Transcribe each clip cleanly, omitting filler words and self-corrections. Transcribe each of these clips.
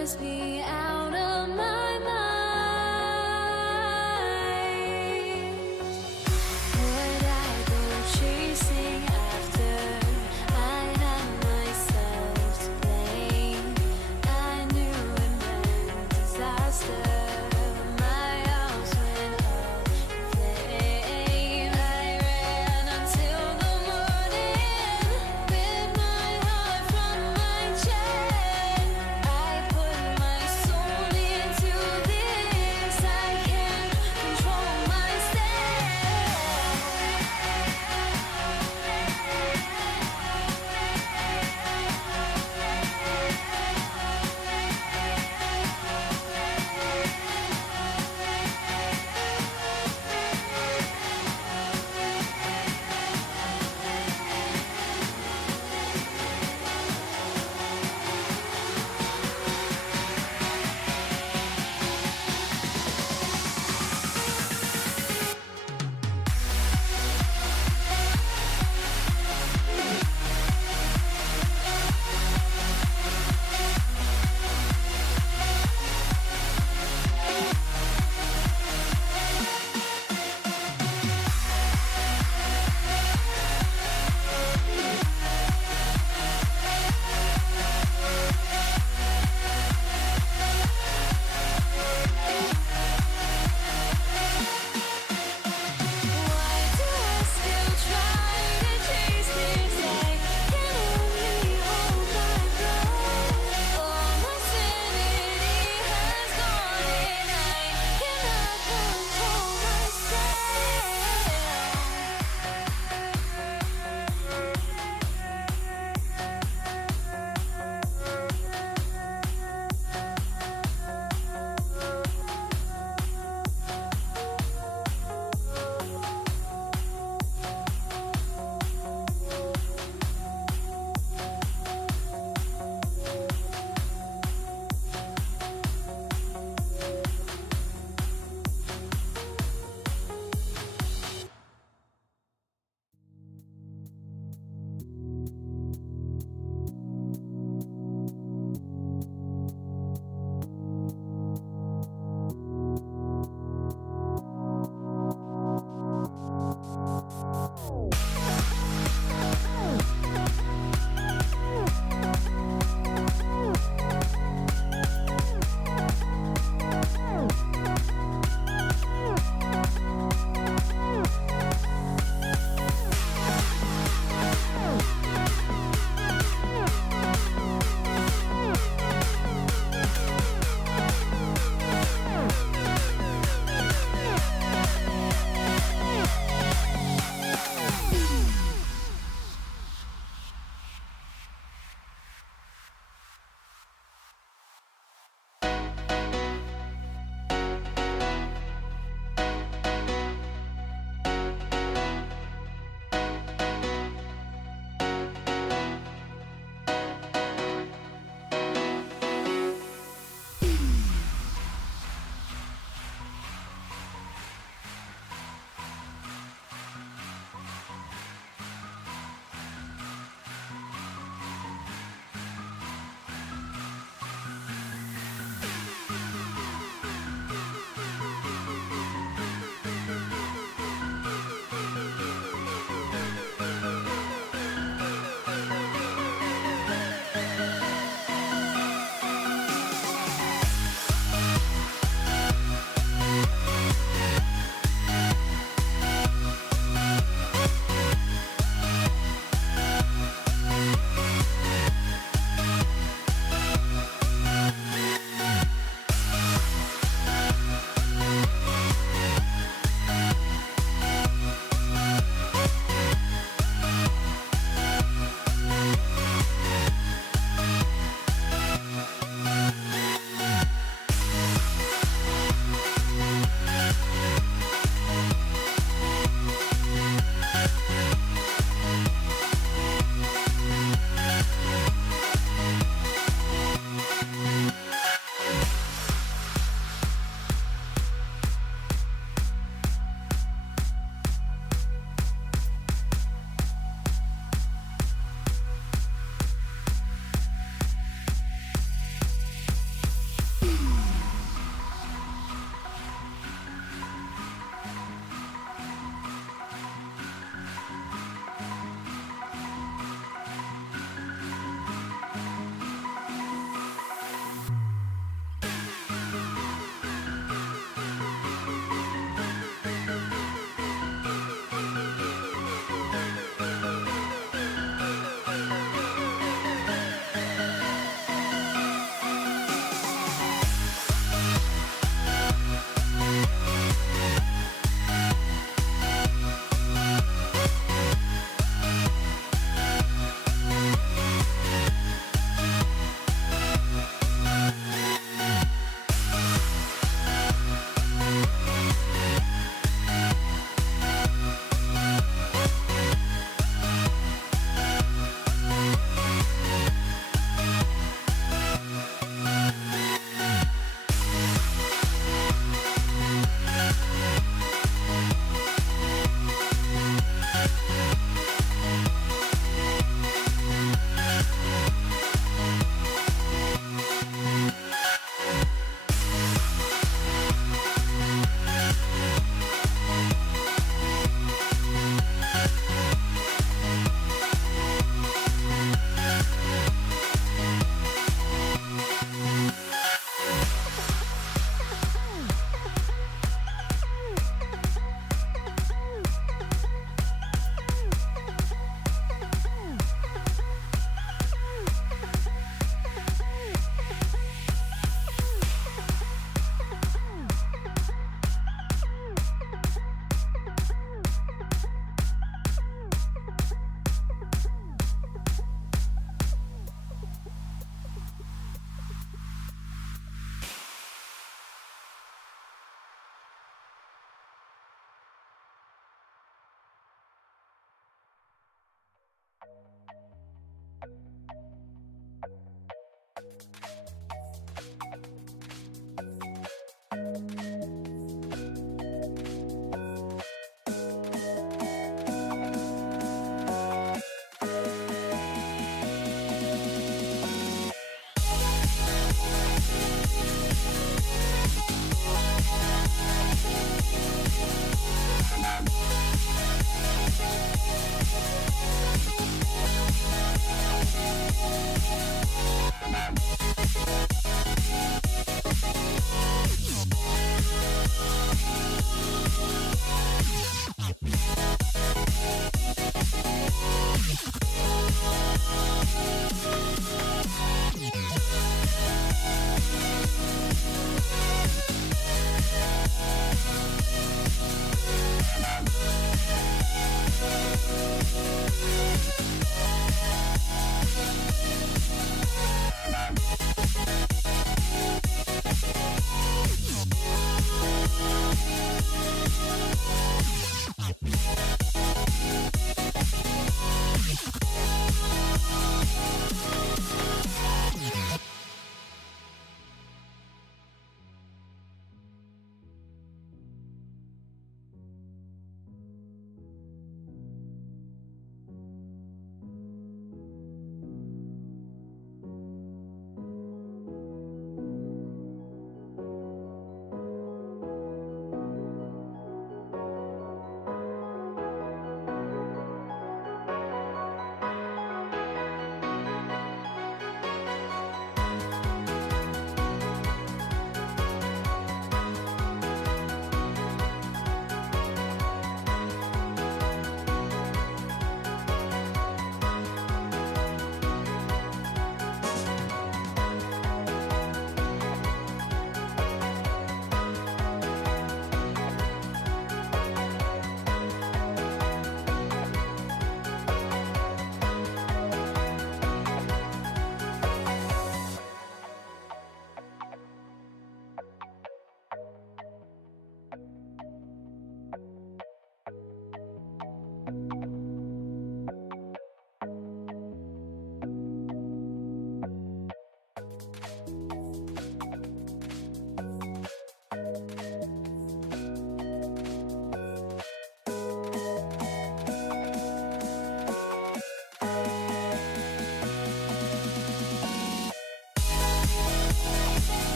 must be out of my mind.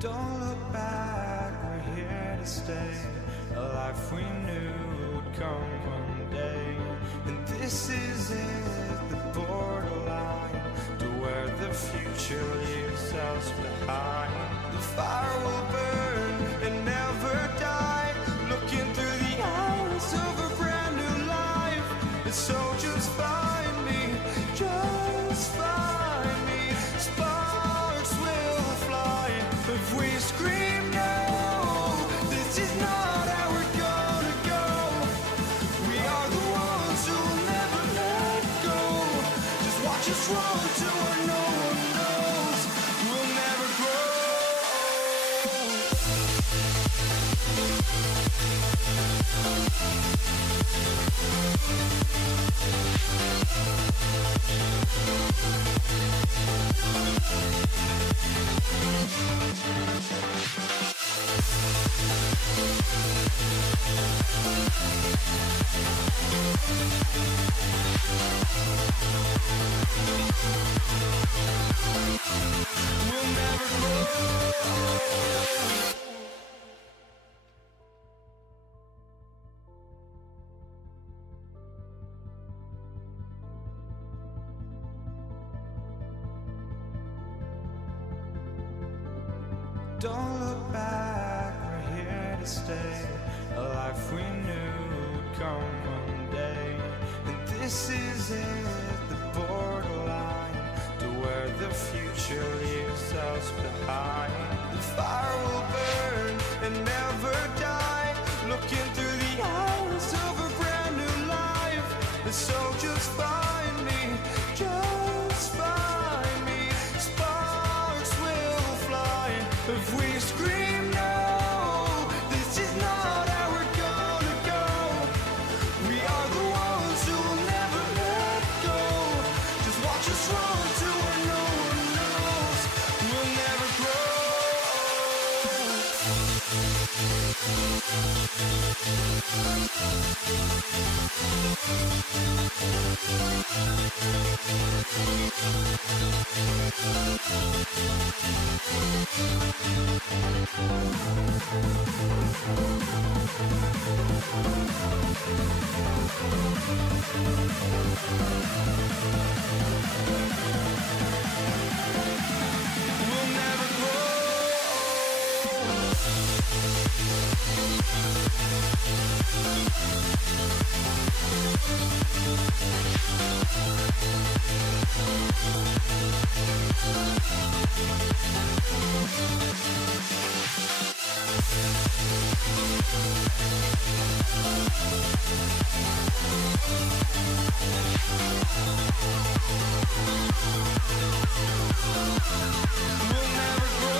Don't look back, we're here to stay. A life we knew would come one day. And this is it, the borderline to where the future leaves us behind. The fire will burn and never die, looking through the eyes of a brand new life. And so just find me, just find me. Sparks will fly if we scream no. This is not how we're gonna go. We are the ones who will never let go. Just watch us roll to where no one knows. We'll never grow. We'll never grow. Don't look back, we're here to stay. A life we knew would come one day. And this is it, the borderline to where the future leaves us behind. The fire will burn and never die, looking through the eyes of a brand new life. And so just find me, just find me. Sparks will fly if we scream no. This is not how we're gonna go. We are the ones who will never let go. Just watch us roll to where no one knows. We'll never grow. We'll never grow. We'll never grow.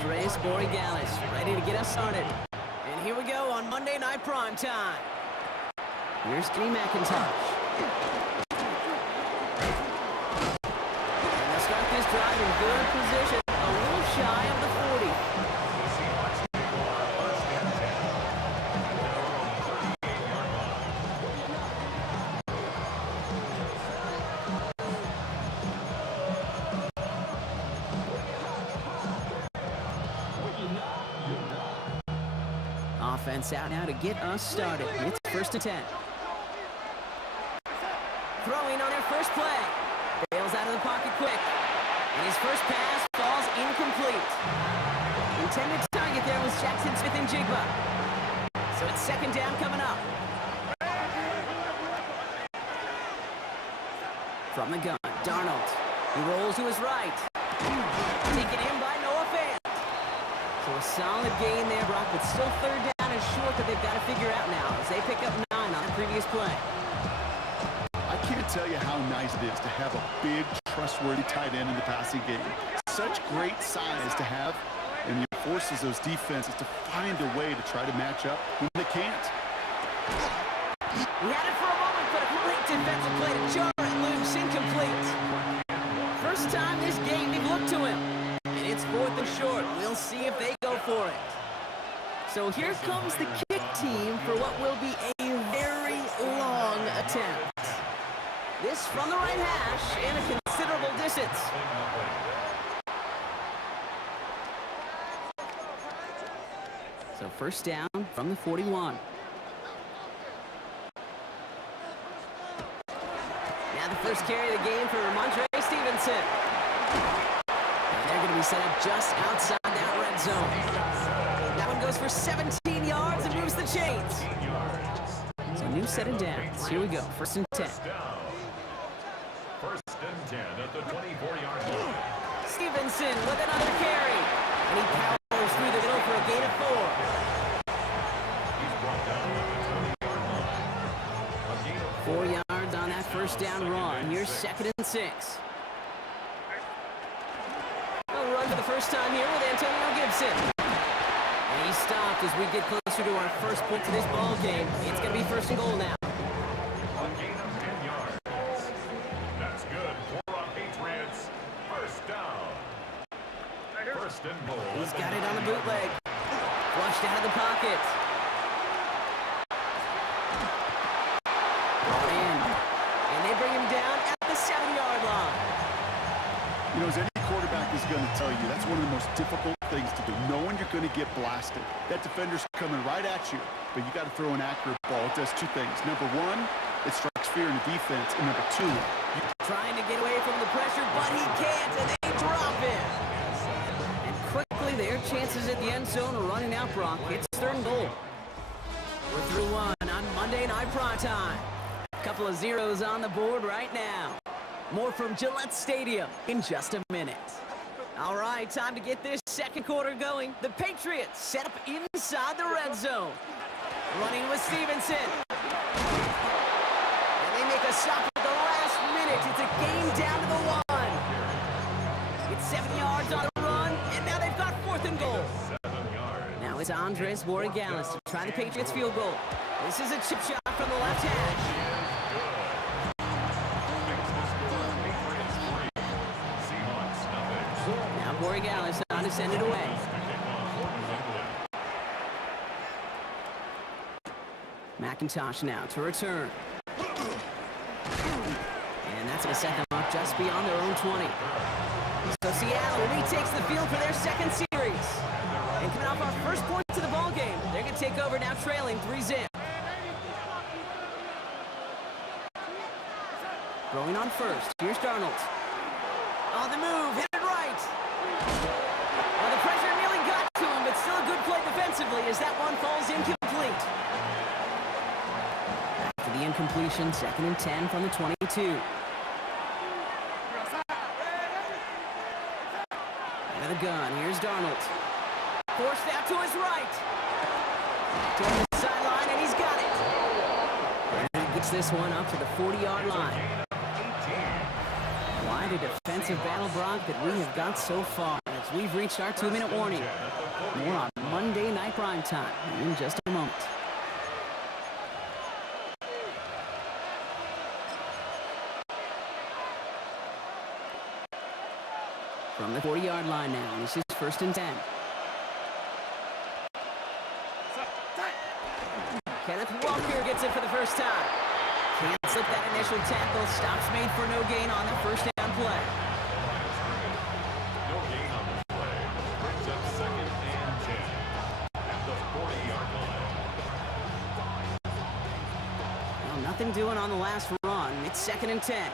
Andres Borregales, ready to get us started. And here we go on Monday Night Prime Time. Here's Kenny McIntosh. And they'll start this drive in good position, a little shy of the 40. Offense out now to get us started. It's 1st and 10. Throwing on their first play. Bails out of the pocket quick. And his first pass falls incomplete. Intended target there was Jackson Smith-Njigba. So it's 2nd down coming up. From the gun, Darnold. He rolls to his right. Taken in by Noah Fant. So a solid gain there, Brock, but still 3rd down and short that they've got to figure out now as they pick up 9 on the previous play. I can't tell you how nice it is to have a big, trustworthy tight end in the passing game. Such great size to have, and it forces those defenses to find a way to try to match up when they can't. He had it for a moment, but a great defensive play to jar it loose, incomplete. First time this game they've looked to him. And it's 4th and short. We'll see if they go for it. So here comes the kick team for what will be a very long attempt. This from the right hash and a considerable distance. So 1st down from the 41. Now the first carry of the game for Ramondre Stevenson. They're going to be set up just outside that red zone. That one goes for 17 yards and moves the chains. So new set of downs. Here we go. 1st and 10. 1st and 10 at the 24-yard line. Stevenson with another carry. And he powers through the middle for a gain of 4. He's brought down at the 20-yard line. A gain of 4 yards on that 1st down run. Here's 2nd and 6. A run for the first time here with Antonio Gibson. And he stopped as we get closer to our first point to this ball game. It's going to be 1st and goal now. A gain of 10 yards. That's good for our Patriots. 1st down. 1st and goal. He's got it on the bootleg. Flushed out of the pocket. Brought in. And they bring him down at the 7-yard line. You know, as any quarterback is going to tell you, that's one of the most difficult things to do, knowing you're going to get blasted. That defender's coming right at you, but you got to throw an accurate ball. It does 2 things. Number 1, it strikes fear in the defense, and number 2, trying to get away from the pressure, but he can't, and they drop him. And quickly, their chances at the end zone are running out, Brock. It's 3rd and goal. We're through 1 on Monday Night Prime Time. A couple of zeros on the board right now. More from Gillette Stadium in just a minute. All right, time to get this 2nd quarter going. The Patriots set up inside the red zone. Running with Stevenson. And they make a stop at the last minute. It's a gain down to the 1. It's 7 yards on the run, and now they've got 4th and goal. 7 yards. Now it's Andres Borregales to try the Patriots field goal. This is a chip shot from the left hash. Now Borregales on to send it away. McIntosh now to return. And that's going to set them up just beyond their own 20. So Seattle retakes the field for their 2nd series. And coming off our first point to the ball game, they're going to take over now trailing 3-0. Throwing on first. Here's Darnold. On the move, hit it right. Well, the pressure nearly got to him, but still a good play defensively as that one falls incomplete. After the incompletion, 2nd and 10 from the 22. Out of the gun, here's Darnold. Forced out to his right. Toward the sideline, and he's got it. And he gets this one up to the 40-yard line. Quite a defensive battle, Brock, that we have got so far. And it's we've reached our 2-minute warning. More on Monday Night Prime Time in just a moment. From the 40-yard line now, this is 1st and 10. Kenneth Walker gets it for the first time. Can't slip that initial tackle. Stops made for no gain on the first down play. No gain on the play. Brings up 2nd and 10 at the 40-yard line. Well, nothing doing on the last run. It's 2nd and 10.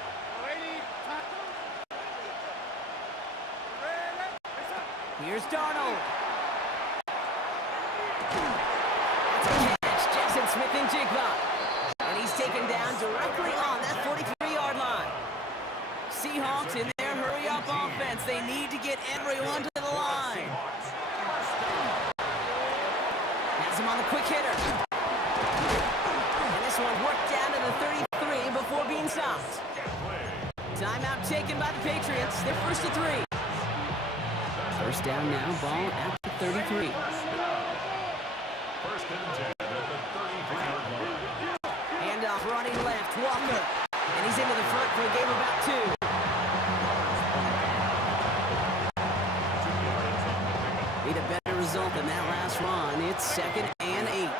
Here's Darnold. That's a catch. Jackson Smith-Njigba. And he's taken down directly on that 43-yard line. Seahawks in their hurry-up offense. They need to get everyone to the line. Has him on the quick hitter. And this one worked down to the 33 before being stopped. Timeout taken by the Patriots. They're 1st and 3. First down now, ball at the 33. 1st and 10 at the 33-yard line. Handoff running left, Walker. And he's into the front for a game of about 2. Need a better result than that last run. It's 2nd and 8.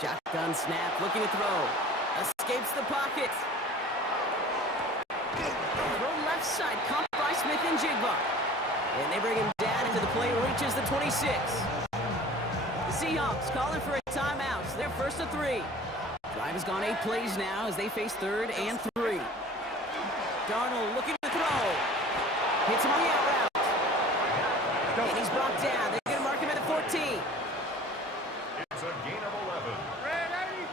Shotgun snap, looking to throw. Escapes the pocket. Throw left side, caught by Smith-Njigba. And they bring him down into the play, reaches the 26. The Seahawks calling for a timeout. They're 1st and 3. Drive has gone 8 plays now as they face 3rd and 3. Darnold looking to throw. Hits him on the out route. And he's brought down. They're going to mark him at the 14. It's a gain of 11.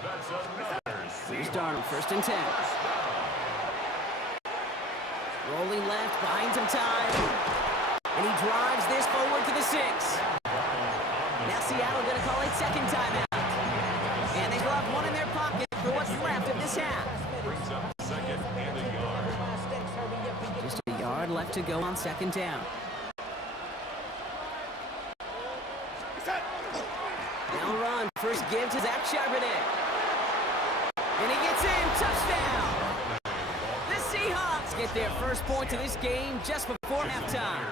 That's another Here's Darnold, 1st and 10. Rolling left, buying some time. And he drives this forward to the 6. Now Seattle going to call it 2nd timeout. And they still have one in their pocket for what's left of this half. brings up 2nd and a yard. Just a yard left to go on 2nd down. Now run, first give to Zach Charbonnet. And he gets in, touchdown! The Seahawks get their first point of this game just before halftime.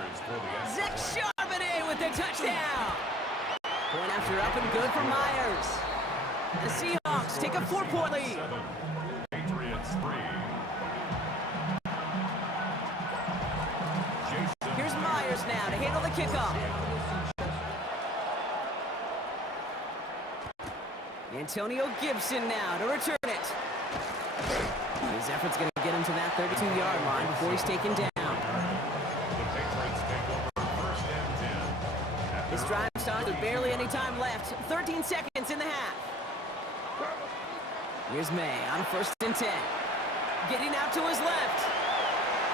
Zach Charbonnet with the touchdown! Point after up and good for Myers. The Seahawks take a 4-point lead. Patriots 3. Here's Myers now to handle the kickoff. Antonio Gibson now to return it. His effort's going to get him to that 32-yard line before he's taken down. The Patriots take over 1st and 10. This drive starts with barely any time left. 13 seconds in the half. Here's May on 1st and 10. Getting out to his left.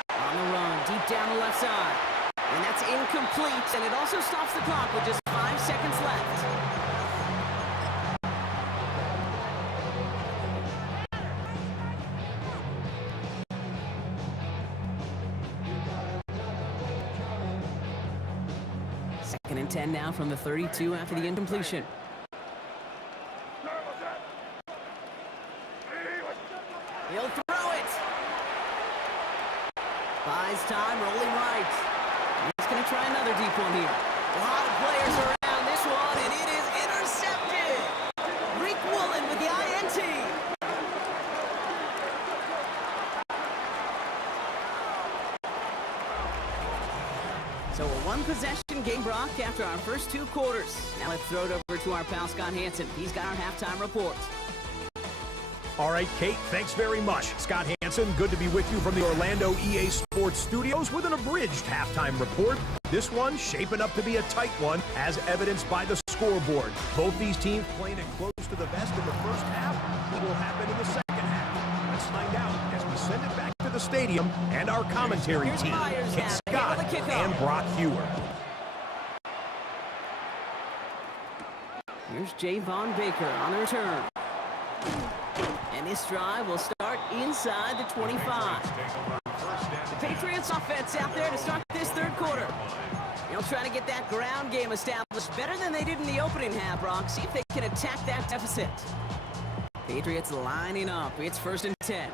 On the run, deep down the left side. And that's incomplete, and it also stops the clock with just 5 seconds left. Second and 10 now from the 32 after the incompletion. He'll throw it. Buys time, rolling right. He's going to try another deep one here. A lot of players around this one, and it is intercepted. Rick Woolen with the INT. So a one-possession game, Brock, after our first 2 quarters. Now let's throw it over to our pal Scott Hanson. He's got our halftime report. All right, Kate, thanks very much. Scott Hanson, good to be with you from the Orlando EA Sports Studios with an abridged halftime report. This one shaping up to be a tight one, as evidenced by the scoreboard. Both these teams playing it close to the vest in the first half. What will happen in the second half? Let's find out as we send it back to the stadium and our commentary Here's team, Myers Kit now. Scott Handle the kickoff. and Brock Hewer. Here's Javon Baker on the return. And this drive will start inside the 25. Take over 1st and Patriots offense out there to start this third quarter. They'll try to get that ground game established better than they did in the opening half, Brock. See if they can attack that deficit. Patriots lining up. It's 1st and 10.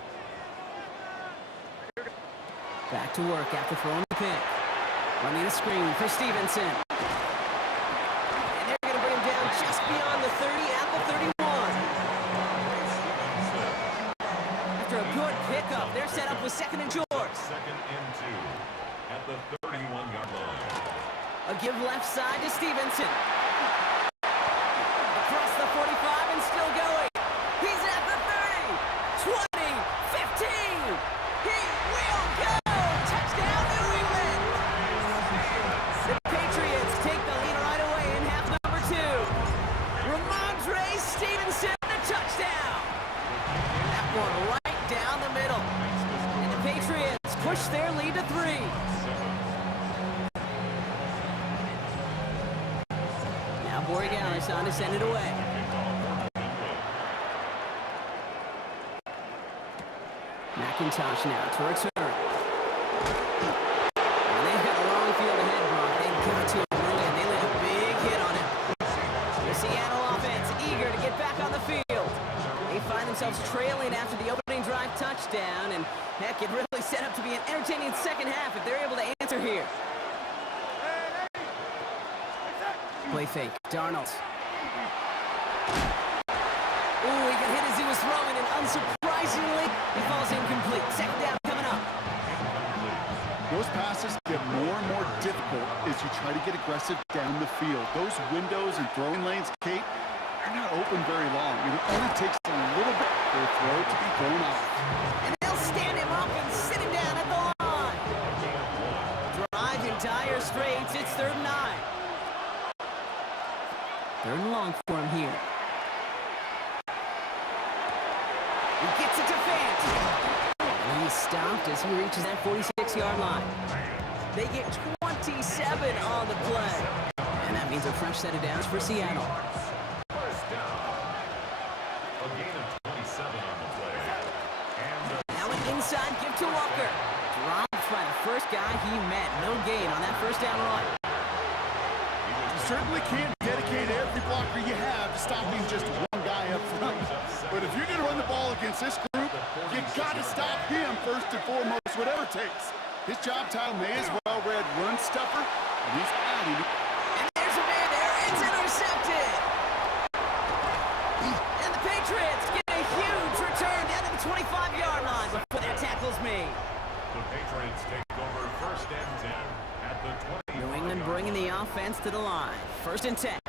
Back to work after throwing the pick. Running a screen for Stevenson. And they're going to bring him down just beyond the 30 at the 31. After a good pickup, they're set up with 2nd and short. 2nd and 2 at the 31-yard line. A give left side to Stevenson. Across the 45 and still going. He's at the 30, 20, 15. He will go. Touchdown, New England. The Patriots take the lead right away in half number 2. Ramondre Stevenson, a touchdown. That one right down the middle. And the Patriots push their lead to 3. Borregales on to send it away. McIntosh now to return. And they've got a long field ahead, Brock. They got to him early, and they laid a big hit on him. The Seattle offense eager to get back on the field. They find themselves trailing after the opening drive touchdown, and heck, it really set up to be an entertaining second half if they're able to answer here. Play fake. Darnold. Ooh, he got hit as he was throwing, and unsurprisingly, he falls incomplete. 2nd down coming up. Those passes get more and more difficult as you try to get aggressive down the field. Those windows and throwing lanes, Kate, they're not open very long. It only takes a little bit for a throw to be thrown off. And they'll stand him up and sit him down at the line. Drive in dire straits. It's 3rd and 9. 3rd and long for him here. He gets it to Fant. And he's stopped as he reaches that 46-yard line. They get 27 on the play. And that means a fresh set of downs for Seattle. 1st down. A gain of 27 on the play. And Now an inside give to Walker. Dropped by the first guy he met. No gain on that 1st down run. You certainly can't dedicate every blocker you have to stopping just one guy up front. But if you're going to run the ball against this group, you got to stop him first and foremost, whatever it takes. His job title may as well read run stuffer, and he's adding it. And there's a man there. It's intercepted. And the Patriots get a huge return down to the 25-yard line before that tackle's made. the Patriots take over 1st and 10 at the 20. New England bringing the offense to the line. 1st and 10.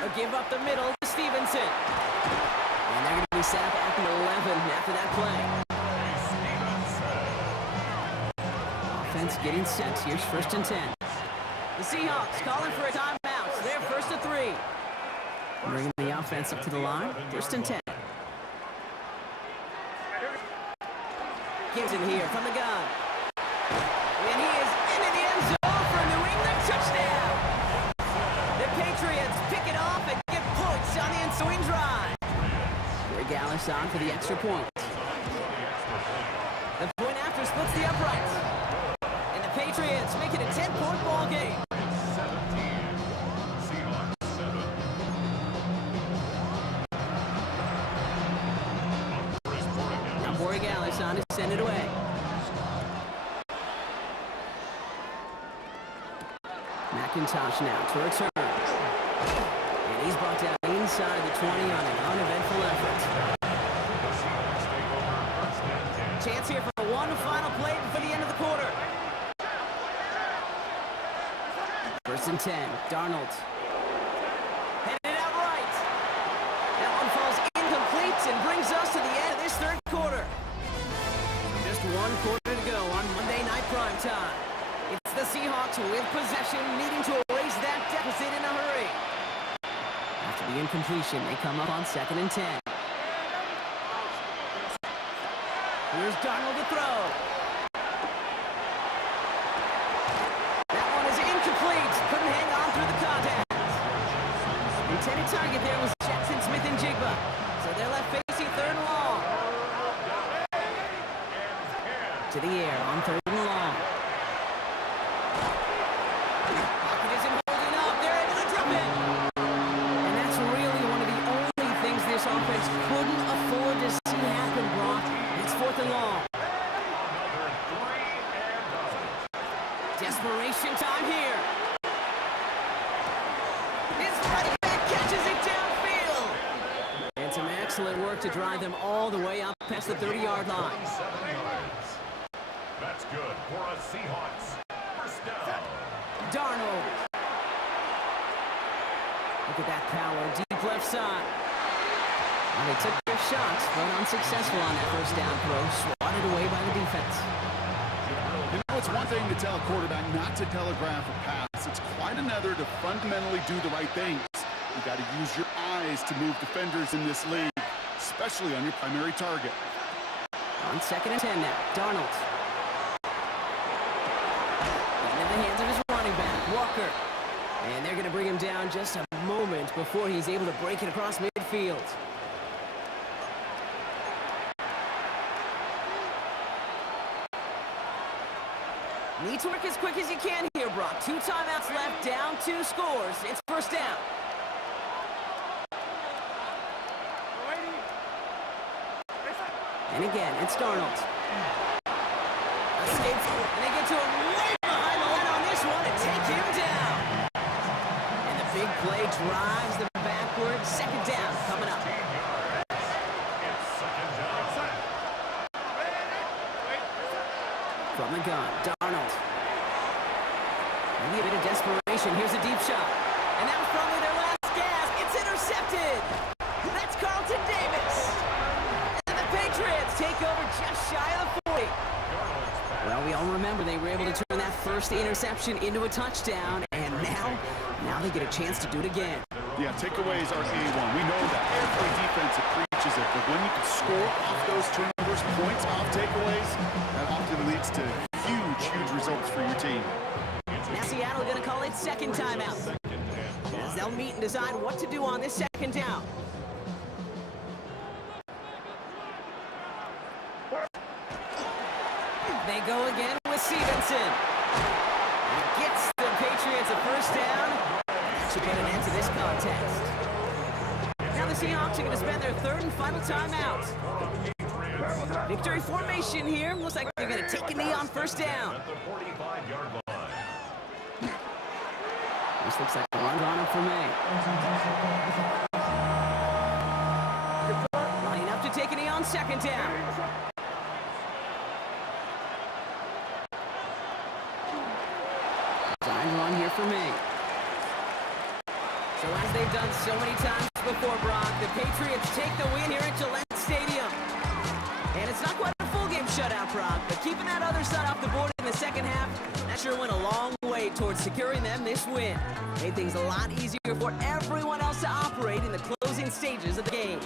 A give up the middle to Stevenson. And they're going to be set up at the 11 after that play. Offense getting set. Here's 1st and 10. The Seahawks calling for a timeout. So they're 1st and 3. Bringing the offense up to the line. 1st and 10. Gibson here from the gun. And he is into the end zone for a New England touchdown. The Patriots pick it off and get points on the ensuing drive. Borregales on for the extra point. The point after splits the uprights. And the Patriots make it a 10-point ball game. 17. Seahawks 7. Now Borregales on to send it away. McIntosh now to return. And he's brought down inside the 20 on an uneventful effort. The Seahawks take over 1st and 10. Chance here for one final play before the end of the quarter. 1st and 10. Darnold. Headed out right. That one falls incomplete and brings us to the end of this third quarter. Just one quarter to go on Monday Night Primetime. It's the Seahawks with possession, needing to erase that deficit in a hurry. After the incompletion, they come up on 2nd and 10. Here's Darnold to throw. That one is incomplete. Couldn't hang on through the contact. Intended target there was Jackson Smith and Jigba. So they're left facing 3rd and long. To the air on 3rd and long. Pocket isn't holding up. They're able to drop it. And that's really one of the only things this offense couldn't afford to see happen, Brock. It's 4th and long. Desperation time here. His running back catches it downfield. And some excellent work to drive them all the way up past the 30-yard line. 7 yards. That's good for a Seahawks first down. Darnold. Look at that power, deep left side. And they took their shots, but unsuccessful on that first down throw, swatted away by the defense. You know, it's one thing to tell a quarterback not to telegraph a pass. It's quite another to fundamentally do the right things. You got to use your eyes to move defenders in this league, especially on your primary target. On 2nd and 10 now, Darnold. In the hands of his running back, Walker. And they're going to bring him down just a moment before he's able to break it across midfield. Need to work as quick as you can here, Brock. 2 timeouts left, down 2 scores. It's first down. And again, it's Darnold. Escapes, and they get to him way behind the line on this one and take him down. And the big play drives them backward. 2nd down coming up. It's 2nd down. From the gun, Darnold. Maybe a bit of desperation. Here's a deep shot. And that was probably their last gasp. It's intercepted. That's Carlton Davis. And the Patriots take over just shy of the 40. Well, we all remember they were able to turn that first interception into a touchdown. And now they get a chance to do it again. Yeah, takeaways are A1. We know that. Every defense preaches it. But when you can score off those turnovers, points off takeaways, that often leads to huge results for your team. Now Seattle going to call it 2nd timeout, as they'll meet and decide what to do on this 2nd down. They go again with Stevenson. It gets the Patriots a first down. That should put an end to this contest. Now the Seahawks are going to spend their 3rd and final timeout. Victory formation here. Looks like they're going to take a knee on first down. At the 45-yard line. This looks like a run on him for me. Lining up to take a knee on 2nd down. Design run here for me. So as they've done so many times before, Brock, the Patriots take the win here at Gillette Stadium. And it's not quite a full game shutout, Brock, but keeping that other side off the board in the 2nd half, that sure went a long way towards securing them this win. Made things a lot easier for everyone else to operate in the closing stages of the game.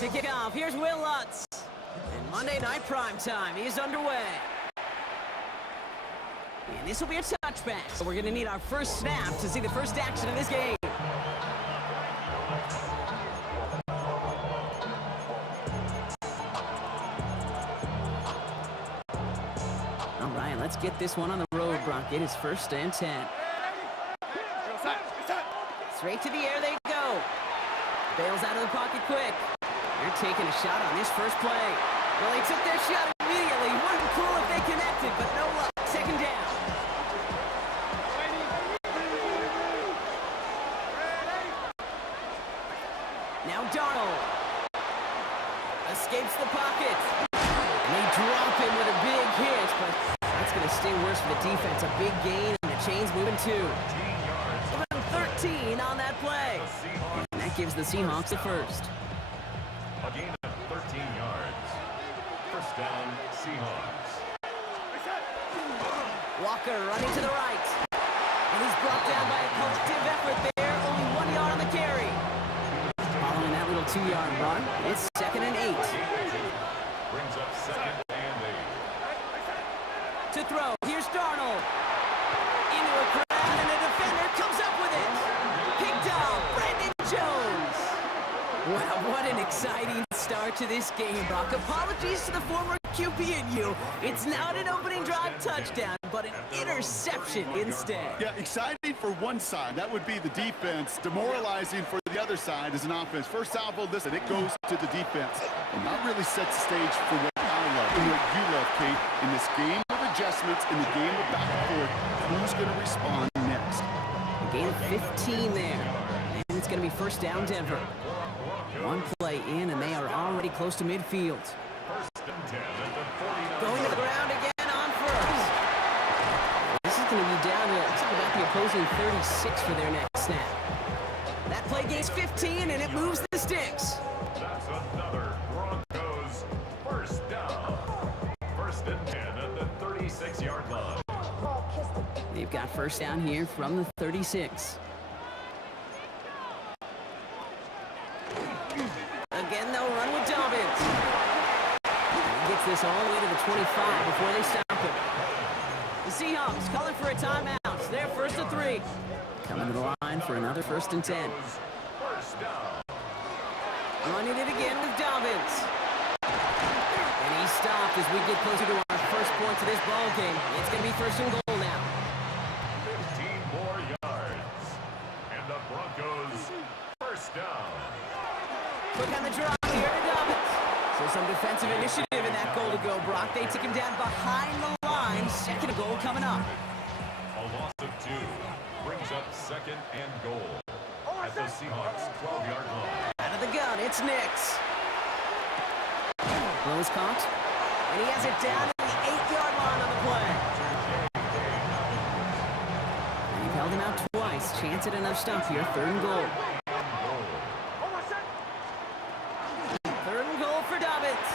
To kick off, here's Will Lutz. And Monday Night Primetime is underway. And this will be a touchback. So we're going to need our first snap to see the first action of this game. All right, let's get this one on the road, Brock. It is 1st and 10. Straight to the air they go. Bails out of the pocket quick. They're taking a shot on this first play. Well, they took their shot immediately. Wouldn't be cool if they connected, but no luck. 2nd down. Now Darnold escapes the pocket. And they drop him with a big hit, but that's going to stay worse for the defense. A big gain, and the chain's moving too. Give them 13 on that play. And that gives the Seahawks the first. A gain of 13 yards. 1st down, Seahawks. Walker running to the right. And he's brought down by a collective effort there. Only 1 yard on the carry. Following that little 2-yard run, it's 2nd and 8. Brings up 2nd and 8. To throw, here's Darnold. Into a crowd, and a defender comes up with it. Picked off, Brandon Jones. Wow, what an exciting start to this game, Brock. Apologies to the former QB in you. It's not an opening drive touchdown, but an interception instead. Yeah, exciting for one side. That would be the defense. Demoralizing for the other side as an offense. First salvo, listen, it goes to the defense. And that really sets the stage for what I love and what you love, Kate. In this game of adjustments, in the game of back and forth, who's going to respond next? A gain of 15 there. And it's going to be 1st down, Denver. One play in, and they are already close to midfield. 1st and 10 at the 49. Going to the ground again on 1st. This is going to be down to, looks like about the opposing 36 for their next snap. That play gains 15, and it moves the sticks. That's another Broncos 1st down. 1st and 10 at the 36-yard line. They've got 1st down here from the 36. Again, they'll run with Dobbins. He gets this all the way to the 25 before they stop him. The Seahawks calling for a timeout. They're 1st and 3. Coming to the line for another 1st and 10. 1st down. Running it again with Dobbins. And he stopped as we get closer to our first points of this ball game. It's going to be 1st and goal now. 15 more yards. And the Broncos 1st down. Quick on the drop here to Dobbins. So some defensive initiative in that goal to go, Brock. They took him down behind the line. 2nd and goal coming up. A loss of 2 brings up 2nd and goal at the Seahawks 12-yard line. Out of the gun, it's Nix. Rose caught. And he has it down at the 8-yard line on the play. And he held him out twice. Chance at another stop here. 3rd and goal. 3rd and goal for Dobbins.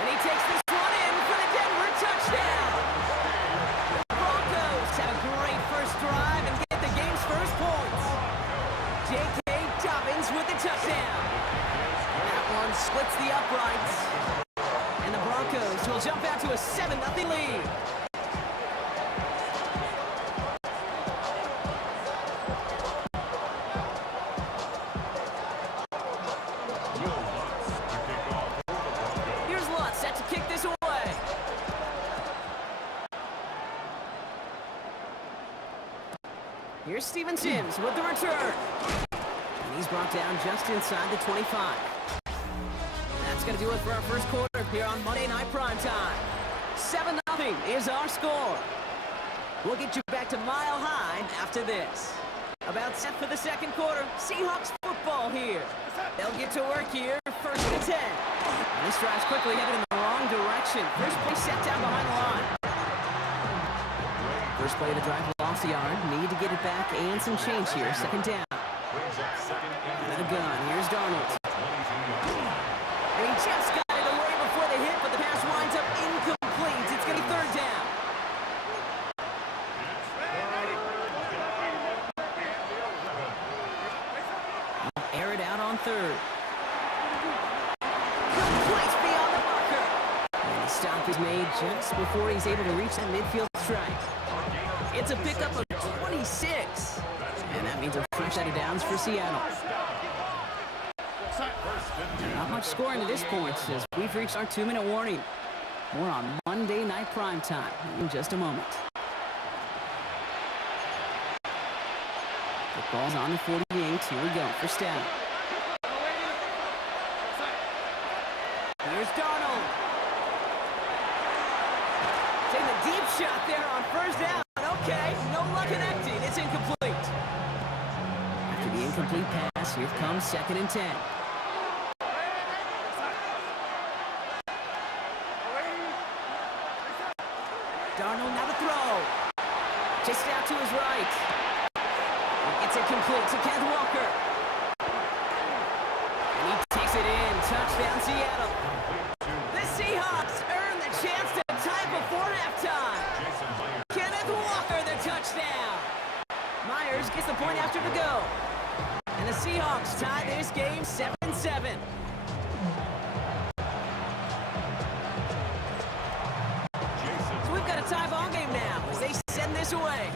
And he takes this one in for the Denver touchdown. The splits the uprights. And the Broncos will jump out to a 7-0 lead. Here's Lutz set to kick this away. Here's Steven Sims with the return. And he's brought down just inside the 25. That's going to do it for our first quarter here on Monday Night Primetime. 7-0 is our score. We'll get you back to Mile High after this. About set for the second quarter. Seahawks football here. They'll get to work here. First and 10. And this drive's quickly headed in the wrong direction. First play set down behind the line. First play of the drive lost the yard. Need to get it back and some change here. Second down. And a gun. Here's Darnold. And he just got it away before the hit, but the pass winds up incomplete. It's going to be third down. Air it out on third. Good place beyond the marker. And the stop is made just before he's able to reach that midfield strike. It's a pickup of 26. And that means a fresh set of downs for Seattle. Not much scoring to this point as we've reached our 2-minute warning. More on Monday Night Primetime in just a moment. The ball's on the 48. Here we go for Stout. Here's Darnold. Taking a deep shot there on first down. Okay, no luck connecting. It's incomplete. After the incomplete pass, here comes second and 10. Darnold now to throw. Just out to his right. It's incomplete to Kenneth Walker. And he takes it in. Touchdown, Seattle. The Seahawks earn the chance to tie before halftime. Kenneth Walker, the touchdown. Myers gets the point after the go. And the Seahawks tie this game 7-7. So we've got a tie ball game now as they send this away.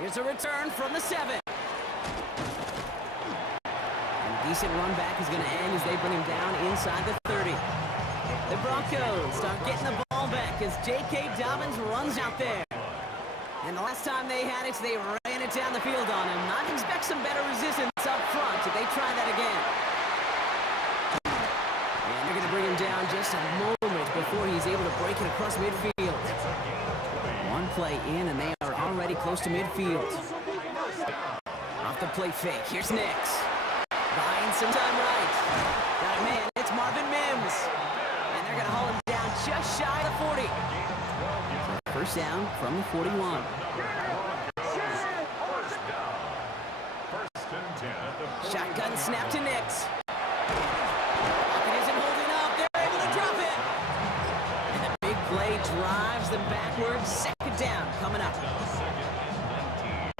Here's a return from the 7. And a decent run back is going to end as they bring him down inside the 30. The Broncos start getting the ball back as J.K. Dobbins runs out there. And the last time they had it, they ran it down the field on him. I'd expect some better resistance up front if they try that again. And they're going to bring him down just a moment before he's able to break it across midfield. One play in, and they are already close to midfield. Off the play fake, here's Nix. Buying some time right. Got a man, it's Marvin Mims. And they're going to haul him down just shy of the 40. So first down from the 41. Shotgun snap to Nix. Pocket isn't holding up. They're able to drop it. And the big play drives them backwards. Second down coming up.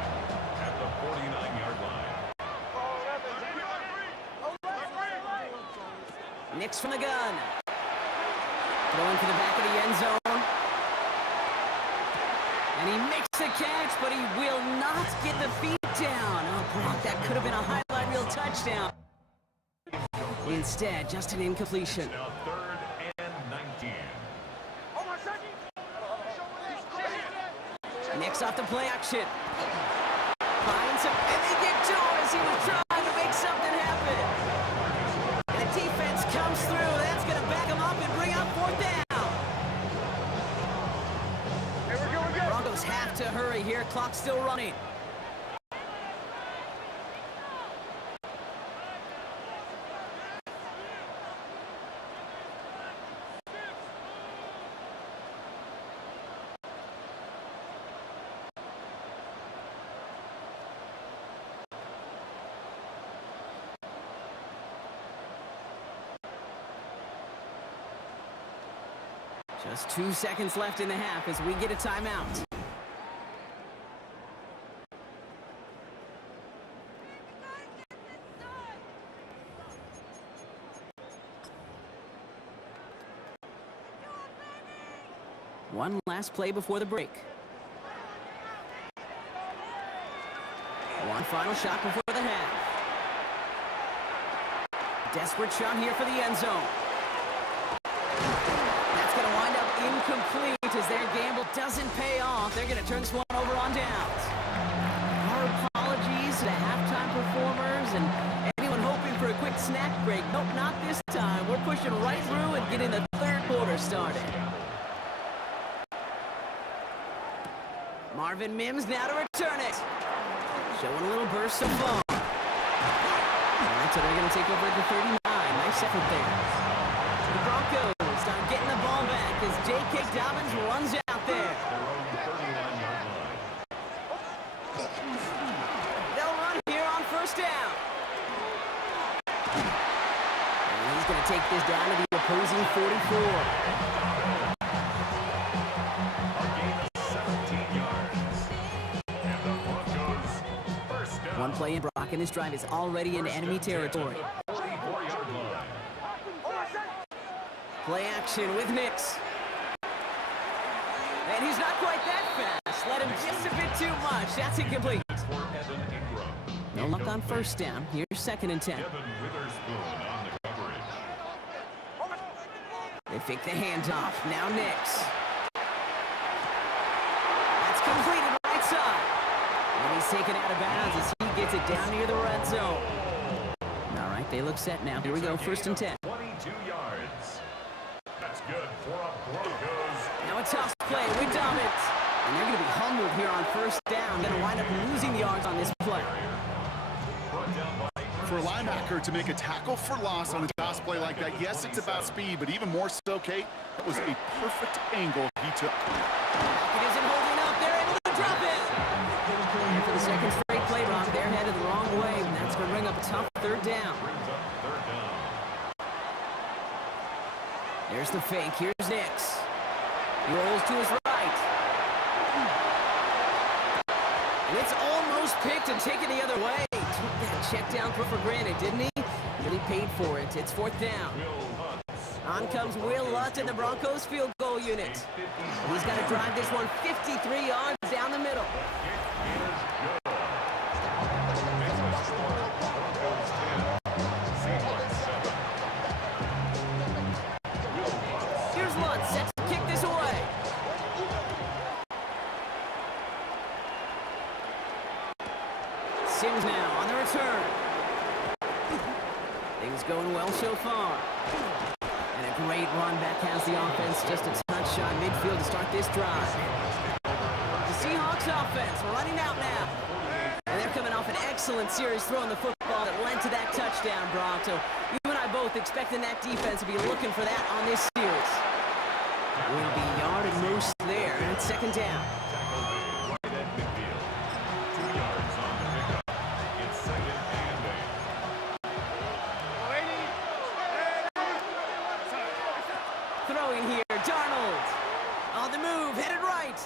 At the 49-yard line. Nix from the gun. Throwing to the back of the end zone. And he makes the catch, but he will not get the feet down. Oh, Brock, that could have been a highlight reel touchdown. Instead, just an incompletion. Now third and 19. Nix off the play action. Finds him, and they get to him as he was trying to make something happen. And the defense comes through. That's going to back him up and bring up fourth down. Broncos have to hurry here. Clock's still running. Just 2 seconds left in the half as we get a timeout. One last play before the break. One final shot before the half. Desperate shot here for the end zone. That's going to wind up incomplete as their gamble doesn't pay off. They're going to turn this one over on downs. Our apologies to halftime performers and anyone hoping for a quick snack break. Nope, not this time. We're pushing right through and getting the third quarter started. Marvin Mims now to return it. Showing a little burst of foam. All right, so they're going to take over at the 39. Nice effort there. The Broncos start getting the ball back as J.K. Dobbins runs out there. They'll run here on first down. And he's going to take this down to the opposing 44. One play in, Brock, and this drive is already into enemy territory. Play action with Nix. And he's not quite that fast. Let him just a bit too much. That's incomplete. No luck on first down. Here's 2nd and 10. They fake the handoff. Now Nix. That's completed right side. And he's taken out of bounds as he gets it down near the red zone. All right, they look set now. Here we go, 1st and 10. 22 yards. That's good for a Broncos. Now a toss play with Dobbins. And they're going to be humbled here on first down. Going to wind up losing the yards on this play. For a linebacker to make a tackle for loss on a toss play like that, yes, it's about speed, but even more so, Kate, that was a perfect angle he took. It isn't holding up. They're able to drop it. And for the second straight play, Rock, they're headed the wrong way, and that's going to bring up a tough 3rd down. There's the fake. Here's Nix. He rolls to his right. And it's almost picked and taken the other way. Took that check down for granted, didn't he? Really paid for it. It's 4th down. On comes Will Lutz in the Broncos field goal unit. He's got to drive this one 53 yards down the middle. Here's Lutz set to kick this away. Sims now on the return. Things going well so far. And a great run back has the offense. Just a touch shot midfield to start this drive. The Seahawks offense running out now. And they're coming off an excellent series throwing the football that led to that touchdown, Brock. So you and I both expecting that defense to be looking for that on this series. Will be yard at most there. And it's 2nd down. Throwing here, Darnold. On the move, headed right.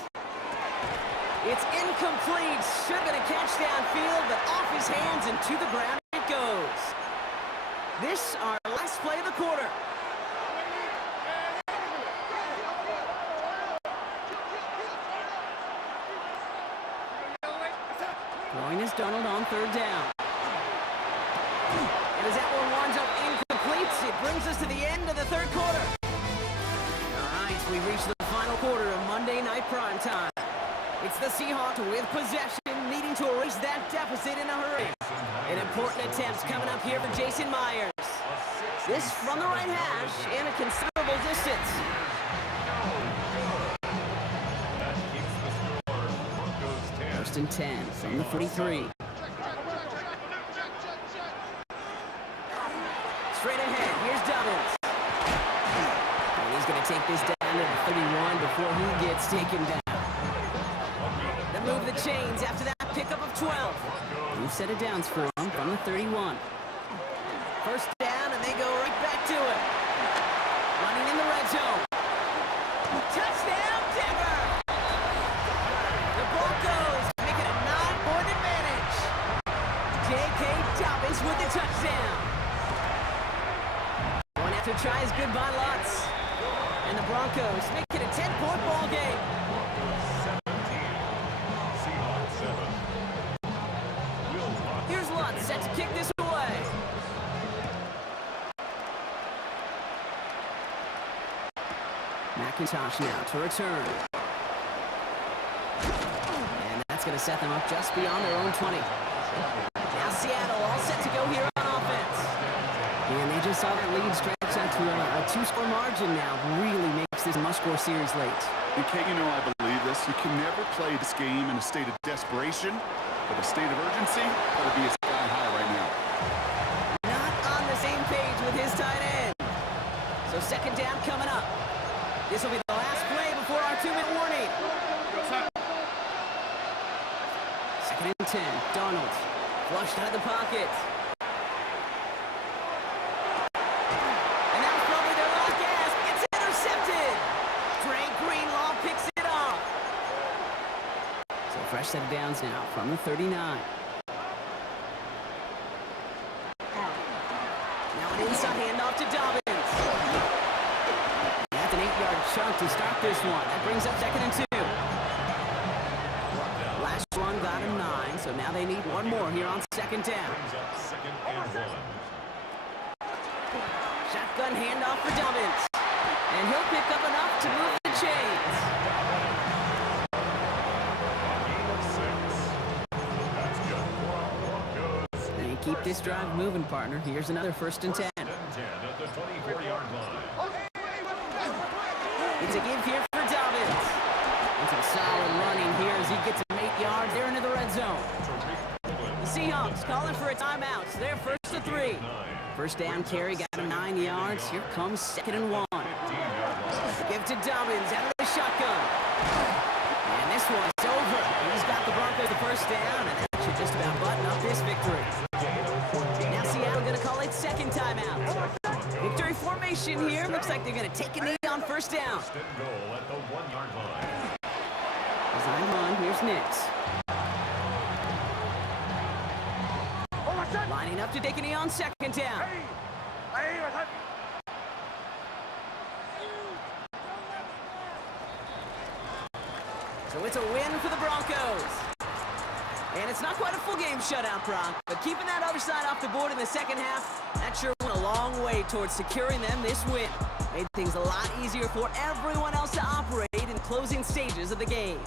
It's incomplete. Should have been a catch downfield, but off his hands and to the ground it goes. This our last play of the quarter. Throwing is Darnold on 3rd down. And as that one winds up incomplete, it brings us to the end of the 3rd quarter. We reach the final quarter of Monday Night Primetime. It's the Seahawks with possession, needing to erase that deficit in a hurry. An important attempt coming up here for Jason Myers. This from the right hash and a considerable distance. First and 10 from the 43. Straight ahead, here's Dobbins. And he's going to take this down to the 31 before he gets taken down. They move the chains after that pickup of 12. New set of downs for him from the 31. First down, and they go right back to it. Running in the red zone. Touchdown, Denver! The Broncos make it a 9-point advantage. J.K. Dobbins with the touchdown. Going after try his goodbye, Lutz. And the Broncos make it a 10-point ball game. Broncos 17, Seahawks 7. Will Lutz. Here's Lutz set to kick this away. McIntosh now to return. And that's going to set them up just beyond their own 20. Now Seattle all set to go here on offense. And they just saw their lead stretch out to a 2-score margin now. Really makes this must-score series late. And Kate, you know I believe this. You can never play this game in a state of desperation, but a state of urgency got to be sky high right now. Not on the same page with his tight end. So second down coming up. This will be the last play before our 2-minute warning. Second and 10. Donald flushed out of the pocket. And that was probably their last gasp. It's intercepted. Dre Greenlaw picks it off. So fresh set of downs now from the 39. Now an inside handoff to Dobbins. That's an 8-yard chunk to start this one. That brings up second and 2. Last one got a 9, so now they need one more here on second down. Brings up second and 1. Shotgun handoff for Dobbins. And he'll pick up enough to move the chains. Gain of 6. That's good for our Broncos. And keep this drive moving, partner. Here's another first and 10. And 10 at the 24-yard line. It's a give here for Dobbins. And some solid running here as he gets him 8 yards. They're into the red zone. The Seahawks calling for a timeout. So they're first to 3. First down carry, got him 9 yards. Here comes second and 1. 15-yard line. Give to Dobbins out of the shotgun. And this one's over. He's got the Broncos the first down, and that should just about button up this victory. Now Seattle going to call it second timeout. Victory formation here. Looks like they're going to take a knee on first down. First and goal at the 1-yard line. Design one. Here's Nix. Lining up to take a knee on second down. So it's a win for the Broncos. And it's not quite a full game shutout, Brock, but keeping that other side off the board in the second half, that sure went a long way towards securing them this win. Made things a lot easier for everyone else to operate in the closing stages of the game.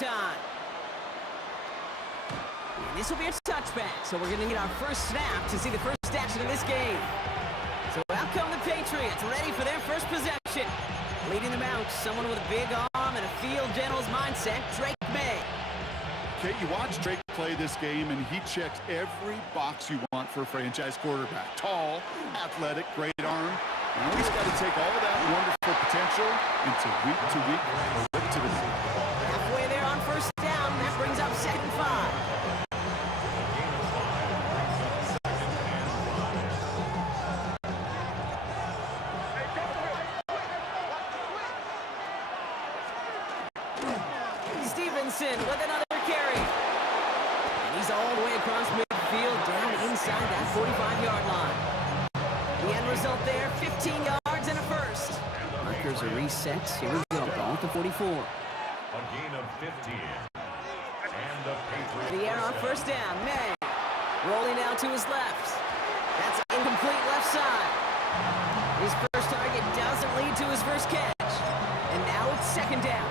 time. And this will be a touchback, so we're going to get our first snap to see the first action of this game. So out come the Patriots, ready for their first possession. Leading them out, someone with a big arm and a field general's mindset, Drake May. Okay, you watch Drake play this game, and he checks every box you want for a franchise quarterback. Tall, athletic, great arm. Now he's got to take all of that wonderful potential into week-to-week productivity. Halfway there on first down, that brings up 2nd and 5. Stevenson with another carry. And he's all the way across midfield, down inside that 45-yard line. The end result there, 15 yards and a first. Markers are reset. Here we go, ball at the 44. A gain of 15. And the Patriots. The air on first down, May. Rolling out to his left. That's incomplete left side. His first target doesn't lead to his first catch. And now it's 2nd down.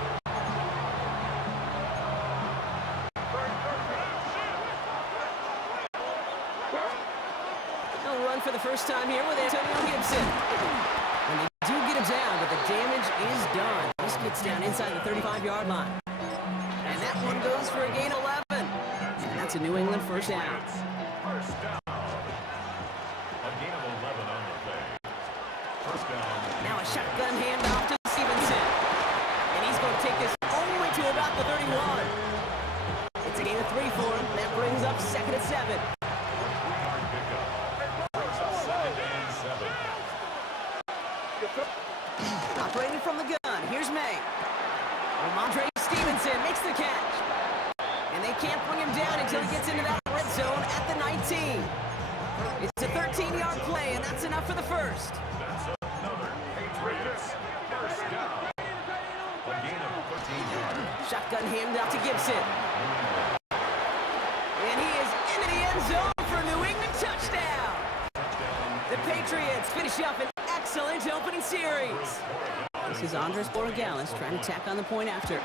For the first time here with Antonio Gibson. And they do get him down, but the damage is done. This gets down inside the 35-yard line. And that one goes for a gain of 11. And that's a New England first down. First down. A gain of 11 on the play. First down. Now a shotgun handoff to Stevenson. And he's going to take this only to about the 31. It's a gain of 3 for him. That brings up 2nd and 7. Operating from the gun, here's May. Ramondre Stevenson makes the catch. And they can't bring him down until he gets into that red zone at the 19. It's a 13-yard play, and that's enough for the first. That's another Patriots first down. A gain of 13 yards. Shotgun handoff to Gibson. And he is into the end zone for a New England touchdown. The Patriots finish up an excellent opening series. This is Andres Borregales trying to tack on the point after.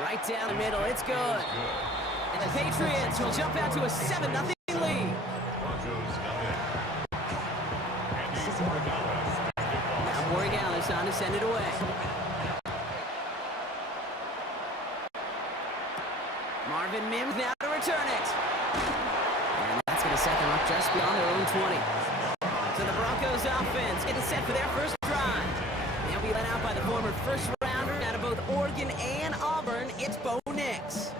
Right down the middle, it's good. And the Patriots will jump out to a 7-0 lead. Now Borregales on to send it away. Marvin Mims now to return it. And that's going to set them up just beyond their own 20. So the Broncos offense getting set for their first drive. They'll be led out by the former first-rounder out of both Oregon and Auburn. It's Bo Nix.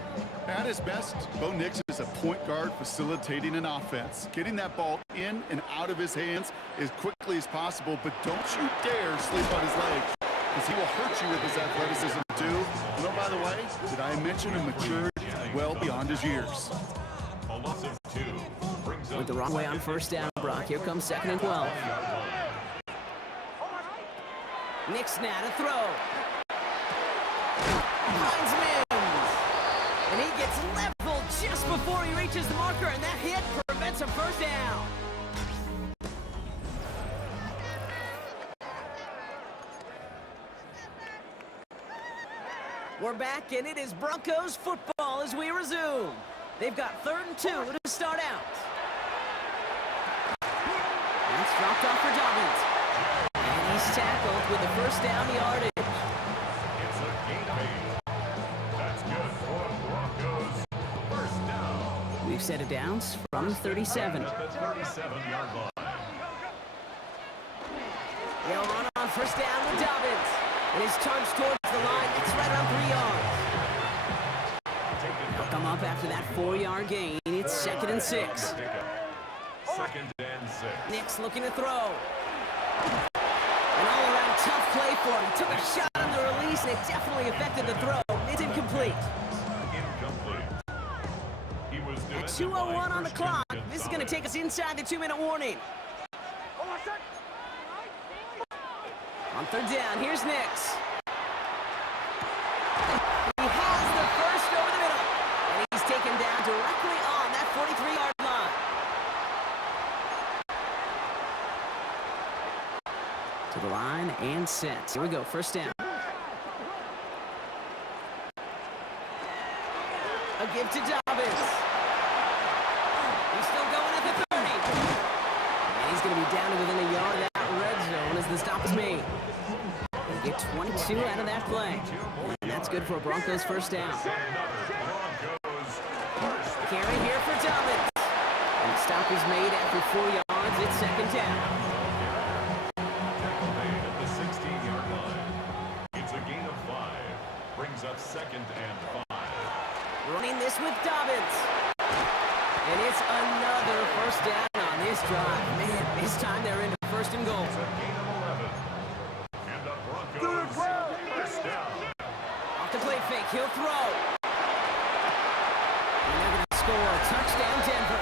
At his best, Bo Nix is a point guard facilitating an offense, getting that ball in and out of his hands as quickly as possible, but don't you dare sleep on his legs, because he will hurt you with his athleticism too. You know, by the way, did I mention a maturity well beyond his years? With the wrong way on first down, Brock. Here comes 2nd and 12. Nix now to throw. Finds Mims. And he gets leveled just before he reaches the marker, and that hit prevents a first down. We're back, and it is Broncos football as we resume. They've got 3rd and 2 to start out. That's dropped off for Dobbins. And he's tackled with the first down yardage. It's a gain of 8. That's good for Broncos. First down. We've set it down from 37. At the 37-yard line. They'll run on first down with Dobbins. And his charge towards the line. It's right around 3 yards. They'll come up after that 4-yard gain. It's 2nd and 6. 2nd and 6. Nix looking to throw. An all-around tough play for him. Took a shot on the release, and it definitely affected the throw. It's incomplete. He was At 2:01 on the clock, this is going to take us inside the 2-minute warning. On 3rd down, here's Nix. He has the first over the middle, and he's taken down directly on that 43-yard line. To the line and set. Here we go, first down. They'll give to Dobbins. He's still going at the 30. And he's going to be down to within a yard of that red zone as the stop is made. They get 22 out of that play. And that's good for a Broncos first down. Carry here for Dobbins. And the stop is made after 4 yards. It's second down. Made at the 16-yard line. It's a gain of 5. Brings up second and 5. Running this with Dobbins. And it's another first down on this drive. Man, this time they're into first and goal. It's a gain of 11. And the Broncos first down. Off the play fake, he'll throw. And they're going to score a touchdown, Denver.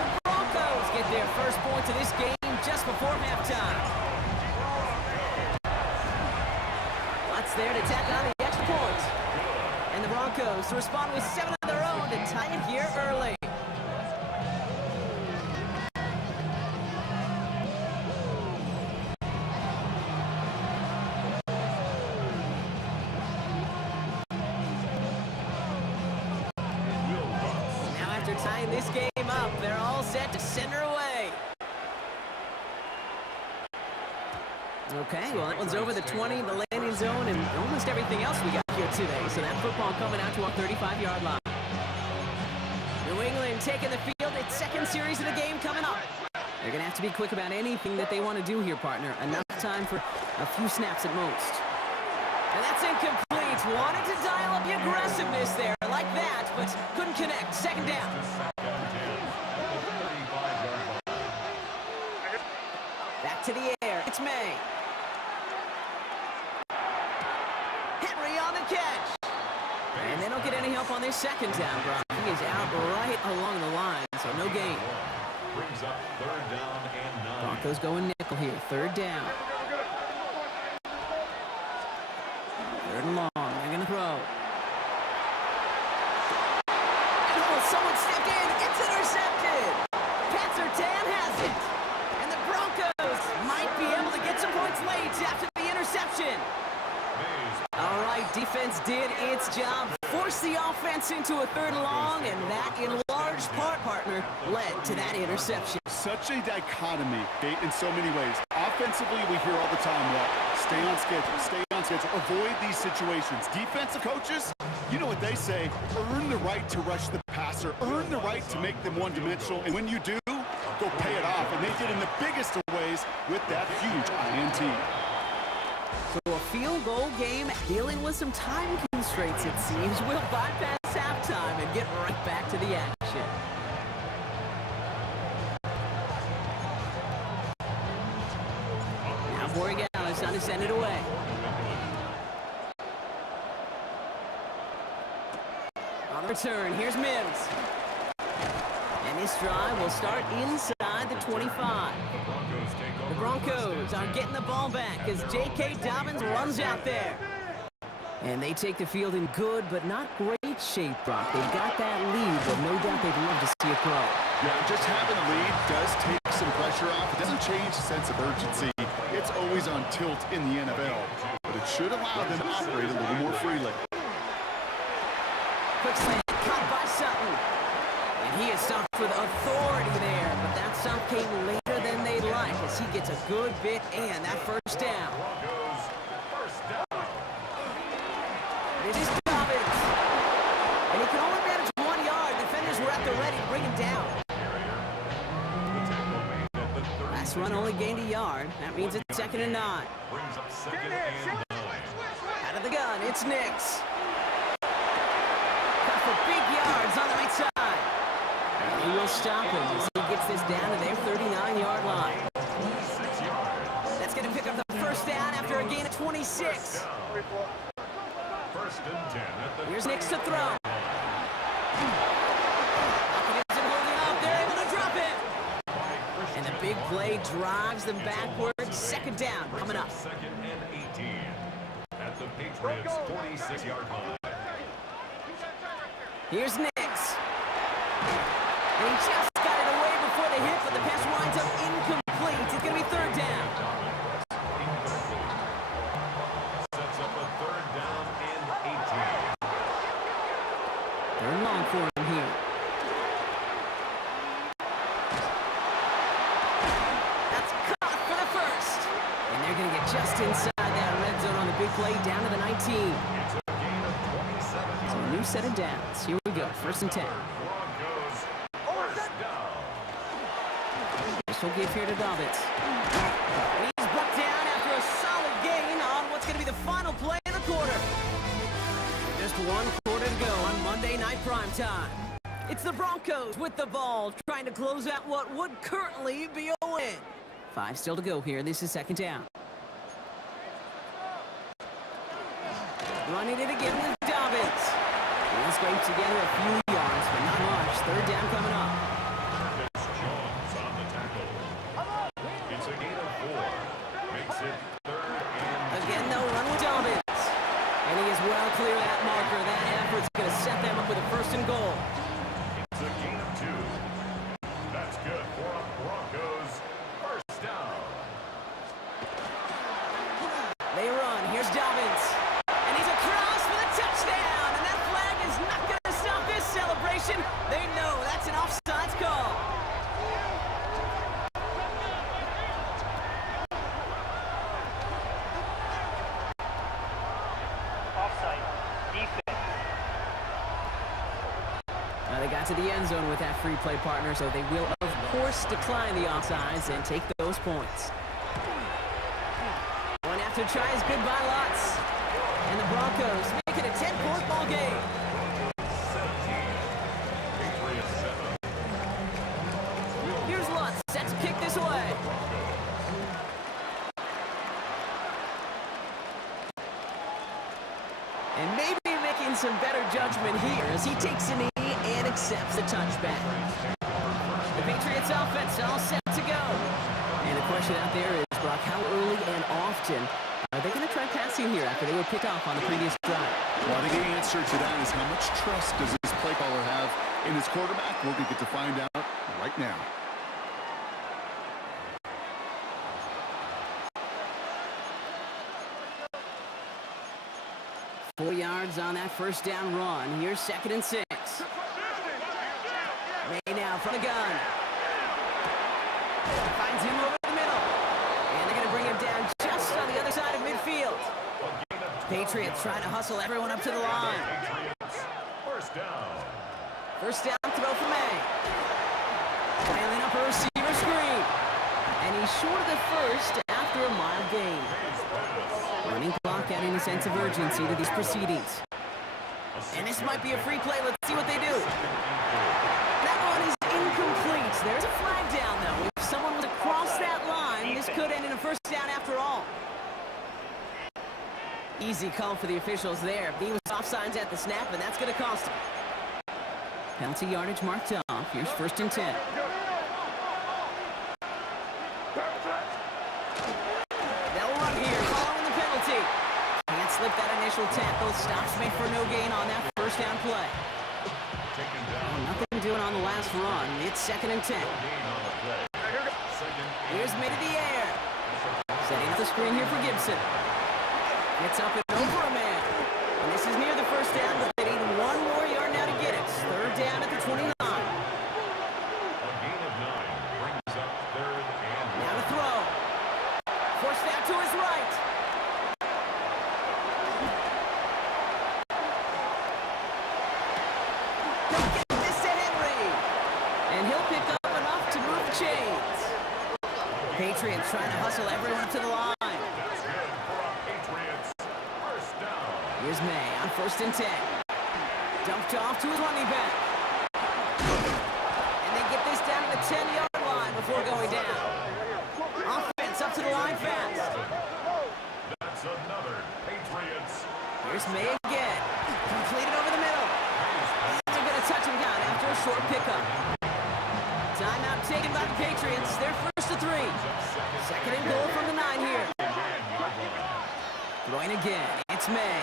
The Broncos get their first points of this game just before halftime. What's there to tack on the extra point? And the Broncos to respond with 7 of their own to tie it here early. Now after tying this game up, they're all set to send her away. Okay, well that one's over the 20, the landing zone, and almost everything else we got here today. So that football coming out to our 35-yard line. New England taking the field. Its second series of the game coming up. They're going to have to be quick about anything that they want to do here, partner. Enough time for a few snaps at most. And that's incomplete. Wanted to dial up the aggressiveness there like that, but couldn't connect. Second down. Back to the air. It's May. Henry on the catch. And they don't get any help on this second down, Brock. He is out right along the line, so no gain. Brings up third down and 9. Broncos going nickel here. Third down. Third and long. They're going to throw. And someone stepped in. It's intercepted. Pan-Surtain has it. And the Broncos might be able to get some points late after the interception. All right, defense did its job. Forced the offense into a third and long, and that in large part, partner, led to that interception. Such a dichotomy, Kate, in so many ways. Offensively, we hear all the time, stay on schedule, avoid these situations. Defensive coaches, you know what they say, earn the right to rush the passer, earn the right to make them one-dimensional, and when you do, go pay it off. And they did in the biggest of ways with that huge INT. So a field goal game dealing with some time constraints, it seems. We'll bypass halftime and get right back to the action. Now Borregales trying to send it away. On the return, here's Mims. And this drive will start inside the 25. The Broncos are getting the ball back as J.K. Dobbins runs out there. And they take the field in good but not great shape, Brock. They've got that lead, but no doubt they'd love to see it grow. Yeah, just having a lead does take some pressure off. It doesn't change the sense of urgency. It's always on tilt in the NFL, but it should allow them to operate a little more freely. Quick slant, caught by Sutton. And he is stopped with authority there, but that stop came later than they'd like as he gets a good bit and that first down. It is Dobbins. And he can only manage 1 yard. Defenders were at the ready to bring him down. Last run only gained a yard. That means it's second and 9. Brings up second and 9. Out of the gun, it's Nix. Cut for big yards on the right side. And he will stop him as he gets this down to their 39-yard line. 6 yards. That's going to pick up the first down after a gain of 26. First and 10 at the Here's Nix to throw. Pocket isn't holding up. They're able to drop it. And the big play drives them backwards. Second down coming up. Second and 18 at the Patriots' 46-yard line. Here's Nix. And he just got it away before the hit, but the pass winds up incomplete. It's going to be third down. Sets up a third down and 18. Third and just inside that red zone on the big play, down to the 19. It's a gain of 27. So a new set of downs. Here we go, 1st and 10. Broncos, first down. Initial give here to Dobbins. And he's brought down after a solid gain on what's going to be the final play of the quarter. Just 1 quarter to go on Monday Night Primetime. It's the Broncos with the ball, trying to close out what would currently be a win. 5 still to go here. This is 2nd down. Running it again with Dobbins. He'll scrape together a few yards, but not much. 3rd down coming up. It's Jones on the tackle. It's a gain of 4. Makes it 3rd and Again, they'll run with Dobbins. And he is well clear of that marker. That effort's going to set them up with a 1st and goal. it's a gain of 2. That's good for a Broncos first down. They run. Here's Dobbins. And he's across for the touchdown. And that flag is not going to stop this celebration. They know that's an offsides call. Offside. Defense. Now they got to the end zone with that free play partner, so they will, of course, decline the offsides and take those points. One after try is good by Lutz. And the Broncos make it a 10-point ball game. 17. Patriots 7. Here's Lutz, set to kick this away. And maybe making some better judgment here as he takes a knee and accepts the touchback. The Patriots offense all set to go. And the question out there is, Brock, how early and often are they going to try passing here after they were picked off on the previous drive? Well, I think the answer to that is how much trust does this play caller have in his quarterback? We're going to get to find out right now. Four yards on that 1st down run. Here's 2nd and 6. May now from the gun. Finds him over the middle. And they're going to bring him down just on the other side of midfield. Patriots trying to hustle everyone up to the line. Patriots first down. 1st down throw for May. Trailing up a receiver screen. And he's short of the 1st after a mild gain. Running clock adding a sense of urgency to these proceedings. And this might be a free play. Let's see what they do. That one is incomplete. There's a flag down, though. If someone was across that line, this could end in a 1st down after all. Easy call for the officials there. He was offsides at the snap, and that's going to cost him. Penalty yardage marked off. Here's 1st and 10. They'll run here, following the penalty. Can't slip that initial tackle. Stops made for no gain on that 1st down play. Taken down. Nothing doing on the last run. It's 2nd and 10. Gain on the play. Second Here's mid of the air. Setting up the screen here for Gibson. Gets up and over a man. And this is near the 1st down, but they need 1 more yard now to get it. 3rd down at the 29. A gain of 9 brings up 3rd and Now to throw. Forced out to his right. Don't get this to Henry. And he'll pick up enough to move the chains. Patriots trying to hustle everyone up to the line. that's good for a Patriots first down. Here's May on 1st and 10. Dumped off to his running back. And they get this down to the 10-yard line before going down. Offense up to the line fast. That's another Patriots. Here's May again. Completed over the middle. They're going to touch him down after a short pickup. Timeout taken by the Patriots. They're 1st to 3. 2nd and goal from the 9 here. Throwing again. It's May.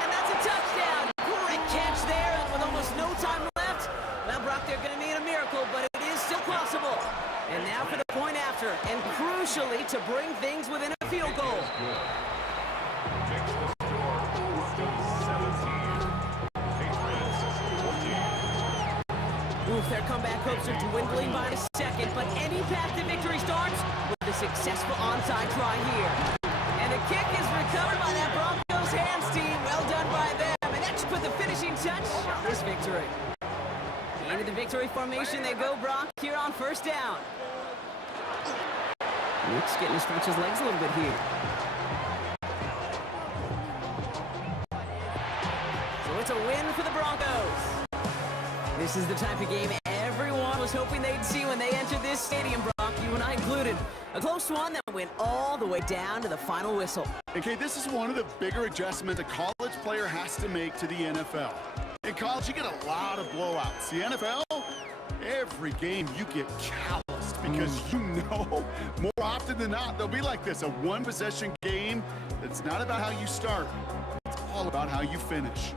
And that's a touchdown. Great catch there. And with almost no time left, well, Brock, they're going to need a miracle, but it is still possible. And now for the point after. And crucially, to bring things within a field goal. Takes the score to 17. Patriots 14. Oof, their comeback hopes are dwindling by the second, but any path to victory starts with a successful onside try here. And the kick is recovered by that Broncos hands team. Well done by them. And that should put the finishing touch on this victory. Into the victory formation they go, Brock, here on first down. Nick's getting to stretch his legs a little bit here. So it's a win for the Broncos. This is the type of game everyone was hoping they'd see when they entered this stadium, Brock, you and I included. A close one that went all the way down to the final whistle. Okay, this is one of the bigger adjustments a college player has to make to the NFL. In college, you get a lot of blowouts. The NFL, every game you get calloused because you know more often than not they'll be like this, a one-possession game. It's not about how you start. It's all about how you finish.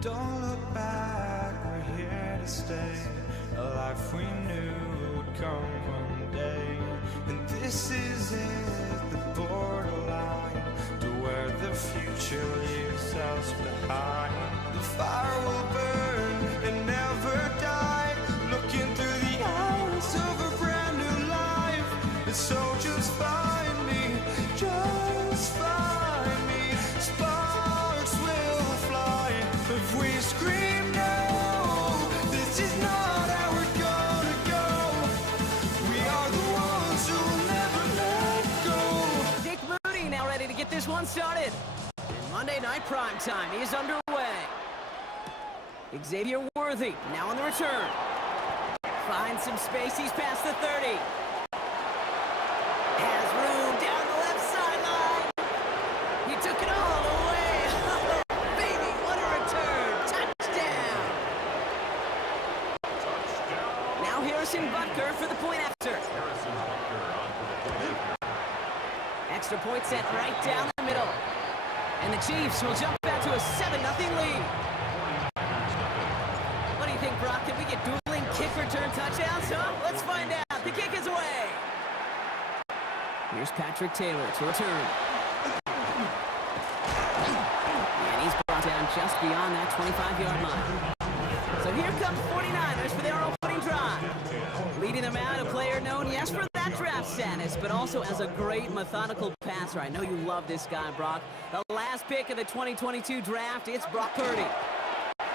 Don't look back, we're here to stay. A life we knew would come one day. And this is it, the borderline to where the future leaves us behind. The fire will burn and never die, looking through the eyes of a brand new life. And so just find me, just find me. Sparks will fly if we scream no. This is not how we're gonna go. We are the ones who'll never let go. Dick Moody now ready to get this one started. And Monday Night Prime Time is underway. Xavier Worthy now on the return. Finds some space, he's past the 30. Has room down the left sideline. He took it all the way. Oh, baby, what a return. Touchdown. Now Harrison Butker for the point after. Extra point set right down the middle. And the Chiefs will jump back to a 7-0 lead. What do you think, Brock? Can we get dueling kick return touchdowns, huh? Let's find out. The kick is away. Here's Patrick Taylor to return. And he's brought down just beyond that 25-yard line. So here comes 49ers for their opening status, but also as a great methodical passer. I know you love this guy, Brock. The last pick of the 2022 draft, it's Brock Purdy.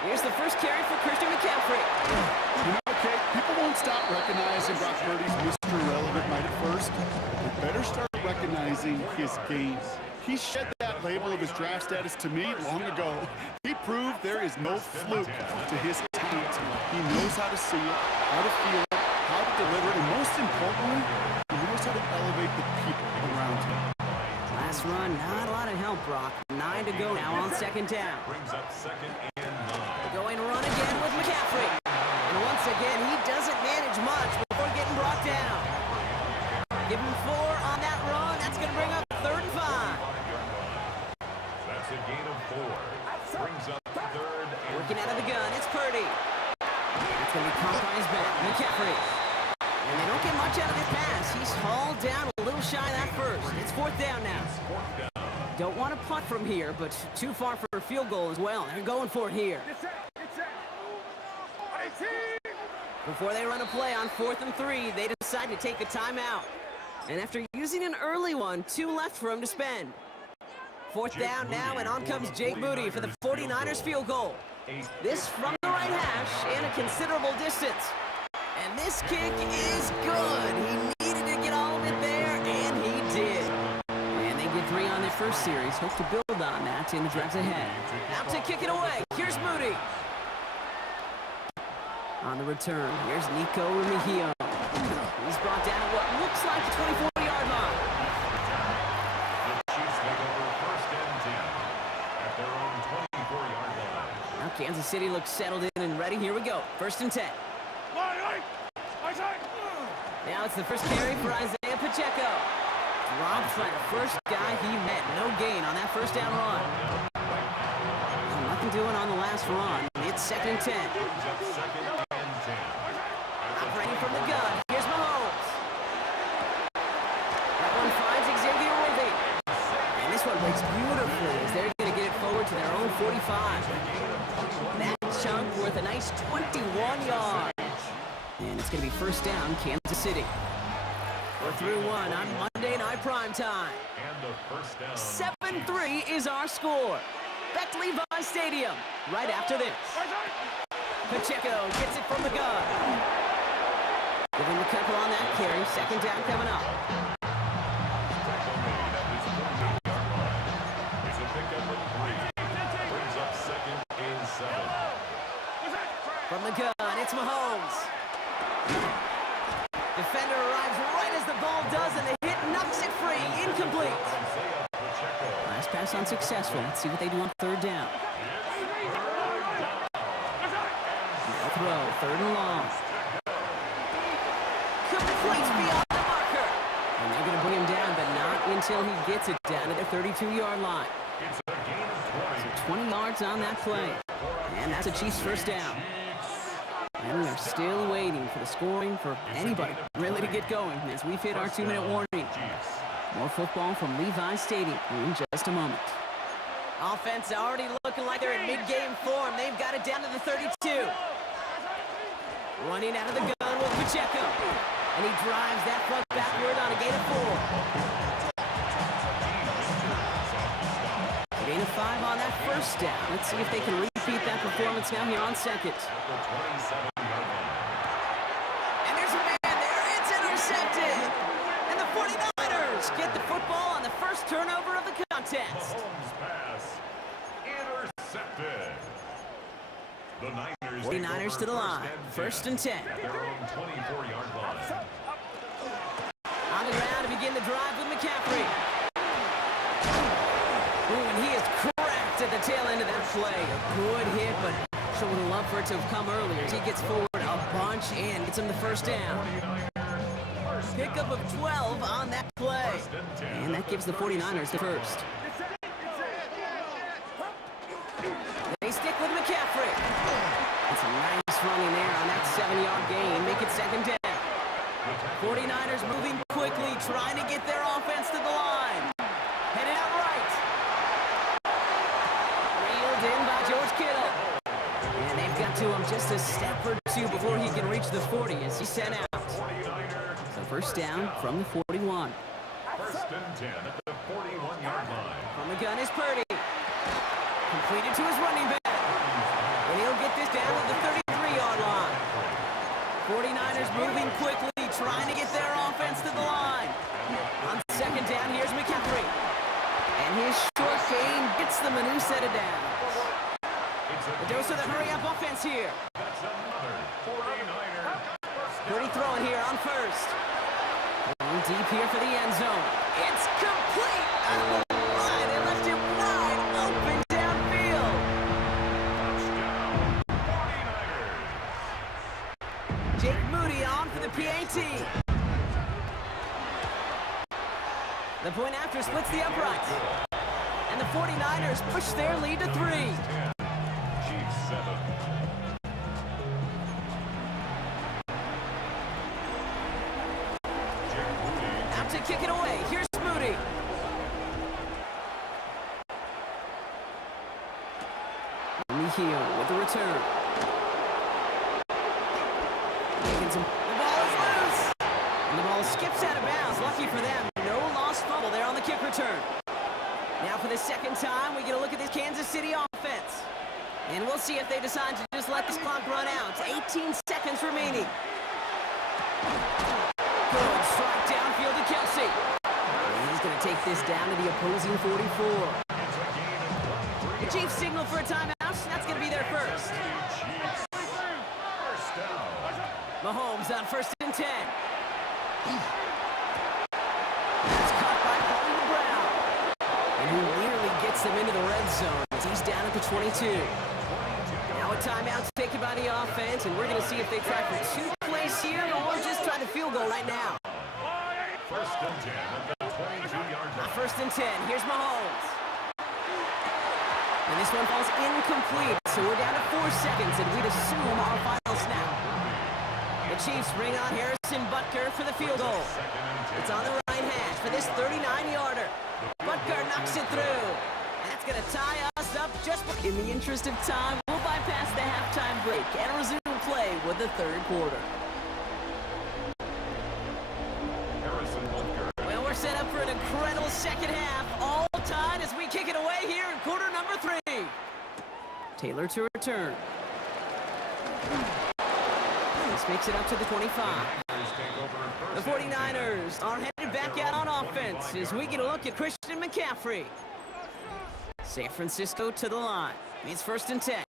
Here's the first carry for Christian McCaffrey. You know, Kate, people won't stop recognizing Brock Purdy's Mr. Irrelevant right at first. They better start recognizing his game. He shed that label of his draft status to me long ago. He proved there is no fluke to his talent. He knows how to see it, how to feel it, how to deliver it, and most importantly, he knows how to elevate the people around him. Last run, not a lot of help, Brock. 9 to go now on second down. Brings up second and 9. Going run again with McCaffrey. And once again, he doesn't manage much before getting brought down. Give him 4 on that run. That's going to bring up 3rd and 5. That's a gain of 4. Brings up 3rd and Working out of the gun, it's Purdy. It's going to be caught by his back, McCaffrey. And they don't get much out of this pass. He's hauled down a little shy of that first. It's 4th down now. Don't want to punt from here, but too far for a field goal as well. They're going for it here. Before they run a play on 4th and 3, they decide to take a timeout. And after using an early one, 2 left for him to spend. 4th down now, and on comes Jake Moody for the 49ers field goal. This from the right hash and a considerable distance. And this kick is good. He needed to get all of it there, and he did. And they get 3 on their first series. Hope to build on that in the drives ahead. Out to kick it away. Here's Moody. On the return, here's Nico Remigio. He's brought down at what looks like the 24-yard line. the Chiefs take over 1st and 10 at their own 24-yard line. Now Kansas City looks settled in and ready. Here we go. 1st and 10. Now it's the first carry for Isaiah Pacheco. Dropped by the first guy he met. No gain on that 1st down run. Nothing doing on the last run. It's 2nd and 10. Brings up 2nd and 10. Operating from the gun. Here's Mahomes. That one finds Xavier Worthy. And this one breaks beautifully as they're going to get it forward to their own 45. That chunk worth a nice 21 yards. And it's going to be 1st down, Kansas City. We're through 1 on Monday Night Primetime. And the 1st down. 7-3 is our score. Back to Levi Stadium right after this. Pacheco gets it from the gun. Give him a couple on that carry. 2nd down coming up. Tackle made at his 48-yard line. It's a pickup of 3. Brings up 2nd and 7. From the gun, it's Mahomes. Defender arrives right as the ball does, and the hit knocks it free. Incomplete. Isaiah Pacheco. Last pass unsuccessful. Let's see what they do on 3rd down. No throw, 3rd and long. Complete beyond the marker. And they're going to bring him down, but not until he gets it down to the 32-yard line. It's a gain of 20. So 20 yards on that play. And that's a Chiefs 1st down. And we are still waiting for the scoring for anybody really to get going as we've hit our 2-minute warning. More football from Levi Stadium in just a moment. Offense already looking like they're in mid-game form. They've got it down to the 32. Running out of the gun with Pacheco. And he drives that puck backward on a gain of 4. Gain of 5 on that 1st down. Let's see if they can repeat that performance now here on 2nd. And there's a man there. It's intercepted. And the 49ers get the football on the first turnover of the contest. Mahomes pass intercepted. The Niners 49ers to the line. 1st and 10. at their own 24-yard line. On the ground to begin the drive with McCaffrey. Ooh, and he is cracked at the tail end of that play. A good hit, but sure would have loved for it to have come earlier. He gets forward a bunch and gets him the 1st down. Pickup of 12 on that play. And that gives the 49ers the 1st. They stick with McCaffrey. That's a nice run in there on that 7-yard gain. Make it 2nd down. 49ers moving quickly, trying to get their offense to the line. Headed out right. Reeled in by George Kittle. And they've got to him just a step or 2 before he can reach the 40 as he's sent out. So 1st down from the 41. First and 10 at the 41-yard line. From the gun is Purdy. Completed to his running back. And he'll get this down to the 33-yard line. 49ers moving quickly, trying to get their offense to the line. On second down, here's McCaffrey. And his short game gets them a new set of downs. A dose of the hurry-up offense here. That's another 49er. Purdy throwing here on first. Going deep here for the end zone. It's complete. Oh, my, they left him wide open downfield. Touchdown, 49ers. Jake Moody on for the PAT. The point after splits the uprights. And the 49ers push their lead to 3. 10, Chiefs 7. Jake Moody. Out to kick it away. Here's Moody. Mejia with the return. Making some. The ball is loose. And the ball skips out of bounds. Lucky for them. No lost fumble there on the kick return. Now for the second time, we get a look at this Kansas City offense. And we'll see if they decide to just let this clock run out. 18 seconds remaining. Good strike downfield to Kelsey. And he's going to take this down to the opposing 44. The Chiefs signal for a timeout. That's going to be their first. Chiefs. First down. Mahomes on first and 10. That's caught by Hollywood Brown. And he nearly gets them into the red zone as he's down at the 22. Now a timeout taken by the offense, and we're going to see if they try for 2 plays here or just try the field goal right now. First and 10 at the 22-yard line. First and 10. Here's Mahomes. And this one falls incomplete, so we're down to 4 seconds, and we'd assume our final snap. The Chiefs bring on Harrison Butker for the field goal. It's on the right hash for this 39-yarder. Butker knocks it through. That's going to tie us up just in the interest of time. We'll bypass the halftime break and resume play with the third quarter. Harrison Butker. Well, we're set up for an incredible second half. All tied as we kick it away here in quarter number 3. Taylor to return. This makes it up to the 25. The 49ers are headed back out on offense as we get a look at Christian McCaffrey. San Francisco to the line. It's first and 10.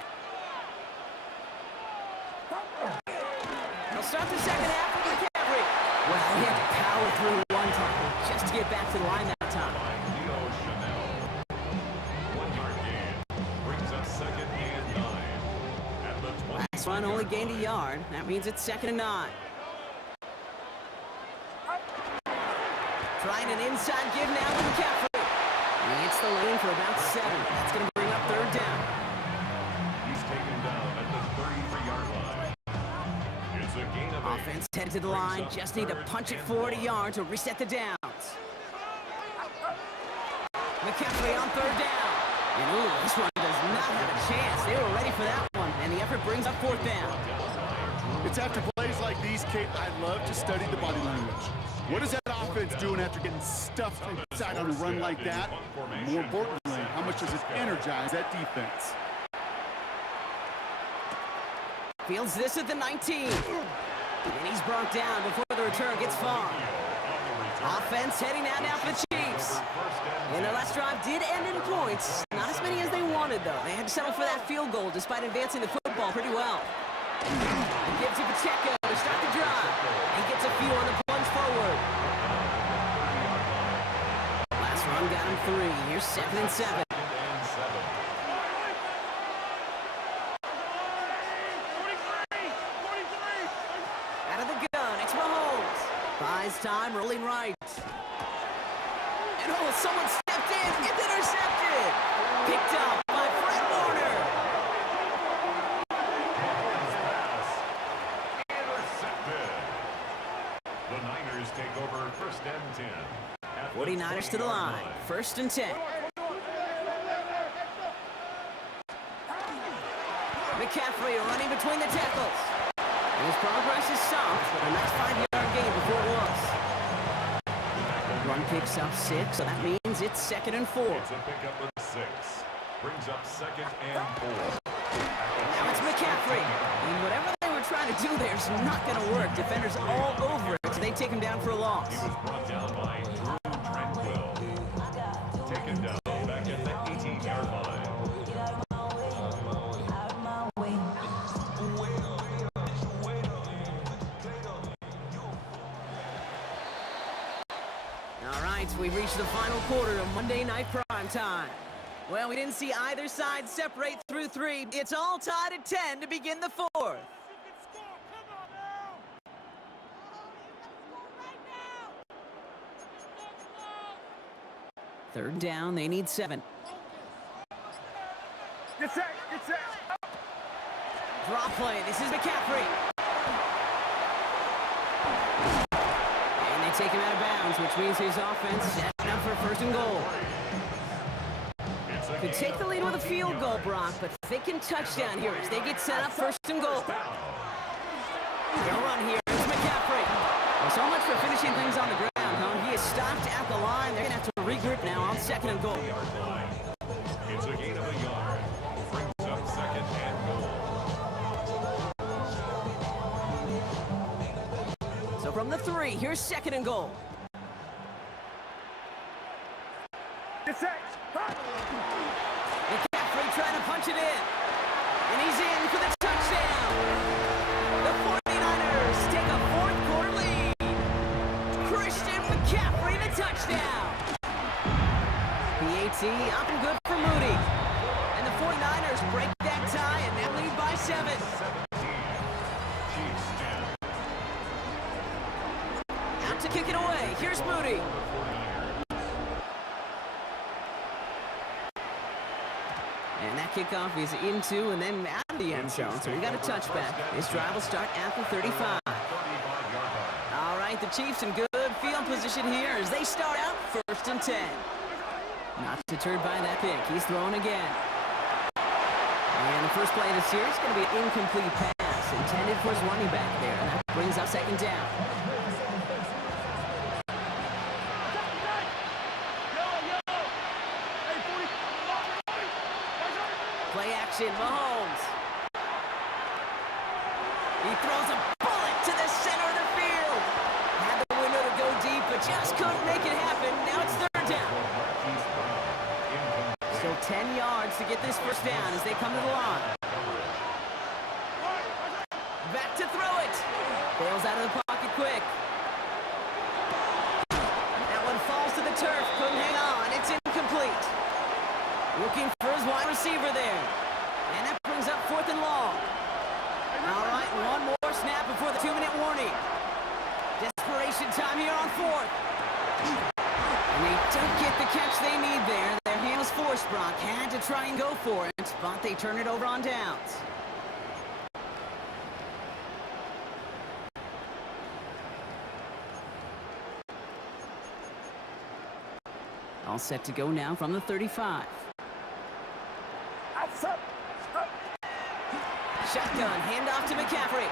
They'll start the second half with McCaffrey. Well, he had to power through one tackle just to get back to the line that time. Leo Chanel. 1-yard gain. Brings up second and 9. At the 20. Last run only gained a yard. That means it's second and 9. Trying an inside give now to McCaffrey. He hits the lane for about 7. That's going to bring up third down. He's taken down at the 33-yard line. It's a gain of 8. Offense headed to the line. Just need to punch it 40 yards to reset the downs. McCaffrey on third down. And ooh, this one does not have a chance. They were ready for that one. And the effort brings up fourth down. It's after plays like these, Kate, I love to study the body language. What is that offense doing after getting stuffed inside on a run like that? More importantly, how much does it energize that defense? Fields this at the 19. And he's brought down before the return gets far. Offense heading out now for the Chiefs. And their last drive did end in points. Not as many as they wanted, though. They had to settle for that field goal despite advancing the football pretty well. He gives to Pacheco to start the drive. He gets a few on the plunge forward. Last run got him 3. Here's 2nd and 7. Out of the gun, it's Mahomes. Buys time, rolling right. And oh, someone stepped in. It's intercepted. Picked up by Fred Warner. Intercepted. The Niners take over first and 10. At the 49ers to the line. First and 10. McCaffrey running between the tackles. And his progress is soft, but a nice 5-yard gain before it was. One picks up 6, so that means it's 2nd and 4. It's a pickup of 6. Brings up 2nd and 4. Now it's McCaffrey. And whatever they were trying to do there is not going to work. Defenders all over it, so they take him down for a loss. He was brought down by Drew Tranquill. Taken down back at the 18-yard line. All right, we've reached the final quarter of Monday Night Prime Time. Well, we didn't see either side separate through 3. It's all tied at 10 to begin the 4th. Third down, they need 7. Get set, get set. Draw play, this is McCaffrey. And they take him out of bounds, which means his offense setting up for 1st and goal. Could take the lead with a field goal, Brock, but thinking touchdown here as they get set up 1st and goal. They'll run here, it's McCaffrey. Well, so much for finishing things on the ground, huh? He is stopped at the line. They're going to have to regroup now on 2nd and goal. It's a gain of a yard. Brings up 2nd and goal. So from the 3, here's 2nd and goal. Get set. McCaffrey trying to punch it in. And he's in for the touchdown. The 49ers take a 4th quarter lead. Christian McCaffrey, the touchdown. PAT up and good for Moody. And the 49ers break that tie and now lead by 7. Out to kick it away. Here's Moody. And that kickoff is into and then out of the end zone. So we got a touchback. This drive will start at the 35. All right, the Chiefs in good field position here as they start out 1st and 10. Not deterred by that pick. He's throwing again. And the first play of the series is going to be an incomplete pass intended for his running back there. And that brings up 2nd down. Play action, Mahomes. He throws a bullet to the center of the field. Had the window to go deep, but just couldn't make it happen. Now it's 3rd down. So 10 yards to get this 1st down as they come to the line. Back to throw it. Bails out of the pocket quick. That one falls to the turf. Couldn't hang on. It's incomplete. Looking for his wide receiver there. And that brings up 4th and long. All right, one more snap before the 2-minute warning. Desperation time here on 4th. And they don't get the catch they need there. Their hand was forced, Brock. Had to try and go for it, but they turn it over on downs. All set to go now from the 35. Shotgun, handoff to McCaffrey.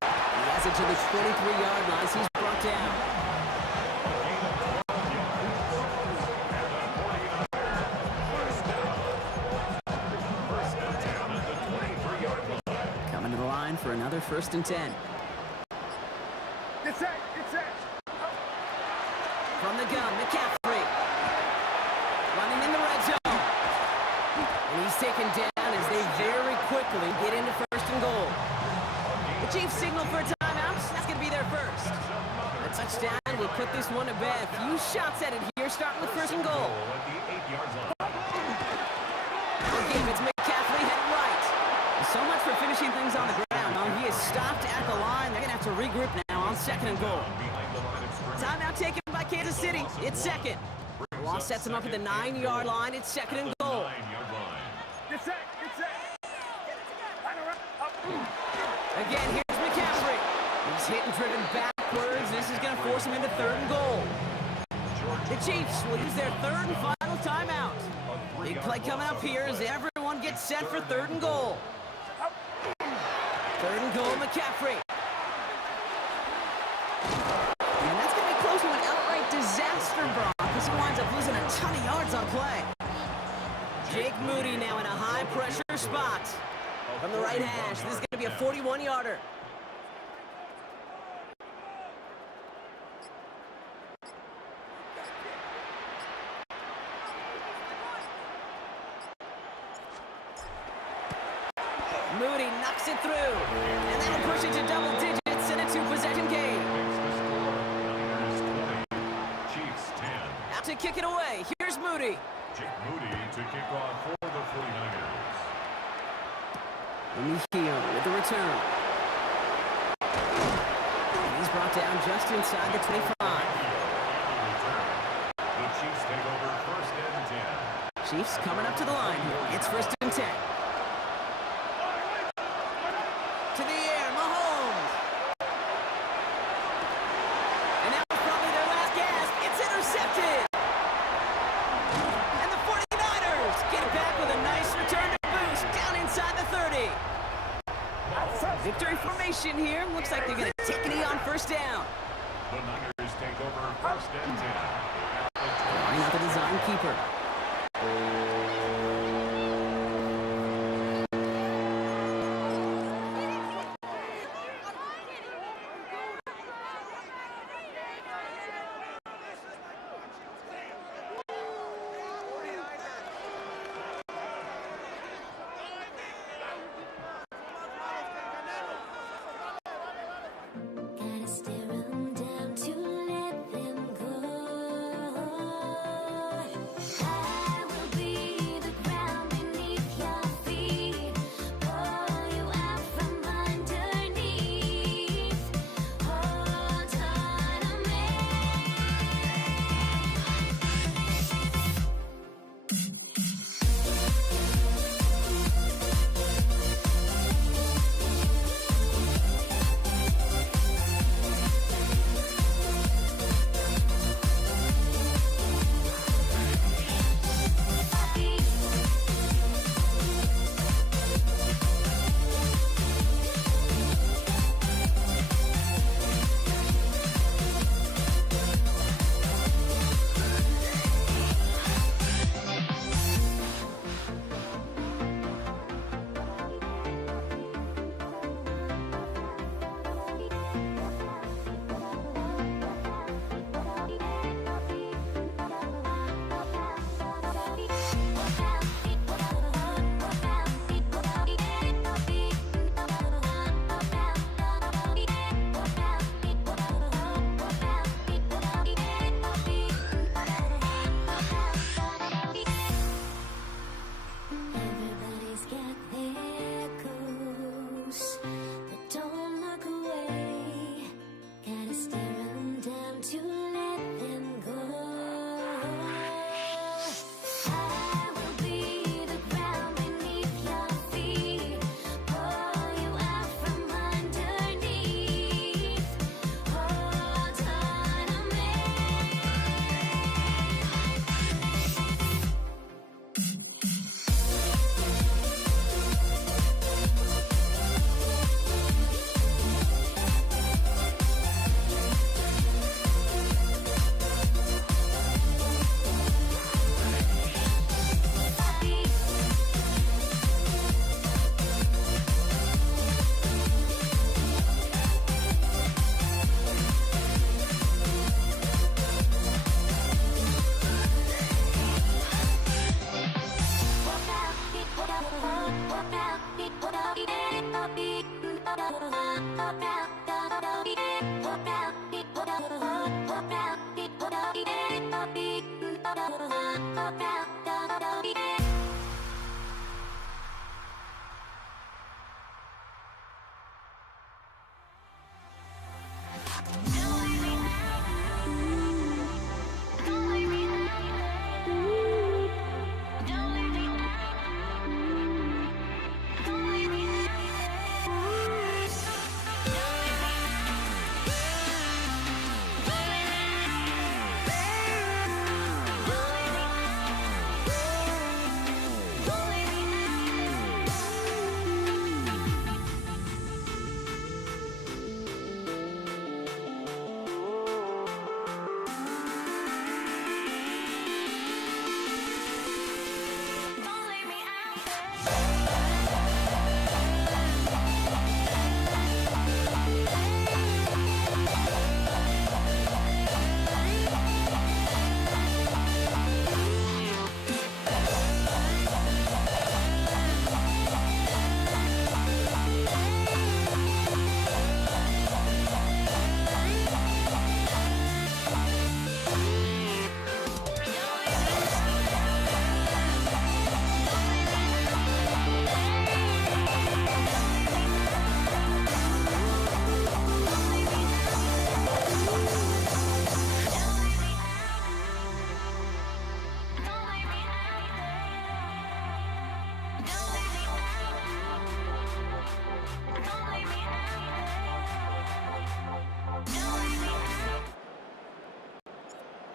He has it to the 23-yard line as he's brought down. Coming to the line for another 1st and 10. Get set, get set. From the gun, McCaffrey. Running in the red zone. And he's taken down as they very quickly get into 1st and goal. The Chiefs signal for a timeout. That's going to be their first. A touchdown will put this one to bed. Few shots at it here, starting with 1st and goal. Again, it's McCaffrey heading right. So much for finishing things on the ground. He is stopped at the line. They're going to have to regroup now on 2nd and goal. Timeout taken by Kansas City. It's 2nd. The loss sets him up at the 9-yard line. It's 2nd and goal. Get set, get set. Again, here's McCaffrey. He's hit and driven backwards. This is going to force him into 3rd and goal. The Chiefs will use their 3rd and final timeout. Big play coming up here as everyone gets set for 3rd and goal. 3rd and goal, McCaffrey. as he winds up losing a ton of yards on play. Jake Moody now in a high-pressure spot. From the right hash, this is going to be a 41-yarder. Moody knocks it through, and that'll push it to double digits in a two-possession game. Chiefs 10. Out to kick it away. Here's Moody. Jake Moody to kick off for the 49ers. Mejia with the return. And he's brought down just inside the 25. The Chiefs take over first and 10. Chiefs coming up to the line here. It's first and 10. To the air, Mahomes. And that was probably their last gasp. It's intercepted. And the 49ers get it back with a nice return to boost down inside the 30. Victory formation here. Looks like they're going to take a knee on first down. The Niners take over first and 10. Line up the design keeper. Gotta stare 'em down to let them go.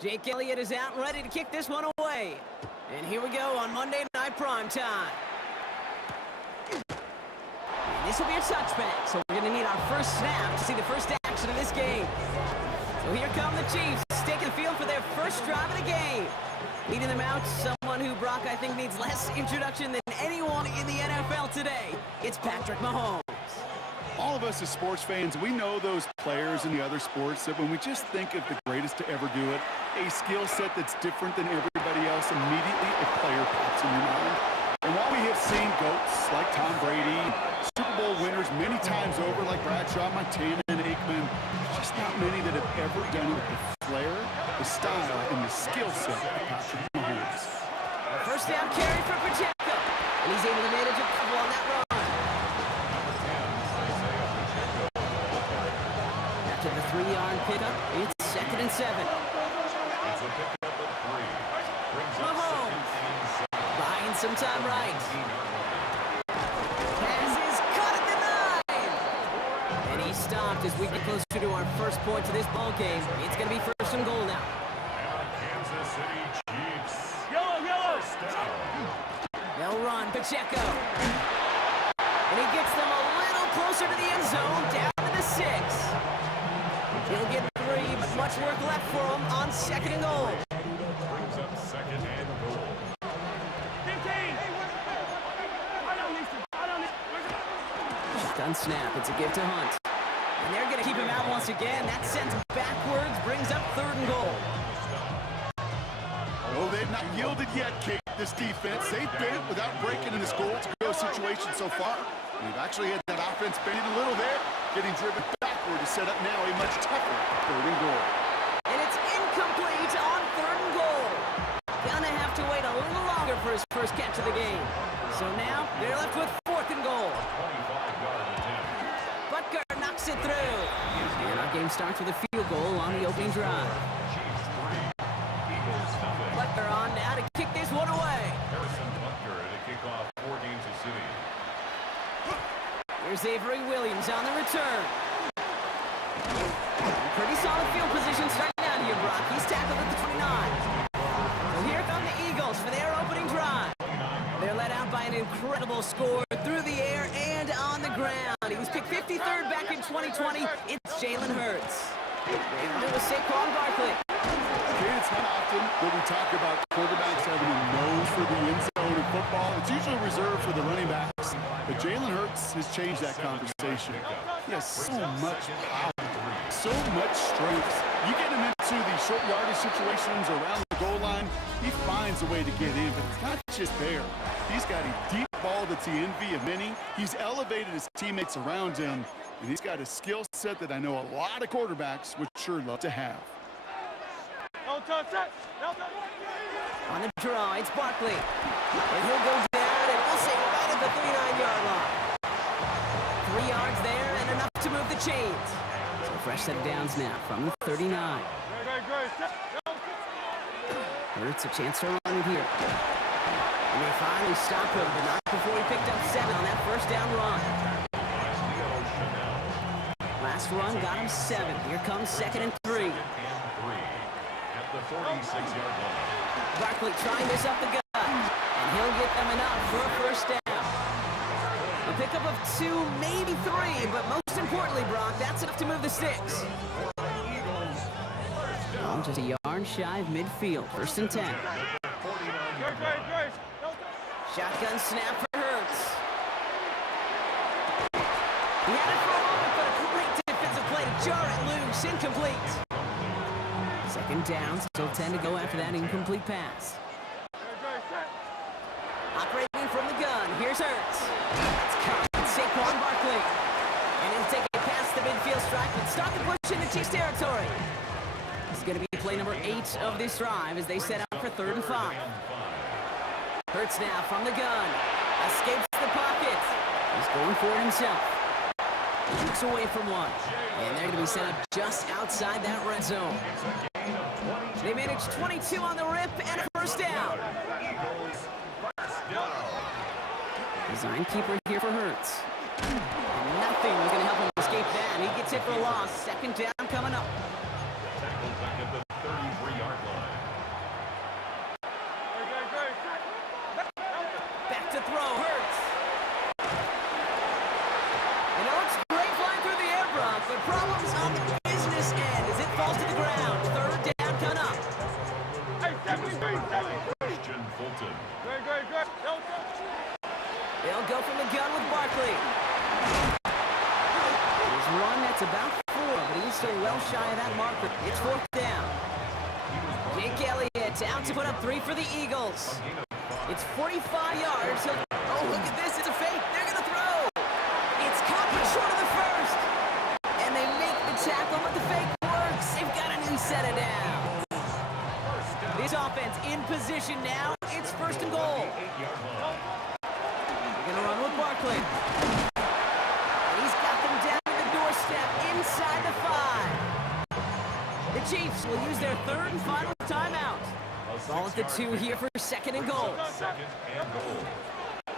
Jake Elliott is out and ready to kick this one away. And here we go on Monday Night Primetime. This will be a touchback, so we're going to need our first snap to see the first action of this game. So here come the Chiefs, taking the field for their first drive of the game. Leading them out, someone who, Brock, I think needs less introduction than anyone in the NFL today. It's Patrick Mahomes. All of us as sports fans, we know those players in the other sports that when we just think of the greatest to ever do it, a skill set that's different than everybody else, immediately a player pops in your mind. And while we have seen GOATs like Tom Brady, Super Bowl winners many times over like Bradshaw, Montana, and Aikman, there's just not many that have ever done it with the flair, the style, and the skill set of Patrick Mahomes. First down carry for Pacheco, and he's able to manage a couple on that run. After the 3-yard pickup, it's 2nd and 7. It's a pickup of 3. Brings up Mahomes 2nd and 7. buying some time right. Pass is cut at the 9. And he stopped as we get closer to our first point to this ball game. It's going to be 1st and goal now. And Kansas City Chiefs. Yellow. First down. They'll run Pacheco. And he gets them a little closer to the end zone, down to the 6. He'll get 3, but much work left for him on 2nd and goal. Brings up 2nd and goal. 15. Shotgun snap. It's a give to Hunt. And they're going to keep him out once again. That sends him backwards, brings up 3rd and goal. Oh, they've not yielded yet, Kate, this defense. They've been it without breaking in this goal-to-go situation so far. We've actually had that offense bending a little there, getting driven backward to set up now a much tougher 3rd and goal. And it's incomplete on 3rd and goal. Gonna have to wait a little longer for his first catch of the game. So now they're left with 4th and goal. 25-yard attempt. Butker knocks it through. And our game starts with a field goal on the opening drive. Chiefs 3. Eagles nothing. Butker on now to kick this one away. Harrison Butker to kick off for Kansas City. Here's Avery Williams on the return. Pretty solid field position starting out here, Brock. He's tackled at the 29. So here come the Eagles for their opening drive. They're led out by an incredible score through the air and on the ground. He was picked 53rd back in 2020. It's Jalen Hurts. They'll do with Saquon Barkley. Okay, it's not often that we talk about quarterbacks having a nose for the end zone in football. It's usually reserved for the running backs. But Jalen Hurts has changed that conversation. He has so much power, so much strength. You get him into these short yardage situations around the goal line, he finds a way to get in, but it's not just there. He's got a deep ball that's the envy of many. He's elevated his teammates around him, and he's got a skill set that I know a lot of quarterbacks would sure love to have. On the draw, it's Barkley. And he'll go down, and we'll say right at the 39-yard line. 3 yards there, and enough to move the chains. So a fresh set of downs now from the 39. Hurts a chance to run it here. And they finally stop him, but not before he picked up 7 on that first down run. Last run got him 7. Here comes 2nd and 3. At the 46-yard line. Barkley trying this up the gut, and he'll get them enough for a first down. A pickup of 2, maybe 3, but most importantly, Brock, that's enough to move the sticks. Oh, just a yard shy of midfield, 1st and 10. Shotgun snap for Hurts. He had it for a moment, but a great defensive play to jar it loose, incomplete. 2nd down, still 10 to go after that incomplete pass. Operating from the gun, here's Hurts. It's caught Saquon Barkley. And he'll take it past the midfield stripe and start the push into Chiefs territory. This is going to be play number 8 of this drive as they set out for 3rd and 5. Hurts now from the gun. Escapes the pocket. He's going for it himself. Shoots away from one. And they're going to be set up just outside that red zone. They managed 22 on the rip and a first down. Design keeper here for Hurts. And nothing was going to help him escape that. He gets hit for a loss. 2nd down coming up. Tackled back at the 33-yard line. to throw. Hurts. And it looks great flying through the air, Brock, but problems on the business end as it falls to the ground. Third down coming up. Christian Fulton. They'll go from the gun with Barkley. His run, that's about 4, but he's still well shy of that marker. It's 4th down. Jake Elliott out to put up 3 for the Eagles. It's 45 yards. Oh, look at this. It's a fake. They're going to throw. It's caught but short of the first. And they make the tackle, but the fake works. They've got a new set of downs. This offense in position now. It's 1st and goal. They're going to run with Barkley. And he's got them down to the doorstep inside the 5. The Chiefs will use their 3rd and final timeout. Ball at the 2 here for 2nd and goal.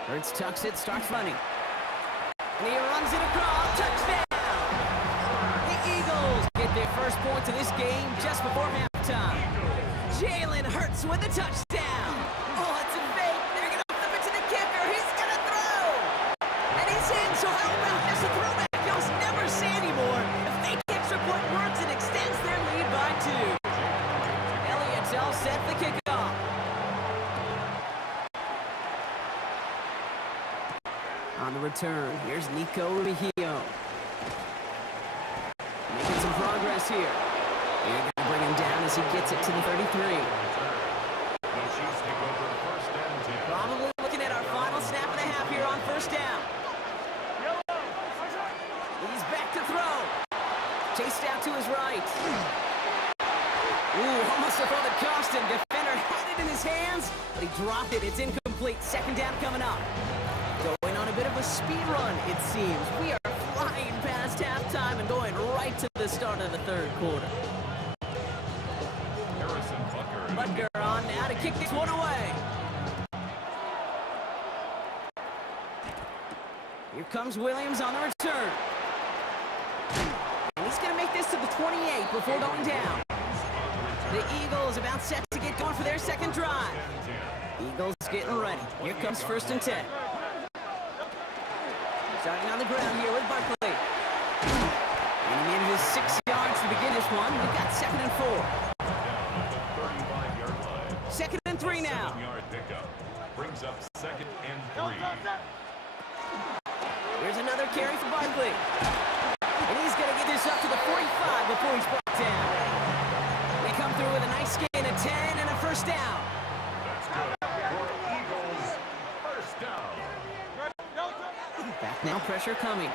Hurts tucks it, starts running. And he runs it across. Touchdown! The Eagles get their first points of this game just before halftime. Jalen Hurts with a touchdown. Oh, it's a fake. They're going to flip it to the kicker. He's going to throw. And he's in, so how about this? A throwback. You'll never say anymore. The fake extra point works and extends their lead by 2. Elliott's all set the kickoff. On the return, here's Nico Remigio. Making some progress here. They're going to bring him down as he gets it to the 33. Probably looking at our final snap and a half here on 1st down. He's back to throw. Chased out to his right. Ooh, almost a throw that cost him. Defender had it in his hands, but he dropped it. It's incomplete. 2nd down coming up. Going on a bit of a speed run, it seems. We are flying past halftime and going right to the start of the 3rd quarter. Butker on now to kick this one away. Here comes Williams on the return. And he's going to make this to the 28 before going down. The Eagles about set to get going for their 2nd drive. Eagles getting ready. Here comes 1st and 10. Starting on the ground here with Barkley. And he manages 6 yards to begin this one. We've got 2nd and 4. 2nd and 3 now. Brings up 2nd and 3. Here's another carry for Barkley. And he's going to get this up to the 45 before he's brought down. They come through with a nice gain of 10 and a 1st down. That's good for Eagles. 1st down. Back now, pressure coming.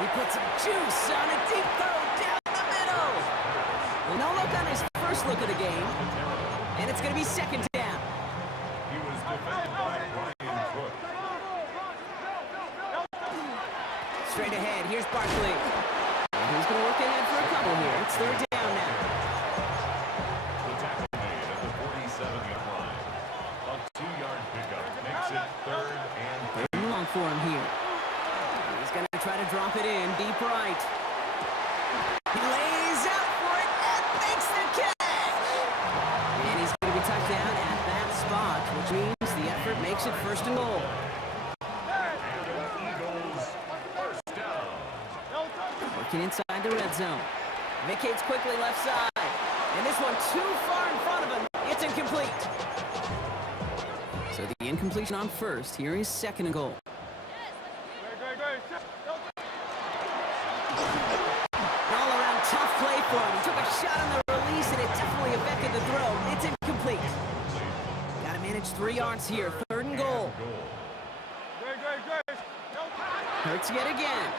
He puts some juice on a deep throw down the middle. Well, no look on his first look of the game. And it's going to be 2nd down. He was defended by Brian Cook. Straight ahead, here's Barkley. And he's going to work ahead for a couple here. It's 3rd down now. The tackle made at the 47-yard line. A 2-yard pickup makes it 3rd and 3. Long for him here. He's going to try to drop it in deep right. He lays out for it and makes the catch. And he's going to be touched down at that spot, which means the effort makes it 1st and goal. Eagles 1st down. Working inside the red zone. Vacates quickly left side. And this one too far in front of him. It's incomplete. So the incompletion on 1st. Here is 2nd and goal. All around tough play for him. He took a shot on the release and it definitely affected the throw. It's incomplete. Got to manage 3 yards here. 3rd and goal. Hurts yet again.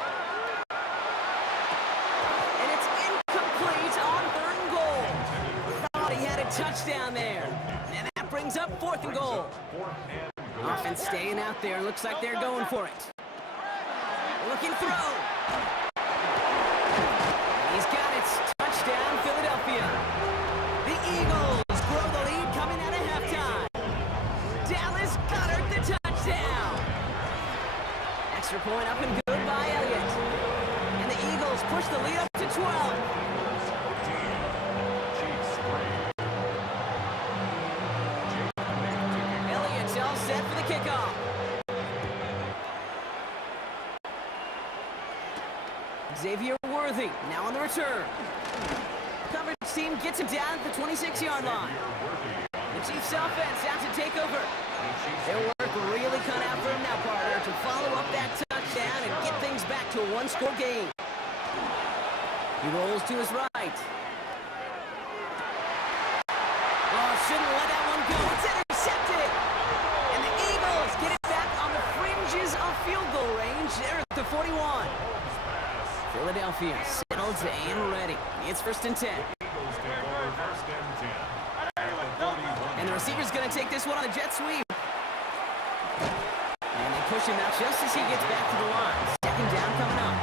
And it's incomplete on 3rd and goal. Thought he had a touchdown there. And that brings up 4th and goal. Offense staying out there. Looks like they're going for it. Looking throw. He's got it. Touchdown, Philadelphia. The Eagles grow the lead coming out of halftime. Dallas Goedert the touchdown. Extra point up and good by Elliott. And the Eagles push the lead up to 12. Elliott's all set. set for the kickoff. Xavier Worthy now on the return. Coverage team gets him down at the 26-yard line. The Chiefs offense out to take over. Their work really cut out for him now, partner, to follow up that touchdown and get things back to a one-score game. He rolls to his right. Oh, shouldn't let that one go. It's intercepted. And the Eagles get it back on the fringes of field goal range. They're at the 41. Philadelphia settled and ready. It's 1st and 10. And the receiver's going to take this one on the jet sweep. And they push him out just as he gets back to the line. 2nd down coming up.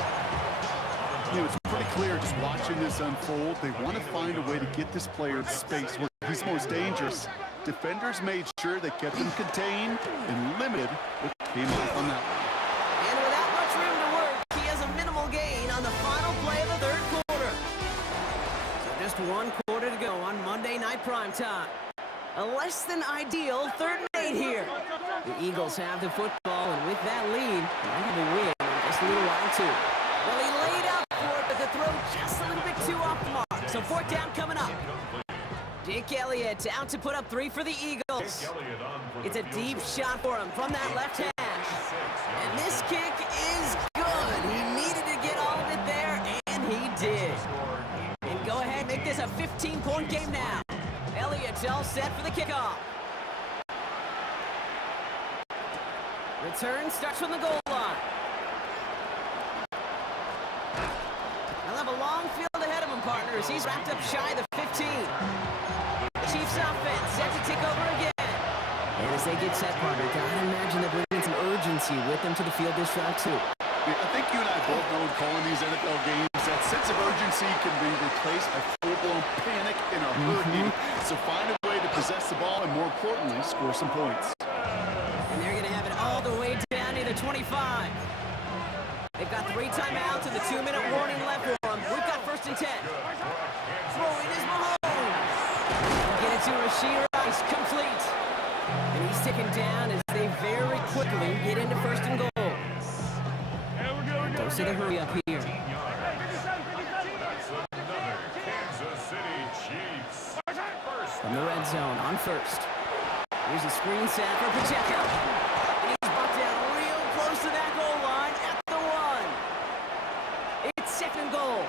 You know, it's pretty clear just watching this unfold. They want to find a way to get this player in space where he's most dangerous. Defenders made sure they kept him contained and limited what came off on that one. And without much room to work, he has a minimal gain on the final play of the 3rd quarter. So just 1 quarter to go on Monday Night Primetime. A less than ideal 3rd and 8 here. The Eagles have the football, and with that lead, might have a win in just a little while too. Well, he laid up for it, but the throw just a little bit too off the mark. So 4th down coming up. Dick Elliott out to put up 3 for the Eagles. It's a deep shot for him from that left hash. And this kick is good. He needed to get all of it there, and he did. And go ahead, make this a 15-point game now. Elliott's all set for the kickoff. Return starts from the goal line. He'll have a long field ahead of him, partners. He's wrapped up shy of the 15. Chiefs offense set to take over again. And as they get set, partner, gotta imagine they're bringing some urgency with them to the field this drive, too. I think you and I both know in calling these NFL games, that sense of urgency can be replaced by full-blown panic in a hurry. So find a way to possess the ball and, more importantly, score some points. And they're going to have it all the way down to the 25. They've got 3 timeouts and the 2-minute warning left for them. We've got 1st and 10. Throwing is Mahomes. Get it to Rashee Rice, complete. And he's taken down as they very quickly get into 1st and goal. Goes to the hurry up here. From the red zone on 1st. Here's a screen set for Pacheco. And he's brought down real close to that goal line at the 1. It's 2nd and goal.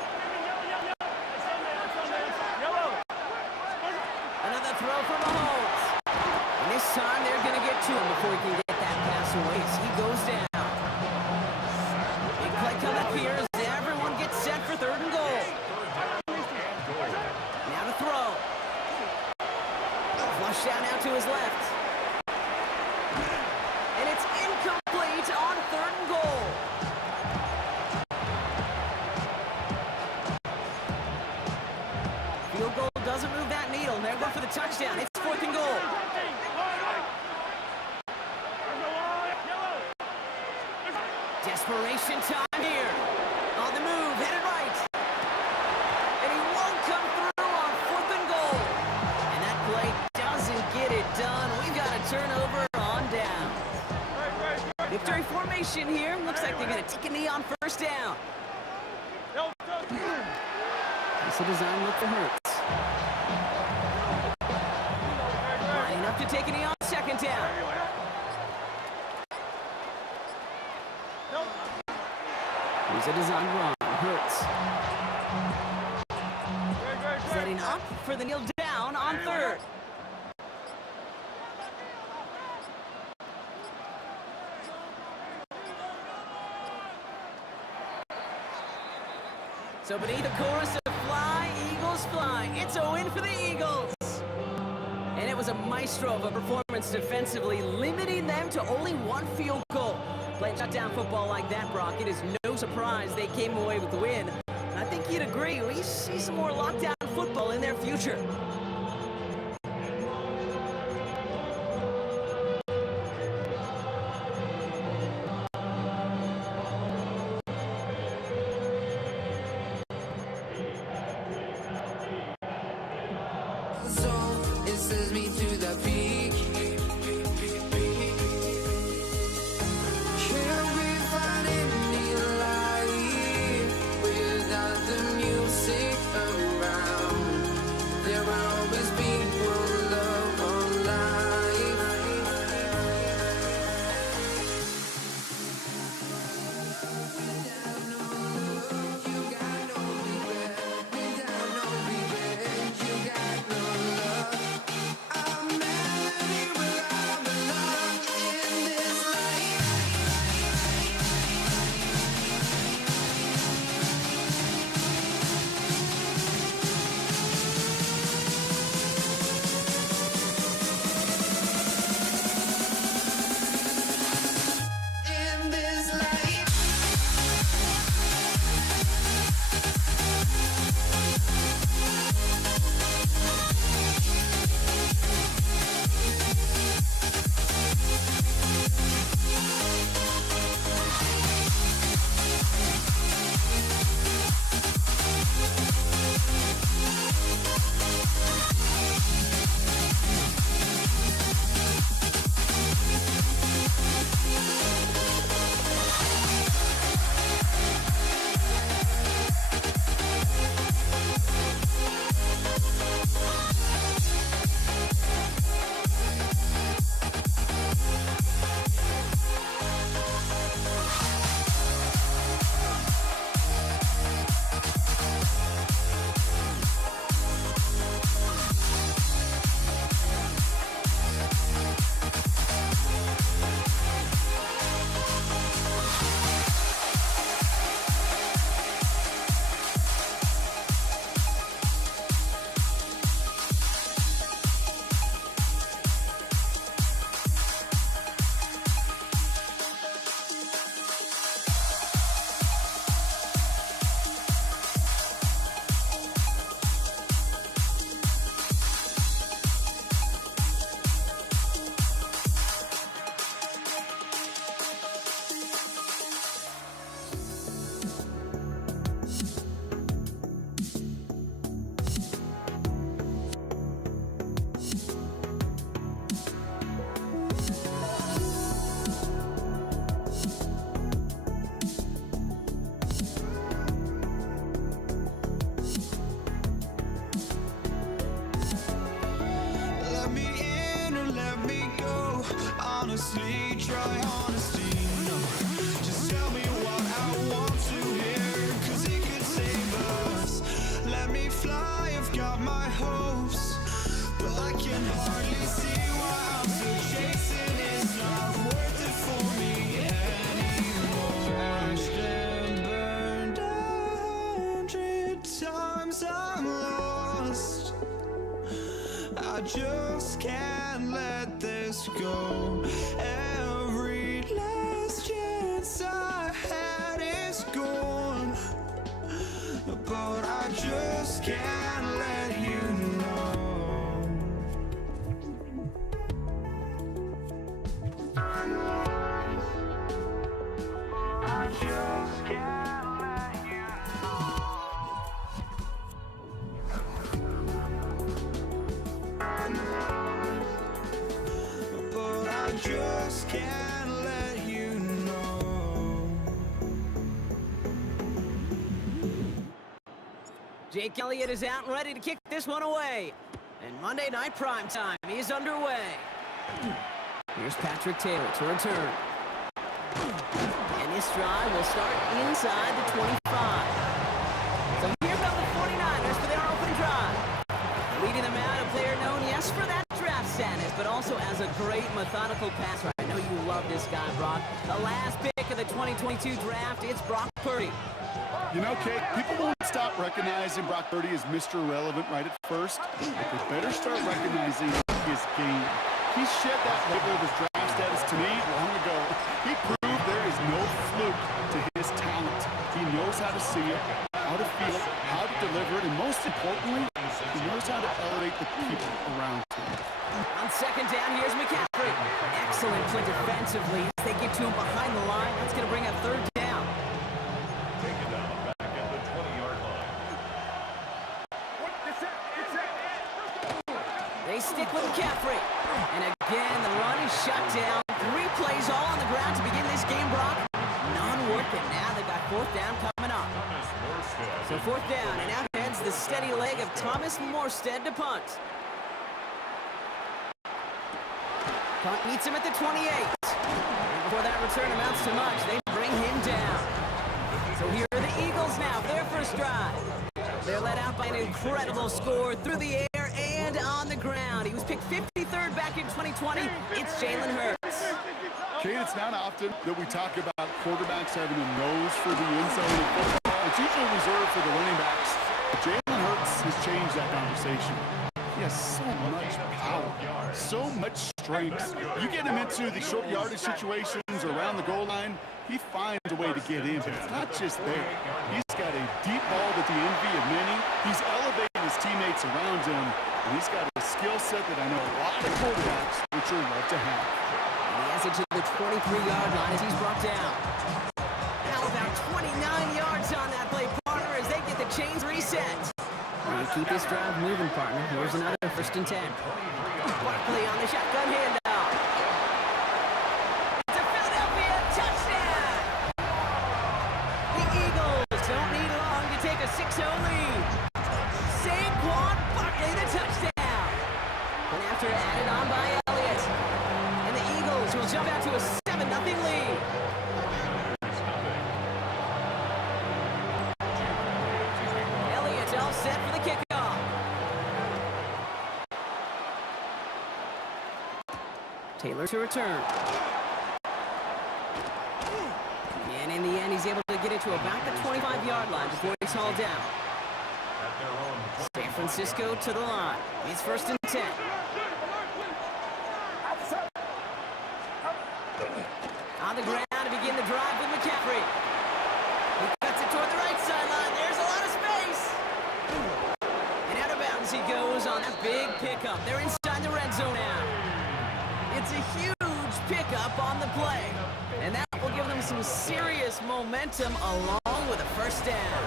Another throw from Mahomes. And this time they're going to get to him before he can get that pass away as he goes down. Big play coming up here as everyone gets set for 3rd and goal. Now to throw. Flush down out to his left. And it's incomplete on 3rd and goal. Field goal doesn't move that needle. They're going for the touchdown. It's 4th and goal. Desperation time here. On the move, headed right. And he won't come through on 4th and goal. And that play doesn't get it done. We've got a turnover on down. Victory formation here. Looks like they're going to take a knee on 1st down. It's a design look for Hurts. Lining up to take a knee on 2nd down. Here's a design run. Hurts. Setting up for the kneel down on 3rd. So beneath the chorus of Fly, Eagles Fly, it's a win for the Eagles. And it was a maestro of a performance defensively, limiting them to only 1 field goal. Playing shutdown football like that, Brock, it is no surprise they came away with the win. And I think you'd agree, we see some more lockdown football in their future. So it sends me to the peak. honestly, try honesty. No, just tell me what I want to hear, 'cause it could save us. Let me fly, I've got my hopes, but I can hardly see why I'm still chasing. It's not worth it for me anymore. Crashed and burned 100 times, I'm lost. I just can't let this go. Every last chance I had is gone, but I just can't let you know. I just can't let you know. But I just can't let you know. Jake Elliott is out and ready to kick this one away. And Monday Night Primetime is underway. Here's Patrick Taylor to return. And this drive will start inside the 25. So here come the 49ers for their opening drive. Leading them out, a player known, yes, for that draft status, but also as a great methodical passer. I know you love this guy, Brock. The last pick of the 2022 draft, it's Brock Purdy. You know, Kate, people won't stop recognizing Brock Purdy as Mr. Irrelevant right at first, but they better start recognizing his game. He shed that label of his draft status to me long ago. He proved there is no fluke to his talent. He knows how to see it, how to feel it, how to deliver it, and most importantly, he knows how to elevate the people around him. On second down, here's McCaffrey. Excellent play defensively as they get to him behind the line. That's going to bring up third down. Taken down back at the 20-yard line. They stick with McCaffrey. And again, the run is shut down. 3 plays all on the ground to begin this game, Brock. None working. Now they got fourth down coming up. Thomas Morstead. So fourth down, and out heads the steady leg of Thomas Morstead to punt. Punt meets him at the 28. And before that return amounts to much, they bring him down. So here are the Eagles now for their first drive. They're led out by an incredible score through the air and on the ground. He was picked 53rd back in 2020. It's Jalen Hurts. Kate, it's not often that we talk about quarterbacks having a nose for the end zone of football. It's usually reserved for the running backs. Jalen Hurts has changed that conversation. He has so much power, so much strength. You get him into the short yardage situations or around the goal line, he finds a way to get in, but it's not just there. He's got a deep ball with the envy of many. He's elevating his teammates around him, and he's got a skill set that I know a lot of quarterbacks would sure love to have. And he has it to the 23-yard line as he's brought down. How about 29 yards on that play, partner, as they get the chains reset. They keep this drive moving, partner. Here's another first and 10. Barkley on the shotgun handoff. It's a Philadelphia touchdown! The Eagles don't need long to take a 6-0 lead. Saquon Barkley, the touchdown! And after added on by Elliott. And the Eagles will jump out to a 7-0 lead. Elliott all set for the kickoff. Taylor to return. And in the end, he's able to get it to about the 25-yard line before he's hauled down. At their own San Francisco to the line. It's first and 10. On the ground to begin the drive with McCaffrey. He cuts it toward the right sideline. There's a lot of space. And out of bounds he goes on that big pickup. They're inside the red zone now. It's a huge pickup on the play. And that will give them some serious momentum along with a first down.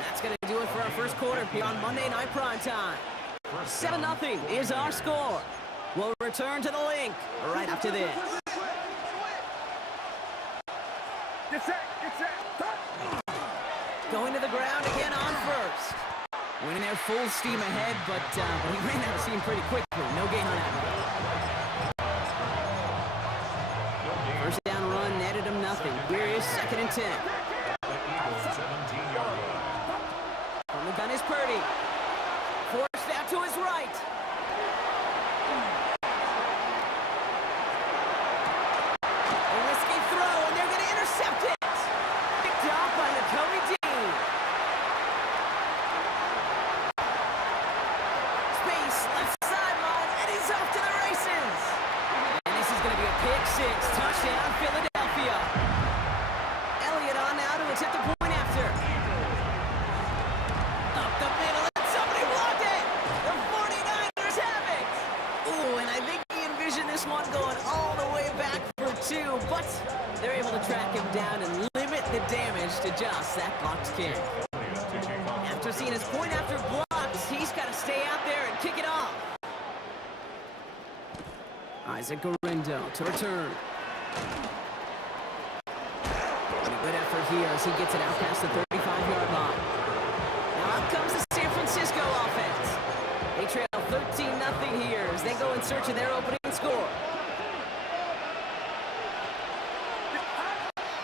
That's going to do it for our first quarter here on Monday Night Primetime. 7-0 is our score. We'll return to the link right after this. Going to the ground again on first. Winning there full steam ahead, but he ran that scene pretty quickly. No gain on that one. 10. The Eagles 17-yard line. From the gun is Purdy. Forced out to his right. A risky throw, and they're going to intercept it. Picked off by Nakobe Dean. Space, left sideline, and he's off to the races. And this is going to be a pick six. Touchdown, Philadelphia. Elliott on now to attempt the point after. Up the middle, and somebody blocked it. The 49ers have it. Ooh, and I think he envisioned this one going all the way back for two, but they're able to track him down and limit the damage to just that blocked kick. After seeing his point after blocked, he's got to stay out there and kick it off. Isaac Gorindo to return. And a good effort here as he gets it out past the 35-yard line. Now out comes the San Francisco offense. They trail 13-0 here as they go in search of their opening score.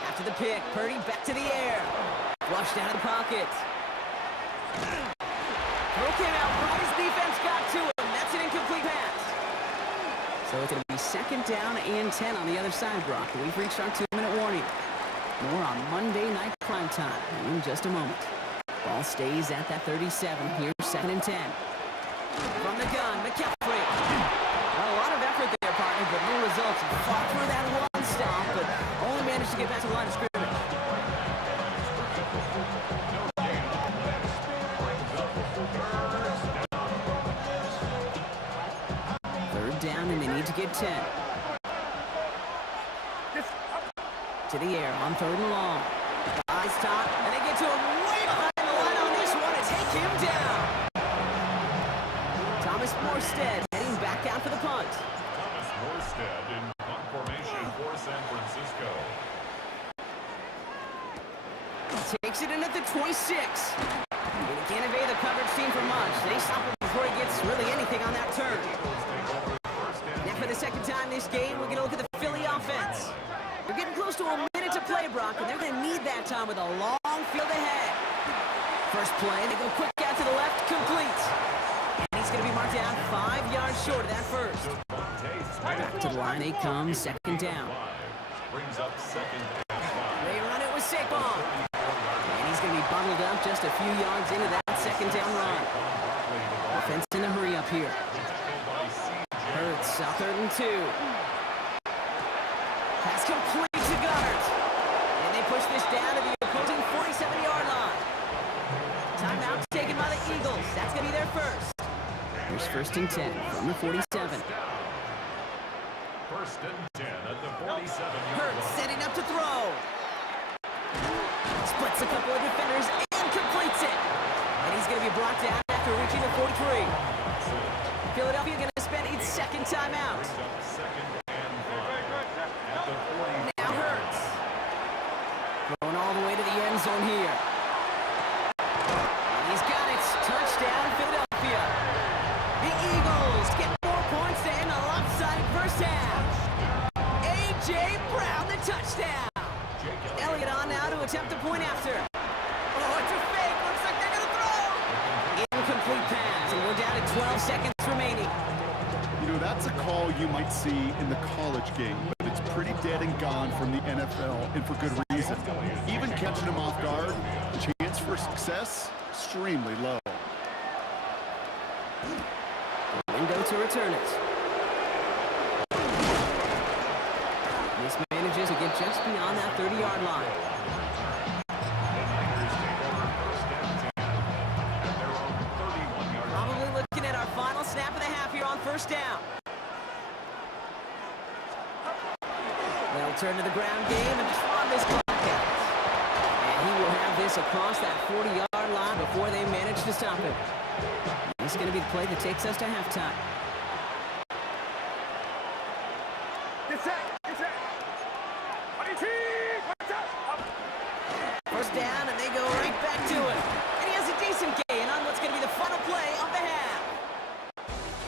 After the pick, Purdy back to the air. Flushed out of the pocket. Throw came out right as defense got to him. That's an incomplete pass. So it's going to be second down and 10 on the other side, Brock. We've reached our 2-minute warning. More on Monday Night Prime Time in just a moment. Ball stays at that 37. Here's second and 10. From the gun, McCaffrey. Well, a lot of effort there, partner, but no results. He fought through that one stop, but only managed to get back to the line of scrimmage. Third down, and they need to get 10. To the air on third and long. Eyes top, and they get to him way behind the line on this one and take him down. Thomas Morstead heading back out for the punt. Thomas Morstead in punt formation for San Francisco. Takes it in at the 26. And he can't evade the coverage team for much. They stop him before he gets really anything on that turn. Now for the second time this game, we're going to look at the Philly offense. We're getting close to a minute to play, Brock, and they're going to need that time with a long field ahead. First play, they go quick out to the left, complete. And he's going to be marked down 5 yards short of that first. Back to the line, it comes, second down. Brings up second. They run it with Saquon. And he's going to be bundled up just a few yards into that second down run. Offense in a hurry up here. Hurts, third and 2. Pass complete to Goddard. And they push this down to the opposing 47-yard line. Timeout taken by the Eagles. That's going to be their first. Here's first and 10 from the 47. First and 10 at the 47-yard Hurts line. setting up to throw. Splits a couple of defenders and completes it. And he's going to be brought down after reaching the 43. Philadelphia going to spend its second timeout. Second and 5 at the 40. Now Hurts. Going all the way to the end zone here. And he's got it. Touchdown, Philadelphia. The Eagles get 4 points to end a lopsided first half. A.J. Brown, the touchdown. Elliott on now to attempt the point after. Oh, it's a fake. Looks like they're going to throw. Incomplete pass, and we're down to 12 seconds remaining. You know, that's a call you might see in the college game, but it's pretty dead and gone from the NFL, and for good reason. Even catching them off guard, the chance for success, extremely low. Window to return it. Mismanages to get just beyond that 30-yard line. Probably looking at our final snap of the half here on first down. They'll turn to the ground game and just run this clock out. And he will have this across that 40-yard line before they manage to stop him. This is going to be the play that takes us to halftime. First down, and they go right back to it. And he has a decent gain on what's going to be the final play of the half.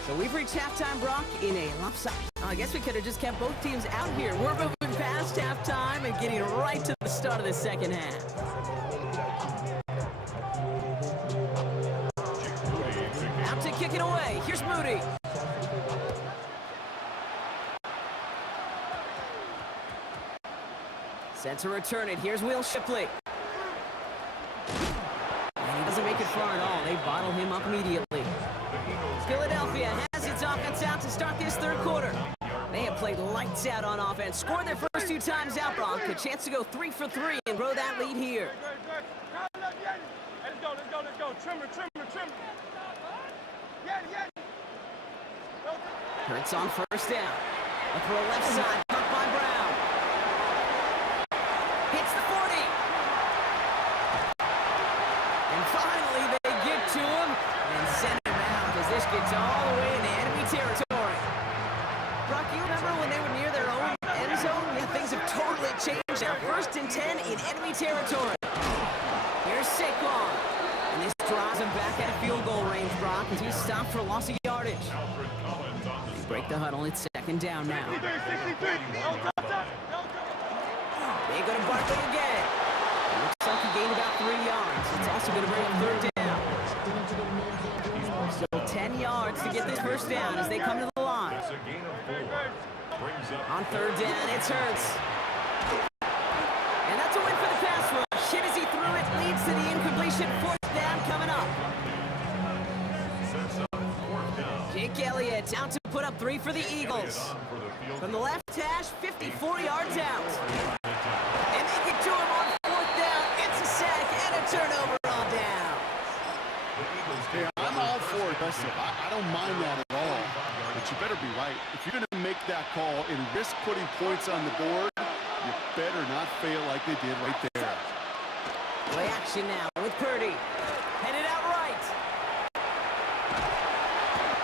So we've reached halftime, Brock, in a lopsided. I guess we could have just kept both teams out here. We're moving moving past halftime and getting right to the start of the second half. Out to kick it away. Here's Moody. Set to return it. Here's Will Shipley. And he doesn't make it far at all. They bottle him up immediately. Philadelphia has its offense out to start this third quarter. They have played lights out on offense. Scored their first 2 times out, Brock. A chance to go 3 for 3 and grow that lead here. Let's go. Trimmer. Hurts on first down. A throw left side, cut by Brown. Hits the 40. And finally they get to him and send him out as this gets all the way into enemy territory. Brock, you remember when they were near their own end zone? Yeah, things have totally changed now. 1st and 10 in enemy territory. Here's Saquon. And this draws him back at a field goal range, Brock, as he's stopped for a loss of yardage. They break the huddle. It's 2nd down now. They go to Barkley again. It looks like he gained about 3 yards. It's also going to bring up 3rd down. Still 10 yards to get this first down as they come to the line. On 3rd down, it's Hurts. And that's a win for the pass rush. Hit as he threw it, leads to the incompletion. 4th down coming up. Jake Elliott out to put up 3 for the Eagles. From the left hash, 54 yards out. And they get to him on 4th down. It's a sack and a turnover on down. Hey, I'm all for aggressive. I don't mind that at all. But you better be right. If you're going to make that call and risk putting points on the board, you better not fail like they did right there. Play action now with Purdy. Headed out right.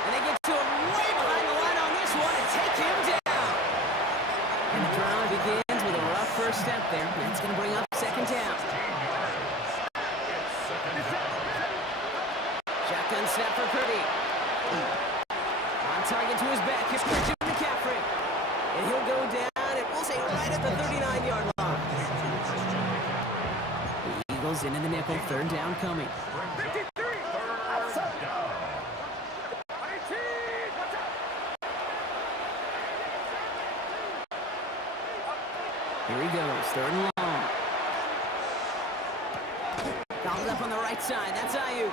And they get to him way behind the line on this one and take him down. And the drive begins with a rough first step there. That's going to bring up 2nd down. Shotgun snap for Purdy. On target to his back. Here's Christian McCaffrey. And he'll go down, and we'll say right at the 39-yard line. The Eagles into the nickel. 3rd down coming. Here he goes. 3rd and long. Fouled up on the right side. That's Ayuk.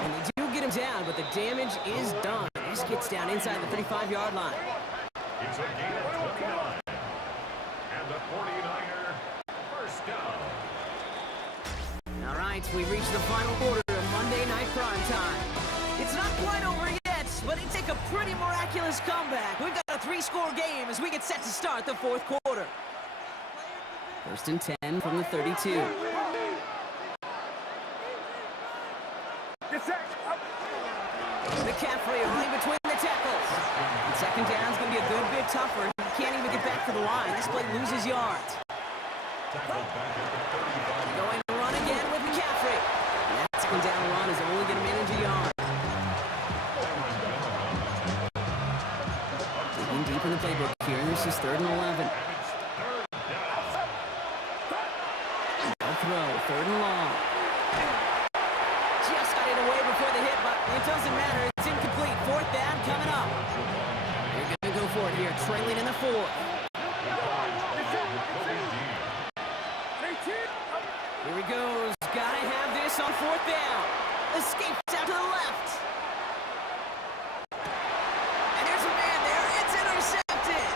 And they do get him down, but the damage is done. This gets down inside the 35-yard line. It's a gain of 29. And the 49er first down. All right, we've reached the final quarter of Monday Night Prime Time. It's not quite over yet, but it takes a pretty miraculous comeback. We've got a 3-score game as we get set to start the 4th quarter. 1st and 10 from the 32. McCaffrey right between the tackles. And 2nd down is going to be a good bit tougher. He can't even get back to the line. This play loses yards. Going to run again with McCaffrey. And that 2nd down run is only going to manage a yard. Digging deep in the playbook here. This is 3rd and 11. No throw. 3rd and long. Just got it away before the hit, but it doesn't matter. It's incomplete. 4th down coming up. They're going to go for it here, trailing in the 4th. Here he goes. Gotta have this on 4th down. Escapes out to the left. And there's a man there. It's intercepted.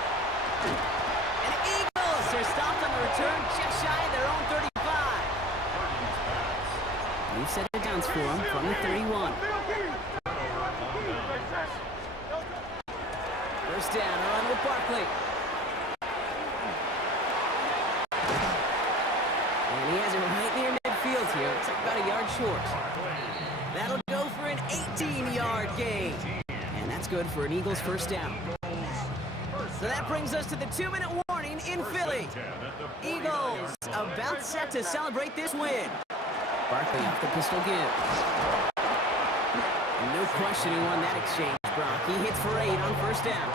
And the Eagles are stopped on the return just shy of their own 35. We've set it down for him from the 31. First down, run with Barkley. And he has it right near midfield here. It's like about a yard short. That'll go for an 18-yard gain. And that's good for an Eagles first down. So that brings us to the 2-minute warning in Philly. Eagles about set to celebrate this win. Barkley off the pistol give. And no question he won that exchange, Brock. He hits for 8 on first down.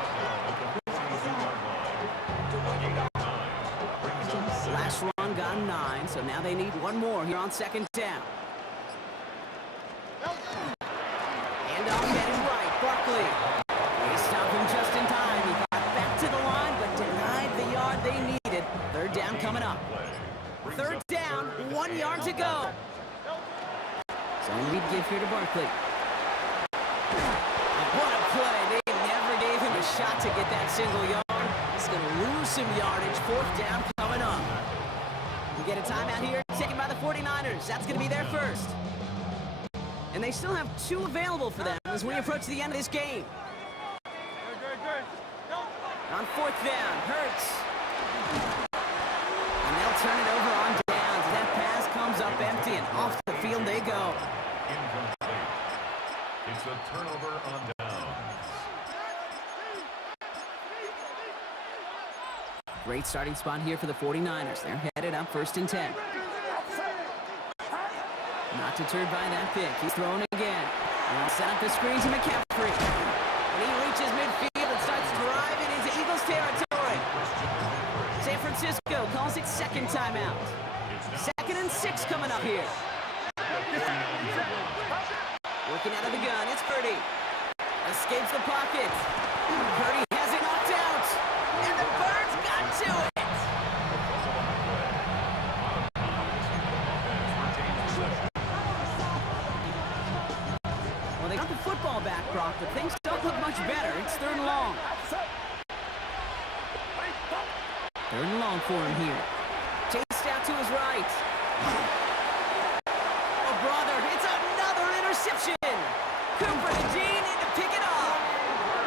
on 9, so now they need one more here on second down. And on getting right, Barkley. They stop him just in time. He got back to the line, but denied the yard they needed. Third down coming up. Third down, 1 yard to go. So lead give here to Barkley. What a play. They never gave him a shot to get that single yard. He's going to lose some yardage. Fourth down coming up. We get a timeout here taken by the 49ers. That's going to be their first. And they still have 2 available for them as we approach the end of this game. On fourth down, Hurts. And they'll turn it over on downs. That pass comes up empty, and off the field they go. Incomplete. It's a turnover on downs. Great starting spot here for the 49ers. They're headed up first and 10. Not deterred by that pick. He's throwing again. And set up the screen to McCaffrey. And he reaches midfield and starts driving into Eagles territory. San Francisco calls it second timeout. 2nd and 6 coming up here. Working out of the gun, it's Purdy. Escapes the pocket. Purdy has it knocked out. And the Birds got to it. Well, they got the football back, Brock, but things don't look much better. It's third and long. Third and long for him here. Chased out to his right. Oh, brother, it's another interception. Cooper and Jean in to pick it up.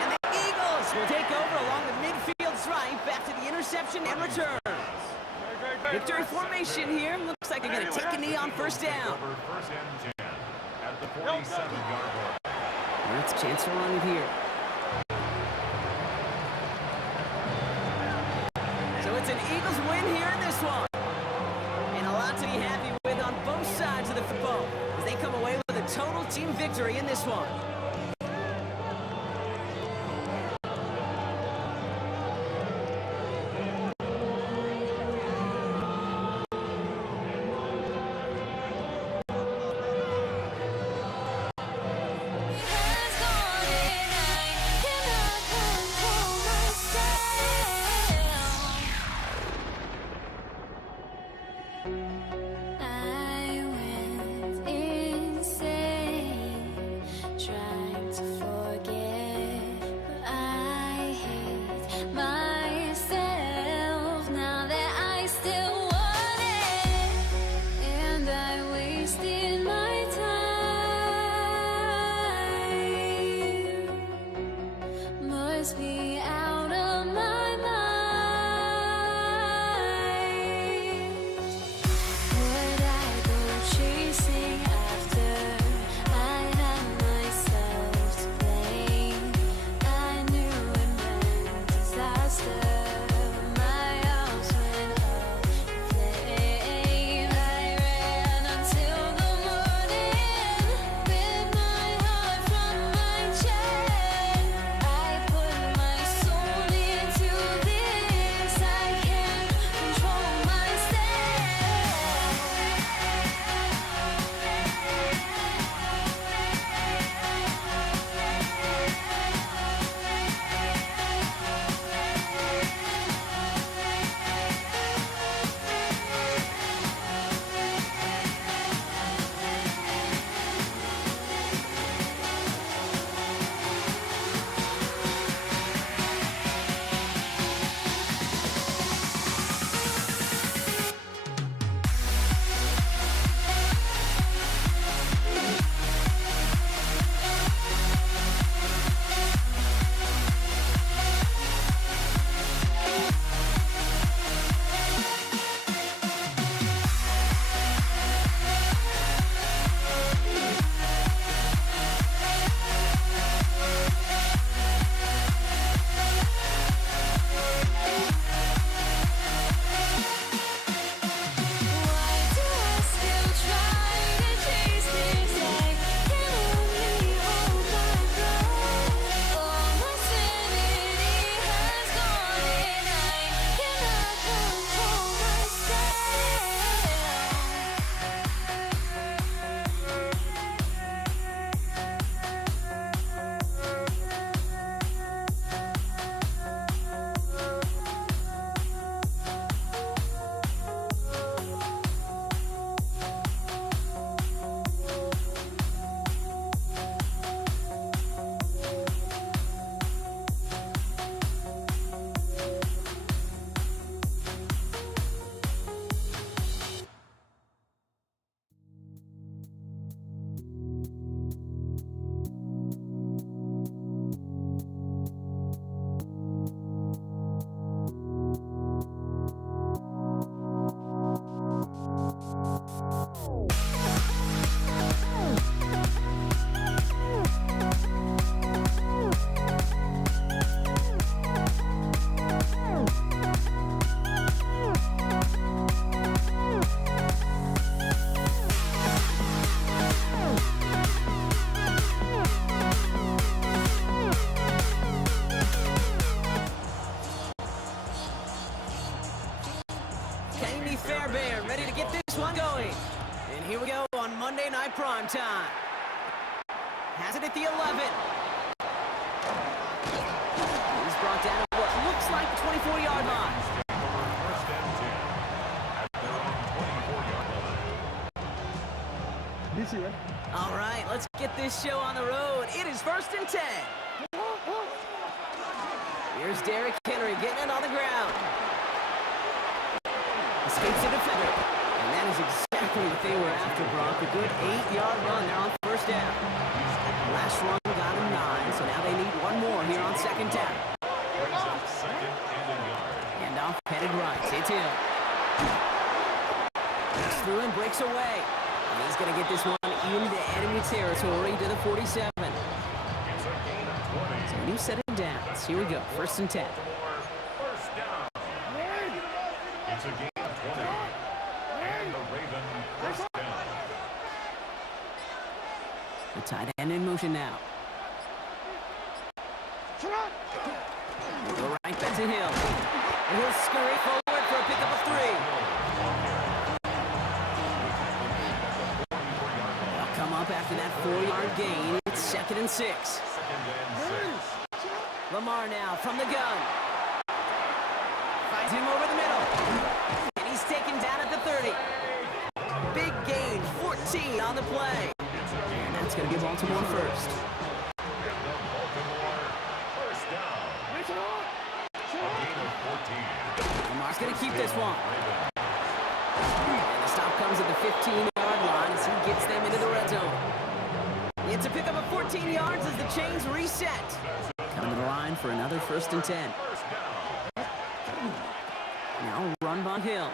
And the Eagles will take over along the midfield stripe after the interception and return. Victory formation here. Looks like they're going to take a knee on first down. First and 10 at the 47-yard line. It's a chance to run it here. So it's an Eagles win here in this one. And a lot to be happy with on both sides of the football as they come away with a total team victory in this one. I went insane, trying to forget, but I hate myself now that I still want it, and I wasted my time. Must be out of my mind. Would I go chasing after? I had myself to blame. I knew it meant disaster. My house went up in flames. I ran until the morning, with my heart from my chest. I put my soul Jamie Fairbairn ready to get this one going. And here we go on Monday Night Prime Time. Has it at the 11. He's brought down at what looks like the 24-yard line. First and 10 at their own 24-yard line. All right, let's get this show on the road. It is 1st and 10. Here's Derrick Henry getting it on the ground. Escapes the defender. And that is exactly what they were after, Brock. A good 8-yard run there on first down. Last run got him 9, so now they need one more here on second down. Brings up second and a yard. Handoff headed right. It's Hill. Breaks through and breaks away. And he's going to get this one into enemy territory to the 47. It's a gain of 20. So a new set of downs. Here we go. 1st and 10. First down. It's a gain of 20. And the Raven first down. The tight end in motion now. Go right back to Hill. And he'll scurry forward for a pickup of 3. They'll come up after that 4-yard gain. It's 2nd and 6. Second and 6. Lamar now from the gun. Finds him over the middle. And he's taken down at the 30. Big gain, 14 on the play. And that's going to be Baltimore first. And the Baltimore first down. A gain of 14. Lamar's going to keep this one. And the stop comes at the 15-yard line as he gets them into the red zone. It's a pickup of 14 yards as the chains reset. Coming to the line for another 1st and 10. Now run by Hill.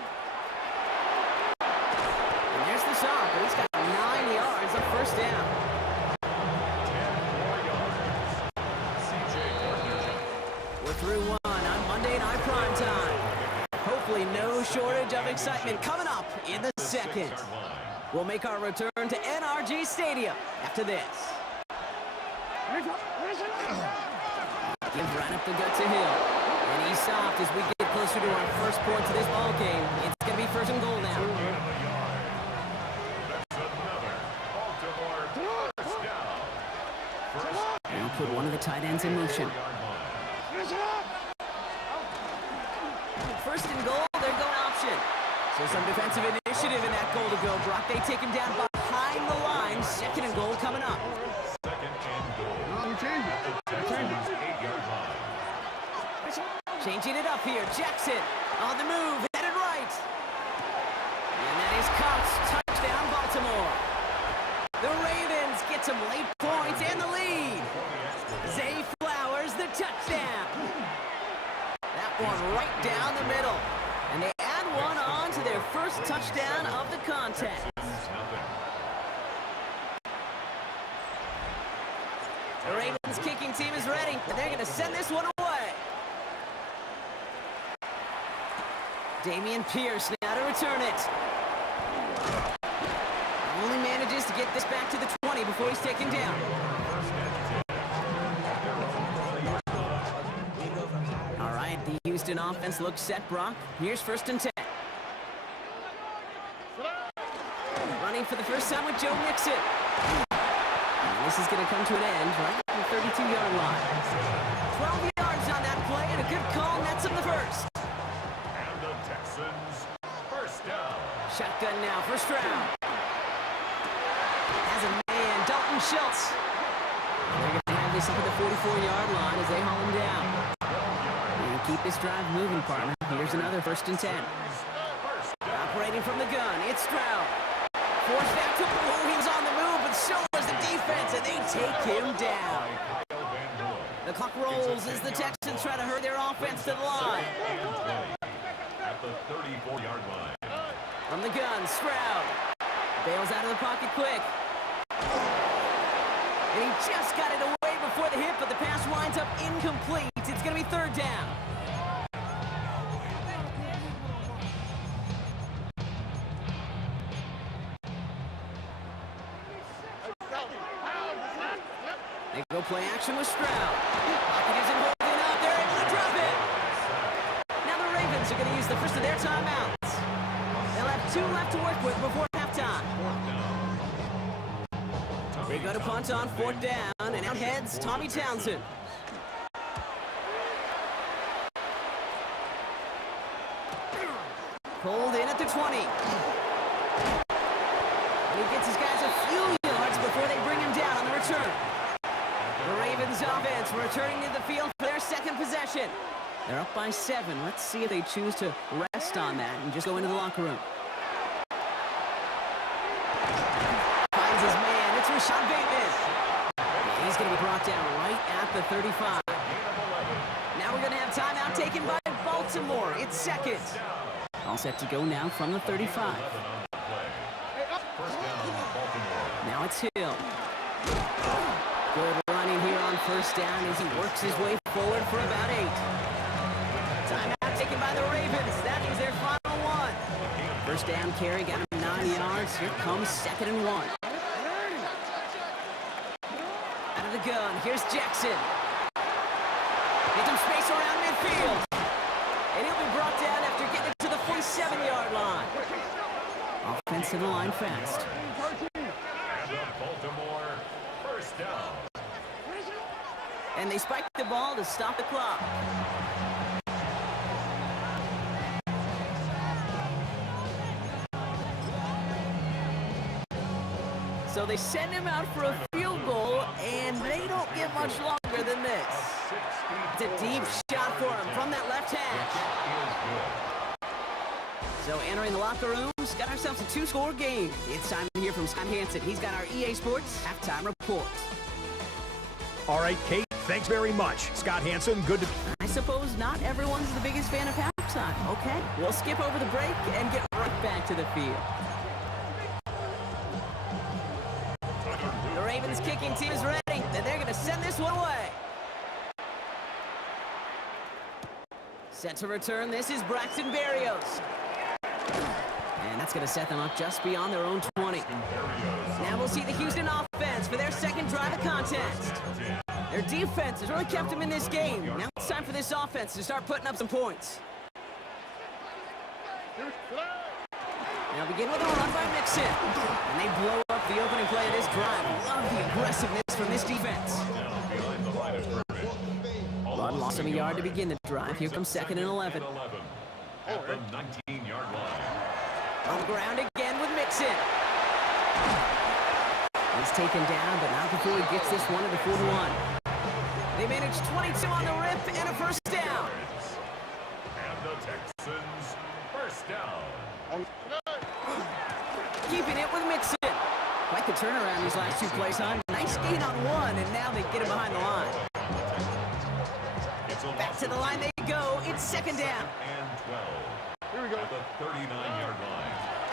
And there's the stop, but he's got 9 yards of first down. 10 more yards. C.J. Gardner. We're through one on Monday Night Prime Time. Hopefully no shortage of excitement coming up in the second. We'll make our return to NRG Stadium after this. Give right up the gut to Hill. And he's stopped as we get closer to our first points of this ball game. It's going to be 1st and goal now. Now put one of the tight ends in motion. 1st and goal, they're going option. So some defensive initiative in that goal to go. Brock, they take him down behind the line. 2nd and goal coming up. Second and goal. Texans 8-yard line. Changing it up here. Jackson on the move, headed right. And that is Cox. Touchdown, Baltimore. The Ravens get some late points and the lead. Zay Flowers, the touchdown. That one right down the middle. And they add one on to their first touchdown of the contest. The Ravens kicking team is ready. They're going to send this one away. Damian Pierce now to return it. Only manages to get this back to the 20 before he's taken down. All right, the Houston offense looks set, Brock. Here's 1st and 10. Running for the first time with Joe Mixon. And this is going to come to an end right at the 32-yard line. 12 yards on that play and a good call nets him the first. And the Texans first down. Shotgun now for Stroud. Has a man, Dalton Schultz. They're going to have this up at the 44-yard line as they haul him down. And keep this drive moving, partner. Here's another 1st and 10. Operating from the gun, it's Stroud. Forced back to he was on the move, but so was the defense, and they take him down. The clock rolls as the Texans try to hurry their offense to the line. At the 34-yard line. From the gun, Stroud bails out of the pocket quick. And he just got it away before the hit, but the pass winds up incomplete. It's going to be 3rd down. They go play action with Stroud. Pocket isn't holding up. They're able to drop it. Now the Ravens are going to use the first of their timeouts. 2 left to work with before halftime. They go to punt on 4th down, and out heads Tommy Townsend. Pulled in at the 20. And he gets his guys a few yards before they bring him down on the return. The Ravens offense returning to the field for their second possession. They're up by 7. Let's see if they choose to rest on that and just go into the locker room. Finds his man. It's Rashad Bateman. He's going to be brought down right at the 35. Now we're going to have timeout taken by Baltimore. It's second. All set to go now from the 35. Now it's Hill. Good running here on 1st down as he works his way forward for about 8. Timeout taken by the Ravens. That is their final one. 1st down carry, got him 9 yards. Here comes 2nd and 1. Out of the gun, here's Jackson. Get some space around midfield. And he'll be brought down after getting it to the 47-yard line. Offensive line fast. Baltimore, 1st down. And they spike the ball to stop the clock. So they send him out for a field goal, and they don't get much longer than this. It's a deep shot for him from that left hash. So entering the locker rooms, got ourselves a 2-score game. It's time to hear from Scott Hanson. He's got our EA Sports halftime report. All right, Kate, thanks very much. Scott Hanson, good to... I suppose not everyone's the biggest fan of halftime. Okay, we'll skip over the break and get right back to the field. The Ravens kicking team is ready, and they're going to send this one away. Set to return, this is Braxton Berrios. And that's going to set them up just beyond their own 20. Now we'll see the Houston offense for their second drive of contest. Their defense has really kept them in this game. Now it's time for this offense to start putting up some points. They'll begin with a run by Mixon. And they blow up the opening play of this drive. Love the aggressiveness from this defense. Lund lost him a yard to begin the drive. Here comes 2nd and 11. At the 19-yard line. On the ground again with Mixon. He's taken down, but not before he gets this one to the 41. They manage 22 on the rip and a 1st down. And the Texans, 1st down. Keeping it with Mixon. Quite the turnaround these last 2 plays, huh? Nice gain on 1, and now they get him behind the line. Back to the line they go. It's 2nd down. And 12. Here we go. At the 39-yard line.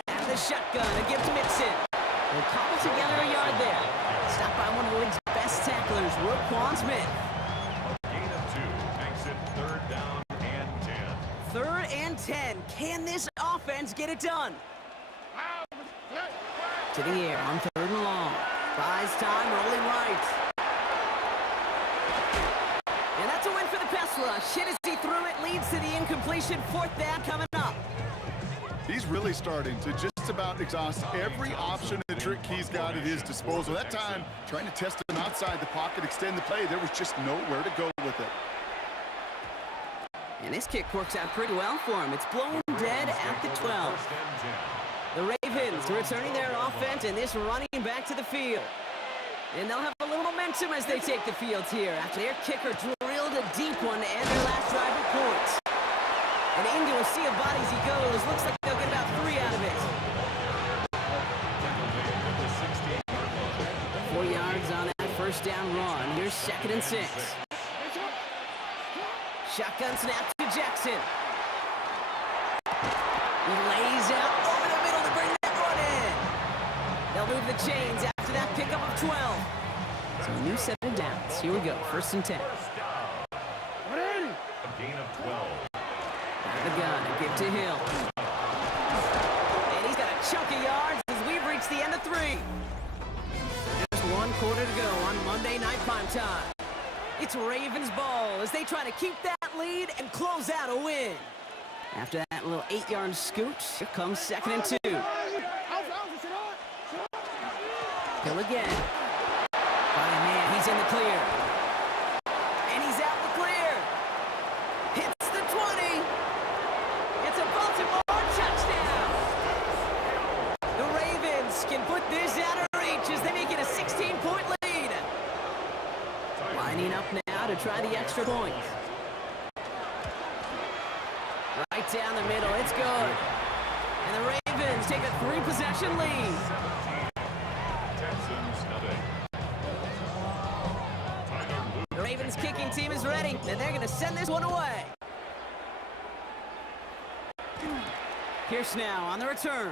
And the shotgun, a gift to Mixon. They'll cobble together a yard there. Stopped by one of the league's best tacklers, Roquan Smith. A gain of 2 makes it 3rd down and 10. 3rd and 10. Can this offense get it done? To the air on 3rd and long. Buys time, rolling right. And that's a win for the pass rush. Hit as he threw it, leads to the incompletion. 4th down coming up. He's really starting to just about exhaust every option and trick he's got at his disposal. That time, trying to test him outside the pocket, extend the play, there was just nowhere to go with it. And this kick works out pretty well for him. It's blown dead at the 12. The Ravens returning their offense, and this running back to the field. And they'll have a little momentum as they take the field here after their kicker drilled a deep one to end their last drive with points. And into a sea of bodies he goes. Looks like they'll get about 3 out of it. 4 yards on that 1st down run. Here's 2nd and 6. Shotgun snap to Jackson. He lays out over the middle to bring that one in. They'll move the chains after that pickup of 12. So a new set of downs. Here we go, 1st and 10. A gain of 12. The gun, a give to Hill. And he's got a chunk of yards as we've reached the end of 3. Just 1 quarter to go on Monday Night Primetime. It's Ravens ball as they try to keep that lead and close out a win. After that little 8-yard scoot, here comes 2nd and 2. Hill again. By a man, he's in the clear. And he's out the clear. Hits the 20. It's a Baltimore touchdown. The Ravens can put this out of reach as they make it a 16-point lead. Lining up now to try the extra point. Right down the middle, it's good. And the Ravens take a 3-possession lead. Texans nothing. The Ravens kicking team is ready, and they're going to send this one away. Pierce now on the return.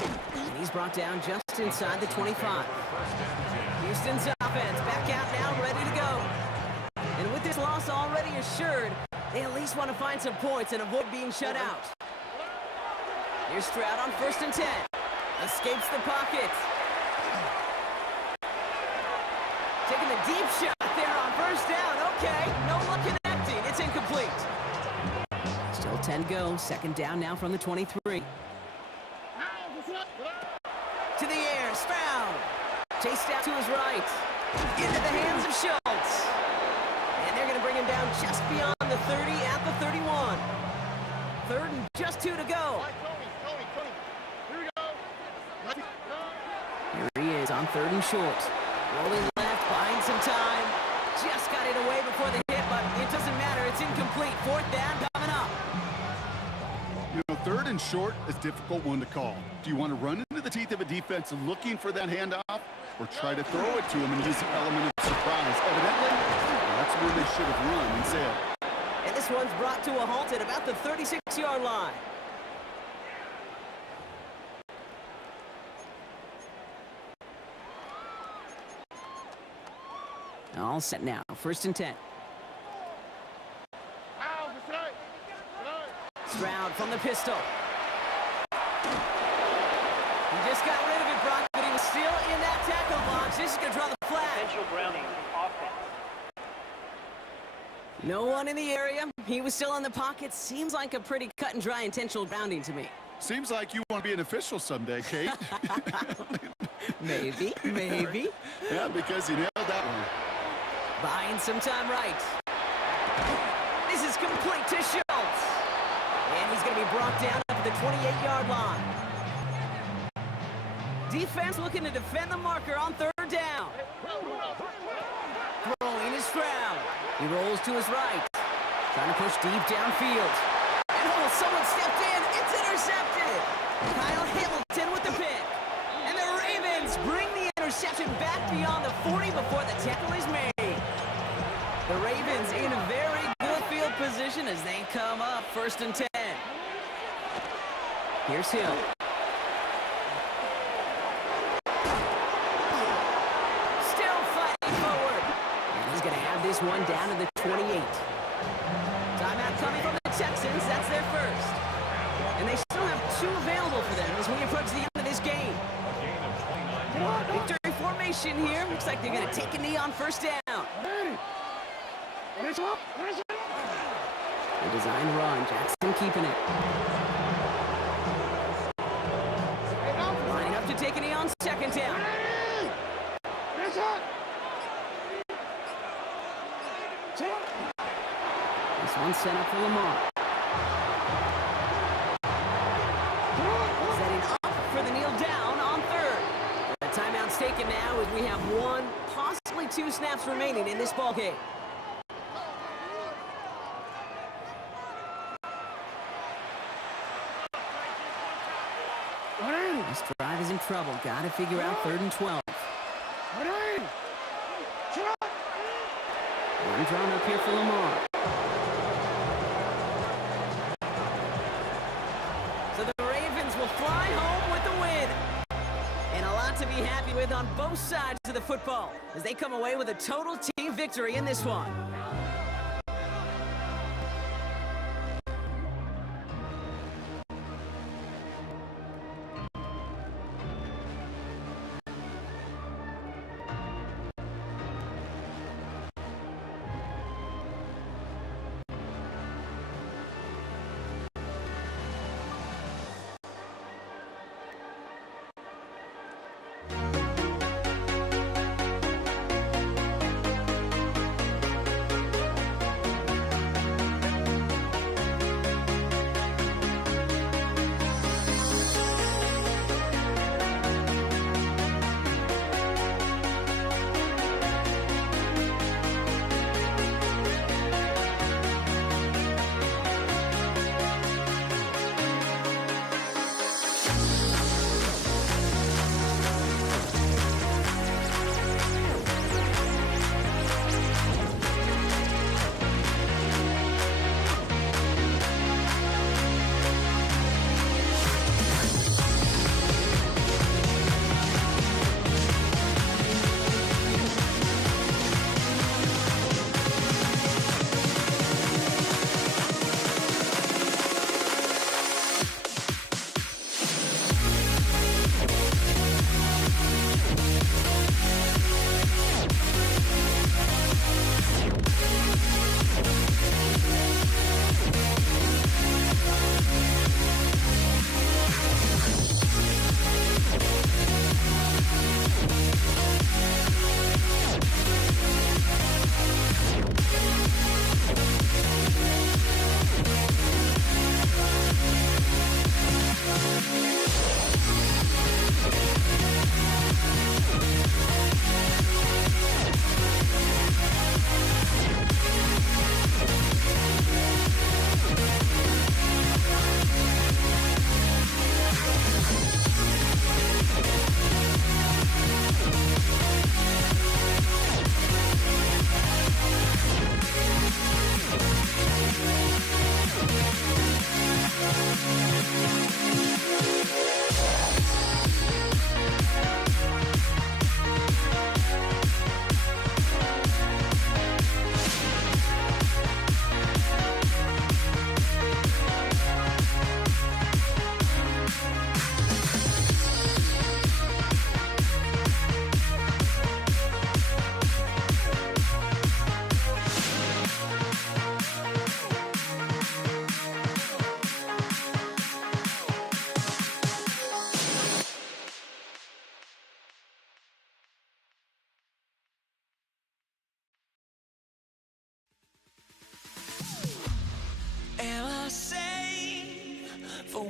And he's brought down just inside the 25. Houston's offense back out now, ready to go. And with this loss already assured, they at least want to find some points and avoid being shut out. Here's Stroud on 1st and 10. Escapes the pocket. Taking the deep shot there on 1st down. Okay, no luck connecting. It's incomplete. Still 10 to go. 2nd down now from the 23. To the air, Stroud. Chased out to his right. Into the hands of Schultz. And they're going to bring him down just beyond the 30 at the 31. 3rd and just 2 to go. Here he is on 3rd and short. Rolling left, buying some time. Just got it away before the hit, but it doesn't matter. It's incomplete. 4th down coming up. You know, 3rd and short is a difficult one to call. Do you want to run into the teeth of a defense looking for that handoff, or try to throw it to him and use the element of surprise? Evidently, that's where they should have run instead. And this one's brought to a halt at about the 36-yard line. All set now. 1st and 10. Stroud from the pistol. He just got rid of it, Brock, but he was still in that tackle box. This is going to draw the flag. Potential grounding offense. No one in the area. He was still in the pocket. Seems like a pretty cut and dry intentional grounding to me. Seems like you want to be an official someday, Kate. Maybe, maybe. Yeah, because you nailed that one. Buying some time right. This is complete to Schultz. And he's going to be brought down up at the 28-yard line. Defense looking to defend the marker on 3rd down. Throwing is Stroud. He rolls to his right. Trying to push deep downfield. And oh, someone stepped in. It's intercepted. Kyle Hamilton with the pick. And the Ravens bring the interception back beyond the 40 before the tackle is made. The Ravens in a very good field position as they come up 1st and 10. Here's Hill. Still fighting forward. And he's going to have this one down to the 28. Timeout coming from the Texans. That's their first. And they still have 2 available for them as we approach the end of this game. Victory formation here. Looks like they're going to take a knee on 1st down. The designed run. Jackson keeping it. Lining up to take a knee on 2nd down. This one's set up for Lamar. Setting up for the kneel down on 3rd. The timeout's taken now as we have 1, possibly 2 snaps remaining in this ballgame. This drive is in trouble. Got to figure out 3rd and 12. One drawn up here for Lamar. So the Ravens will fly home with the win. And a lot to be happy with on both sides of the football as they come away with a total team victory in this one.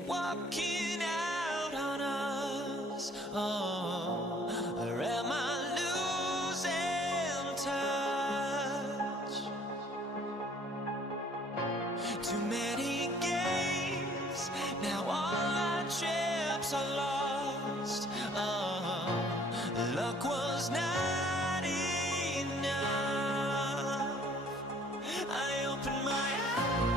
walking out on us? Oh, or am I losing touch? Too many games, now all our chips are lost. Oh, luck was not enough. I opened my eyes.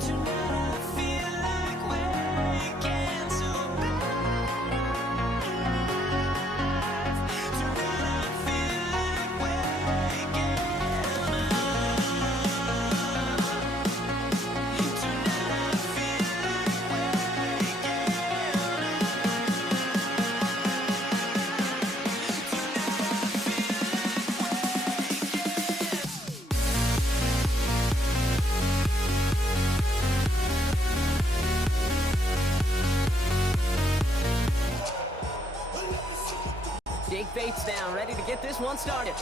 Tonight I feel like waking to life. Tonight I feel like waking up. Tonight I feel like waking Jake Bates now, ready to get this one started.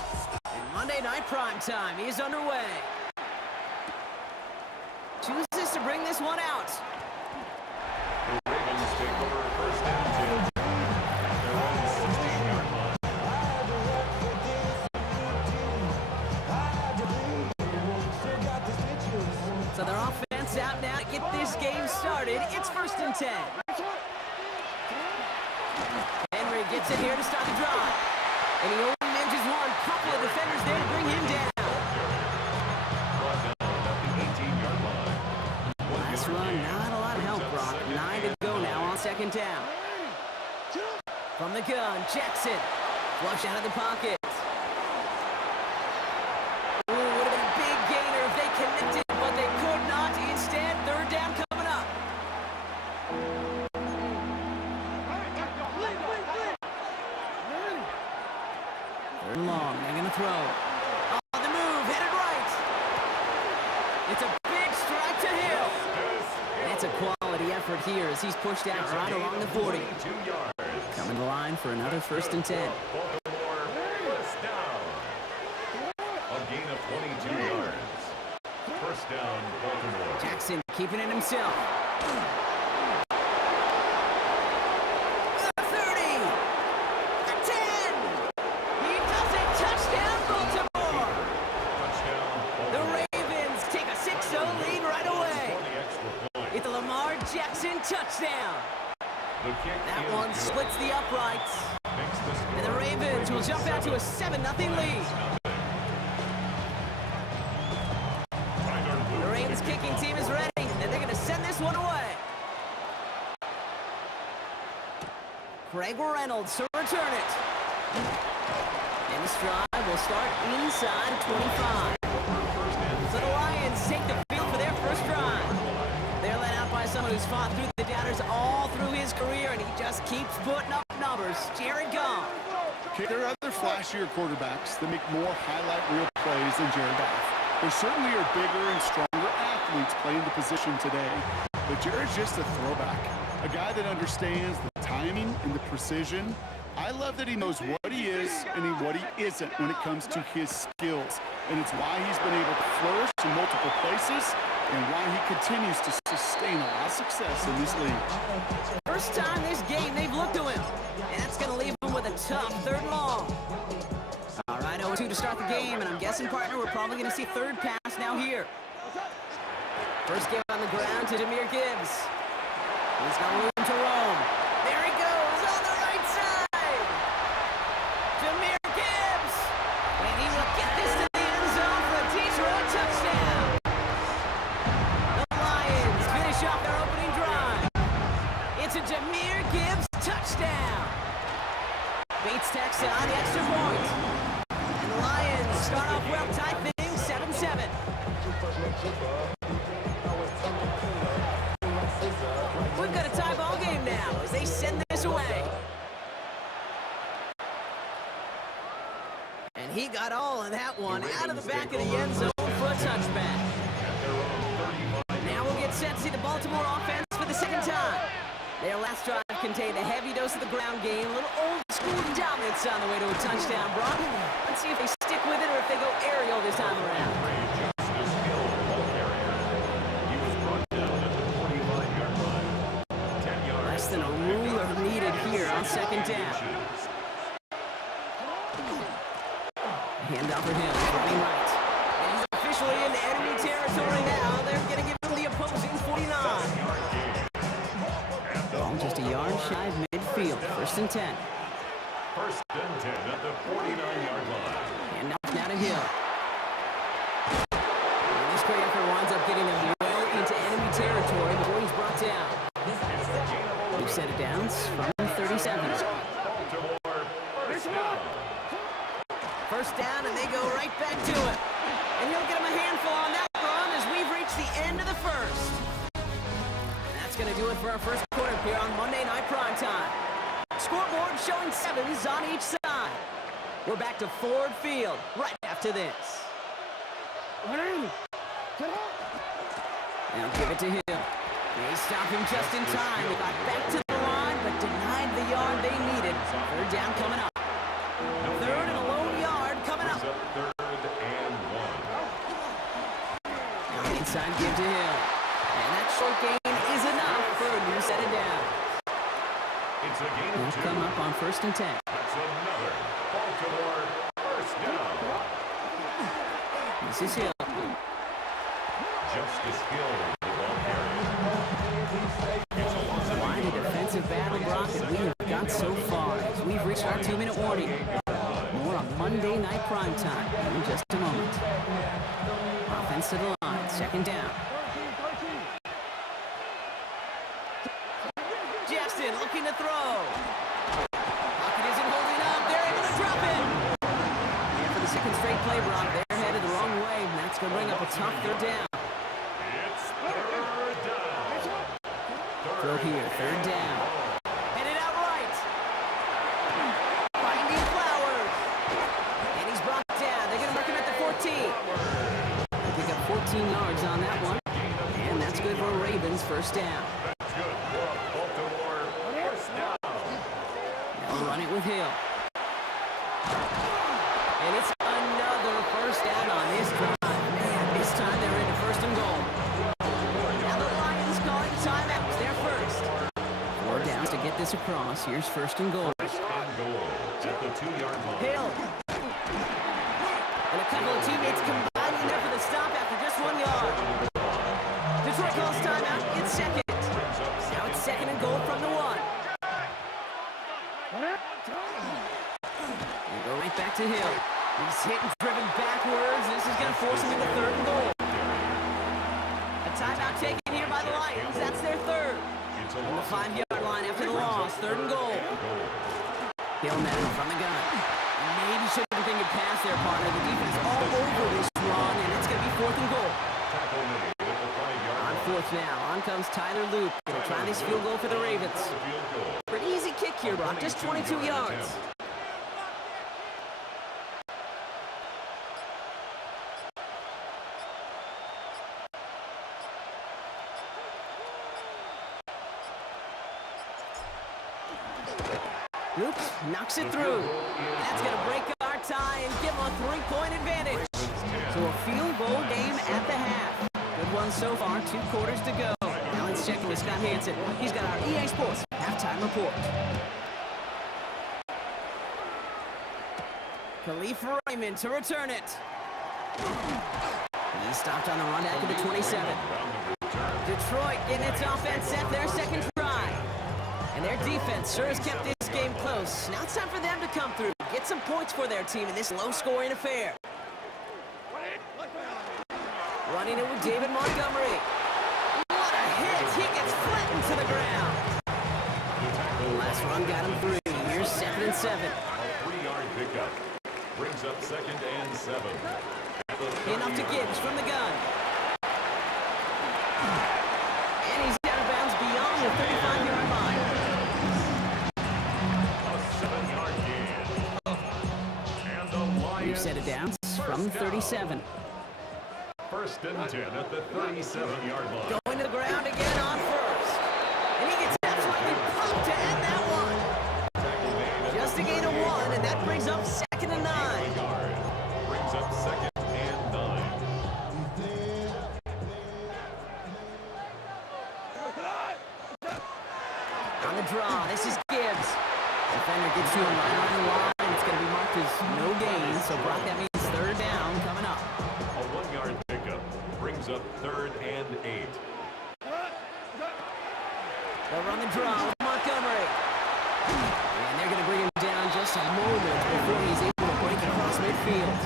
And Monday Night Primetime is underway. Chooses to bring this one out. The Ravens take over first and 10. Their own 16-yard line. So their offense out now to get this game started. It's first and 10. Henry gets it here to start the drive. And he only manages one. Couple of defenders there to bring him down. Brought down at the 18-yard line. Last run, not a lot of help, Brock. 9 to go now on second down. From the gun, Jackson. Flush out of the pocket. Ooh, would have been a big gainer if they connected, but they could not. Instead, third down coming up. Third and long, they're going to throw. On the move, headed right. It's a big strike to Hill. And it's a quality effort here as he's pushed out right along the 40. 2 yards. Coming to line for another first and 10. Baltimore first down. A gain of 22 yards. First down, Baltimore. Jackson keeping it himself. The 30. The 10. He does it. Touchdown, Baltimore. Touchdown, The Baltimore. Ravens take a 6-0 lead right away. For the extra point. It's a Lamar Jackson touchdown. The kick That is one good. splits the uprights. Makes the score. And the Ravens will jump out to a 7-0 lead. The Ravens kicking team is ready, and they're going to send this one away. Craig Reynolds to return it. And this drive will start inside 25. So the Lions take the field for their first drive. They're led out by someone who's fought through the doubters all through his career, and he just keeps putting up numbers. Jared Goff. Okay, there are other flashier quarterbacks that make more highlight reel plays than Jared Goff. There certainly are bigger and stronger athletes playing the position today, but Jared's just a throwback, a guy that understands the timing and the precision. I love that he knows what he is and what he isn't when it comes to his skills, and it's why he's been able to flourish in multiple places and why he continues to sustain a lot of success in this league. First time this game they've looked to him, and that's going to leave him with a tough third and long. All right, 0-2 to start the game, and I'm guessing, partner, we're probably going to see third pass now here. First game on the ground to Jahmyr Gibbs. He's got room to roam. There he goes on the right side. Jahmyr Gibbs. And he will get this to the end zone for a Detroit touchdown. The Lions finish off their opening drive. It's a Jahmyr Gibbs touchdown. Bates tacks on the extra point. And the Lions start off well, tight thing, 7-7. We've got a tie ball game now as they send this away. And he got all of that one out of the back of the end zone for a touchback. Now we'll get set to see the Baltimore offense for the second time. Their last drive contained a heavy dose of the ground game, a little old school dominance on the way to a touchdown, Brock. Let's see if they stick with it or if they go aerial this time around. Just a skilled ball carrier. He was brought down second down. Hand off for him, running right. And he's officially in enemy territory now. They're going to give him the opposing 49. Ball just a yard shy of midfield. First and 10. First and 10 at the 49-yard line. And now to Hill. And this great effort winds up getting him well into enemy territory before he's brought down. We've set it down from 37. First down, and they go right back to it. And he'll get him a handful on that run as we've reached the end of the first. And that's going to do it for our first quarter here on Monday Night Primetime. Scoreboard showing 7s on each side. We're back to Ford Field right after this. Now give it to Hill. They stop him just in time. They got back to the line, but denied the yard they needed. Third down coming up. Third and a lone yard coming up. Third and 1. Now inside give to Hill. And that short gain is enough for a new set of downs. It's a gain He'll of 2. come up on first and 10. That's another Baltimore first down. This is Hill. Justice Hill, the ball carrier. Quite a defensive battle, Brock, that we have got so far as we've reached our 2-minute warning. More on Monday Night Primetime in just a moment. Offense to the line, second down. Justin looking to throw. Pocket isn't holding up. They're able to drop him. And for the second straight play, Brock, they're headed the wrong way. And that's going to bring up a tough third down. It's third down. Throw here, third down. Headed out right. Finding Flowers. And he's brought down. They're going to mark him at the 14. They pick up 14 yards on that one. And that's good for Ravens first down. That's good for Baltimore first down. They'll run it with Hill. And it's another first down on this drive. Man, this time they're into first and goal. Now the Lions calling timeouts. They're first. 4 downs to get this across. Here's first and goal. First and goal at the 2-yard line. Hill. And a couple of teammates combining there for the stop after just 1 yard. Detroit calls timeout. It's second. Now it's second and goal from the 1. They go right back to Hill. He's hit and driven backwards. This is going to force him into third and goal. A timeout taken here by the Lions. That's their third. On the 5-yard line after the loss. Third and goal. Hill now from the gun. Maybe should have been thinking pass their partner. The defense all over this run, and it's going to be fourth and goal. On fourth now. On comes Tyler Loop. Going to try this field goal for the Ravens. Pretty easy kick here, Brock. Just 22 yards. Oops, knocks it through. That's going to break our tie and give them a 3-point advantage. So a field goal game at the half. Good one so far, 2 quarters to go. Now let's check in with Scott Hanson. He's got our EA Sports halftime report. Khalif Raymond to return it. He stopped on the run back of the 27. Detroit getting its offense set their second try. And their defense sure has kept this game close. Now it's time for them to come through, get some points for their team in this low-scoring affair. Running it with David Montgomery. What a hit! He gets flattened to the ground. The last run got him 3. Here's 2nd and 7. A 3-yard pickup brings up 2nd and 7. Enough to Gibbs from the gun. And he's out of bounds beyond the 35-yard line. A 7-yard gain. And the We've Lions set it down from 37. first and 10 at the 37-yard line. Going to the ground again on first. And he gets absolutely pumped to end that one. Just a gain of 1, and that brings up 2nd and 9. Brings up 2nd and 9. On the draw, this is Gibbs. Defender gets to him right on the line, and it's going to be marked as no gain. So, Brock, that means third down coming up. A 1-yard pickup brings up 3rd and 8. They'll run the draw with Montgomery. And they're going to bring him down just a moment before he's able to break across midfield.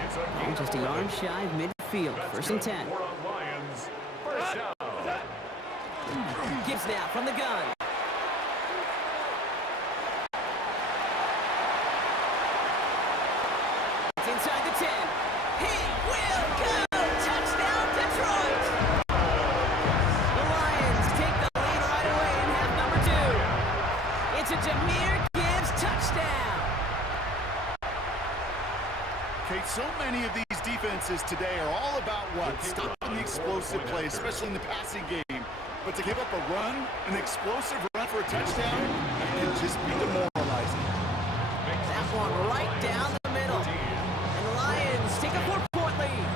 It's a Oh, just a yard shy of midfield. First and 10. We're on Lions. First down. Gibbs now from the gun. It's inside the 10. He will go! Touchdown, Detroit! The Lions take the lead right away in half number 2. It's a Jahmyr Gibbs touchdown. Kate, so many of these defenses today are all about what? Stopping the explosive play, especially in the passing game. But to give up a run, an explosive run for a touchdown, that can just be demoralizing. That one right down the middle. And the Lions take a 4-point lead.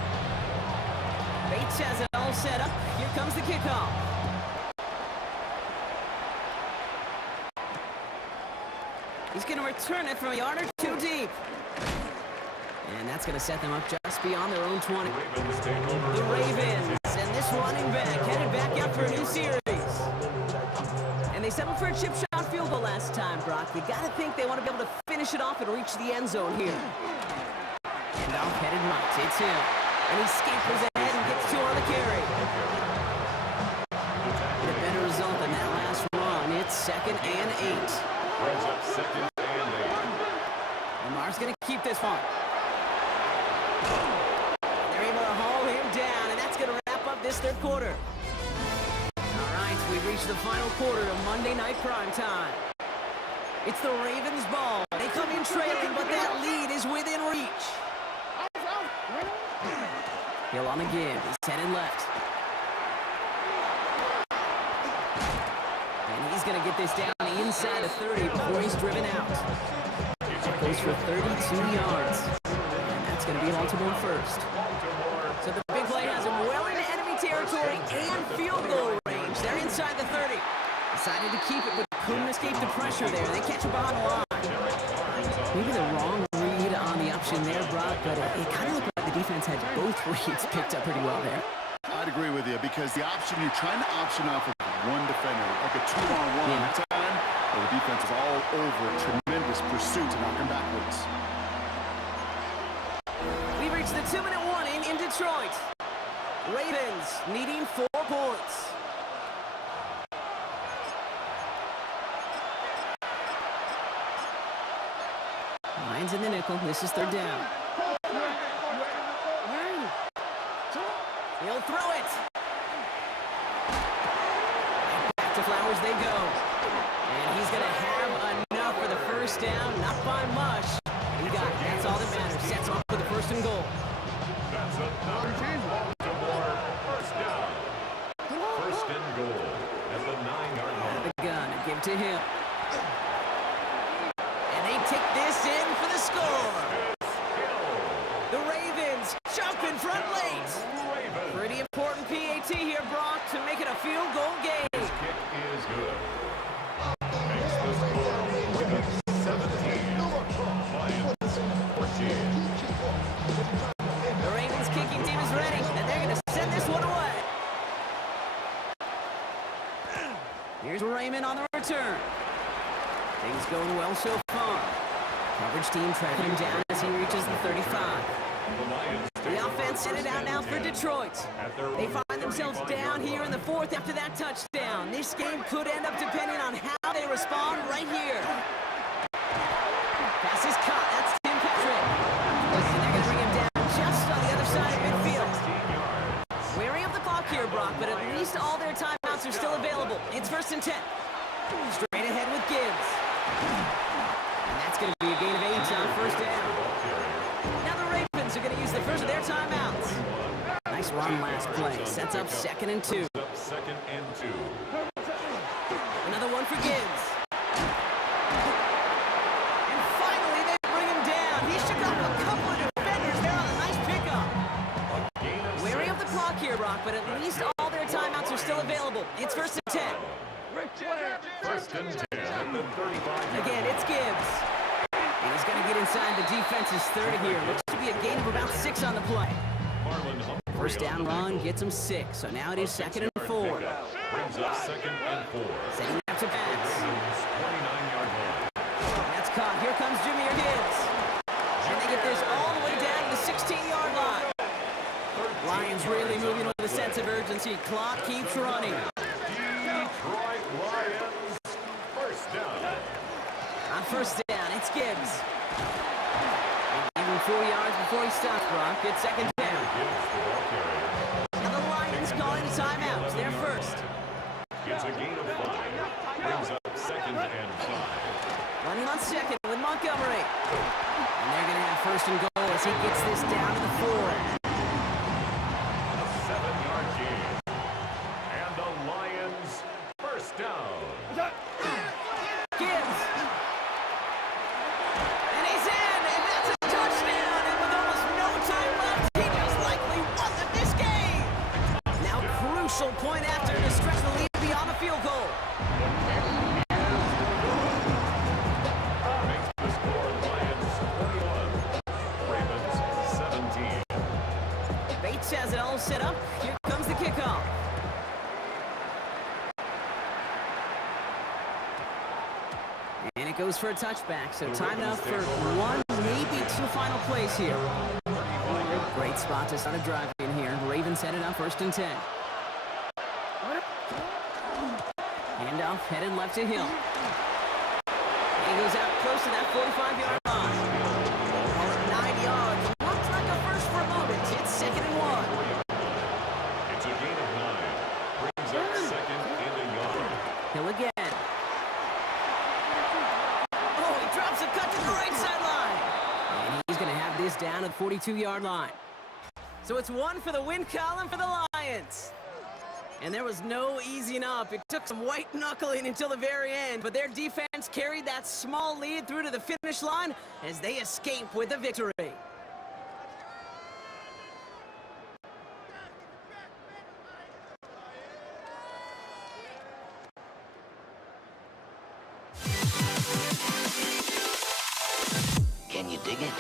Bates has it all set up. Here comes the kickoff. He's going to return it from a yard or 2 deep. And that's going to set them up just beyond their own 20. Ravens take over. The Ravens and this running back headed back out for a new series. And they settled for a chip shot field goal last time, Brock. You got to think they want to be able to finish it off and reach the end zone here. And off headed right. It's him. And he scampers ahead and gets 2 on the carry. The better result than that last run. It's 2nd and 8. Brings up 2nd and 8. Lamar's going to keep this one. They're able to haul him down, and that's going to wrap up this 3rd quarter. All right, we've reached the final quarter of Monday Night Prime Time. It's the Ravens' ball. They come in trailing, but that lead is within reach. Hill on the give. He's headed left. And he's going to get this down inside of 30 before he's driven out. Goes for 32 yards. It's going to be Baltimore first. So the big play has him well into enemy territory and field goal range. They're inside the 30. Decided to keep it, but couldn't escape the pressure there. They catch him behind the line. Maybe the wrong read on the option there, Brock, but it kind of looked like the defense had both reads picked up pretty well there. I'd agree with you because the option, you're trying to option off of one defender, like a 2-on-1 time, where the defense is all over a tremendous pursuit to knock him backwards. We reached the 2-minute warning in Detroit. Ravens needing 4 points. Lions in the nickel. This is 3rd down. He'll throw it. Back to Flowers they go. And he's going to have enough for the first down. Not by much. He got it. That's all that matters. Sets him up for the 1st and goal. That's another Baltimore first down. 1st and goal at the 9-yard line. The gun. Give to him. And they take this in for the score. The Ravens jump in front late. Pretty important PAT here, Brock, to make it a field goal game. This kick is good. Makes the score Ravens 17. Lions 14. The Ravens kicking team is ready, and they're going to send this one away. Here's Raymond on the return. Things going well so far. Coverage team tracking him down as he reaches the 35. The offense sent it out now for Detroit. They find themselves down here in the 4th after that touchdown. This game could end up depending on how they respond right here. Pass is caught. That's Tim Patrick. And they're going to bring him down just on the other side of midfield. Wearing up the clock here, Brock, but at least all their timeouts are still available. It's 1st and 10. Straight ahead with Gibbs. And that's going to be a gain of 8 on 1st down. Now the Ravens are going to use the first of their timeouts. Nice run last play. Sets up 2nd and 2. Second and 2. Another one for Gibbs. And finally they bring him down. He shook off a couple of defenders there on a nice pickup. Wearing up the clock here, Brock, but at least all their timeouts are still available. It's 1st and 10. 1st and 10 at the 35. defense is third here. Looks to be a gain of about 6 on the play. Marlon Humphrey First down on the run tackle. gets him 6. So now it is second and 4. Pickup brings up second and 4. Setting up to pass. Ravens 29-yard line. That's caught. Here comes Jahmyr Gibbs. And they get this all the way down to the 16-yard line. Lions really moving with a sense of urgency. Clock keeps running. Detroit Lions first down. On first down, it's Gibbs. Even 4 yards before he stops, Brock. It's second down. Gives the ball carrier. And the Lions calling a timeout. It's their first. Gets a gain of 5. Brings up second and 5. Running on second with Montgomery. And they're going to have first and goal as he gets this down to the 4. A 7-yard gain. And the Lions first down. Gibbs. And he's in, and that's a touchdown. And with almost no time left, he just likely won this game. Now crucial point after to stretch the lead beyond the field goal. Makes the score Lions 21. Ravens 17. Bates has it all set up. Here comes the kickoff. And it goes for a touchback, so timeout for 1, maybe 2 final plays here. Great spot to start a drive in here. Ravens headed up first and 10. Handoff headed left to Hill. And he goes out close to that 45-yard line. Call it 9 yards. Looks like a first for a moment. It's second and 1. It's a gain of 9. Brings up second and a yard. Hill again. Oh, he drops a cut to the right sideline. And he's going to have this down at the 42-yard line. So it's 1 for the win column for the Lions. And there was no easing up. It took some white knuckling until the very end, but their defense carried that small lead through to the finish line as they escape with the victory. Can you dig it?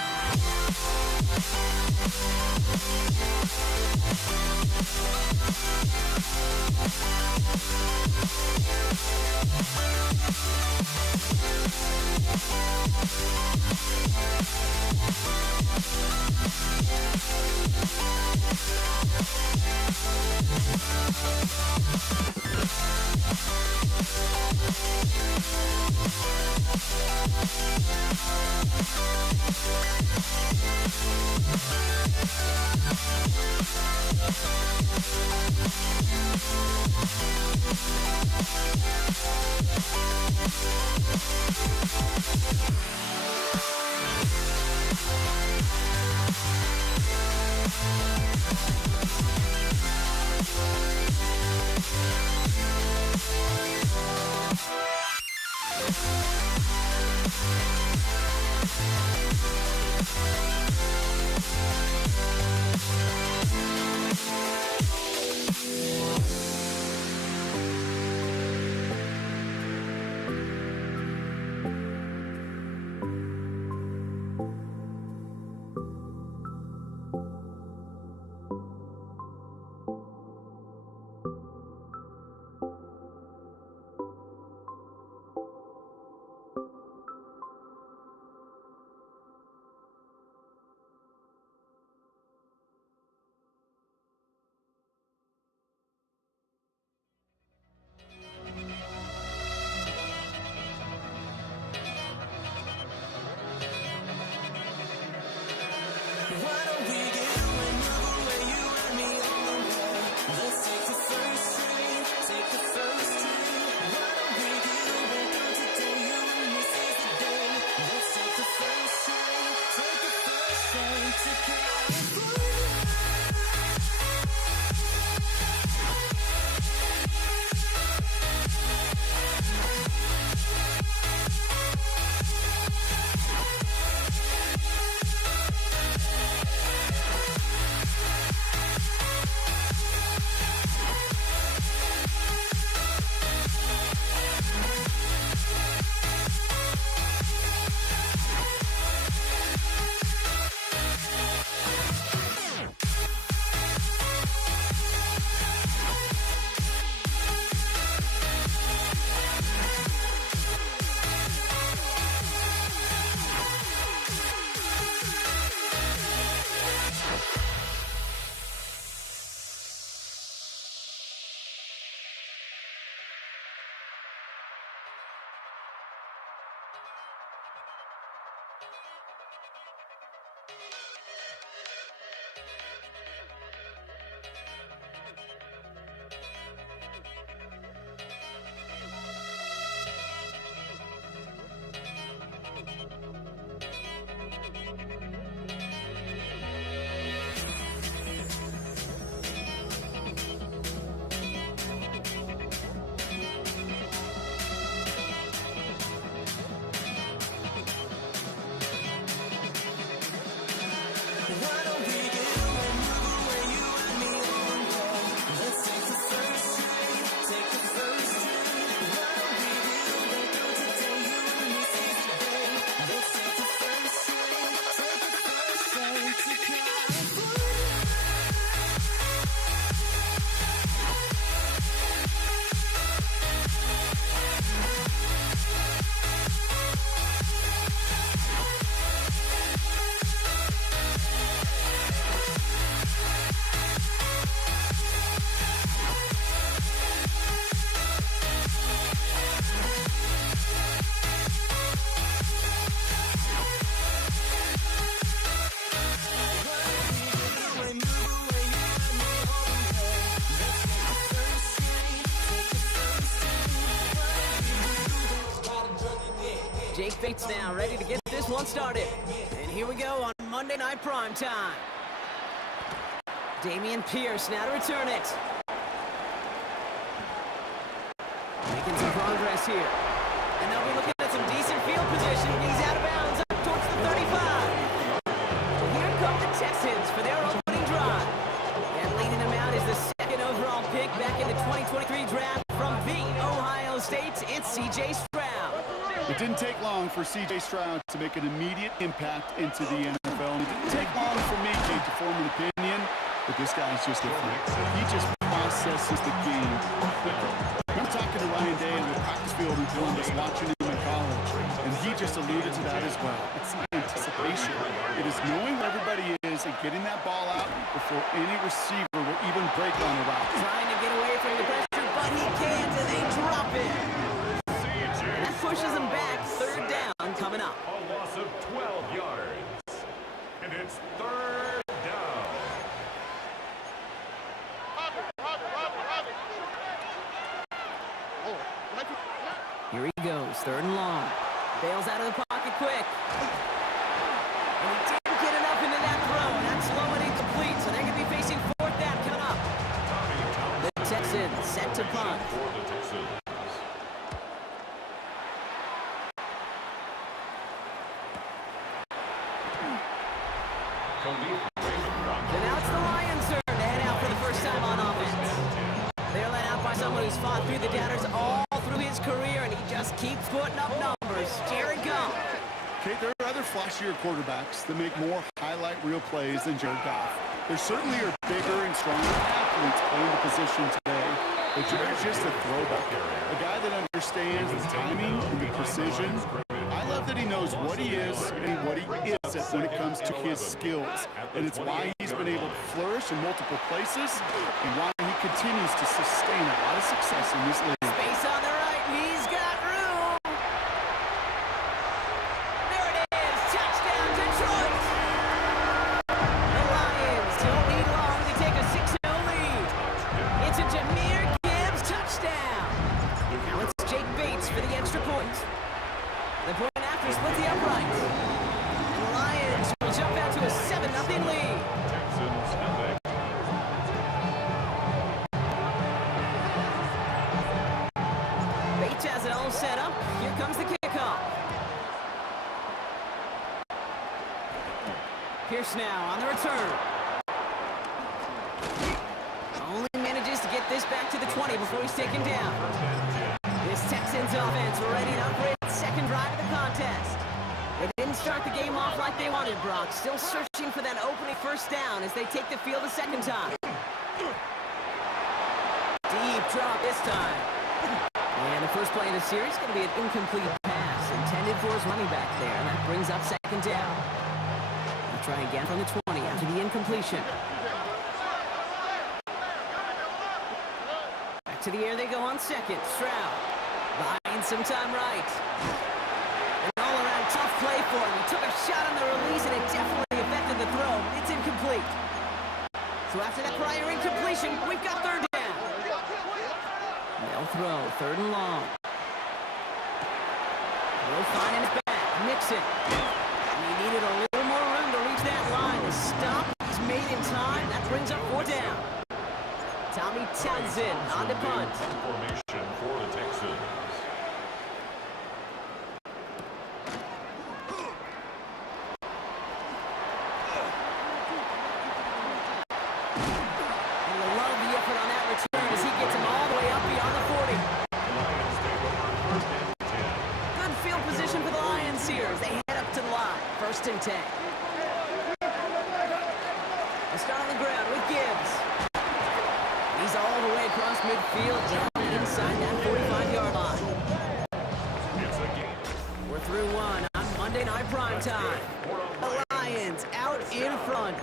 Jake Bates now ready to get this one started. And here we go on Monday Night Primetime. Damian Pierce now to return it. Making some progress here. And they'll be looking at some decent field position. He's out of bounds up towards the 35. Well, here come the Texans for their opening drive. And leading them out is the second overall pick back in the 2023 draft from the Ohio State. It's C.J. Stroud. It didn't take long for C.J. Stroud to make an immediate impact into the NFL. And it didn't take long for me, Kate, to form an opinion, but this guy's just different. He just processes the game quicker. I'm talking to Ryan Day on the practice field in Columbus, watching him in college, and he just alluded to that as well. It's the anticipation. It is knowing where everybody is and getting that ball out before any receiver will even break on the route. Trying to get away from the pressure, but he can't, and they drop it. That pushes him back. Third down coming up. A loss of 12 yards. And it's third down. Here he goes, third and long. Bails out of the pocket quick. And he didn't get enough into that throw. That's low and incomplete, so they're going to be facing fourth down coming up. The Texans set to punt. For the Texans. And now it's the Lions' turn to head out for the first time on offense. They're led out by someone who's fought through the doubters all through his career, and he just keeps putting up numbers. Jared Goff. Okay, there are other flashier quarterbacks that make more highlight reel plays than Jared Goff. There certainly are bigger and stronger athletes playing the position today, but Jared's just a throwback. A guy that understands the timing and the precision. I love that he knows what he is and what he isn't when it comes to his skills. And it's why he's been able to flourish in multiple places and why he continues to sustain a lot of success in this league. Space on the right, and he's got room. There it is, touchdown Detroit. The Lions don't need long to take a 6-0 lead. It's a Jahmyr Gibbs touchdown. Now it's Jake Bates for the extra point. The point after split the uprights. And the Lions will jump out to a 7-0 lead. Texans and they Bates has it all set up. Here comes the kickoff. Pierce now on the return. Only manages to get this back to the 20 before he's taken down. This Texans offense ready to upgrade its second drive of the contest. They didn't start the game off like they wanted, Brock. Still searching for that opening first down as they take the field a second time. Deep drop this time. And the first play in the series is going to be an incomplete pass intended for his running back there. And that brings up second down. They'll try again from the 20 after the incompletion. Back to the air they go on second. Stroud buying some time right. An all-around tough play for him. He took a shot on the release, and it definitely affected the throw. It's incomplete. So after that prior incompletion, we've got third down. They'll throw, third and long. They'll find his back. Nixon. And he needed a little more room to reach that line. The stop he's made in time. That brings up 4 down. Tommy Townsend on the punt. Formation for the Texans. And I love the effort on that return as he gets him all the way up beyond the 40. Lions take over first and 10. Good field position for the Lions here as they head up to the line. First and 10. They start on the ground with Gibbs. He's all the way across midfield, down inside that 45-yard line. It's a game. We're through one on Monday Night Primetime. The Lions out in front.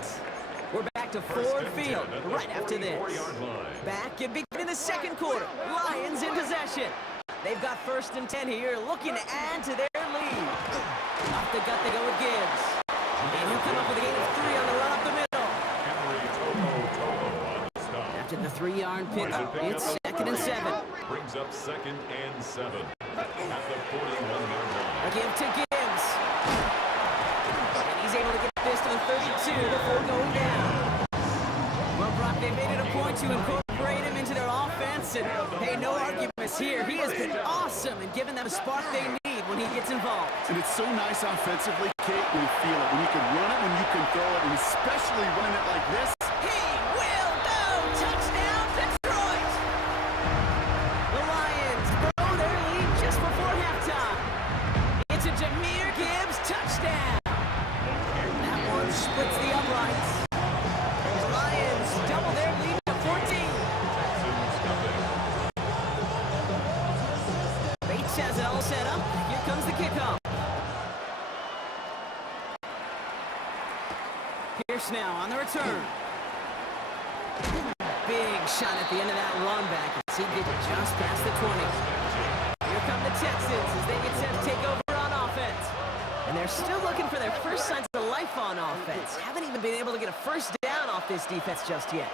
We're back to Ford Field right after this. 44-yard line. Back and beginning the second quarter. Lions in possession. They've got first and 10 here, looking to add to their lead. Off the gut they go with Gibbs. And he'll come up with a gain of 3 on the run up the middle. Henry Toto on the stop. After the 3-yard pickup, it's second and 7. Brings up second and 7 at the 41-yard line. A give to Gibbs. And he's able to get this to the 32 before going down. Well, Brock, they made it a point to incorporate him into their offense, and hey, no arguments here. He has been awesome and giving them a spark they need when he gets involved. And it's so nice offensively, Kate, when you feel it, when you can run it, when you can throw it, and especially running it like this. He will go! Touchdown, Detroit! The Lions blow their lead just before halftime. It's a Jahmyr Gibbs touchdown. That one splits the uprights. The Lions double their lead to 14. Bates has it all set up. Here comes the kickoff. Pierce now on the return. Big shot at the end of that run back as he gets just past the 20. Here come the Texans as they get set to take over on offense. And they're still looking for their first signs of life on offense. Haven't even been able to get a first down off this defense just yet.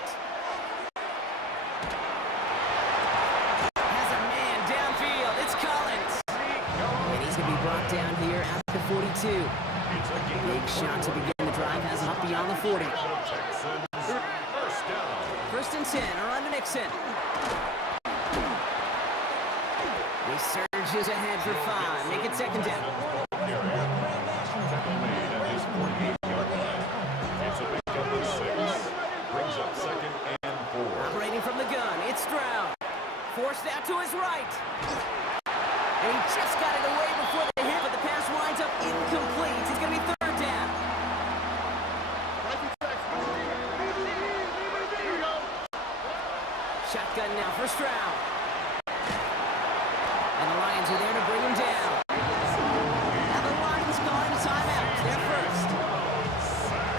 Has a man downfield. It's Collins. And he's going to be brought down here at the 42. Big shot to begin the drive. Has him up beyond the 40. Texans first down. First and 10, around to Nixon. He surges ahead for 5. Make it second down. Tackle made at his 48-yard line. It's a pickup of 6. Brings up second and 4. Operating from the gun, it's Stroud. Forced out to his right. And he just got it away before the hit, but the pass winds up incomplete. It's going to be third down. Shotgun now for Stroud. And the Lions are there to bring him down. Now the Lions calling a timeout. They're first.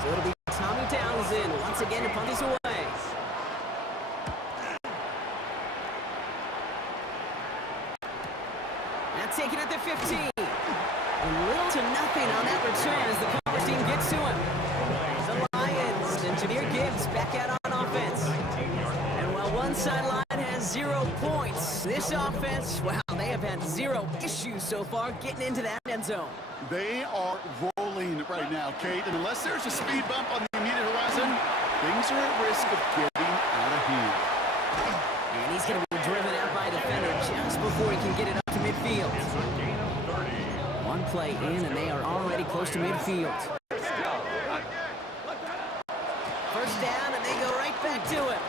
So it'll be Tommy Townsend once again to punt this away. Now taken at the 15. And little to nothing on that return as the Cowboys team gets to him. The Lions and Jahmyr Gibbs back out on offense. And while one sideline has 0 points, this offense, wow, they have had 0 issues so far getting into that end zone. They are rolling right now, Kate, and unless there's a speed bump on the immediate horizon, things are at risk of getting out of hand. And he's going to be driven out by a defender just before he can get it up to midfield. It's a gain of 30. One play in, and they are already close to midfield. First down, and they go right back to it.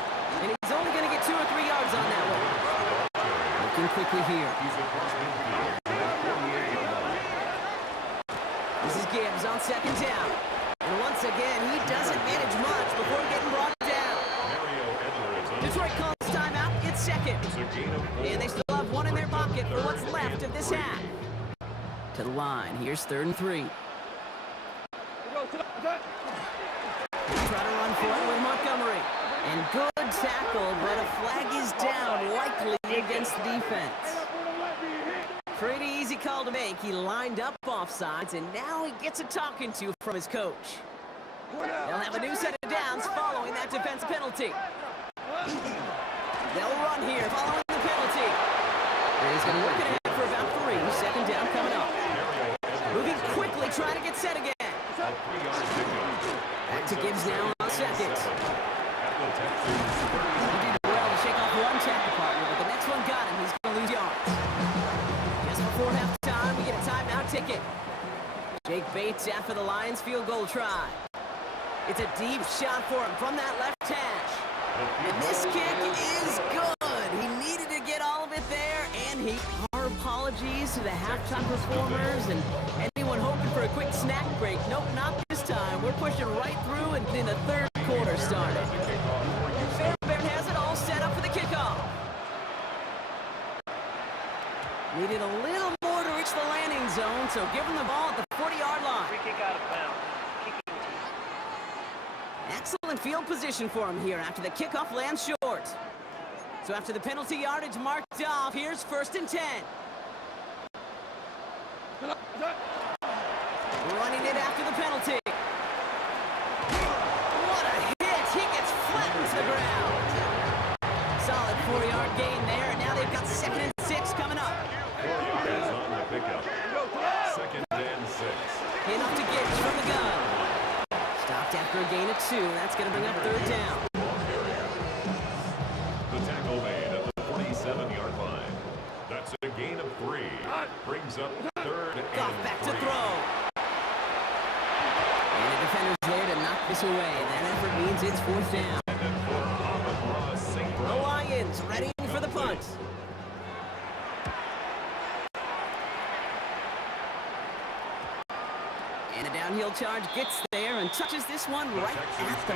And he's only going to get 2 or 3 yards on that one. Looking quickly here. He's across midfield to the 48-yard line. This is Gibbs on second down. And once again, he doesn't manage much before getting brought down. Mario Edwards on Detroit calls timeout. It's second. It's a gain of 4. And they still have 1 in their pocket for what's left of this half. To the line. Here's third and 3. Try to run for it with Montgomery. And good tackle, but a flag is down, likely against the defense. Pretty easy call to make. He lined up offsides, and now he gets a talking to from his coach. They'll have a new set of downs following that defense penalty. They'll run here following the penalty. And he's going to work it ahead for about 3. Second down coming up. Moving quickly, trying to get set again. Back to Gibbs now on second. He did well to shake off one tackle partner, but the next one got him. He's going to lose yards. Just before halftime, we get a timeout ticket. Jake Bates after the Lions field goal try. It's a deep shot for him from that left hash. And this kick is good. He needed to get all of it there, and our apologies to the halftime performers and anyone hoping for a quick snack break. Nope, not this time. We're pushing right through and in the third quarter started. Fairbairn has it all set up for the kickoff. Needed a little more to reach the landing zone, so give him the ball at the 40-yard line. Free kick out of bounds. Excellent field position for him here after the kickoff lands short. So after the penalty yardage marked off, here's 1st and 10. Running it after the penalty. What a hit! He gets flattened to the ground. Solid 4-yard gain there, and now they've got 2nd and 6 coming up. Is on the pickup. 2nd and 6. Enough to Gibbs from the gun. Stopped after a gain of 2. That's going to bring up 3rd down. The tackle made at the 47-yard line. That's a gain of 3. Brings up 3rd and Goff back to 3. throw. And the defender's there to knock this away. That effort means it's 4th down. And then for Amon-Ra St. The Brown. Lions ready for the punt. And a downhill charge gets there and touches this one right at the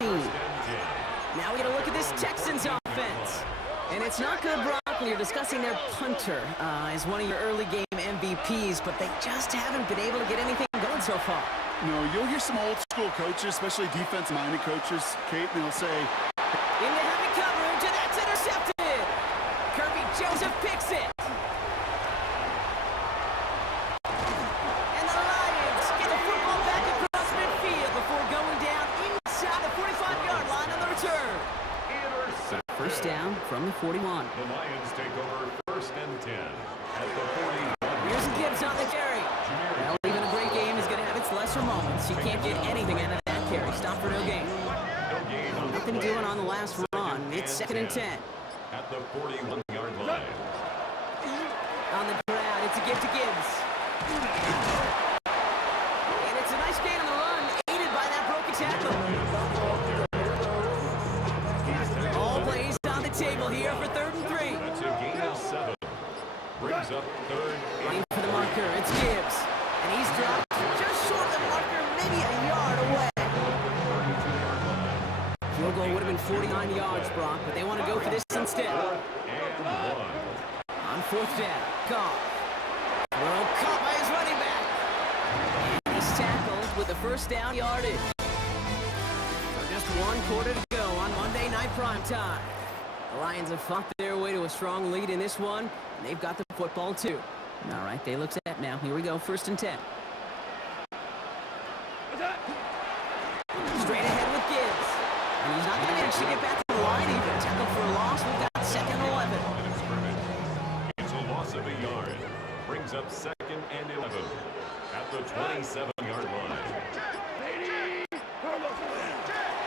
14. Now we get a look at this Texans offense. And it's not good, Brock, when you're discussing their punter as one of your early game MVPs, but they just haven't been able to get anything going so far. No, you'll hear some old school coaches, especially defense-minded coaches, Kate, and they'll say, Into heavy coverage, and that's intercepted. Kirby Joseph picks it. And the Lions get the football back across midfield before going down inside the 45-yard line on the return. First down from the 41. The Lions take over 1st and 10 at the 41. Here's Gibbs on the carry. Well, even a great game is going to have its lesser moments. You can't get anything out of that carry. Stop for no gain. No gain on the Nothing play. doing on the last run. It's 2nd and 10. At the 41-yard line. On the crowd, it's a give to Gibbs. And it's a nice gain on the run, aided by that broken tackle. All plays on the table here for 3rd and 3. That's a gain of 7. Brings up 3rd Running and for the marker, it's Gibbs. And he's dropped just short of the marker, maybe a yard away. Field goal would have been 49 yards, Brock, but they want to go for this instead. and 1. On 4th down, Goff. Throw caught by his running back. And he's tackled with the 1st down yardage. So just 1 quarter to go on Monday Night Primetime. The Lions have fought their way to a strong lead in this one, and they've got the football too. All right, they look set now. Here we go, 1st and 10. Straight ahead with Gibbs. And he's not going to manage to get back to the line even. Tackle for a loss. We've got 2nd and 11. It's a loss of a yard. Brings up 2nd and 11 at the 27-yard line.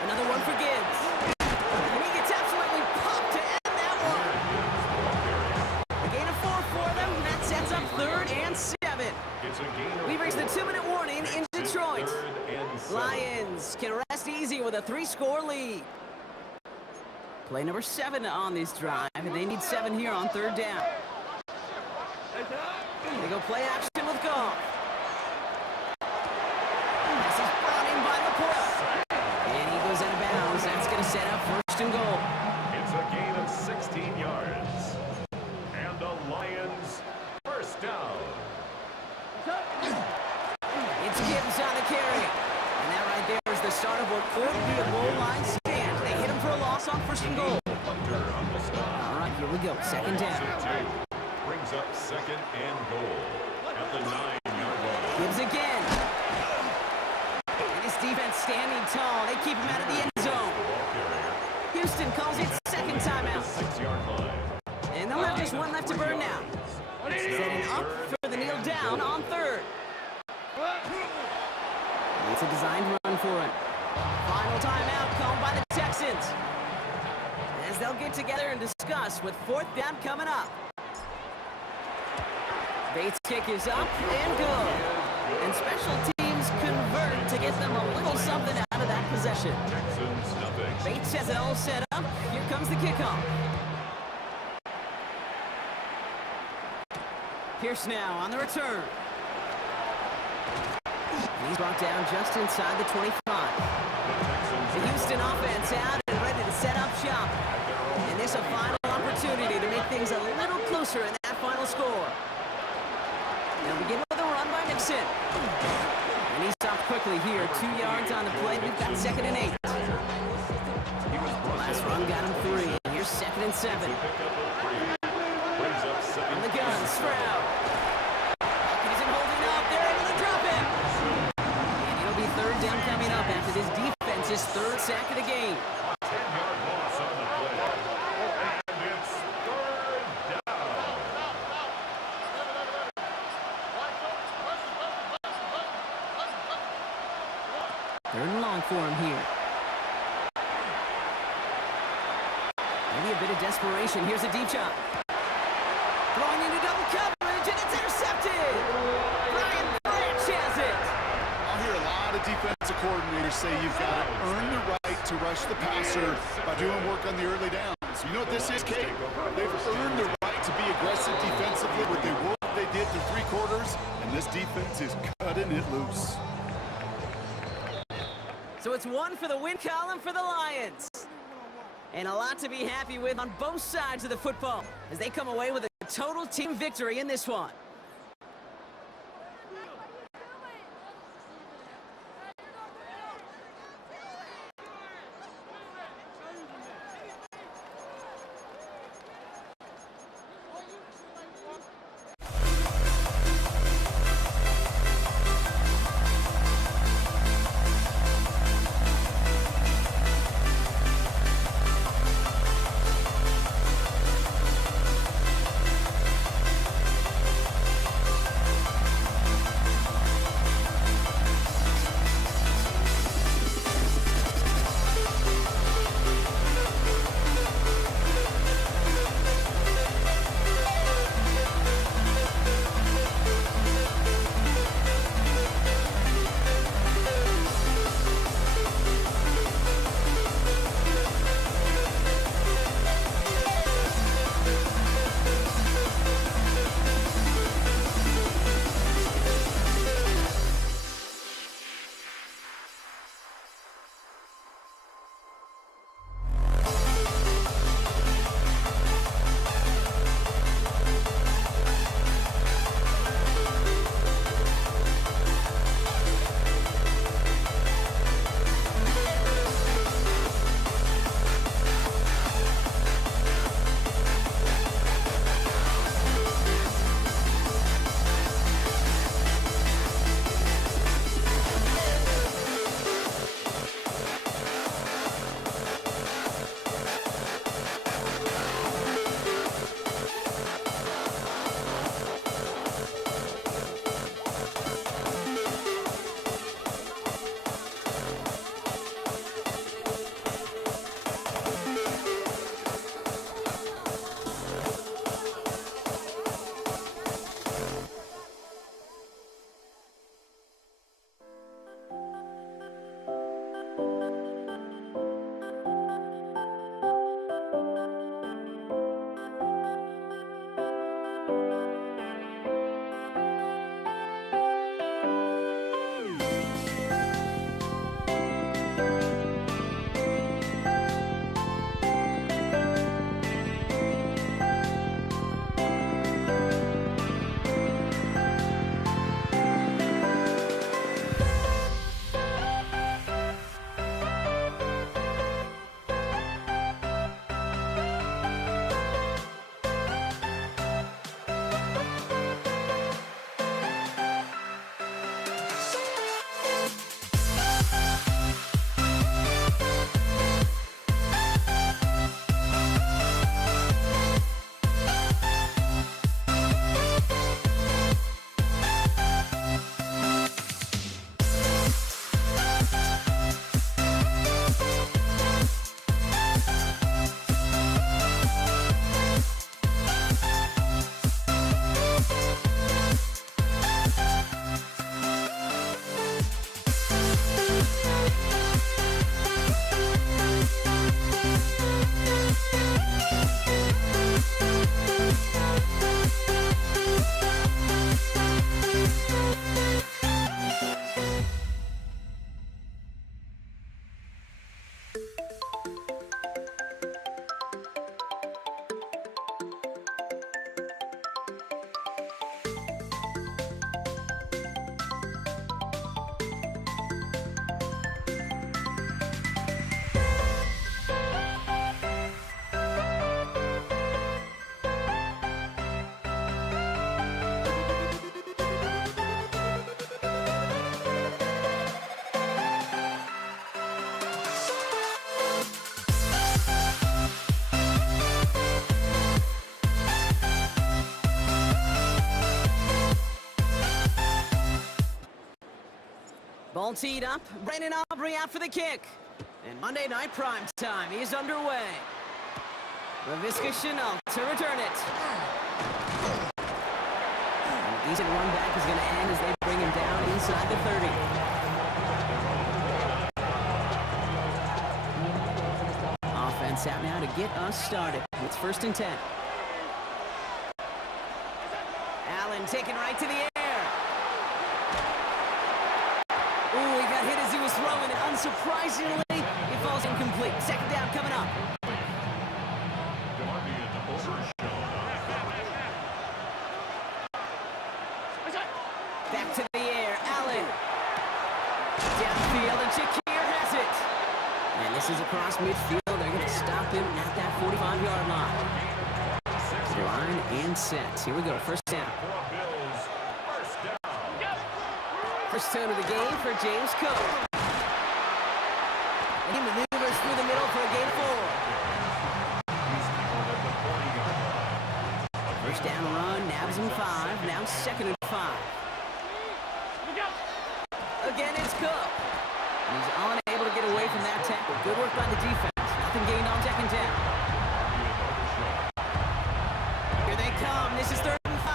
Another one for Gibbs. And he gets absolutely popped to end that one. A gain of 4 for them. That sets up 3rd and 7. It's a gain of We've reached the 4. 2-minute warning in Detroit. 3rd and 7. Lions can rest easy with a 3-score lead. Play number 7 on this drive, and they need 7 here on 3rd down. They go play action with Goff. This is brought in by Laporte. And he goes out of bounds. That's going to set up 1st and goal. It's a gain of 16 yards. And the Lions 1st down. It's Gibbs on the carry. And that right there is the start of what could be a goal line stand. They hit him for a loss on 1st and goal. Hunter on the stop. All right, here we go. 2nd down. Brings up second and goal at the 9-yard line. Gibbs again. And his defense standing tall. They keep him out of the end zone. Ball carrier. Houston calls it second timeout. 6-yard line. And they'll have just one left to burn now. Setting up for the kneel down on third. It's a designed run for it. Final timeout called by the Texans, as they'll get together and discuss with fourth down coming up. Bates' kick is up and good. And special teams convert to get them a little something out of that possession. Texans nothing. Bates has it all set up. Here comes the kickoff. Pierce now on the return. He's brought down just inside the 25. The Houston offense out and ready to set up shop. And this a final opportunity to make things a little closer in that final score. They'll begin with a run by Nixon. And he stopped quickly here. 2 yards on the play. We've got 2nd and 8. Last run got him 3. And here's 2nd and 7. Brings up second. On the gun, Stroud. He's in holding up. They're able to drop him. And it'll be third down coming up after this defense's third sack of the game. 10-yard loss on the play. And it's third down. Third and long for him here. Maybe a bit of desperation. Here's a deep shot. Throwing into double coverage, and it's intercepted. Brian Branch has it. I'll hear a lot of defensive coordinators say you've got to earn the right to rush the passer by doing work on the early downs. You know what this is, Kate? They've earned the right to be aggressive defensively with the work they did through 3 quarters, and this defense is cutting it loose. So it's one for the win column for the Lions. And a lot to be happy with on both sides of the football as they come away with a total team victory in this one. all teed up. Brandon Aubrey out for the kick. And Monday Night Prime Time is underway. Laviska Shenault to return it. And a decent run back is going to end as they bring him down inside the 30. Offense out now to get us started. It's 1st and 10. Allen taken right to the air. Ooh, he got hit as he was throwing it. Unsurprisingly, it falls incomplete. 2nd down coming up. Back to the air, Allen. Downfield, and Shakir has it. And this is across midfield. They're going to stop him at that 45-yard line. Line and set. Here we go, 1st down. First turn of the game for James Cook. And he maneuvers through the middle for a gain of 4. First down run, nabs him 5. Now 2nd and 5. Again, it's Cook. He's unable to get away from that tackle. Good work by the defense. Nothing gained on 2nd down. Here they come. This is 3rd and 5.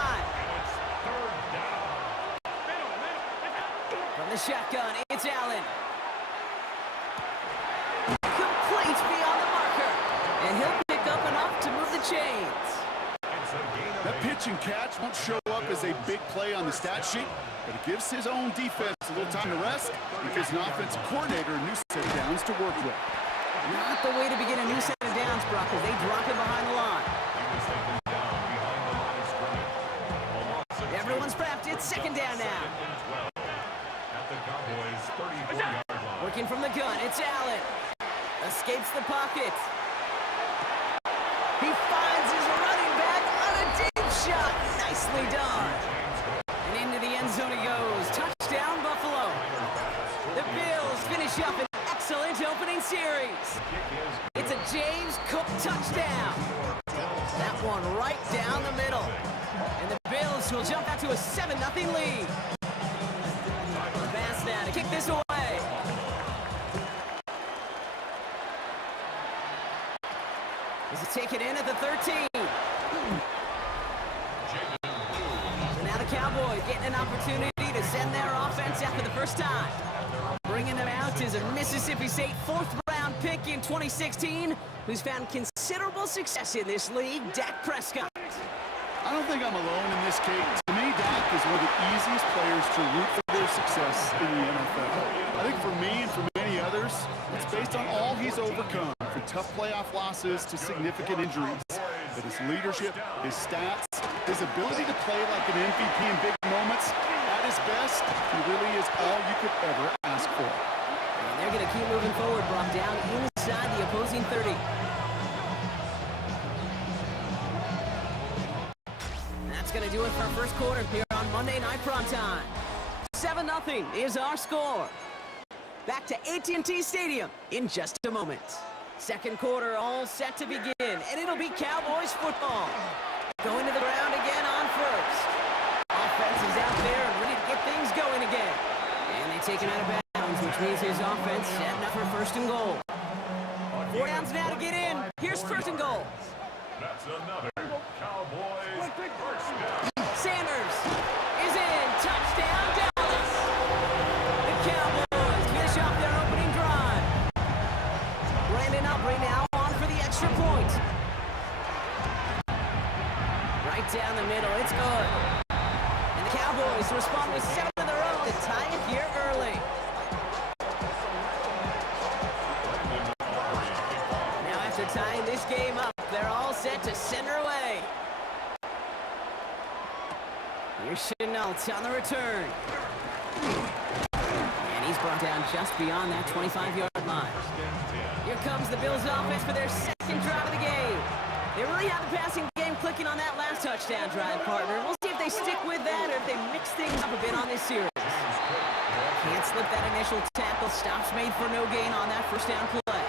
From the shotgun, it's Allen. Complete beyond the marker. And he'll pick up enough to move the chains. That pitch and catch won't show up as a big play on the stat sheet, but it gives his own defense a little time to rest and gives an offensive coordinator a new set of downs to work with. Not the way to begin a new set of downs, Brock, as they drop him behind the line. Everyone's prepped. It's 2nd down now. Working from the gun, it's Allen. Escapes the pocket. He finds his running back on a deep shot. Nicely done. And into the end zone he goes. Touchdown, Buffalo. The Bills finish up an excellent opening series. It's a James Cook touchdown. That one right down the middle. And the Bills will jump out to a 7-0 lead. Pass now to kick this away. Is it taken in at the 13? So now the Cowboys getting an opportunity to send their offense out for the first time. Bringing them out is a Mississippi State 4th-round pick in 2016 who's found considerable success in this league, Dak Prescott. I don't think I'm alone in this, Kate. To me, Dak is one of the easiest players to root for their success in the NFL. I think for me and for many others, it's based on all he's overcome, from tough playoff losses to significant injuries. But his leadership, his stats, his ability to play like an MVP in big moments, at his best, he really is all you could ever ask for. And they're going to keep moving forward, brought down inside the opposing 30. That's going to do it for our first quarter here on Monday Night Prime Time. 7-0 is our score. Back to AT&T Stadium in just a moment. Second quarter all set to begin, and it'll be Cowboys football. Going to the ground again on first. Offense is out there and ready to get things going again. And they take him out of bounds, which means his offense setting up for 1st and goal. 4 downs now to get in. Here's 1st and goal. That's another Cowboys first down. Sanders is in. Touchdown, Dallas. The Cowboys finish off their opening drive. Brandon Aubrey now on for the extra point. Right down the middle. It's good. And the Cowboys respond with 7 of their own to tie it here early. Now after tying this game up, they're all set to send her away. Here's Shenault on the return. And he's brought down just beyond that 25-yard line. Here comes the Bills offense for their 2nd drive of the game. They really have the passing game clicking on that last touchdown drive, partner. We'll see if they stick with that or if they mix things up a bit on this series. Can't slip that initial tackle. Stops made for no gain on that 1st down play.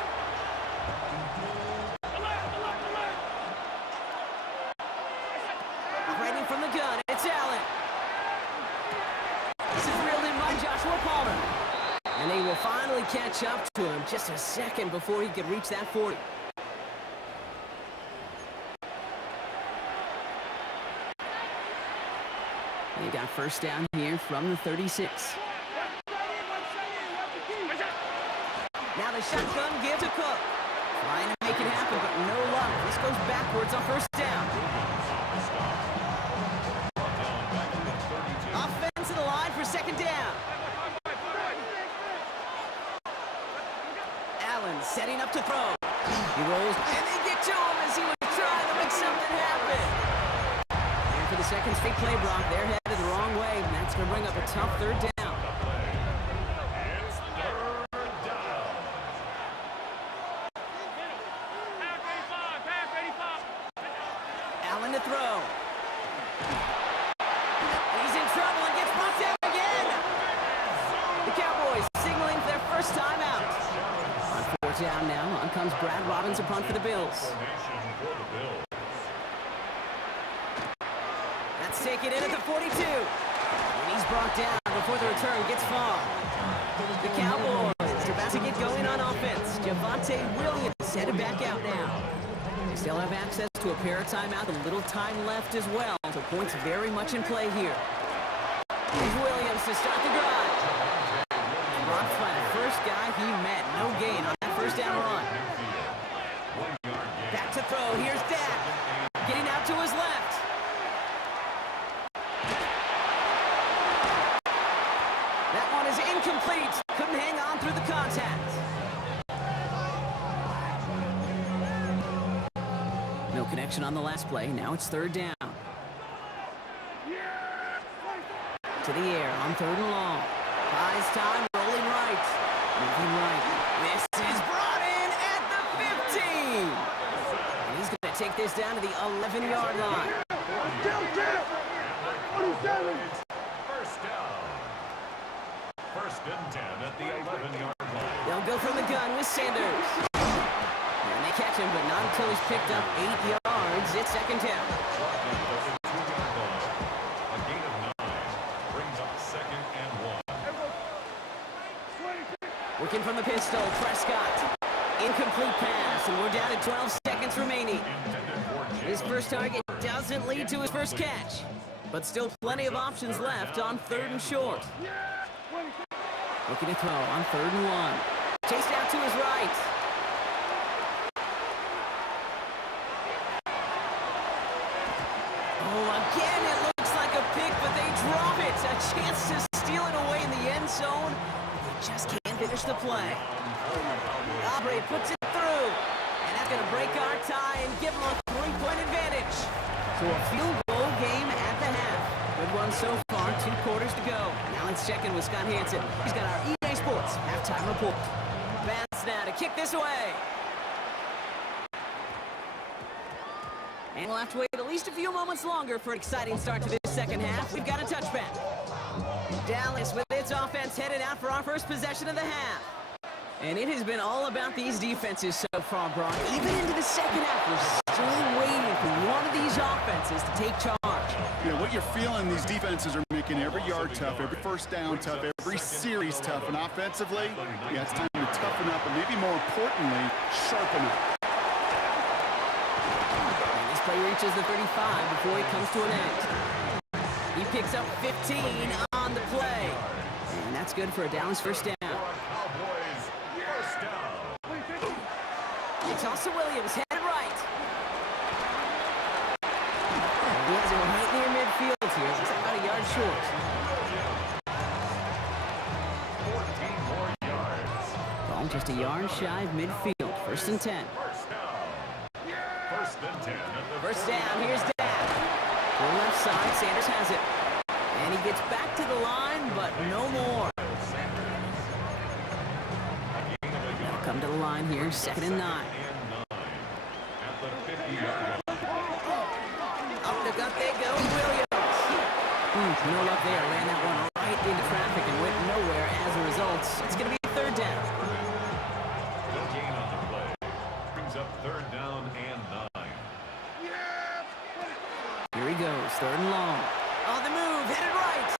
Operating from the gun, it's Allen. This is reeled in by Joshua Palmer. catch up to him just a second before he could reach that 40. They got first down here from the 36. Now the shotgun give to Cook. Trying to make it happen, but no luck. This goes backwards on first down. Offense to the line for second down. Allen setting up to throw. He rolls, and they get to him as he was trying to make something happen. And for the second straight play, Brock, they're headed the wrong way, and that's going to bring up a tough third down. Allen to throw. He's in trouble and gets brought down again. The Cowboys signaling their first time out. On fourth down now, on comes Brad Robbins to punt for the Bills. That's taken in at the 42. And he's brought down before the return gets far. The Cowboys are about to get going on offense. Javonte Williams headed back out now. They still have access to a pair of timeouts, a little time left as well, so points very much in play here. Here's Williams to start the drive. And Brock's the first guy he met. No gain on that first down run. Back to throw. Here's Dak. Getting out to his left. That one is incomplete. Couldn't hang on through the contact. No connection on the last play. Now it's third down. To the air on third and long. Buys time, rolling right. Moving right. This is brought in at the 15. And he's going to take this down to the 11-yard line. First down. First and 10 at the 11-yard line. They'll go from the gun with Sanders. And they catch him, but not until he's picked up 8 yards. It's second down. A gain of 9 brings up second and 1. Working from the pistol, Prescott. Incomplete pass, and we're down to 12 seconds remaining. His first target doesn't lead to his first catch, but still plenty of options left on third and short. Looking to throw on third and 1. Chased out to his right. Oh, again, it looks like a pick, but they drop it. A chance to steal it away in the end zone. They just can't finish the play. Aubrey puts it through. And that's going to break our tie and give them a 3-point advantage. So a field goal game at the half. Good one so far, 2 quarters to go. Now let's check in with Scott Hanson. He's got our EA Sports halftime report. Pass now to kick this away. And we'll have to wait at least a few moments longer for an exciting start to this second half. We've got a touchback. Dallas with its offense headed out for our first possession of the half. And it has been all about these defenses so far, Brock. Even into the second half, we're still waiting for one of these offenses to take charge. Yeah, what you're feeling, these defenses are making every yard tough, every first down tough, every series tough. And offensively, yeah, it's time to toughen up, and maybe more importantly, sharpen up. Play reaches the 35 before he comes to an end. He picks up 15 on the play. And that's good for a Dallas first down. Cowboys, first down. It's also Williams, headed right. He has it right near midfield here. He's about a yard short. 14 more yards. Ball just a yard shy of midfield. First and 10. First down. First and 10 at the First down, here's Dak. To the left side, Sanders has it. And he gets back to the line, but no more. They'll come to the line here, second and 9. at the 50-yard line. Up the gut they go, Williams. No luck there, ran that one right into traffic and went nowhere as a result. It's going to be a third down. No gain on the play. Brings up third down and 9. Here he goes, third and long. On the move, headed right.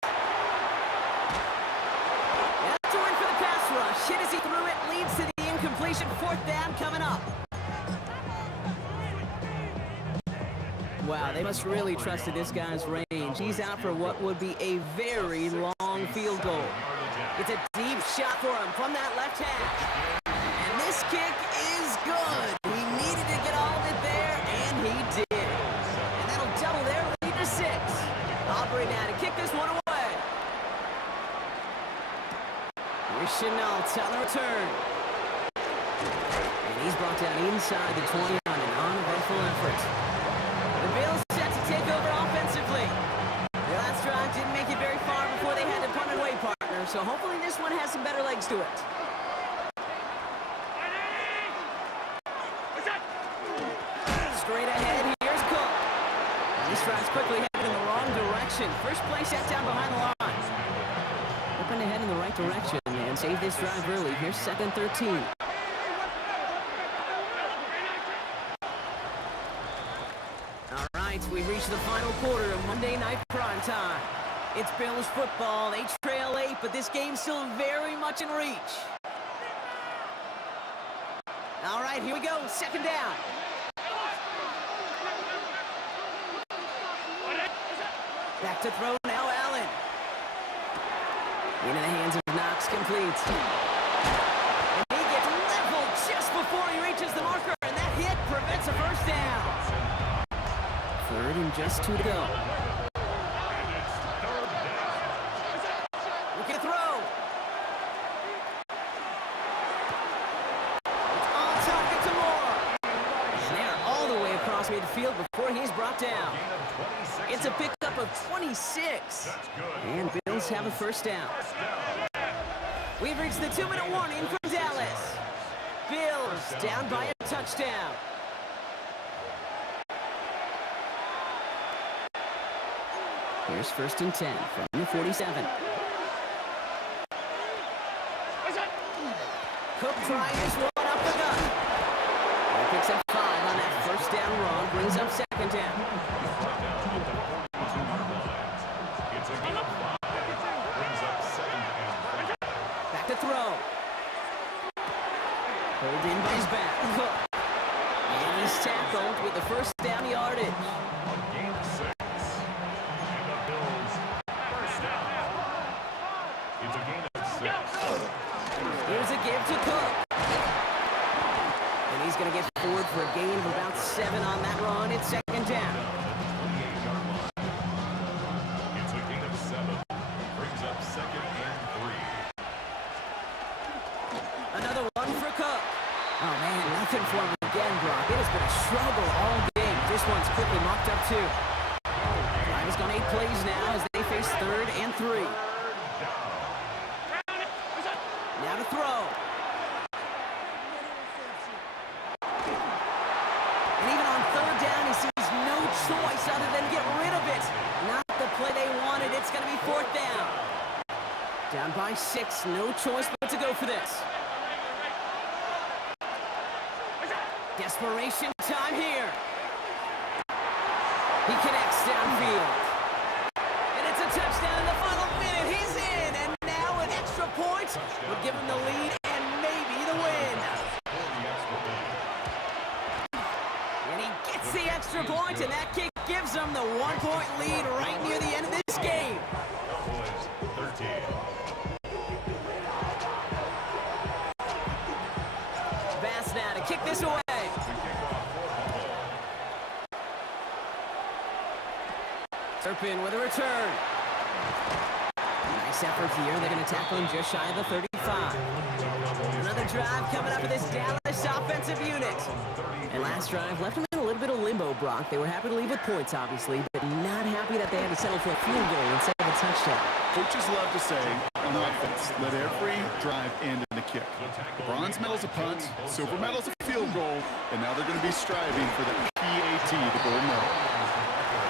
That's to win for the pass rush. hit as he threw it, leads to the incompletion. Fourth down coming up. Wow, they must really trusted this guy's range. He's out for what would be a very long field goal. It's a deep shot for him from that left half. And this kick is good. He needed to get all of it there, and he did. And that'll double their lead to 6. Aubrey now to kick this one away. Here's Chenault on the return. And he's brought down inside the 20 on an uneventful effort. The Bills set to take over offensively. Their last drive didn't make it very far before they had to punt and away partner, so hopefully this one has some better legs to it. Straight ahead, here's Cook. This drive's quickly headed in the wrong direction. First play set down behind the line. Hoping to head in the right direction and save this drive early. Here's 2nd 13. We've reached the final quarter of Monday Night Prime Time. It's Bills football. They trail 8, but this game's still very much in reach. All right, here we go. 2nd down. Back to throw now, Allen. Into the hands of Knox, complete. And he gets leveled just before he reaches the marker, and that hit prevents a first down. 3rd and just 2 to go. Look at the throw. It's on target to Moore. And they're all the way across midfield before he's brought down. It's a pickup of 26. And Bills have a first down. We've reached the 2-minute warning from Dallas. Bills down by a touchdown. Here's 1st and 10 from the 47. Cook trying his one up the gut. He picks up 5 on that first down run, brings up 2nd down. Back to throw. Pulled in by his back. Cook. And he's tackled with the first down yardage. Here's a give to Cook. And he's going to get forward for a gain of about 7 on that run. It's 2nd down. It's a gain of 7. Brings up 2nd and 3. Another one for Cook. Oh, man, nothing for him again, Brock. It has been a struggle all game. This one's quickly mocked up, too. Drive has gone 8 plays now as they face 3rd and 3. Now to throw. And even on 3rd down, he sees no choice other than get rid of it. Not the play they wanted. It's going to be 4th down. Down by 6. No choice but to go for this. Desperation time here. He connects downfield. And it's a touchdown in the final minute. He's in, and now an extra point would give him the lead and maybe the win. And he gets the extra point, and that kick gives him the 1-point lead right near the end of this game. Cowboys 13. Bass now to kick this away. Turpin with a return. Nice effort here. They're going to tackle him just shy of the 35. Another drive coming up for this Dallas offensive unit. And last drive left them in a little bit of limbo, Brock. They were happy to leave with points, obviously, but not happy that they had to settle for a field goal instead of a touchdown. Coaches love to say on offense, let every drive end in a kick. Bronze medal's a punt, silver medal's a field goal, and now they're going to be striving for the PAT, the gold medal.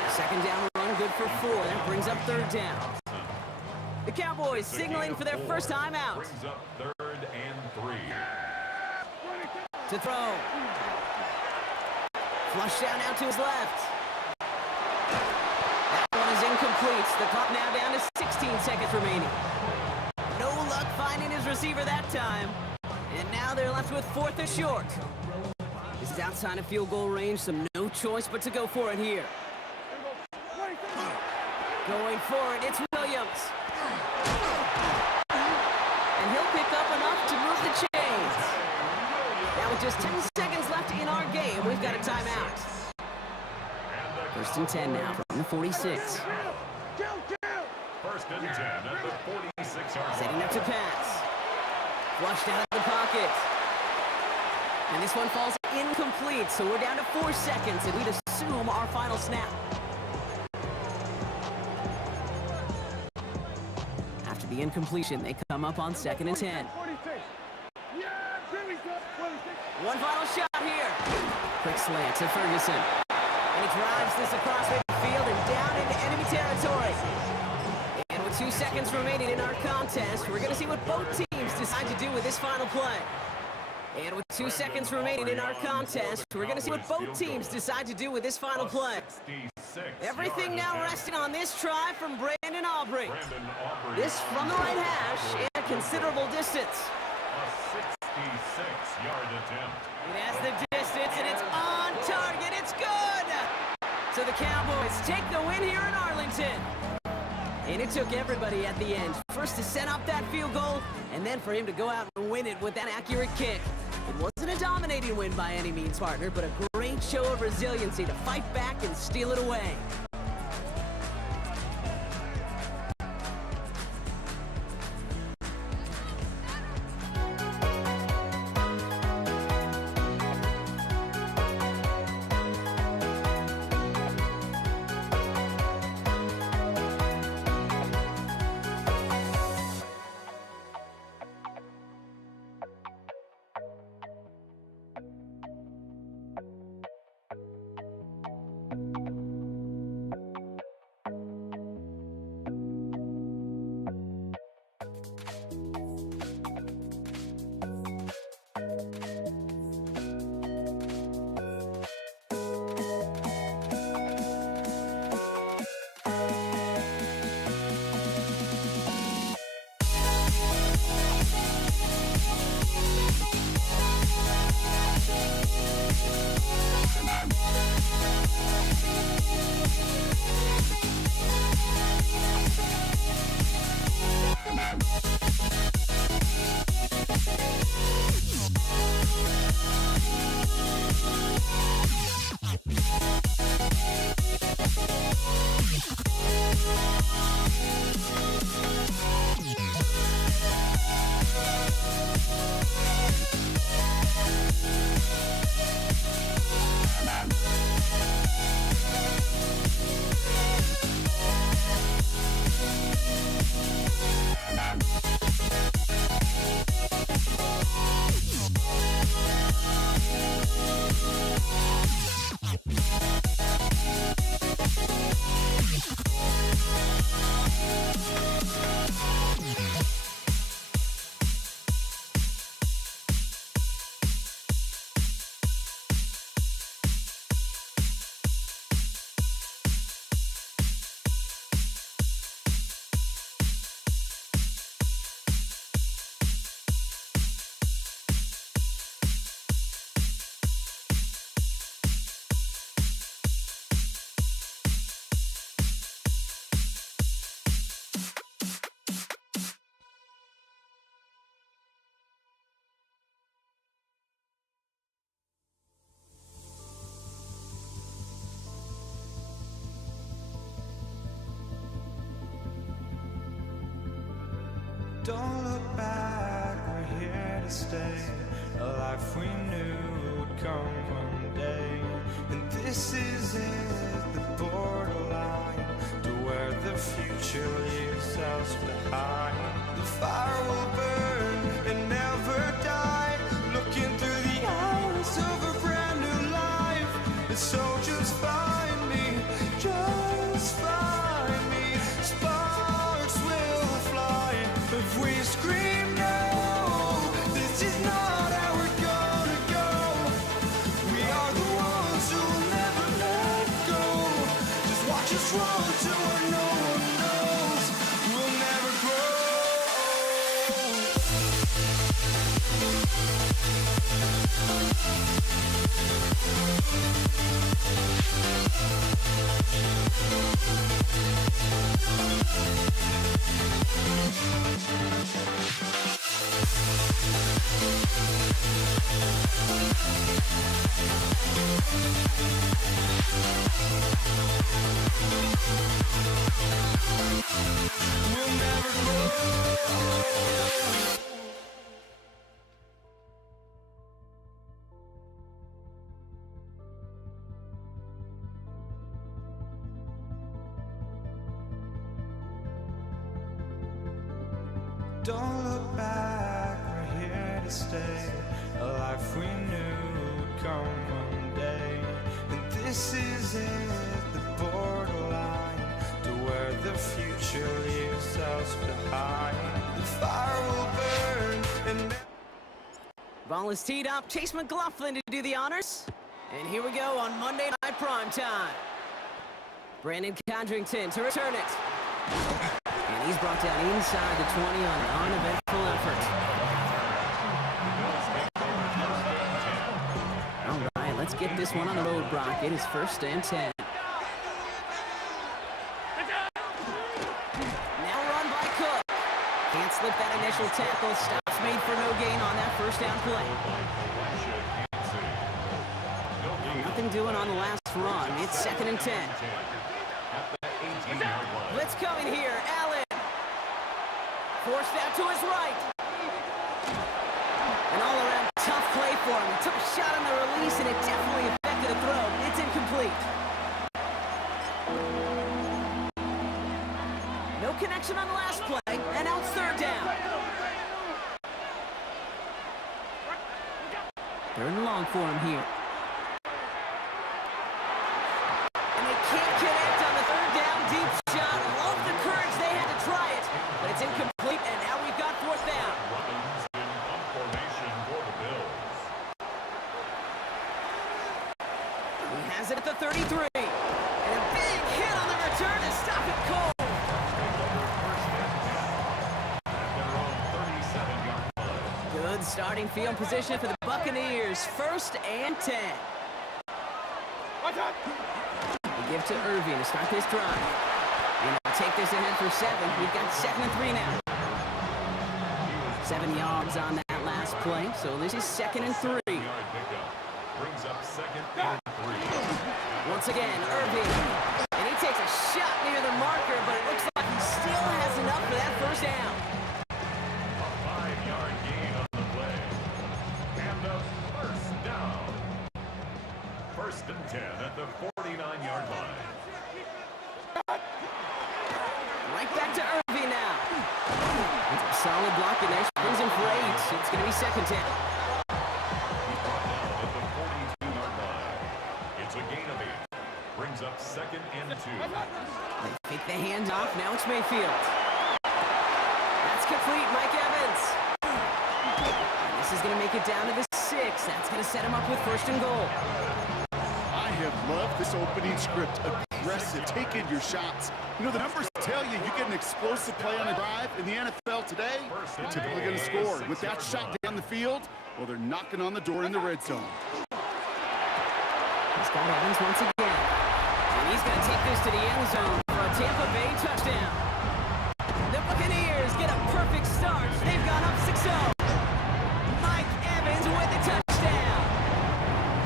2nd down run, good for 4. That brings up 3rd down. The Cowboys signaling for their first time out. Brings up 3rd and 3. To throw. Flush down out to his left. That one is incomplete. The clock now down to 16 seconds remaining. No luck finding finding his receiver that time. And now they're left with 4th and short. This is outside of field goal range, so no choice but to go for it here. Going for it, it's Williams. And he'll pick up enough to move the chains. Now with just 10 seconds left in our game, we've got a timeout. 1st and 10 now from the 46. 1st and 10 at the 46-yard line. Setting up to pass. Flushed out of the pocket. And this one falls incomplete, so we're down to 4 seconds, and we'd assume our final snap. After the incompletion, they come up on 2nd and 10. One final shot here. Quick slant to Ferguson. And he drives this across midfield and down into enemy territory. And with 2 seconds remaining in our contest, we're going to see what both teams decide to do with this final play. And with 2 seconds remaining in our contest, we're going to see what both teams decide to do with this final play. Everything now resting on this try from Brandon Aubrey. This from the right hash and a considerable distance. A 66-yard attempt. It has the distance, and it's on target. It's good! So the Cowboys take the win here in Arlington. And it took everybody at the end. First to set up that field goal, and then for him to go out and win it with that accurate kick. It wasn't a dominating win by any means, partner, but a great show of resiliency to fight back and steal it away. Don't look back, we're here to stay. A life we knew would come one day. And this is it, the borderline to where the future leaves us behind. The fire will burn and never die, looking through the eyes of a brand new life. And so just find me, just find me. Sparks will fly if we scream no. This is not how we're gonna go. We are the ones who will never let go. Just watch us run to where no one knows. We'll never grow. We'll never grow. Don't look back, we're here to stay. A life we knew would come one day. And this is it, the borderline to where the future leaves us behind. The fire will burn and Ball is teed up. Chase McLaughlin to do the honors. And here we go on Monday Night Primetime. Brandon Condrington to return it. And he's brought down inside the 20 on an uneventful effort. All right, let's get this one on the road, Brock. It is 1st and 10. Now run by Cook. Can't slip that initial tackle. Stops made for no gain on that first down play. Nothing doing on the last run. It's 2nd and 10. Blitz coming here. Allen. Forced out to his right. An all-around tough play for him. He took a shot on the release, and it definitely affected the throw. It's incomplete. No connection on the last play, and now it's 3rd down. 3rd and long for him here. And they can't connect on the 3rd down deep shot. Love the courage they had to try it, but it's incomplete, and now we've got 4th down. He has it at the 33. And a big hit on the return to stop it cold. Good starting field position for the Buccaneers. 1st and 10. We give to Irving to start this drive. And they'll take this ahead for 7. We've got 2nd and 3 now. 7 yards on that last play, so this is 2nd and 3. Brings up 2nd and 3. Once again, Irving. And he takes a shot near the marker, but it looks like he still has enough for that 1st down. A 5-yard gain on the play. And a 1st down. 1st and 10 at the 49-yard line. Right back to Irving now. It's a solid block in there. Springs him for 8. It's going to be 2nd down. He's brought down at the 42-yard line. It's a gain of 8. Brings up 2nd and 2. They fake the handoff. Now it's Mayfield. That's complete. Mike Evans. And this is going to make it down to the 6. That's going to set him up with 1st and goal. I have loved this opening script. Aggressive, taking your shots. You know, the numbers tell you you get an explosive play on a drive. In the NFL today, they're typically going to score. With that shot down the field, well, they're knocking on the door in the red zone. He's got Evans once again. And he's going to take this to the end zone for a Tampa Bay touchdown. The Buccaneers get a perfect start. They've gone up 6-0. Mike Evans with the touchdown.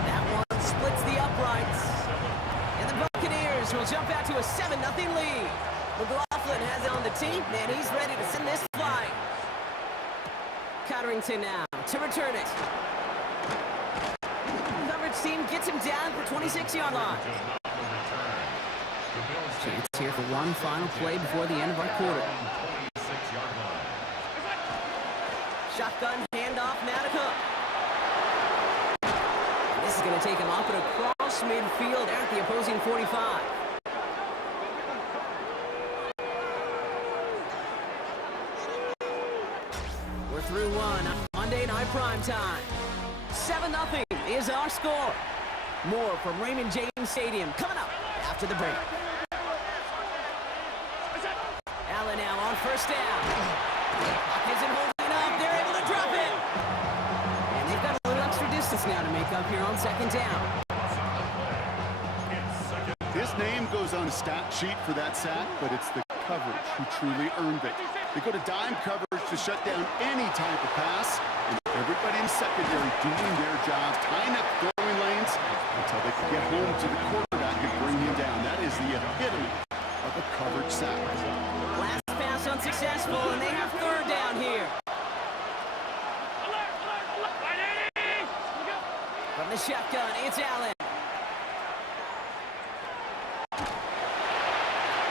That one splits the uprights. And the Buccaneers will jump out to a 7-0 lead. McLaughlin has it on the team, and he's ready to send this flying. Codrington now to return it. Coverage team gets him down for 26-yard line. Chance here for one final play before the end of our quarter. Shotgun handoff now to Cook. And this is going to take him up and across midfield at the opposing 45. We're through one on Monday Night Primetime. 7-0 is our score. More from Raymond James Stadium coming up after the break. Allen now on 1st down. Isn't holding up. They're able to drop it. And they've got a little extra distance now to make up here on 2nd down. His name goes on a stat sheet for that sack, but it's the coverage who truly earned it. They go to dime coverage to shut down any type of pass, and everybody in secondary doing their jobs, tying up throwing lanes, and until they can get home to the quarterback and bring him down. That is the epitome of a coverage sack. Last pass unsuccessful, and they have third down here. From the shotgun, it's Allen.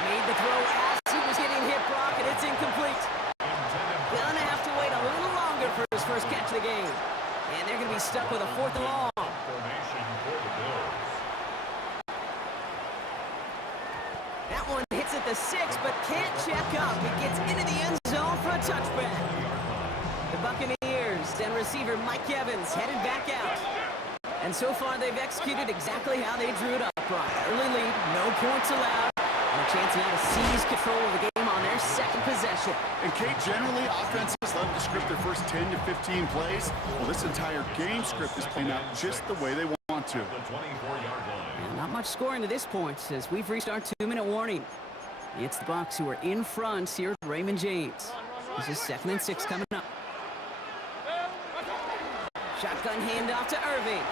Made the throw as he was getting hit, Brock, and it's incomplete. Gonna have to wait a little longer for his first catch of the game. And they're gonna be stuck with a 4th and long. Formation for the Bills. That one hits at the 6, but can't check up. It gets into the end zone for a touchback. The Buccaneers and receiver Mike Evans headed back out. And so far, they've executed exactly how they drew it up, Brock. Early lead, no points allowed, and a chance now to seize control of the game on their second possession. And Kate, generally, offenses love to script their first 10 to 15 plays. Well, this entire game script is playing out just the way they want to. The 24-yard line. And not much scoring to this point, as we've reached our 2-minute warning. It's the Bucs who are in front here at Raymond James. This is 2nd and 6 coming up. Shotgun handoff to Irving.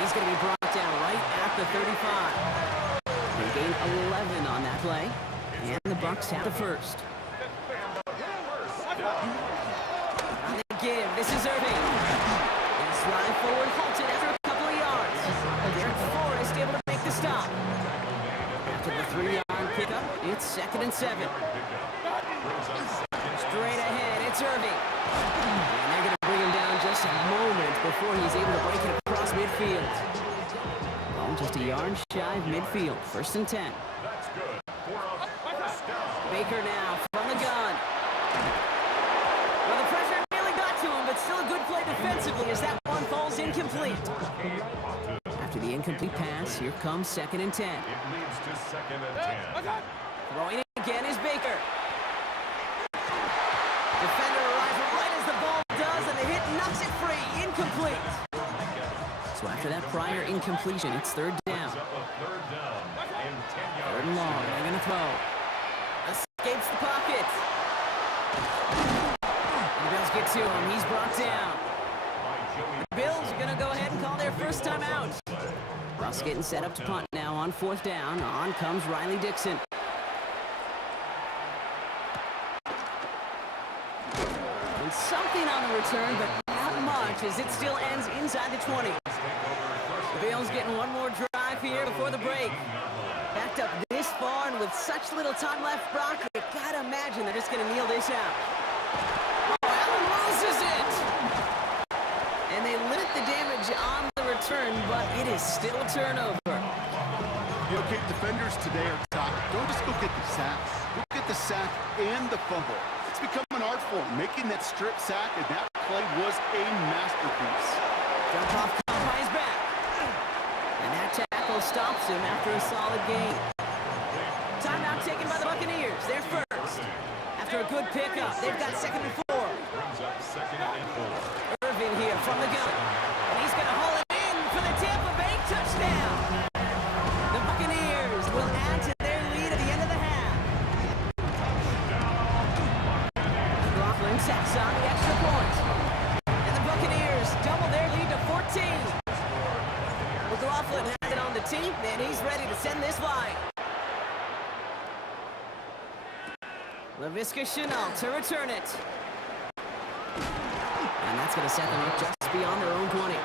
He's going to be brought down right at the 35. They gain 11 on that play, and the Bucs have the first. On the give, this is Irving. And slide forward, halted after a couple of yards. Derek Forrest able to make the stop. After the 3-yard pickup, it's 2nd and 7. Straight ahead, it's Irving. And they're going to bring him down just a moment before he's able to break it across midfield. Oh, just a yard shy of midfield. 1st and 10. That's good. First down. Baker now from the gun. Well, the pressure nearly got to him, but still a good play defensively as that one falls incomplete. After the incomplete pass, here comes 2nd and 10. It leads to 2nd and 10. Throwing again is Baker. Defender arrives right as the ball does, and the hit knocks it free. Incomplete. So after that prior incompletion, it's 3rd down. Up a 3rd down and 10 yards. 3rd and long. They're going to throw. Escapes the pocket. And the Bills get to him. He's brought down. The Bills are going to go ahead and call their first time out. Bucs getting set up to punt now on 4th down. On comes Riley Dixon. And something on the return, but not much, as it still ends inside the 20. The Bills getting one more drive here before the break. Backed up this far, and with such little time left, Brock, you gotta imagine they're just gonna kneel this out. Oh, Allen loses it! And they limit the damage on the return, but it is still a turnover. You know, Kate, defenders today are taught, don't just go get the sacks. Go get the sack and the fumble. It's become an art form. Making that strip sack, and that play was a masterpiece. Jump off by his back. And that tackle stops him after a solid gain. Timeout taken by the Buccaneers. They're first. After a good pickup, they've got 2nd and 4. Brings up 2nd and 4. Irving here from the gun. And he's going to haul it in for the Tampa Bay touchdown. The Buccaneers will add to their lead at the end of the half. McLaughlin sacks on the extra point. And the Buccaneers double their lead to 14. McLaughlin has it on the tee, and he's ready to send this flying. Laviska Shenault to return it. And that's going to set them up just beyond their own 20.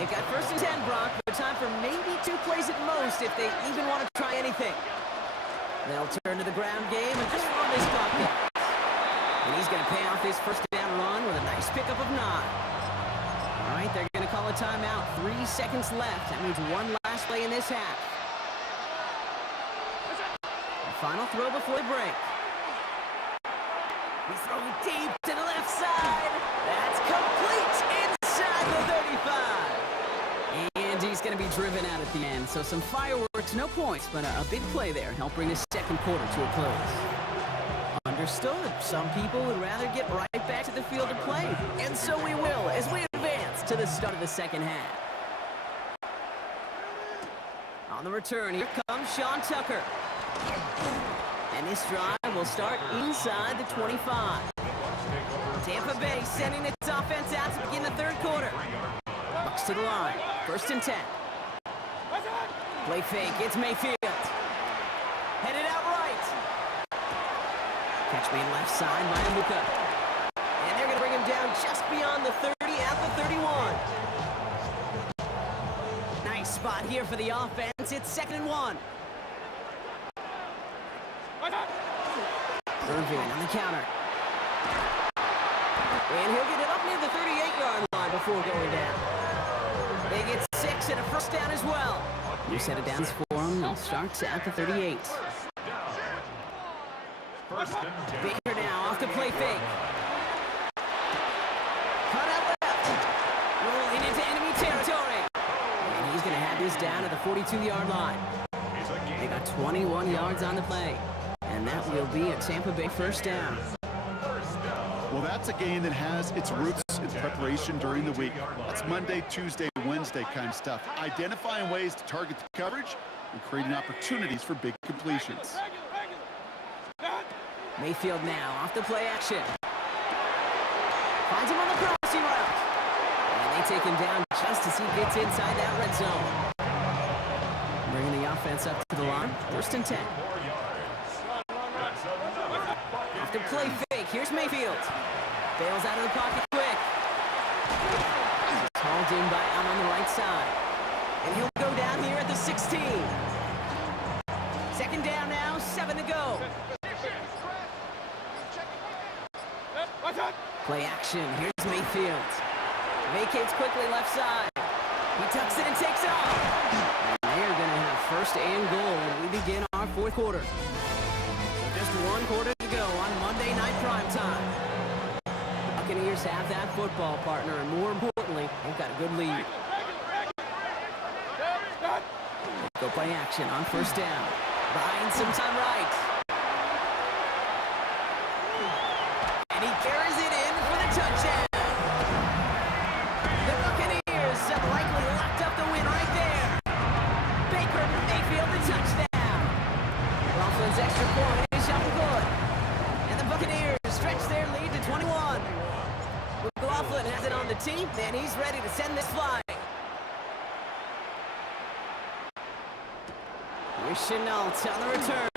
They've got 1st and 10, Brock, but time for maybe 2 plays at most if they even want to try anything. They'll turn to the ground game and just run this clock down. And he's going to pay off his 1st down run with a nice pickup of 9. All right, they're going to call a timeout. 3 seconds left. That means one last play in this half. Final throw before the break. He's throwing deep to the left side. That's complete inside the 35. And he's going to be driven out at the end. So some fireworks, no points, but a big play there. Help bring the 2nd quarter to a close. Understood. Some people would rather get right back to the field of play. And so we will as we advance to the start of the 2nd half. On the return, here comes Sean Tucker. And this drive will start inside the 25. Tampa Bay sending its offense out to begin the 3rd quarter. to the line. 1st and 10. Play fake. It's Mayfield. Headed out right. Catch made left side by Amuka. And they're going to bring him down just beyond the 30 at the 31. Nice spot here for the offense. It's 2nd and 1. Irving on the counter. And he'll get it up near the 38-yard line before going down. They get 6 and a 1st down as well. You set it down for him. They'll start at the 38. Baker now off the play fake. Cut out left. Rolling into enemy territory. And he's going to have this down at the 42-yard line. They got 21 yards on the play. And that will be a Tampa Bay 1st down. Well, that's a game that has its roots in preparation during the week. That's Monday, Tuesday, Wednesday kind of stuff. Identifying ways to target the coverage and creating opportunities for big completions. Mayfield now off the play action. Finds him on the crossing route. And they take him down just as he gets inside that red zone. Bringing the offense up to the line. 1st and 10. Off the play fake. Here's Mayfield. Bails out of the pocket quick. Hauled in by Allen on the right side. And he'll go down here at the 16. 2nd down now, 7 to go. Play action. Here's Mayfield. Vacates quickly left side. He tucks it and takes off. And they're going to have 1st and goal when we begin our 4th quarter. So just 1 quarter to go on Monday Night Primetime. Buccaneers have that football partner, and more importantly, they've got a good lead. Go play action on 1st down. Buying some time right. And he carries it in for the touchdown. The Buccaneers have likely locked up the win right there. Baker Mayfield the touchdown. Coughlin's extra point is up good. And the Buccaneers stretch their lead to 21. McLaughlin has it on the tee, and he's ready to send this flying. Here's Chenault on the return.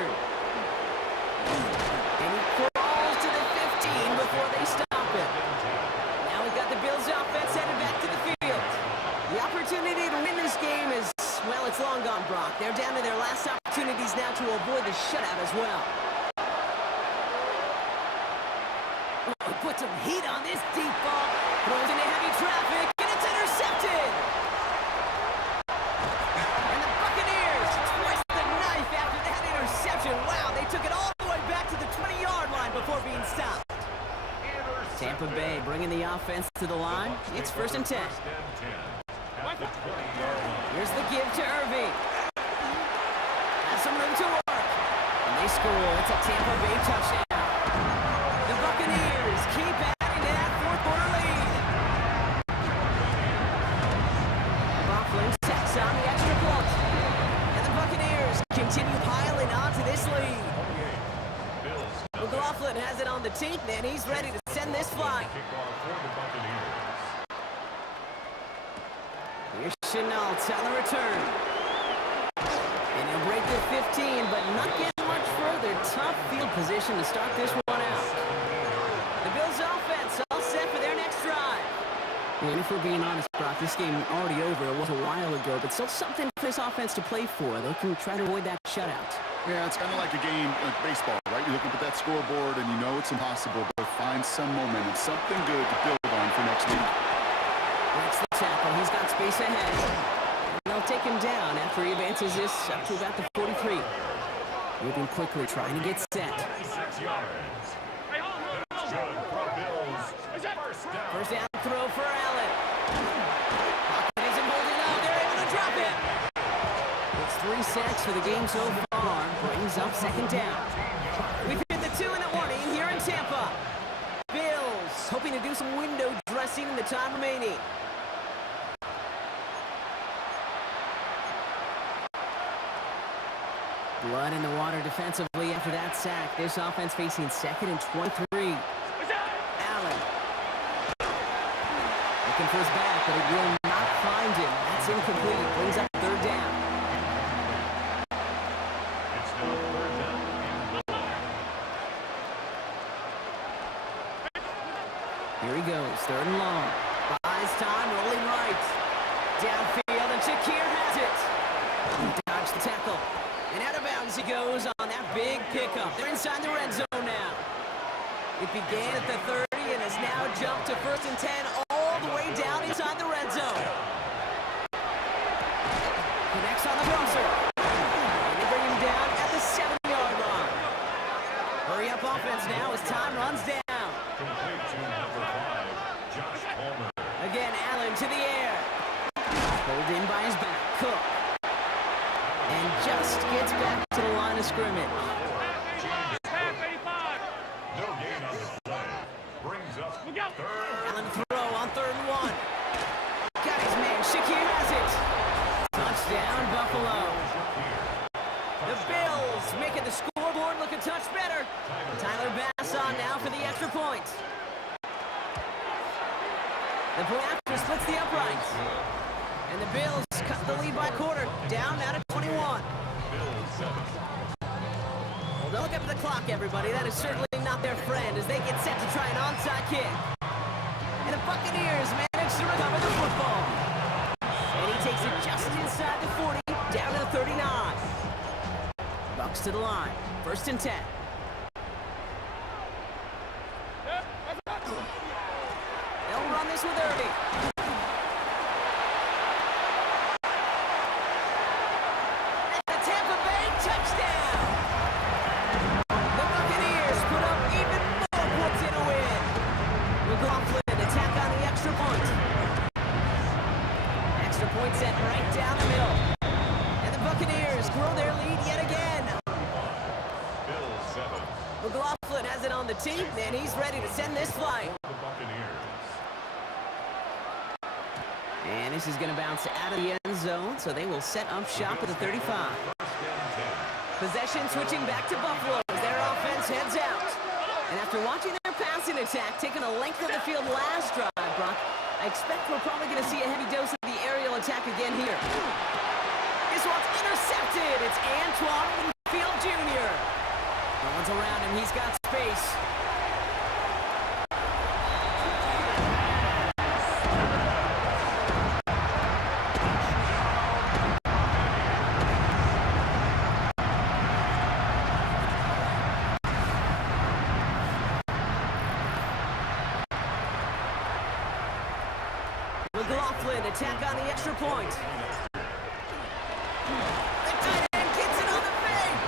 And he crawls to the 15 before they stop him. Now we've got the Bills offense headed back to the field. The opportunity to win this game is, well, it's long gone, Brock. They're down to their last opportunities now to avoid the shutout as well. Oh, put some heat on this deep ball. Throws into heavy traffic, and it's intercepted. And the Buccaneers twist the knife after that interception. Wow, they took it all the way back to the 20-yard line before being stopped. Tampa Bay bringing the offense to the line. It's 1st and 10. Here's the give to Irving. Has some room to work. And they score. It's a Tampa Bay touchdown. The Buccaneers keep adding to that 4th quarter lead. Coughlin sets on the extra point. And the Buccaneers continue piling onto this lead. McLaughlin has it on the tee, and he's ready to send this flying. Here's Chenault on the return. And he'll break the 15, but not getting much further. Tough field position to start this one out. The Bills offense all set for their next drive. And if we're being honest, Brock, this game already over. It was a while ago, but still something for this offense to play for. They can try to avoid that shutout. Yeah, it's kind of like a game like baseball, right? You look up at that scoreboard and you know it's impossible, but find some momentum, something good to build on for next week. That's the tackle. He's got space ahead. And they'll take him down after he advances this up to about the 43. Moving quickly, trying to get set. First down throw for Allen. Pocket isn't holding up. They're able to drop it. It's 3 sacks for the game so far. Brings up 2nd down. We've hit the 2-minute warning here in Tampa. Bills hoping to do some window dressing in the time remaining. Blood in the water defensively after that sack. This offense facing 2nd and 23. Allen looking for his back, but it will not fly Here he goes, third and long. Buys time, rolling right. Downfield, and Shakir has it. He dodged the tackle. And out of bounds he goes on that big pickup. They're inside the red zone now. It began at the 30 and has now jumped to 1st and 10 all the way down inside the red zone. Connects on the crosser. And they bring him down at the 7-yard line. Hurry up offense now as time runs down. Complete to number 5, Josh Palmer. Again, Allen to the air. Pulled in by his back, Cook. And just gets back to the line of scrimmage. No gain on the play. Brings up third. Allen throw on 3rd and 1. Got his man, Shakir has it. Touchdown, Buffalo. The Bills making the scoreboard look a touch better. Tyler Bass on now for the extra point. The point after splits the uprights. And the Bills cut the lead by a quarter, down now to 21. Bills 7. Well, don't look up at the clock, everybody. That is certainly not their friend as they get set to try an onside kick. And the Buccaneers manage to recover the football. And he takes it just inside the 40, down to the 39. Bucks to the line, 1st and 10. They'll run this with Irving. And the Tampa Bay touchdown. The Buccaneers put up even more points in a win. McLaughlin attack on the extra point. Extra point sent right down the middle. And the Buccaneers grow their lead yet again. Bills 7. McLaughlin has it on the tee, and he's ready to send this flight. The Buccaneers. And this is going to bounce out of the end zone, so they will set up shop at the 35. 1st and 10. Possession switching back to Buffalo as their offense heads out. And after watching their passing attack taking a length of the field last drive, Brock, I expect we're probably going to see a heavy dose of the aerial attack again here. This one's intercepted. It's Antoine Winfield Jr. No one's around him. He's got space. McLaughlin attack on the extra point. The tight end gets it on the fake.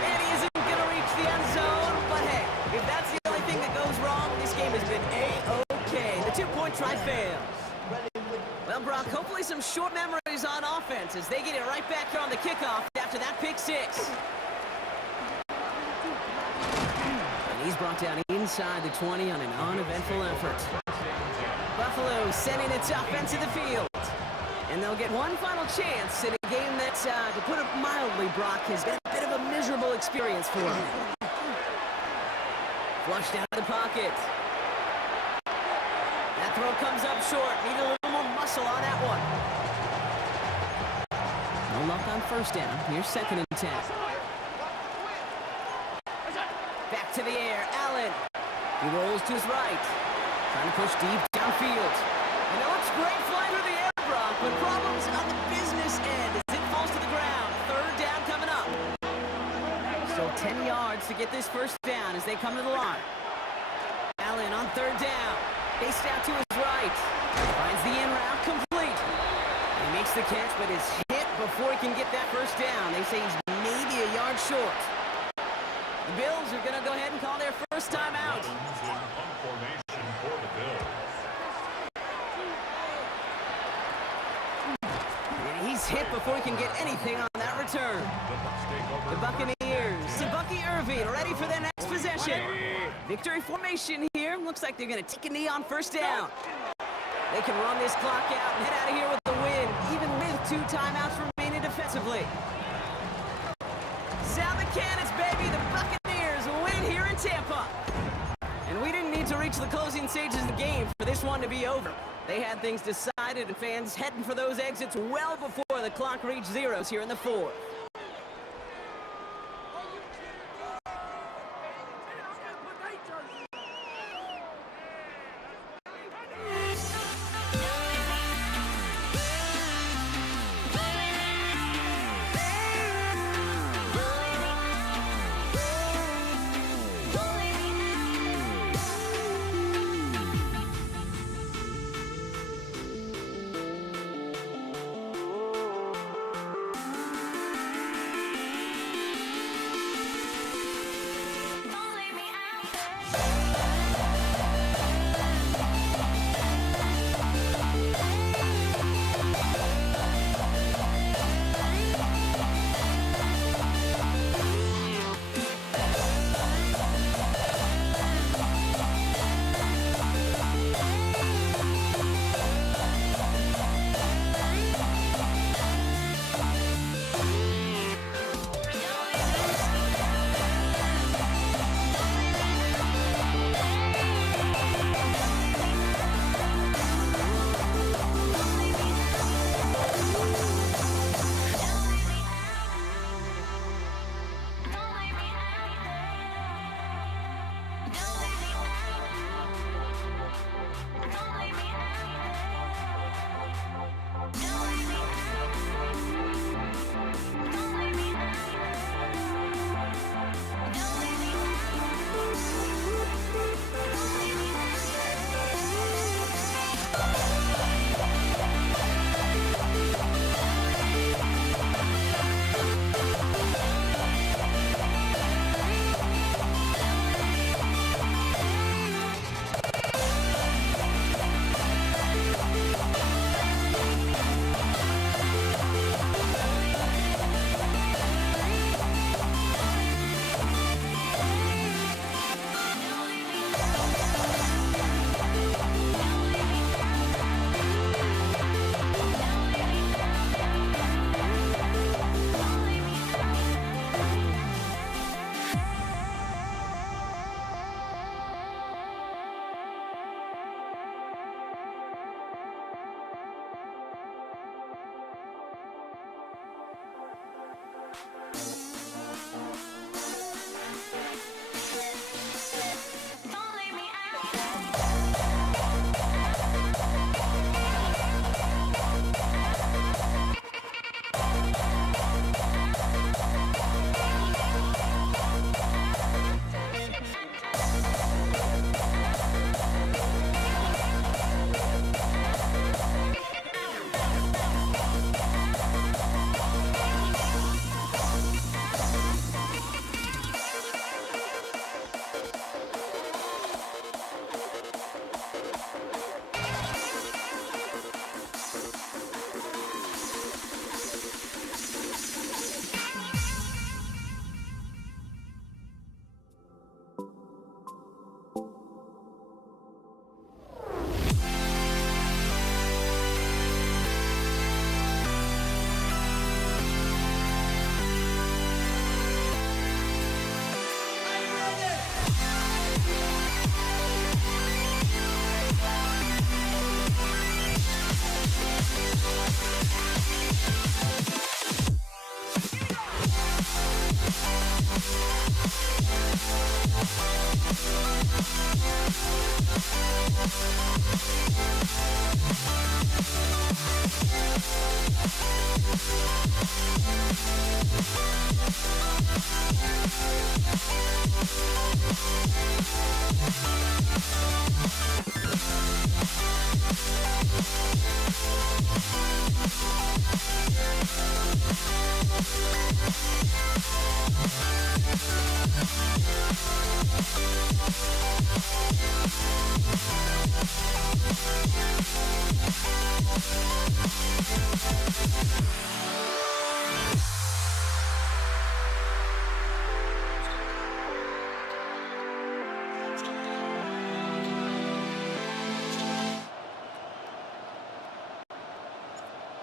And he isn't going to reach the end zone. But hey, if that's the only thing that goes wrong, this game has been A-OK. The 2-point try fails. Well, Brock, hopefully some short memories on offense as they get it right back here on the kickoff after that pick 6. And he's brought down inside the 20 on an uneventful effort. Buffalo sending its offense to the field. And they'll get one final chance in a game that, to put it mildly, Brock, has been a bit of a miserable experience for them. Flushed out of the pocket. That throw comes up short. Need a little more muscle on that one. No luck on 1st down. Here's 2nd and 10. Back to the air. Allen. He rolls to his right. Trying to push deep downfield. And it looks great flying through the air, Brock, but problems on the business end as it falls to the ground. 3rd down coming up. Still 10 yards to get this 1st down as they come to the line. Allen on 3rd down. Faced out to his right. Finds the in route complete. He makes the catch, but is hit before he can get that 1st down. They say he's maybe a yard short. The Bills are going to go ahead and call their 1st timeout. Formation for the Bills. And he's hit before he can get anything on that return. The Buccaneers to Bucky Irving, ready for their next possession. Victory formation here. Looks like they're going to take a knee on 1st down. They can run this clock out and head out of here with the win, even with 2 timeouts remaining defensively. Sound the cannons, baby. The Buccaneers win here in Tampa. And we didn't need to reach the closing stages of the game for this one to be over. They had things decided and fans heading for those exits well before the clock reached zeros here in the 4th.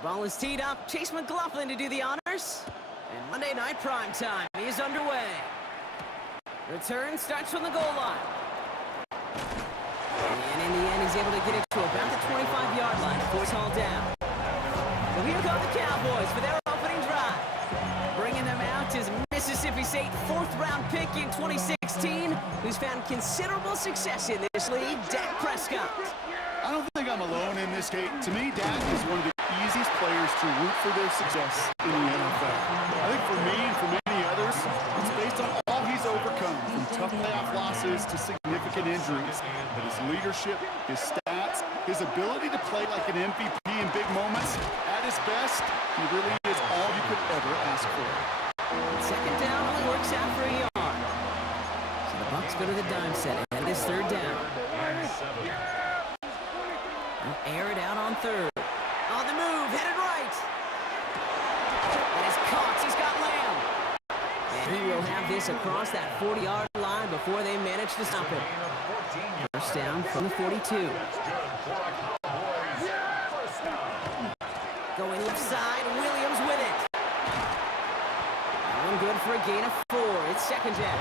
Ball is teed up. Chase McLaughlin to do the honors. And Monday Night Prime Time is underway. Return starts from the goal line. And in the end, he's able to get it to about the 25-yard line before it's hauled down. So here come the Cowboys for their opening drive. Bringing them out is Mississippi State fourth-round pick in 2016, who's found considerable success in this league, Dak Prescott. I don't think I'm alone in this game. To me, Dak is one of the easiest players to root for their success in the NFL. I think for me and for many others, it's based on all he's overcome, from tough playoff losses to significant injuries. But his leadership, his stats, his ability to play like an MVP in big moments, at his best, he really is all you could ever ask for. Second down only works out for a yard. So the Bucs go to the dime set ahead of this third down. Air it out on third. On the move, headed right. And it's Cox, he's got Lamb. And he will have this across that 40-yard line before they manage to stop it. First down from the 42. Going left side, Williams with it. That one good for a gain of 4. It's second down.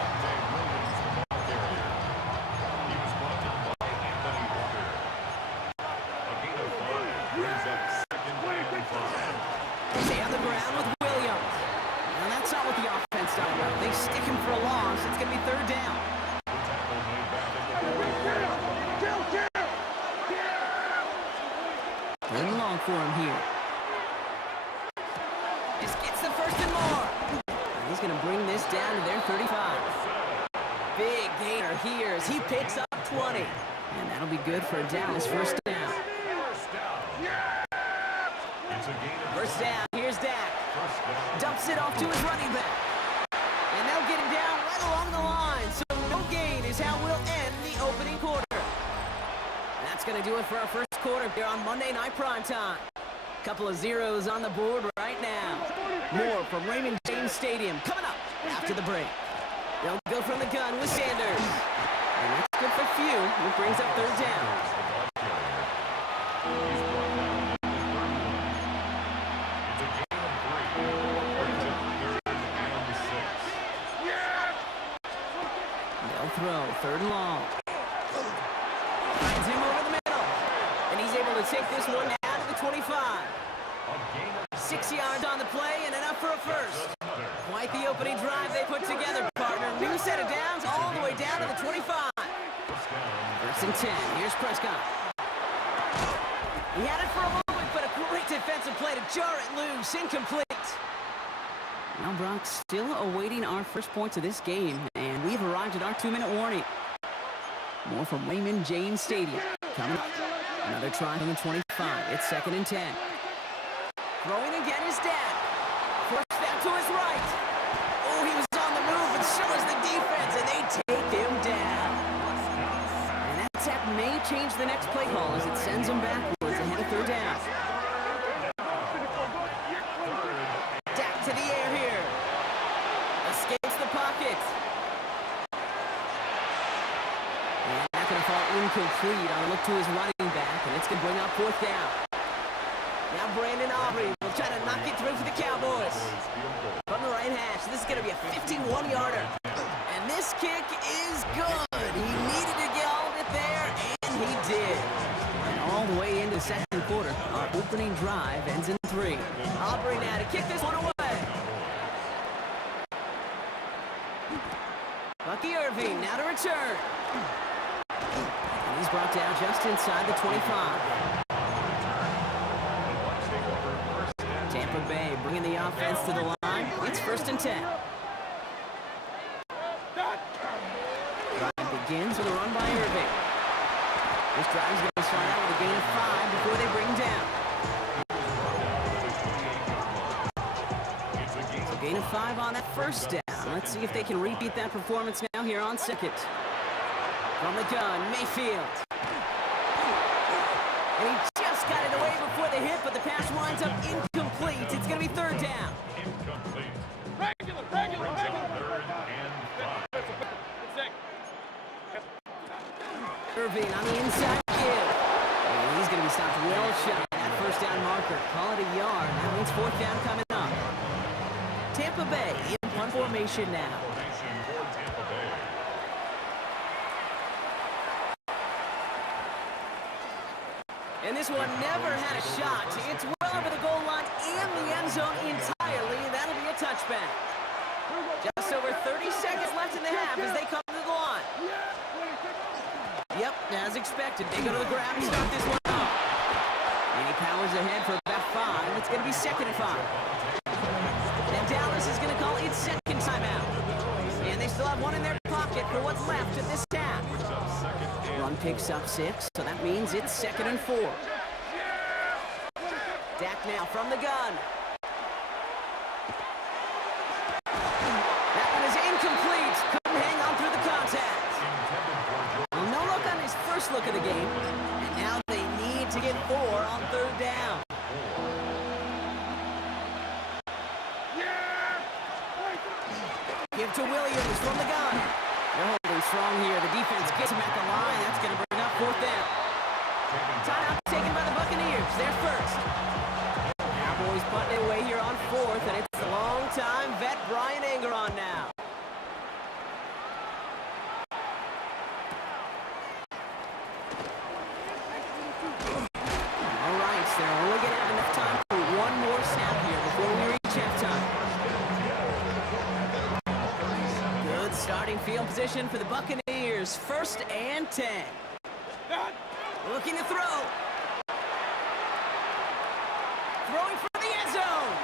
Stay on the ground with Williams. And that's not what the offense does. They stick him for a loss. It's going to be third down. Third and long for him here. Just gets the first and more. And he's going to bring this down to their 35. Big gainer here as he picks up 20. And that'll be good for a Dallas first down. First down, here's Dak. Dumps it off to his running back. And they'll get him down right along the line. So no gain is how we'll end the opening quarter. That's going to do it for our first quarter here on Monday Night Prime Time. Couple of zeros on the board right now. More from Raymond James Stadium coming up after the break. They'll go from the gun with Sanders. And that's good for few, who brings up third down. Throw, third and long. Finds him over the middle. And he's able to take this one down to the 25. 6 yards on the play and enough for a first. Quite the opening drive they put together, partner. New set of downs all the way down to the 25. First and 10. Here's Prescott. He had it for a moment, but a great defensive play to jar it loose. Incomplete. Now Brock still awaiting our first points of this game, and we've arrived at our 2-minute warning. More from Raymond James Stadium. Coming up. Another try from the 25. It's second and 10. Throwing again is Dak. First down to his right. Oh, he was on the move, but so is the defense, and they take him down. And that tap may change the next play call as it sends him backwards ahead of third down. Dak to the air here. Escapes the pocket. And that's going to fall incomplete on a look to his running back, and it's going to bring up fourth down. Now Brandon Aubrey will try to knock it through for the Cowboys. From the right hash, this is going to be a 51-yarder. And this kick is good. He needed to get all of it there, and he did. And all the way into the second quarter, our opening drive ends in 3. Aubrey now to kick this one away. Bucky Irving now to return. And he's brought down just inside the 25. Tampa Tampa Bay bringing the offense to the line. It's 1st and 10. Drive begins with a run by Irving. This drive is going to start out with a gain of 5 before they bring down. So gain of 5 on that first down. Let's see if they can repeat that performance now here on 2nd. From the gun, Mayfield. And he just got it away before the hit, but the pass winds up incomplete. It's going to be 3rd down. Incomplete. Regular. Brings up 3rd and 5. Irving on the inside give. And he's going to be stopped well shy at that 1st down marker. Call it a yard. That means 4th down coming up. Tampa Bay in one formation now. Formation for Tampa Bay. And this one never had a shot. It's well over the goal line and the end zone entirely. That'll be a touchback. Just over 30 seconds left in the half as they come to the line. Yep, as expected. They go to the ground and start this one off. And he powers ahead for about 5. It's going to be 2nd and 5. And Dallas is going to call its 2nd timeout. And they still have one in their pocket for what's left of this half. Run picks up 6, so that means it's 2nd and 4. Dak now from the gun. That one is incomplete. Couldn't hang on through the contact. Well, no look on his first look of the game. And now they need to get 4 on 3rd down. Give to Williams from the gun. They're holding strong here. The defense gets him at the line. That's going to bring up 4th down. Timeout taken by the Buccaneers. They're first. Cowboys putting it away here on 4th, and it's the long-time vet Brian Engeron now. All right, so they're only going to have enough time for one more snap here before we reach halftime. Good starting field position for the Buccaneers. 1st and 10. Looking to throw. Throwing for the end zone.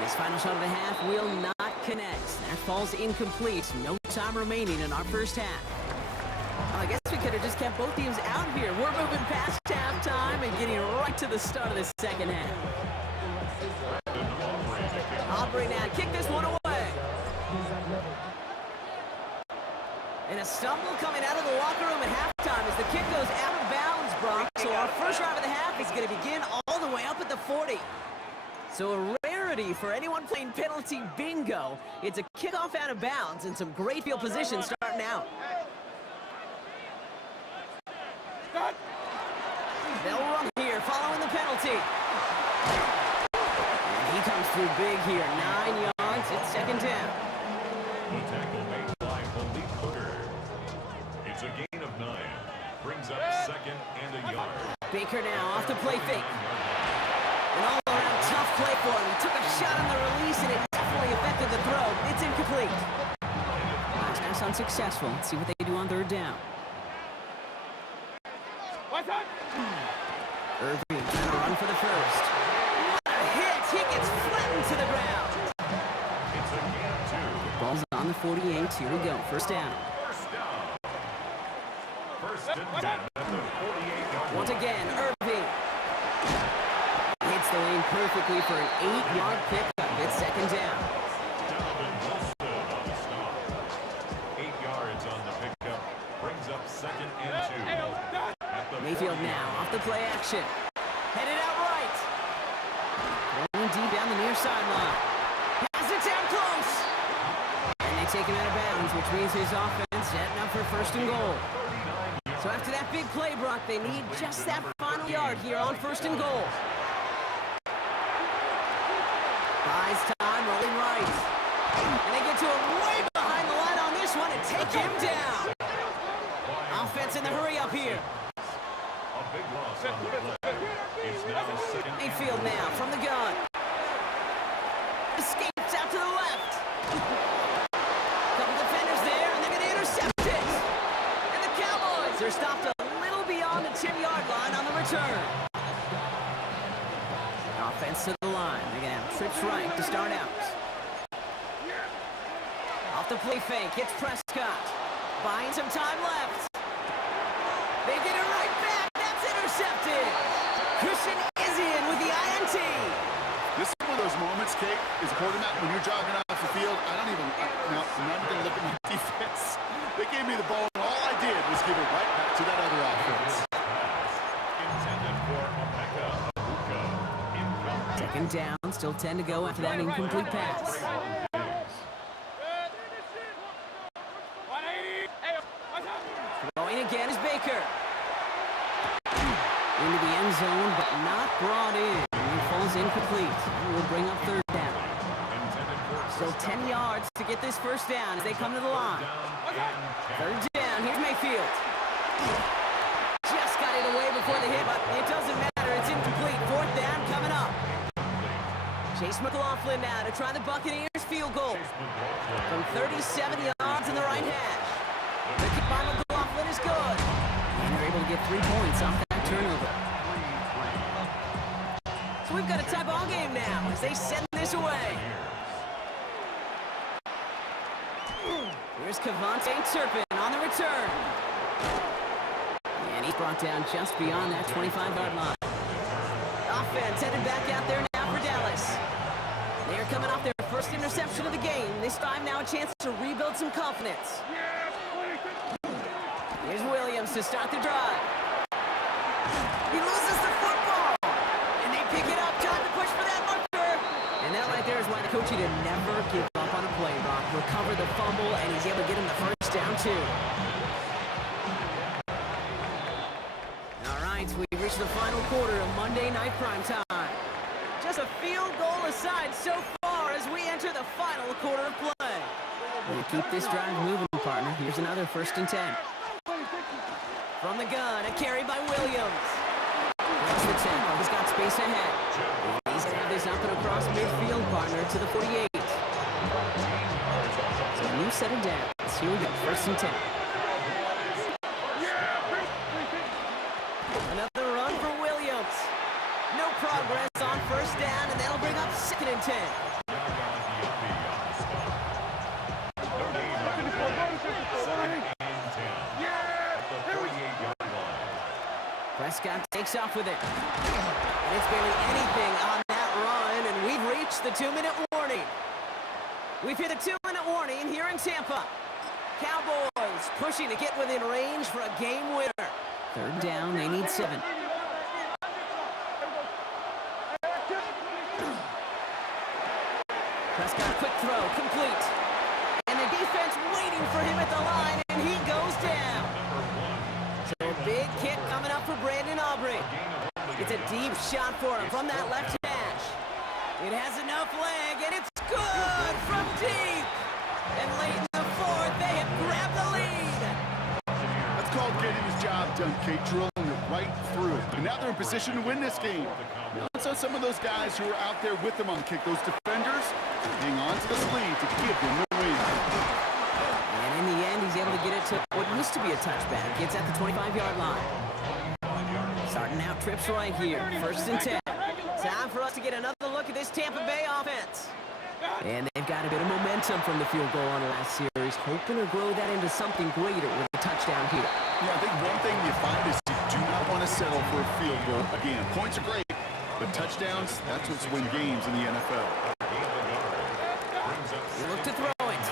This final shot of the half will not connect. That falls incomplete. No time remaining in our first half. Well, I guess we could have just kept both teams out here. We're moving past halftime and getting right to the start of the 2nd half. Aubrey now kick this one away. And a stumble coming out of the locker room at halftime as the kick goes out of bounds, Brock. So our first drive of the half is going to begin all the way up at the 40. So a rarity for anyone playing penalty bingo. It's a kickoff out of bounds and some great field position starting out. They'll run here following the penalty. And he comes through big here. 9 yards. It's 2nd down. The tackle made by Malik Hooker. It's a gain of 9. Brings up 2nd and a yard. Baker now off the play fake. An all-around tough play for him. He took a shot on the release, and it definitely affected the throw. It's incomplete. Last pass unsuccessful. Let's see what they do on 3rd down. Irving trying to run for the first. What a hit! He gets flattened to the ground. It's a gain of 2. Ball's on the 48. Here we go. 1st down. First and 10 at the 48-yard Once line. again, Irving hits the lane perfectly for an 8-yard pickup. It's 2nd down. Donovan Wilson on the stop. 8 yards on the pickup. Brings up 2nd and 2. At the Mayfield 40. now off the play action. Headed out right. Going deep down the near sideline. Has it down close. And they take him out of bounds, which means his offense setting up for 1st and goal. So after that big play, Brock, they need just that final yard here on 1st and goal. Buys time, rolling right. And they get to him way behind the line on this one and take him down. Offense in the hurry up here. A big loss on the play. It's now 2nd. Mayfield now from the gun. Escapes out to the left. Couple defenders there, and they're going to intercept it. And the Cowboys are stopped a little beyond the 10-yard line on the return. Offense to the line. They're going to have trips right to start out. Off the play fake. It's Prescott. Buying some time left. They get it right back. That's intercepted. Christian Izien with the INT. This is one of those moments, Kate, as a quarterback, when you're jogging off the field, I'm not even going to look at my defense. They gave me the ball, and all I did was give it right back to that other offense. Intended for Emeka Egbuka. Incomplete. Second down. Still 10 to go after that incomplete pass. Going again is Baker. Into the end zone, but not brought in. He falls incomplete. We'll bring up third down. Still 10 yards to get this first down as they come to the line. Third down. Here's Mayfield. Just got it away before the hit, but it doesn't matter. It's incomplete. Fourth down coming up. Chase McLaughlin now to try the Buccaneers field goal. From 37 yards in the right hash. The kick by McLaughlin is good. And they're able to get 3 points off that turnover. So we've got a tie ball game now as they send this away. Here's Kevontae Turpin on the return. And he's brought down just beyond that 25-yard line. Offense headed back out there now for Dallas. They're coming off their first interception of the game. This time now a chance to rebuild some confidence. Here's Williams to start the drive. He loses the football. And they pick it up. Time to push for that marker. And that right there is why the coach need to never give up on a play, Brock. Recover the fumble, and he's able to get him the first down, too. All right, we've reached the final quarter of Monday Night Primetime. Just a field goal aside so far as we enter the final quarter of play. We'll keep this drive moving, partner. Here's another 1st and 10. From the gun, a carry by Williams. Breaks the tackle. He's got space ahead. He's going to have this up and across midfield, partner, to the 48. So a new set of downs. Here we go, 1st and 10. Another run for Williams. No progress on 1st down, and that'll bring up 2nd and 10. Prescott takes off with it. And it's barely anything on that run, and we've reached the 2-minute warning. We've hit a 2-minute warning here in Tampa. Cowboys pushing to get within range for a game winner. 3rd down, they need 7. Prescott, quick throw, complete. And the defense waiting for him at the line, and he goes down. So a big kick coming up for Brandon Aubrey. It's a deep shot for him from that left hash. It has enough leg, and it's good from deep. And late in the 4th, they have grabbed the lead. That's called getting his job done, Kate, drilling it right through. And now they're in position to win this game. So some of those guys who are out there with them on the kick, those defenders, hang on to the sleeve to give them the win. And in the end, he's able to get it to what used to be a touchback. It's at the 25-yard line. Starting out trips right here. 1st and 10. Time for us to get another look at this Tampa Bay offense. And they've got a bit of momentum from the field goal on the last series, hoping to grow that into something greater with a touchdown here. Yeah, I think one thing you find is you do not want to settle for a field goal. Again, points are great, but touchdowns, that's what's win games in the NFL. He looked to throw it.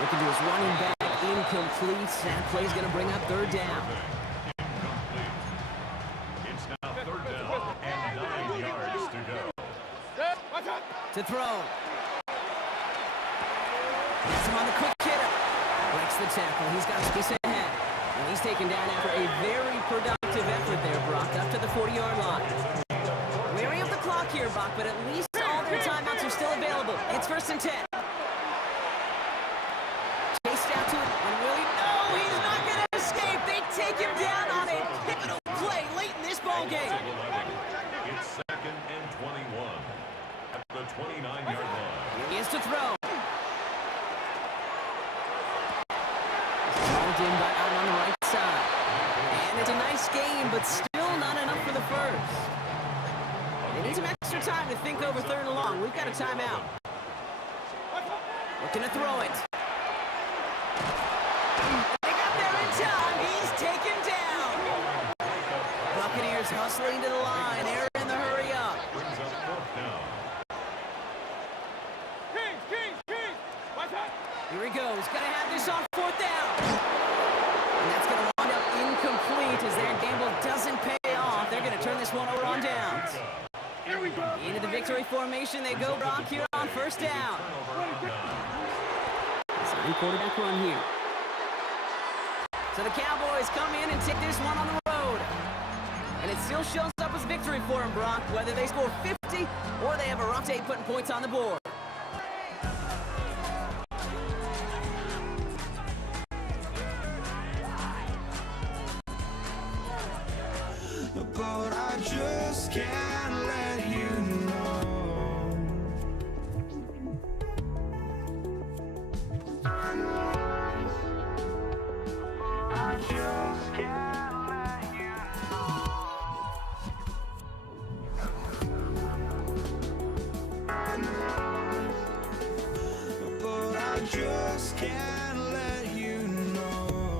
Looking to his running back, incomplete. That play's going to bring up 3rd down. It's now 3rd down and 9 yards to go. To throw. Gets him on the quick hitter. Breaks the tackle. He's got space ahead. And he's taken down after a very productive effort there, Brock, up to the 40-yard line. Weary of the clock here, Brock, but at least all their timeouts are still available. It's 1st and 10. Chased out to it, and Willie, no, he's not going to escape. They take him down on a pivotal play late in this ball game. It's 2nd and 21 at the 29-yard line. He is to throw. Called in by out on the right side. And it's a nice game, but still not enough for the first. They need some time to think over 3rd and long. We've got a timeout. Looking to throw it. They got there in time. He's taken down. Buccaneers hustling to the line. They're in the hurry up. Brings up 4th down. Here he goes. Got to have this on 4th down. And that's going to wind up incomplete as their gamble doesn't pay off. They're going to turn this one over on downs. Into the victory formation they go, Brock, here on 1st down. Sign quarterback run here. So the Cowboys come in and take this one on the road. And it still shows up as victory for them, Brock, whether they score 50 or they have a rough day putting points on the board. But I just can't let you know. I just can't let you know. But I just can't let you know.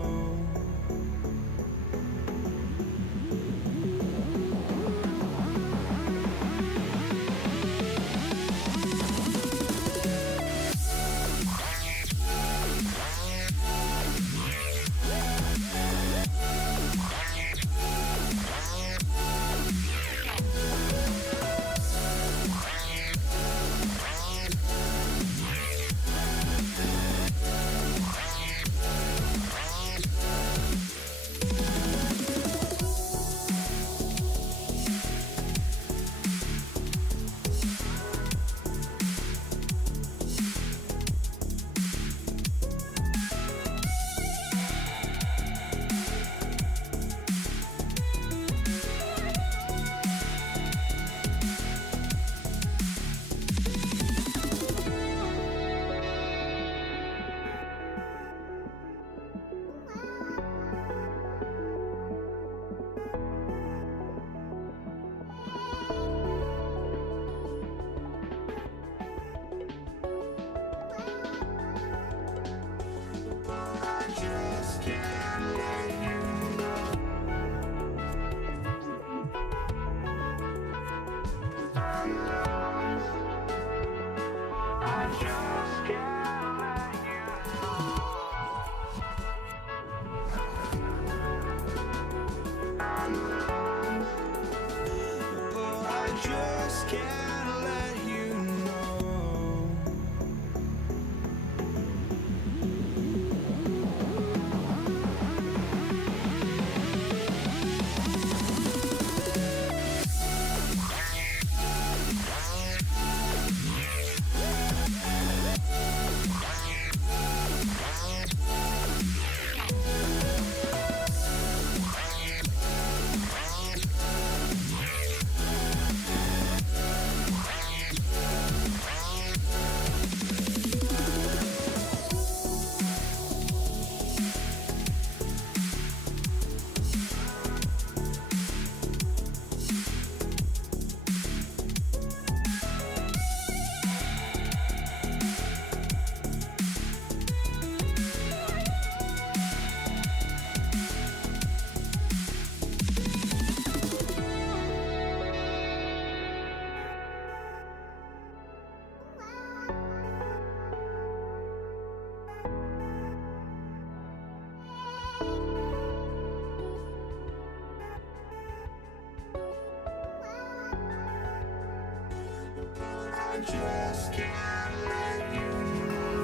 just can't let you know.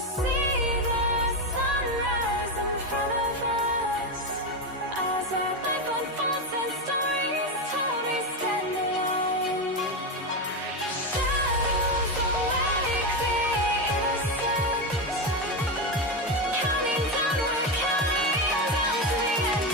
see the sunrise in front of us as our life unfolds and stories told we stand alone. Shadows awake the innocence, counting down, we're counting down to the end.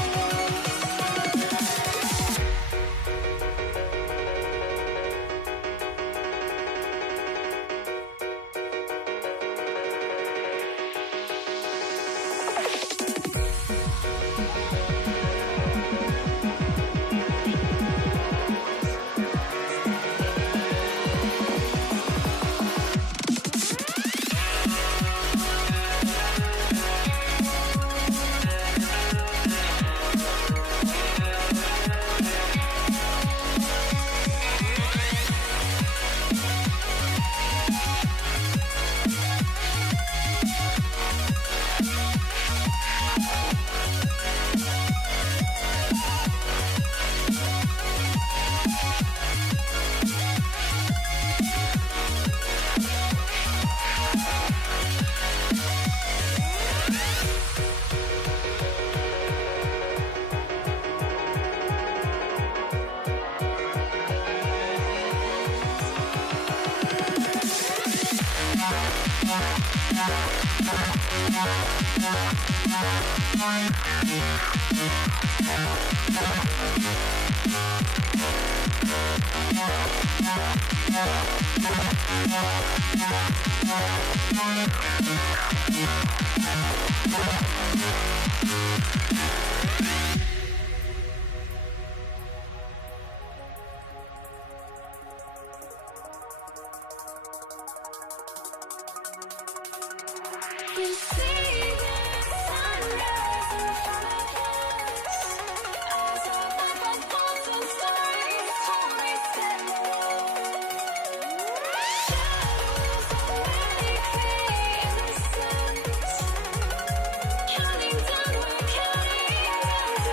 We see the sunrise in front of us as our life unfolds and stories told we stand alone. Shadows awake the innocence, counting down, we're counting down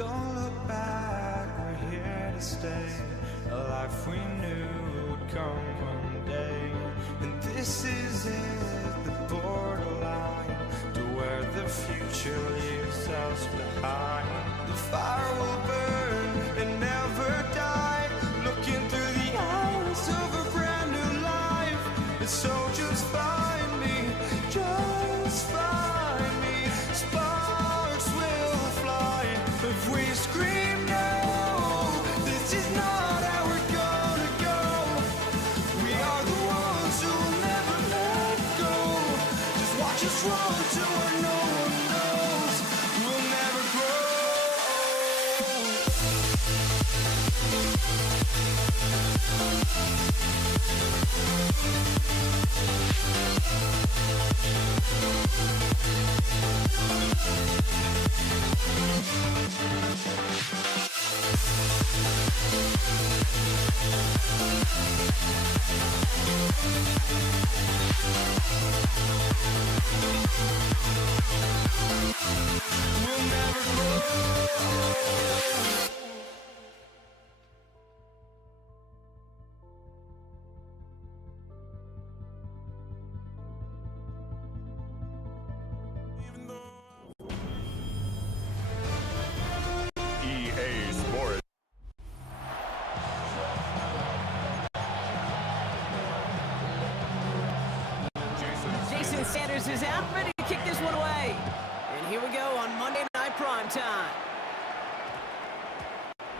Don't look back, we're here to stay. A life we knew would come one day. And this is it, the borderline to where the future leaves us behind. The fire will burn and never die, looking through the eyes of a brand new life. And so just find me, just find me. Sparks will fly if we scream no. This is not how we're gonna go. We are the ones who'll never let go. Just watch us run to where no one knows. We'll never grow. We'll never grow. EA Sports. Jason Sanders is out, ready to kick this one away. And here we go on Monday Night Primetime.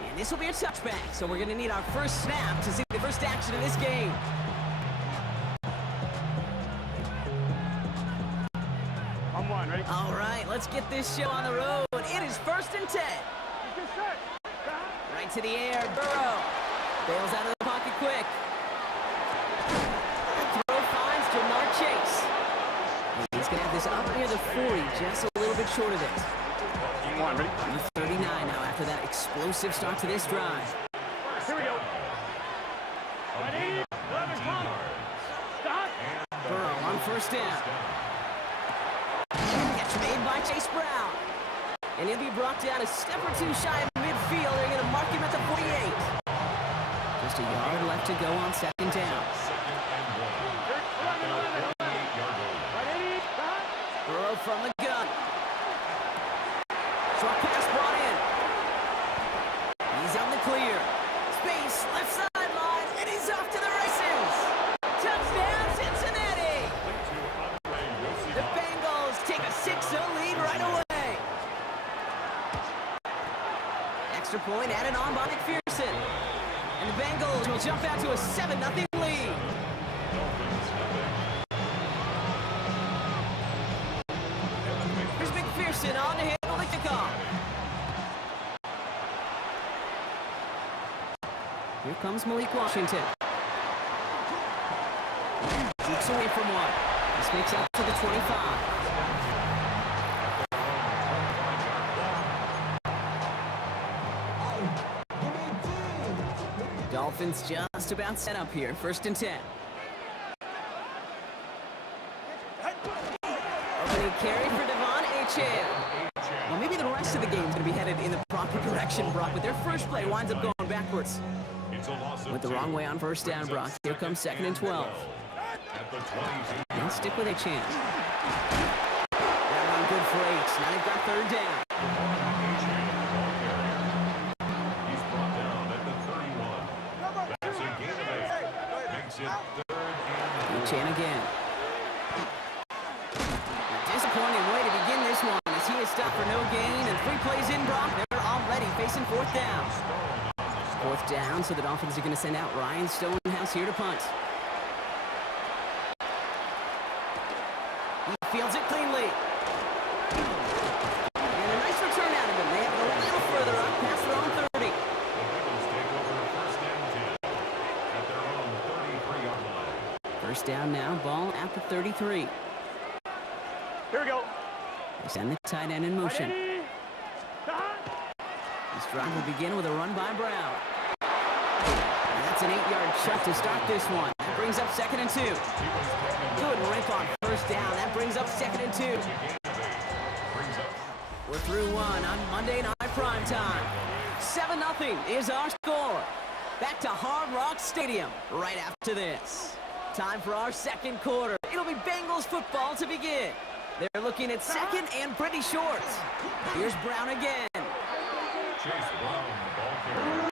And this will be a touchback, so we're going to need our first snap to see the first action of this game. On one, ready? All right, let's get this show on the road. It is 1st and 10. Right to the air, Burrow. Bails out of the pocket quick. Throw finds Jamar Chase. He's going to have this up near the 40, just a little bit short of it. One, ready? Number 39 now after that explosive start to this drive. Here we go. Ready? 11, come. Stop. Burrow on 1st down. Catch made by Chase Brown. And he'll be brought down a step or two shy of midfield. They're going to mark him at the 48. Just a yard left to go on 2nd down. Burrow from the gun. Short pass brought in. He's on the clear. Space, left sideline, and he's off to the races. Touchdown, Cincinnati! The Bengals take a 6-0 lead right away. Extra point added on by McPherson. And the Bengals will jump out to a 7-0 lead. Here's McPherson on to handle the kickoff. Here comes Malik Washington. Jukes away from one. This makes out to the 25. Dolphins just about set up here. 1st and 10. Opening carry for Devon Achane. Well, maybe the rest of the game's going to be headed in the proper direction, Brock, but their first play winds up going backwards. Went the wrong way on 1st down, Brock. Here comes 2nd and 12. And stick with Achane. That run good for 8. Now they've got 3rd down. He's brought down at the 31. That's a gain of 8. Makes it 3rd and Achane again. Disappointing way to begin this one as he is stopped for no gain, and 3 plays in, Brock. They're already facing 4th down. 4th down, so the Dolphins are going to send out Ryan Stonehouse here to punt. He fields it cleanly. And a nice return out of him. They have it a little further up past their own 30. the Bengals take over 1st and 10 at their own 33-yard line. 1st down now, ball at the 33. Here we go. They send the tight end in motion. Ready? Stop. This drive will begin with a run by Brown. And that's an 8-yard chuck to start this one. That brings up 2nd and 2. Good rip on 1st down. That brings up 2nd and 2. We're through one on Monday Night Primetime. 7-0 is our score. Back to Hard Rock Stadium right after this. Time for our second quarter. It'll be Bengals football to begin. They're looking at second and pretty short. Here's Brown again. Chase Brown, the ball carrier.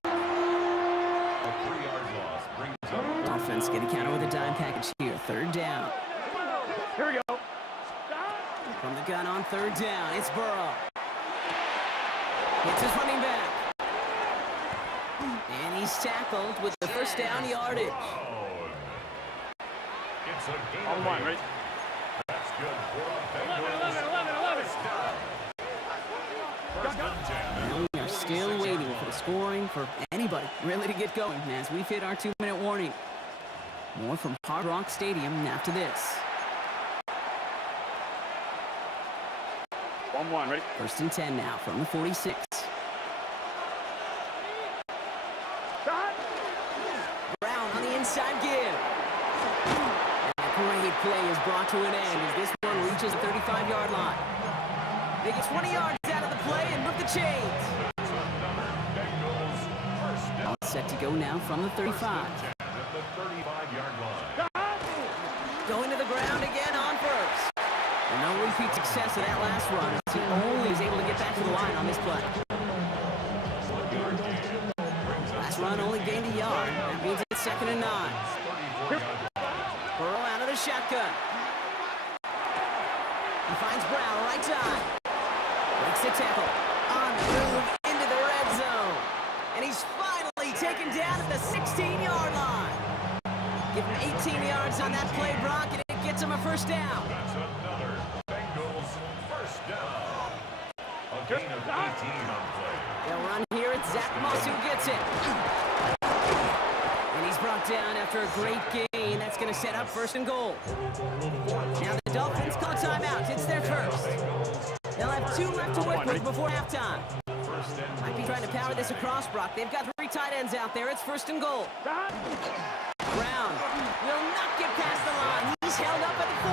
A 3-yard loss brings up Offense getting counter with a dime package here. Third down. Here we go. From the gun on third down, it's Burrow. Hits his running back. And he's tackled with the first down yardage. It's a gain On of one, 8. ready? That's good for a Bengals. 11. First down. First and 10. And we are still waiting for the scoring for anybody really to get going as we've hit our 2-minute warning. More from Hard Rock Stadium after this. 1-1, ready? First and 10 now from the 46. Brown on the inside give. And a great play is brought to an end as this one reaches the 35-yard line. They get 20 yards out of the play and move the chains. It's another Bengals first down. All set to go now from the 35. At the 35-yard line. Going to the ground again on first. And no repeat success of that last run as he only is able to get back to the line on this play. Last run only gained a yard. That means it's 2nd and 9. Burrow out of the shotgun. He finds Brown right side. Breaks the tackle. On the move into the red zone. And he's finally taken down at the 16-yard line. Give him 18 yards on that play, Brock, and it gets him a first down. That's another Bengals first down. A gain of 18 on play. They'll run here. It's Zach Moss who gets it. And he's brought down after a great gain. That's going to set up 1st and goal. Now the Dolphins call timeout. It's their first. They'll have 2 left to work with before halftime. Might be trying to power this across, Brock. They've got 3 tight ends out there. It's 1st and goal. Brown will not get past the line. He's held up at the 4.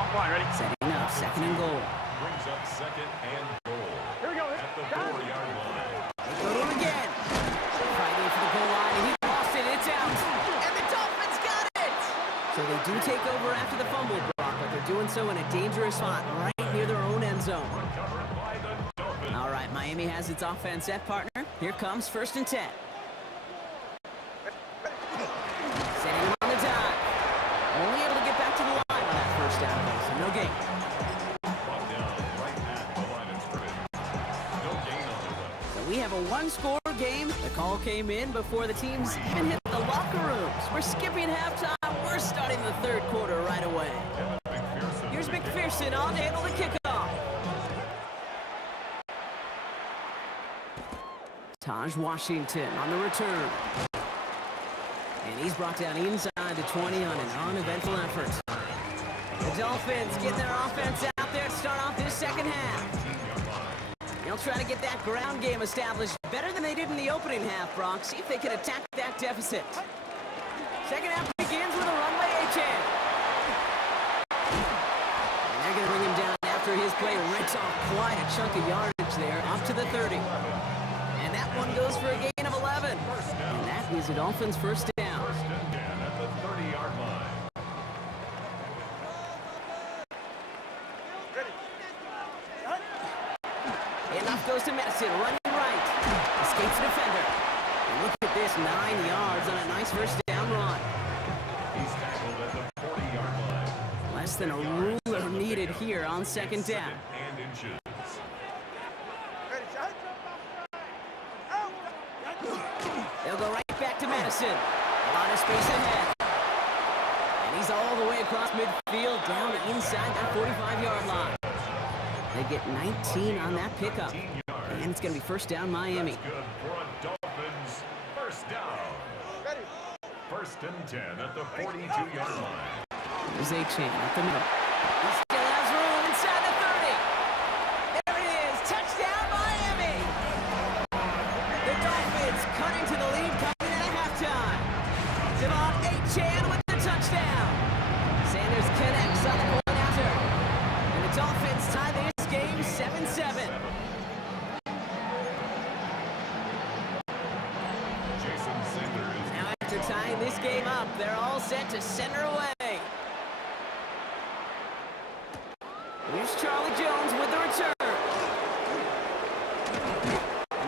On one, ready? Setting up 2nd and goal. Brings up 2nd and goal. Here we go. At the 4-yard line. They go to him again. Fighting for the goal line, and he lost it. It's out. And the Dolphins got it! So they do take over after the fumble, Brock, but they're doing so in a dangerous spot right near their own end zone. Recovered by the Dolphins. All right, Miami has its offense set, partner. Here comes 1st and 10. Setting him on the dive. Only able to get back to the line on that first down play, so no gain. Brought down right at the line of scrimmage. No gain on the play. So we have a 1-score game. The call came in before the teams even hit the locker rooms. We're skipping halftime. We're starting the 3rd quarter right away. McPherson. Here's McPherson on to handle the kickoff. Taj Washington on the return. And he's brought down inside the 20 on an uneventful effort. The Dolphins getting their offense out there to start off this 2nd half. They'll try to get that ground game established better than they did in the opening half, Brock. See if they can attack that deficit. 2nd half begins with a runway A-chan. And they're going to bring him down after his play rips off quite a chunk of yardage there, up to the 30. And that one goes for a gain of 11. And that is the Dolphins' first down. First and 10 at the 30-yard line. Enough goes to Madison, running right. Escapes the defender. And look at this, 9 yards on a nice first down run. He's tackled at the 40-yard line. Less than a ruler needed here on 2nd down. And inches. They'll go right back to Madison. A lot of space ahead. And he's all the way across midfield, down inside that 45-yard line. They get 19 on that pickup. And it's going to be first down Miami. Good for a Dolphins first down. First and 10 at the 42-yard line. There's A-Chain up the middle. He still has room inside the 30. There it is. Touchdown Miami. The Dolphins cutting to the lead coming in at halftime. Devon A-Chan with the touchdown. Sanders connects on the point after. And the Dolphins tying this game up. They're all set to send her away. Here's Charlie Jones with the return.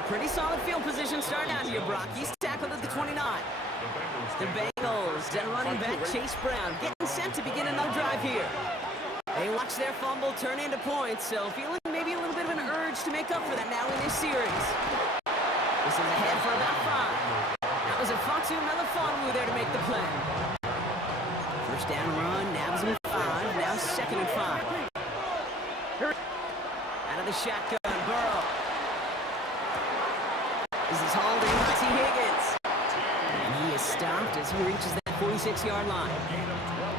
Pretty solid field position starting out here, Brock. He's tackled at the 29. The Bengals and running back Chase Brown getting set to begin another drive here. They watch their fumble turn into points, so feeling maybe a little bit of an urge to make up for that now in this series. This is ahead for about 5. That was a Fatu Melifonwu there to make the play. First down run, nabs him 5, now 2nd and 5. Out of the shotgun, Burrow. This is holding T. Higgins. And he is stopped as he reaches that 46-yard line.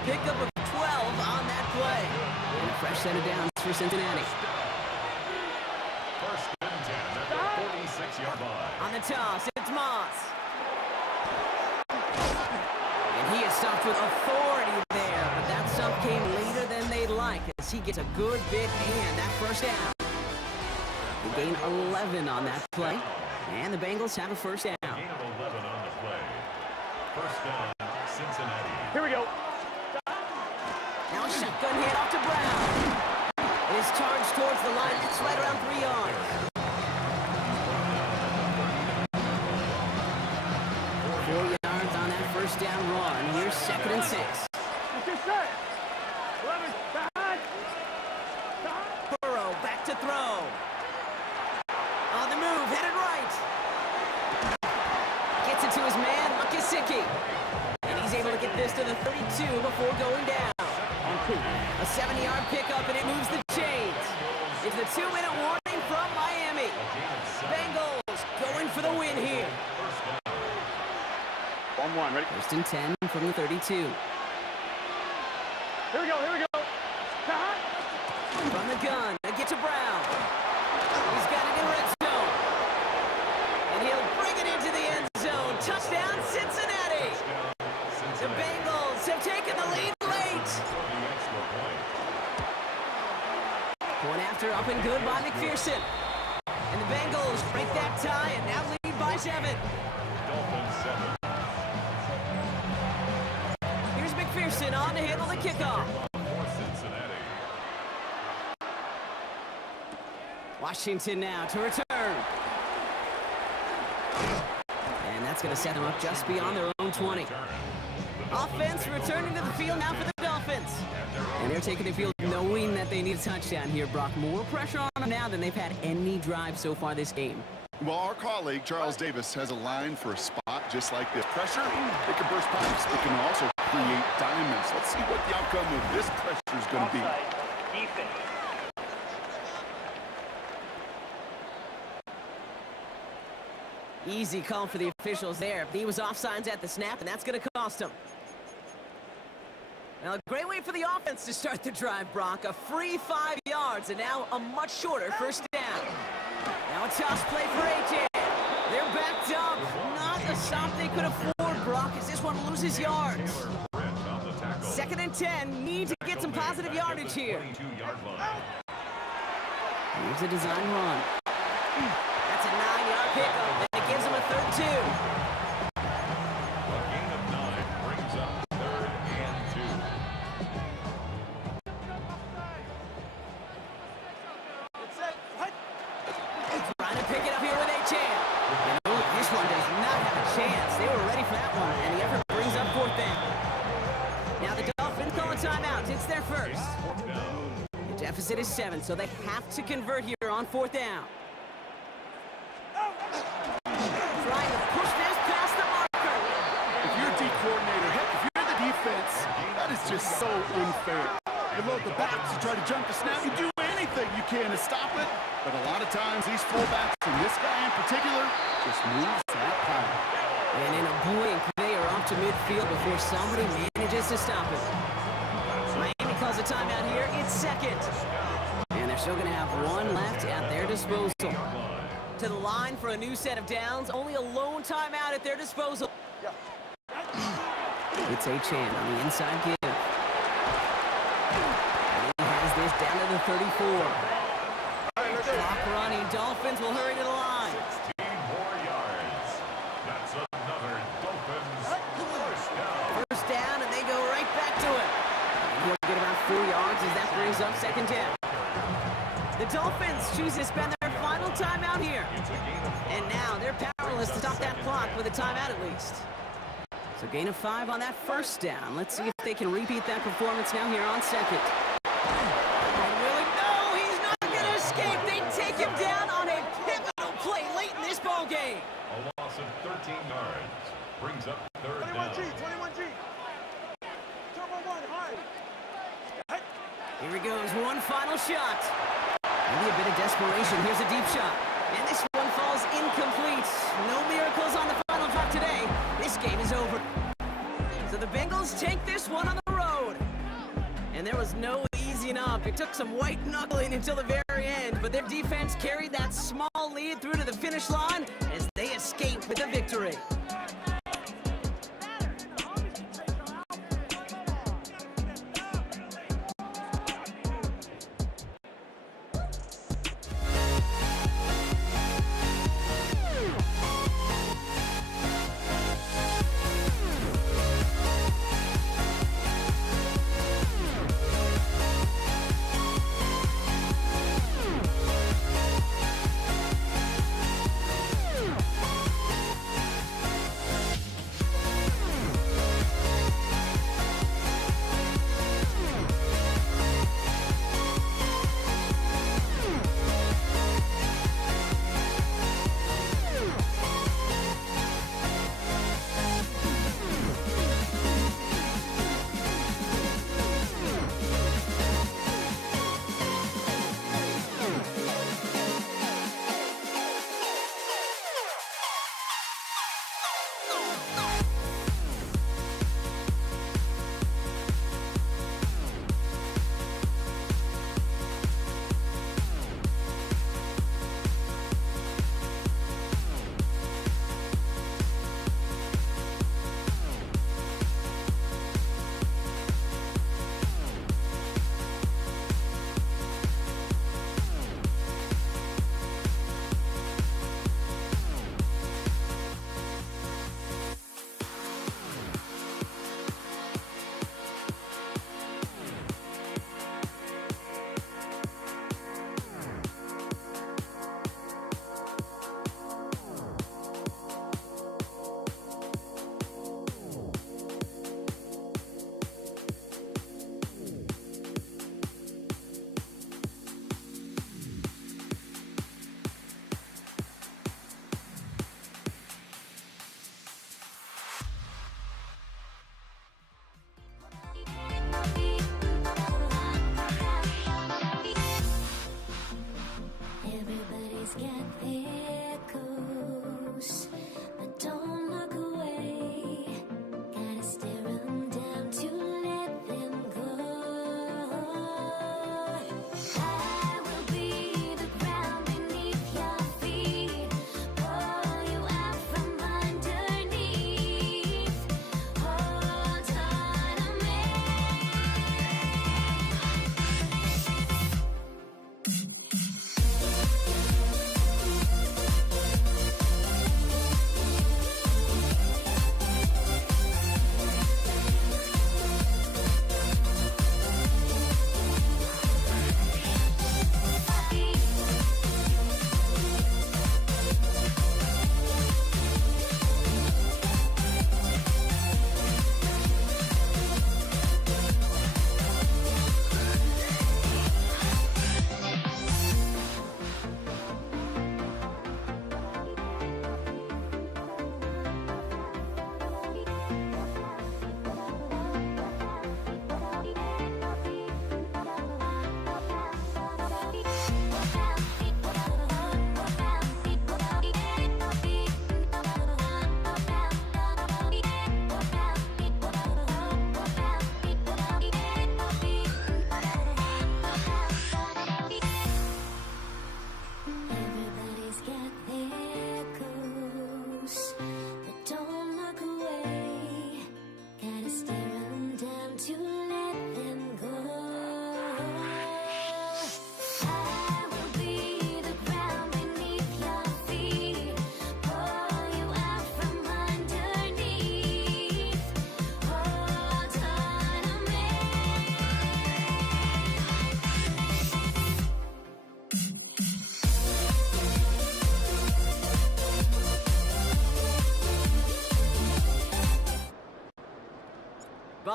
Pickup of 12 on that play. And a fresh set of downs for Cincinnati. First and 10 at the 46-yard line. On the toss, it's Moss. And he is stopped with authority there, but that stop came later than they'd like as he gets a good bit and that first down. They gain 11 on that play. And the Bengals have a first down. Gain of 11 on the play. First down, Cincinnati. Here we go. Now a shotgun hit off to Brown. It is charged towards the line. It's right around 3 yards. 4 yards on that first down run. Here's 2nd and 6. What's your set? 11, behind. Burrow back to throw. On the move, headed right. Gets it to his man, Makisiki. And he's able to get this to the 32 before going down. A 70-yard pickup, and it moves the chains. It's the 2-minute warning from Miami. Bengals going for the win here. 1-1, ready? First and 10 from the 32. Here we go, here we go. From the gun, get to Brown. He's got it in red zone. And he'll bring it into the end zone. Touchdown, Cincinnati. The Bengals have taken the lead late. Point after up and good by McPherson. And the Bengals break that tie and now lead by 7. Dolphins 7. Here's McPherson on to handle the kickoff. For Cincinnati. Washington now to return. And that's going to set them up just beyond their own 20. Offense returning to the field now for the Dolphins. And they're taking the field knowing that they need a touchdown here, Brock. More pressure on them now than they've had any drive so far this game. Well, our colleague, Charles Davis, has a line for a spot just like this. Pressure, it can burst pipes. It can also create diamonds. Let's see what the outcome of this pressure is going to be. Defense. Easy call for the officials there. He was offsides at the snap, and that's going to cost him. Now, a great way for the offense to start the drive, Brock. A free 5 yards, and now a much shorter first down. Now a toss play for A.J. They're backed up. Not a stop they could afford, Brock, as this one loses yards. 2nd and 10. Need to get some positive yardage here. Here's a design run. That's a 9-yard pickup, and it gives them a 3rd 2. A gain of 9 brings up 3rd and 2. Trying to pick it up here with A.J. This one does not have a chance. They were ready for that one, and the effort brings up 4th down. Now the Dolphins call a timeout. It's their first. The deficit is 7, so they have to convert here on 4th down. Trying to push this past the marker. If you're a D coordinator, heck, if you're the defense, that is just so unfair. You load the backs, you try to jump the snap, you do anything you can to stop it. But a lot of times, these fullbacks, and this guy in particular, just moves that pile. And in a blink, they are off to midfield before somebody manages to stop it. Miami calls a timeout here. It's 2nd. And they're still going to have 1 left at their disposal. To the line for a new set of downs. Only a lone timeout at their disposal. It's A-Chan on the inside give. And he has this down to the 34. Clock running. Dolphins will hurry to the line. 16 more yards. That's another Dolphins that brings up second down. The Dolphins choose to spend their final timeout here. And now they're powerless to stop that clock with a timeout at least. So gain of 5 on that first down. Let's see if they can repeat that performance now here on second. And Willie, no, he's not going to escape. They take him down on a pivotal play late in this ball game. A loss of 13 yards brings up third down. 21G. Turbo 1, high. Here he goes, one final shot. Maybe a bit of desperation. Here's a deep shot. And this one falls incomplete. No miracles on the final drop today. This game is over. So the Bengals take this one on the road. And there was no easing up. It took some white knuckling until the very end, but their defense carried that small lead through to the finish line as they escape with a victory.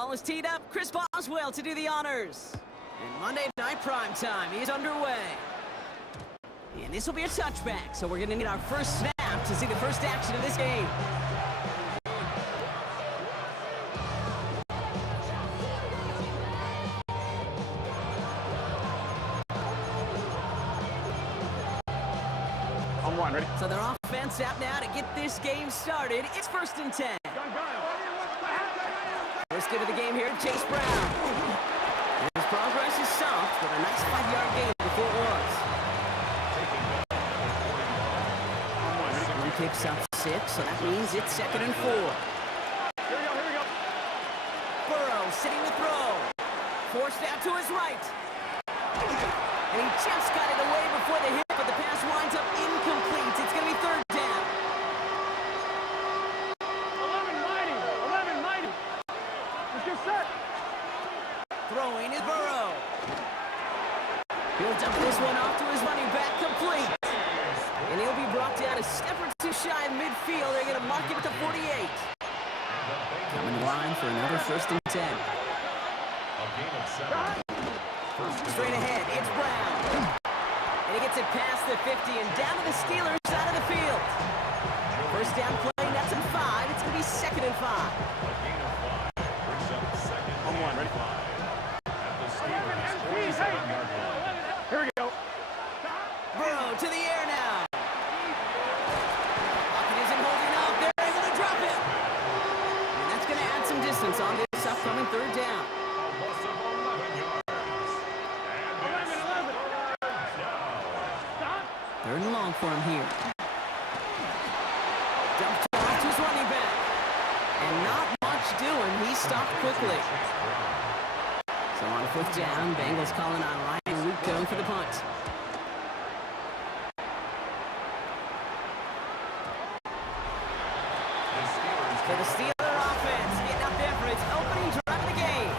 ball is teed up. Chris Boswell to do the honors. And Monday Night Primetime is underway. And this will be a touchback, so we're going to need our first snap to see the first action of this game. On one, ready? So their offense out now to get this game started. It's 1st and 10. First give of the game here, Chase Brown. His progress is soft, but a nice 5-yard gain before it was. He picks up 6, so that means it's 2nd and 4. Here we go. Burrow sitting the throw. Forced out to his right. And he just got it away before the hit, but the pass winds up incomplete. It's going to be 3rd down. 11 mighty. Let's get set. Throwing is Burrow. He'll dump this one off to his running back, complete. And he'll be brought down a step or two shy of midfield. They're going to mark it at the 48. Coming in line for another 1st and 10. Straight ahead, it's Brown. And he gets it past the 50 and down to the Steelers side of the field. First down play, that's in 5. It's going to be 2nd and 5. On one, ready? Here we go. Burrow to the air now. Pocket isn't holding up. They're able to drop it. And that's going to add some distance on this upcoming 3rd down. 3rd and long for him here. Dumped off to his running back. And not much doing. He stopped quickly. So on 5th down, Bengals calling on Ryan Rucco for the punt. For the Steeler offense, getting up there for its opening drive of the game.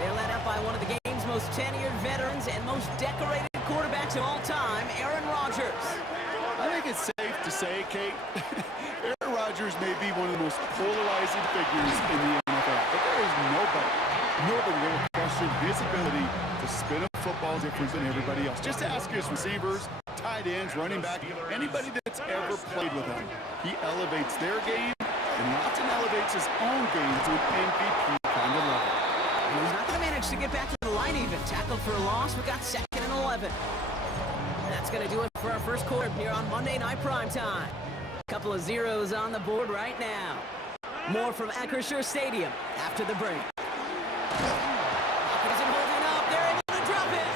They're led up by one of the game's most tenured veterans and most decorated quarterbacks of all time, Aaron Rodgers. I think it's safe to say, Kate, Aaron Rodgers may be one of the most polarizing figures in the NFL, but there is nobody will question his ability to spin a football different than everybody else. Just ask his receivers, tight ends, running back, anybody that's ever played with him. He elevates their game, and he often elevates his own game to an MVP kind of level. And he's not going to manage to get back to the line even. Tackled for a loss. We got 2nd and 11. That's going to do it for our first quarter here on Monday Night Primetime. A couple of zeros on the board right now. More from Acrisure Stadium after the break. Pocket isn't holding up. They're able to drop it.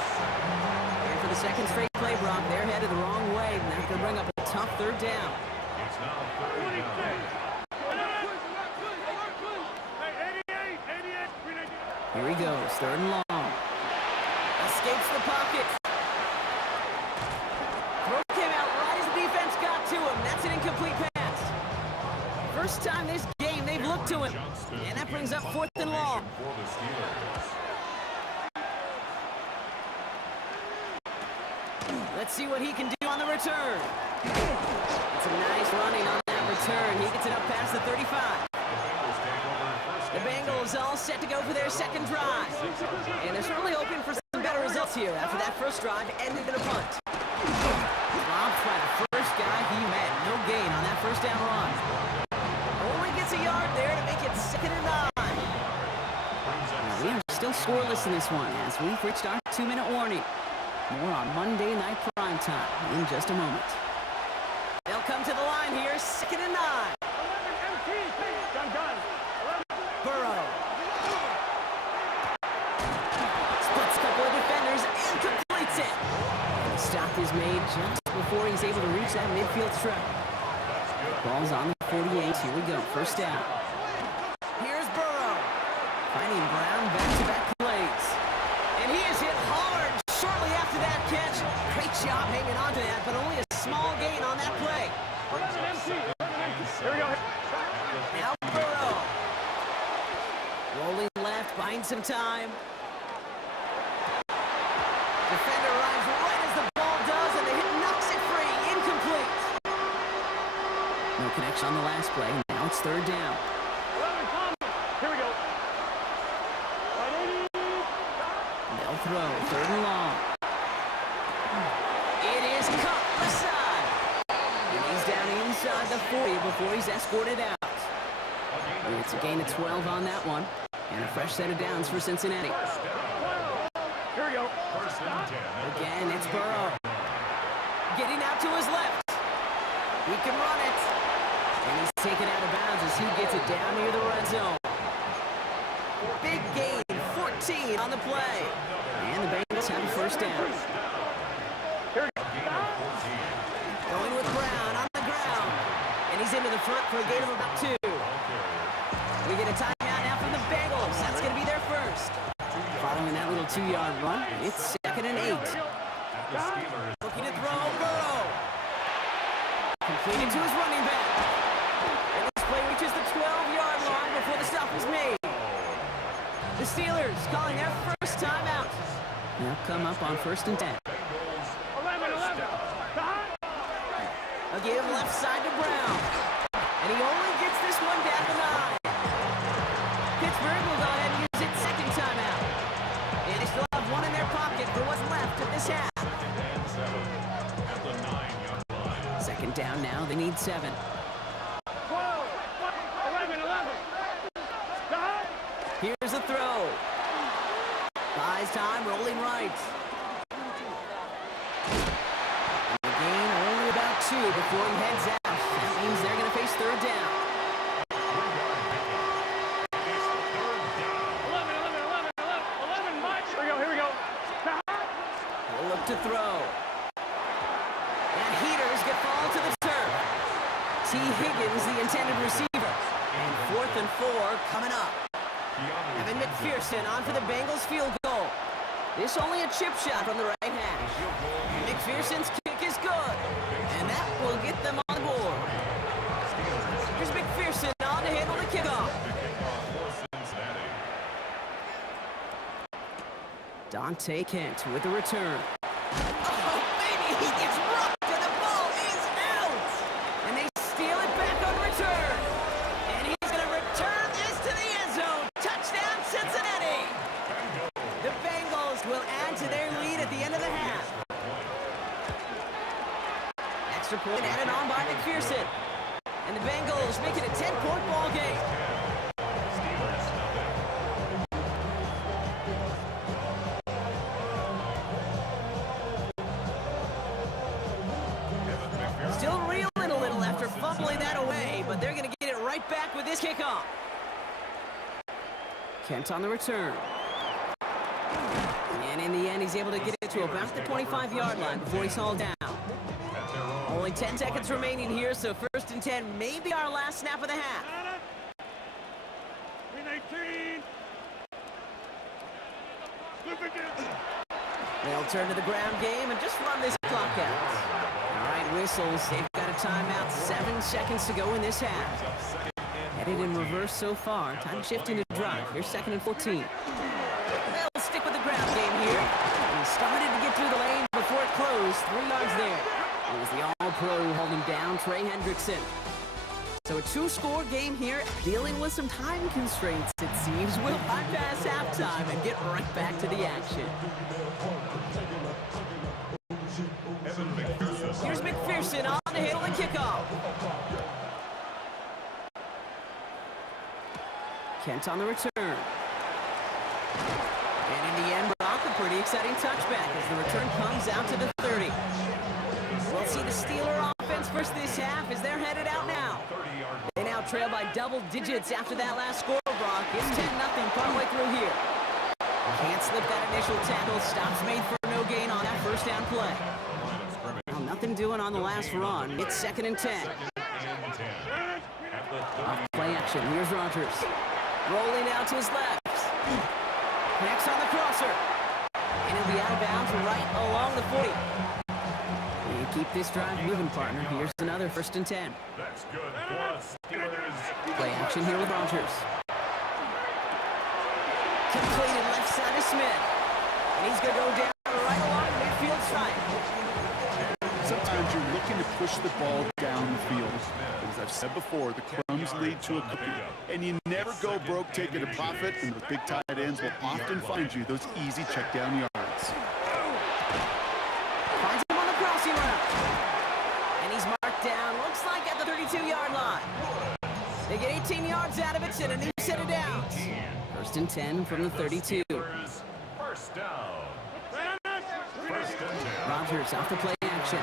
And for the 2nd straight play, Brock, they're headed the wrong way, and that's going to bring up a tough 3rd down. It's now 3rd down. Here he goes, 3rd and long. Escapes the pocket. Throw came out right as the defense got to him. That's an incomplete pass. First time this game they've looked to him. And that brings up 4th and long. For the Steelers. Let's see what he can do on the return. It's a nice running on that return. He gets it up past the 35. The Bengals all set to go for their 2nd drive. And they're certainly hoping for some better results here after that first drive ended in a punt. Robbed by the first guy he met. No gain on that 1st down run. Only gets a yard there to make it 2nd and 9. Now, we are still scoreless in this one as we've reached our 2-minute warning. More on Monday Night Primetime in just a moment. They'll come to the line here, 2nd and 9. Burrow. Splits a couple of defenders and completes it. And the stop is made just before he's able to reach that midfield strip. Ball's on the 48. Here we go. 1st down. Here's Burrow. Finding Brown back-to-back plays. And he is hit hard shortly after that catch. Great job hanging on to that, but only a small gain on that play. Here we go. Now Burrow. Rolling left, buying some time. Defender arrives right as the ball does, and the hit knocks it free. Incomplete. No connection on the last play. Now it's 3rd down. Here we go. throw. 3rd and long. It is caught left side. And he's down inside the 40 before he's escorted out. It's a gain of 12 on that one. And a fresh set of downs for Cincinnati. Here we go. Again, it's Burrow. Getting out to his left. He can run it. And he's taken out of bounds as he gets it down near the red zone. Big gain, 14 on the play. And the Bengals have a first down. Going with Brown on the ground. And he's into the front for a gain of about 2. We get a timeout now from the Bengals. That's going to be their first. Following that little 2-yard run, it's 2nd and 8. Looking to throw, Burrow. Completed to his running back. And this play reaches the 12-yard line before the stop is made. The Steelers calling their first timeout. They'll come up on 1st and 10. 11. A give left side to Brown. And he only gets this one down to 9. Pittsburgh will go ahead and use its 2nd timeout. And they still have one in their pocket for what's left of this half. 2nd down now, they need 7. 12. 11. Here's a throw. Buys time, rolling right. And the gain only about 2 before he heads out. That means they're going to face 3rd down. 11, Mike. Here we go. He'll look to throw. And Heaters get fall to the turf. T. Higgins, the intended receiver. And 4th and 4 coming up. Evan McPherson on for the Bengals field goal. This only a chip shot from the right hash. McPherson's kick is good. And that will get them on the board. Here's McPherson on to handle the kickoff. Dante Kent with the return. Oh, baby, he gets rocked and the ball is out. And they steal it back on return. And he's going to return this to the end zone. Touchdown, Cincinnati. The Bengals will add to their lead at the end of the half. Extra point added on by McPherson. And the Bengals make it a 10-point ball game. Still reeling a little after fumbling that away, but they're going to get it right back with this kickoff. Kent on the return. And in the end, he's able to get it to about the 25-yard line before he's hauled down. Only 10 seconds remaining here, so 1st and 10 may be our last snap of the half. 18. They'll turn to the ground game and just run this clock out. All right, whistles. They've got a timeout. 7 seconds to go in this half. Headed in reverse so far. Time shifting to drive. Here's 2nd and 14. They'll stick with the ground game here. He started to get through the lane before it closed. 3 yards there. It was the All-Pro holding down Trey Hendrickson. So a 2-score game here, dealing with some time constraints, it seems. We'll bypass halftime and get right back to the action. Here's McPherson on to handle the kickoff. Kent on the return. And in the end, Brock, a pretty exciting touchback as the return comes out to the 30. We'll see the Steeler offense first this half as they're headed out now. They now trail by double digits after that last score, Brock. It's 10-0 partway through here. Can't slip that initial tackle. Stops made for no gain on that 1st down play. Well, nothing doing on the last run. It's 2nd and 10. Off play action. Here's Rodgers. Rolling out to his left. Next on the crosser. And he'll be out of bounds right along the 40. You keep this drive moving, partner. Here's another 1st and 10. That's good for us, Steelers. Play action here with Rodgers. Completed left side to Smith. And he's going to go down right along the midfield stripe. Sometimes you're looking to push the ball down the field. As I've said before, the crumbs lead to a cookie. And you never go broke taking a profit, and the big tight ends will often find you those easy check down yards. 15 yards out of it and a new set of downs. First and 10 from the 32. First down. First and 10. Rodgers off the play action.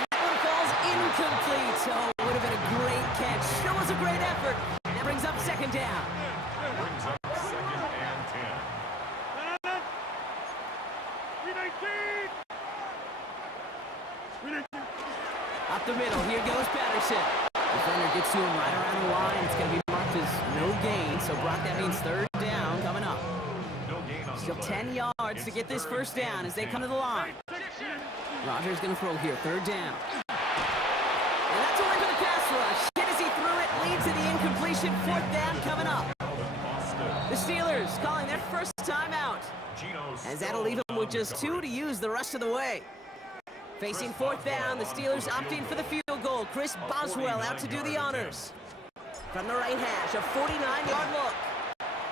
And that one falls incomplete. Oh, it would have been a great catch. Still was a great effort. That brings up second down. Brings up second and 10. Up the middle, here goes Patterson. Defender gets to him right around the line. It's going to be marked as no gain. So, Brock, that means third down coming up. No gain on Still the play. 10 yards to get this first down as they come to the line. Rodgers going to throw here, third down. And that's only for the pass rush. Hit as he threw it, leads to the incompletion. Fourth down coming up. The Steelers calling their first timeout. As that'll leave them with just 2 to use the rest of the way. Facing fourth down, the Steelers opting for the field goal. Chris Boswell out to do the honors. From the right hash, a 49-yard look.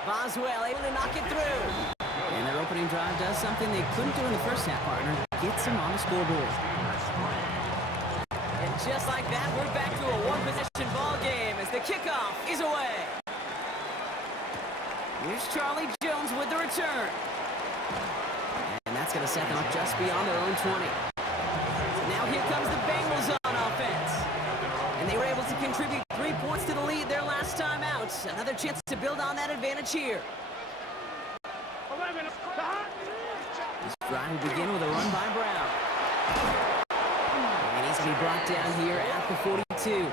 Boswell able to knock it through. And their opening drive does something they couldn't do in the first half, partner. Gets them on the scoreboard. And just like that, we're back to a one-possession ball game as the kickoff is away. Here's Charlie Jones with the return. And that's going to set them up just beyond their own 20. Now here comes the Bengals on offense. And they were able to contribute 3 points to the lead their last time out. Another chance to build on that advantage here. This drive will begin with a run by Brown. And he's going to be brought down here at the 42.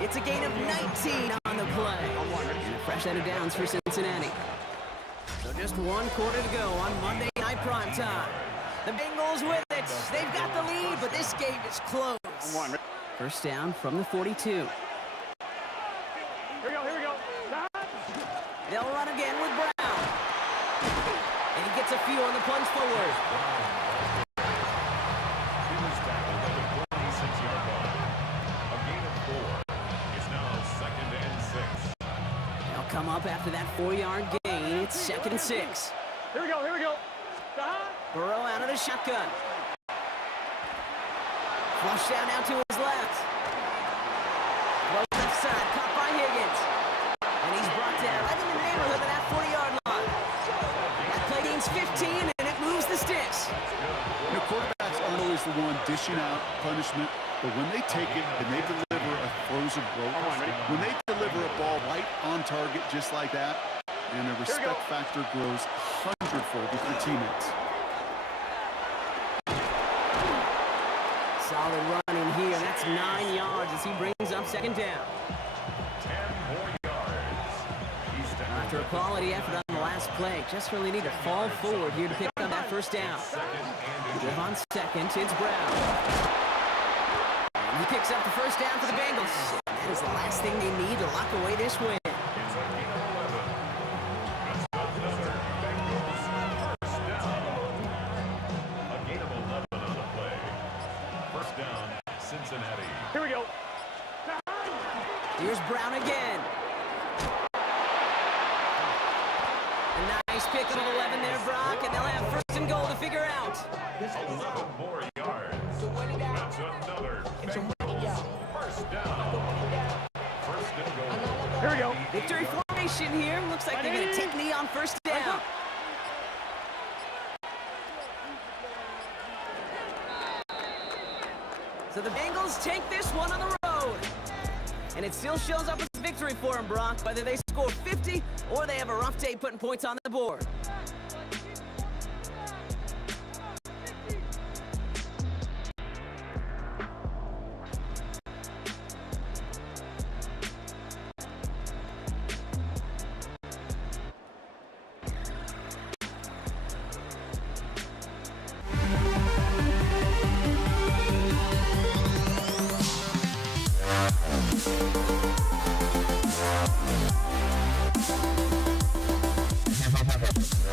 It's a gain of 19 on the play. And a fresh set of downs for Cincinnati. So just 1 quarter to go on Monday Night Primetime. The Bengals with it. They've got the lead, but this game is close. First down from the 42. Here we go. They'll run again with Brown. And he gets a few on the plunge forward. He was tackled at the 46-yard line. A gain of 4. It's now second and 6. They'll come up after that 4-yard gain. It's second and 6. Here we go. Burrow out of the shotgun. Flush down now to his left. Throw left side, caught by Higgins. And he's brought down right in the neighborhood of that 40-yard line. That play gains 15, and it moves the sticks. You know, quarterbacks aren't always the one dishing out punishment, but when they take it and they deliver a frozen rope, when they deliver a ball right on target just like that, and the respect factor grows hundredfold with your teammates. Solid run in here. That's 9 yards as he brings up second down. 10 more yards. He's down. After a quality effort on the last play, just really need to fall forward here to pick up that first down. Give on second, it's Brown. And he picks up the first down for the Bengals. And that is the last thing they need to lock away this win. It's a gain of 11. That's another Bengals first down. A gain of 11 on the play. First down, Cincinnati. Here we go. Here's Brown again. A nice pick of 11 there, Brock, and they'll have first and goal to figure out. 11 more yards. That's another Bengals first down. First and goal. Here we go. Victory formation here. Looks like they're going to take knee on first down. So the Bengals take this one on the road. And it still shows up as a victory for them, Brock, whether they score 50 or they have a rough day putting points on the board. Thank you.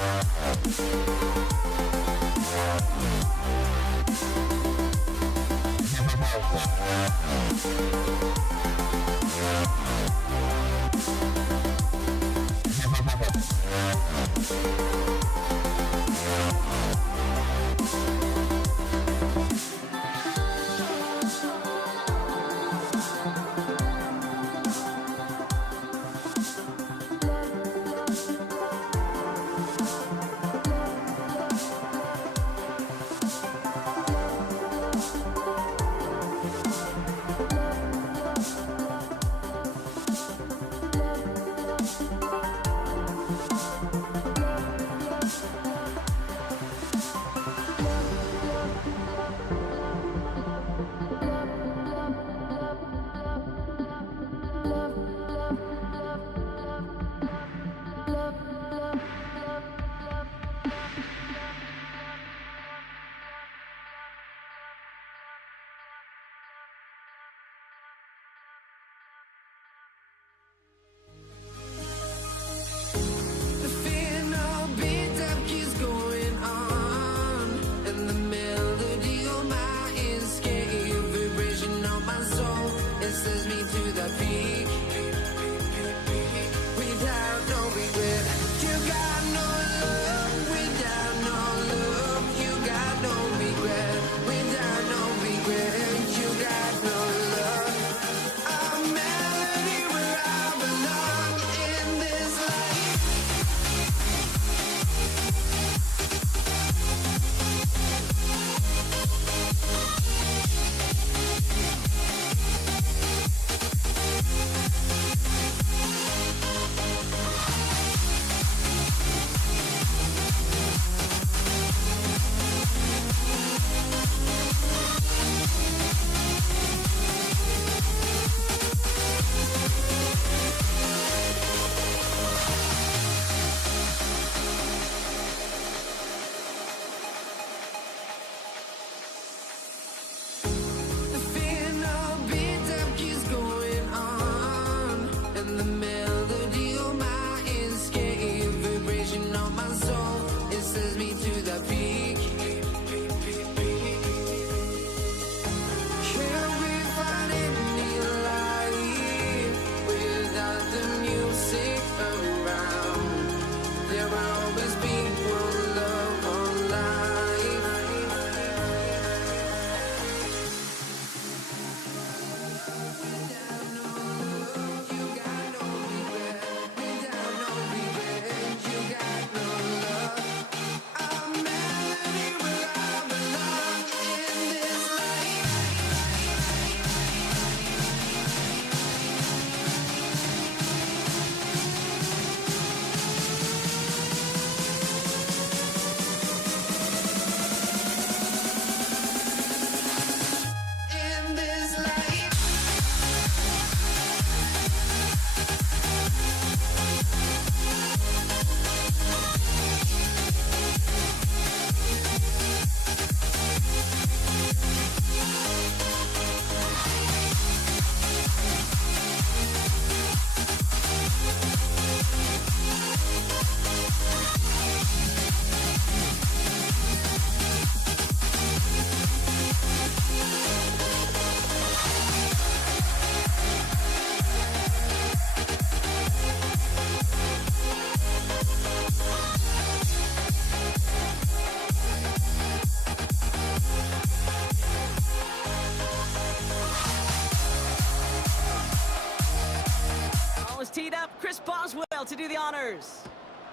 Boswell to do the honors.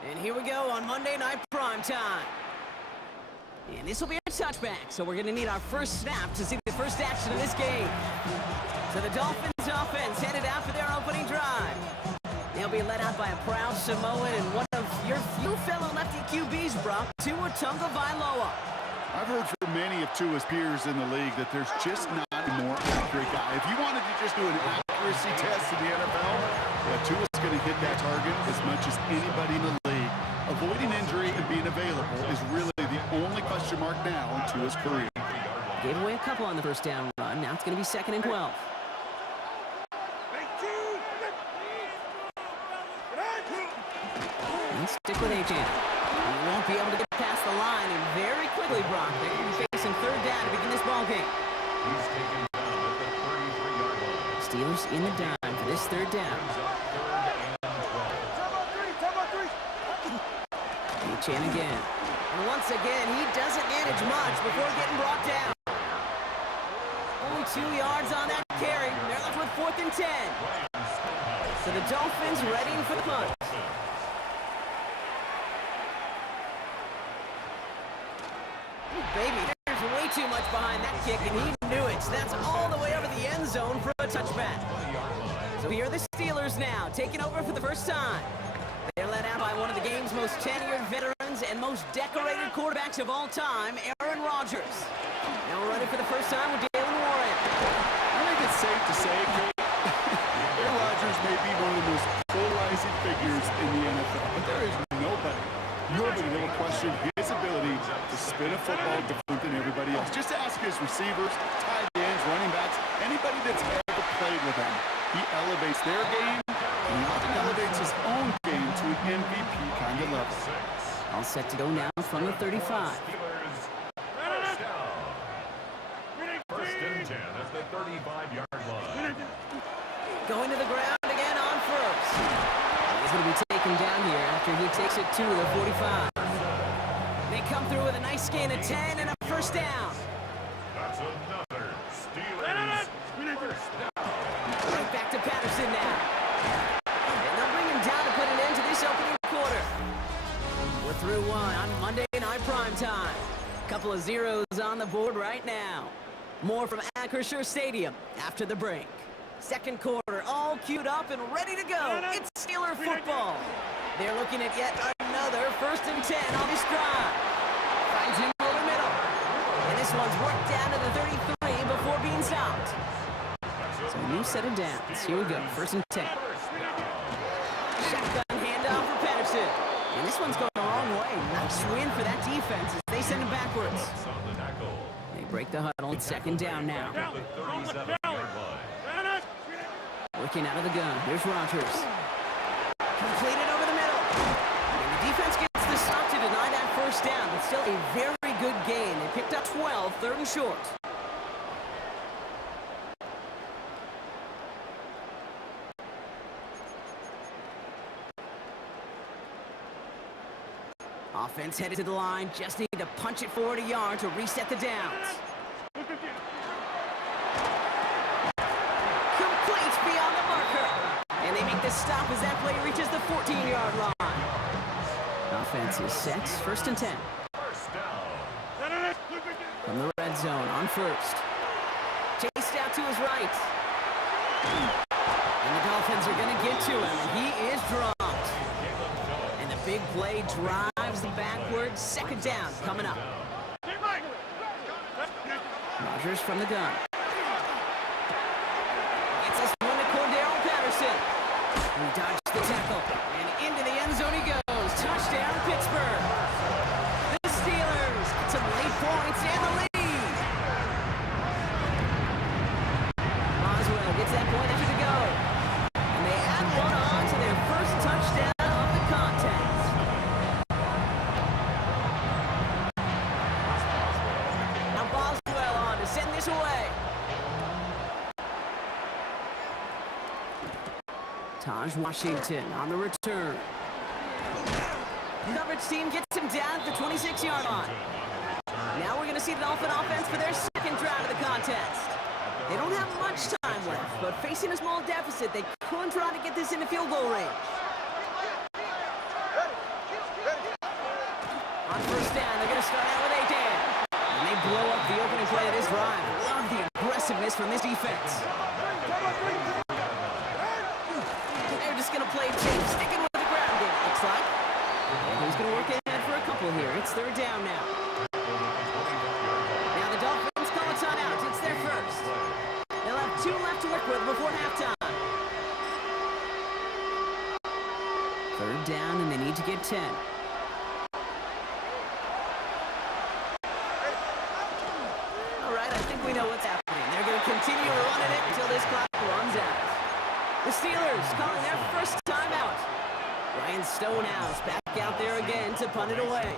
And here we go on Monday Night Primetime. And this will be a touchback, so we're going to need our first snap to see the first action of this game. So the Dolphins offense headed out for their opening drive. They'll be led out by a proud Samoan and one of your few fellow lefty QBs, Brock, Tua Tagovailoa. I've heard from many of Tua's peers in the league that there's just not a more accurate guy. If you wanted to just do an accuracy test in the NFL, Tua's going to hit that target as much as anybody in the league. Avoiding injury and being available is really the only question mark now in Tua's career. Gave away a couple on the first down run. Now it's going to be 2nd and 12. And stick with Achane. He won't be able to get past the line, and very quickly, Brock, they're going to be facing 3rd down to begin this ball game. He's taken down at the 33-yard line. Steelers in the dime for this 3rd down. Achane again. And once again, he doesn't manage much before getting brought down. Only 2 yards on that carry. They're left with 4th and 10. So the Dolphins readying for the punt. Baby, there's way too much behind that kick, and he knew it. So that's all the way over the end zone for a touchback. So here are the Steelers now, taking over for the first time. They're led out by one of the game's most tenured veterans and most decorated quarterbacks of all time, Aaron Rodgers. Now we're ready for the first time with Jalen Warren. I think it's safe to say, Kate, Aaron Rodgers may be one of the most polarizing figures in the NFL, but there is nobody that will question his ability to spin a football different than everybody else. Just ask his receivers, tight ends, running backs, anybody that's ever played with him. He elevates their game, and he often elevates his own game to an MVP kind of level. All set to go now from the 35. First and 10 at the 35-yard line. Going to the ground again on first. He's going to be taken down here after he takes it to the 45. They come through with a nice gain of 10 and a first down. That's another Steelers first down. Right back to Patterson now. And they'll bring him down to put an end to this opening quarter. We're through one on Monday Night Primetime. Couple of zeros on the board right now. More from Acrisure Stadium after the break. Second quarter, all queued up and ready to go. It's Steeler football. They're looking at yet another 1st and 10 on this drive. Finds him over the middle. And this one's worked down to the 33 before being stopped. So a new set of downs. Here we go, 1st and 10. Shotgun handoff for Patterson. And this one's going the wrong way. Nice win for that defense as they send him backwards. On the tackle. They break the huddle. It's 2nd down now. At the 37-yard line. Working out of the gun. Here's Rodgers. Completed over the middle. And the defense gets the stop to deny that first down, but still a very good gain. They picked up 12, 3rd and short. Offense headed to the line. Just need to punch it forward a yard to reset the downs. Complete beyond the marker. And they make the stop as that play reaches the 14-yard line. Offense is set. 1st and 10. First down. From the red zone on first. Chased out to his right. And the Dolphins are going to get to him. He is dropped. And the big play drives them backwards. 2nd down coming up. Rodgers from the gun. Gets this one to Cordell Patterson. He dodged the tackle. And into the end zone he goes. Touchdown, Pittsburgh. The Steelers get some late points and the lead. Boswell gets that point after the go. And they add one on to their first touchdown of the contest. Now Boswell on to send this away. Taj Washington on the return. Coverage team gets him down at the 26-yard line. Now we're going to see the Dolphin offense for their 2nd drive of the contest. They don't have much time left, but facing a small deficit, they could try to get this into field goal range. On first down, they're going to start out with Aidan. And they blow up the opening play of this drive. Love the aggressiveness from this defense. They're just going to play tape, sticking with the ground game, it looks like. And he's going to work ahead for a couple here. It's third down now. Now the Dolphins call a timeout. It's their first. They'll have 2 left to work with before halftime. Third down, and they need to get 10. All right, I think we know what's happening. They're going to continue running it until this clock runs out. The Steelers calling their first timeout. Ryan Stonehouse back out there again to punt it away.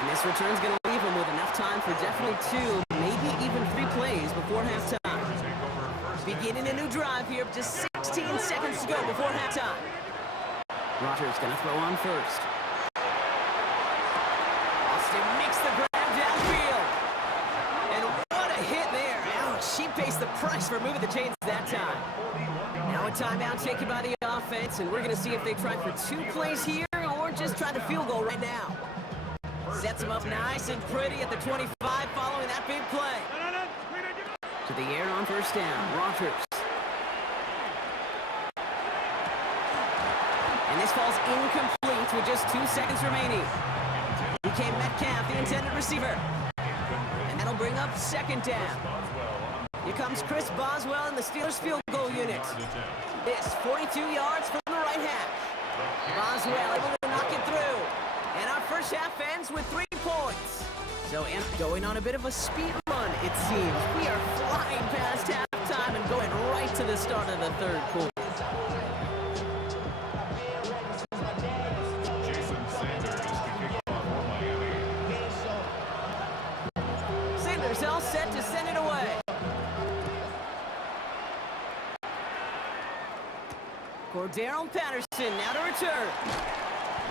And this return's going to leave him with enough time for definitely 2, maybe even 3 plays before halftime. Beginning a new drive here, just 16 seconds to go before halftime. Rodgers going to throw on first. Austin makes the grab downfield. And what a hit there. Ouch, she pays the price for moving the chains that time. Now a timeout taken by the offense, and we're going to see if they try for 2 plays here or just try the field goal right now. Sets him up nice and pretty at the 25 following that big play. To the air on first down, Rodgers. And this falls incomplete with just 2 seconds remaining. DK Metcalf, the intended receiver. And that'll bring up second down. Here comes Chris Boswell in the Steelers field goal unit. This 42 yards from the right hash. Boswell able to knock it through. And our first half ends with 3 points. So, and going on a bit of a speed run, it seems. We are flying past halftime and going right to the start of the third quarter. Jason Sanders to kick off for Miami. Sanders all set to send it away. Cordarrelle Patterson now to return.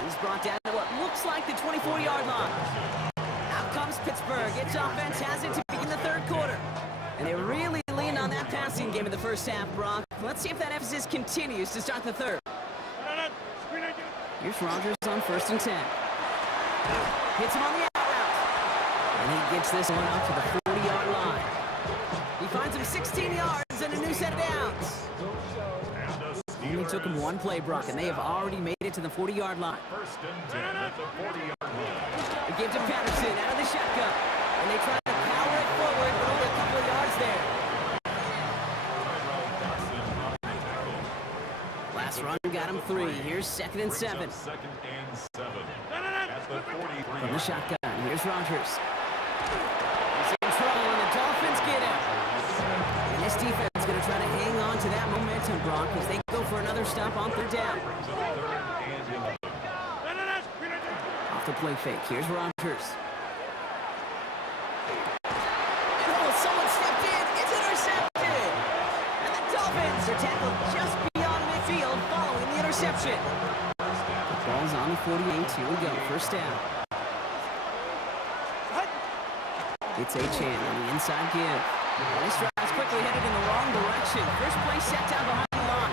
He's brought down to what looks like the 24-yard line. Out comes Pittsburgh. Its offense has it to begin the third quarter. And they really leaned on that passing game in the first half, Brock. Let's see if that emphasis continues to start the third. Here's Rodgers on first and 10. Hits him on the out route. And he gets this one out to the 40-yard line. He finds him 16 yards and a new set of downs. Only took him 1 play, Brock, and they have already made it to the 40-yard line. First and 10 at the 40-yard line. They give to Patterson out of the shotgun. And they try to power it forward, but only a couple of yards there. Last run got him 3. Here's second and 7. Second and 7 at the 43. From the shotgun, here's Rodgers. He's in trouble, and the Dolphins get him. And this defense is going to try to hang on to that momentum, Brock, as they go for another stop on third down. Off the play fake, here's Rodgers. And oh, someone stepped in, it's intercepted! And the Dolphins are tackled just beyond midfield following the interception. The ball's on the 48, here we go, first down. It's Achane on the inside give. And this drive's quickly headed in the wrong direction. First play set down behind the line.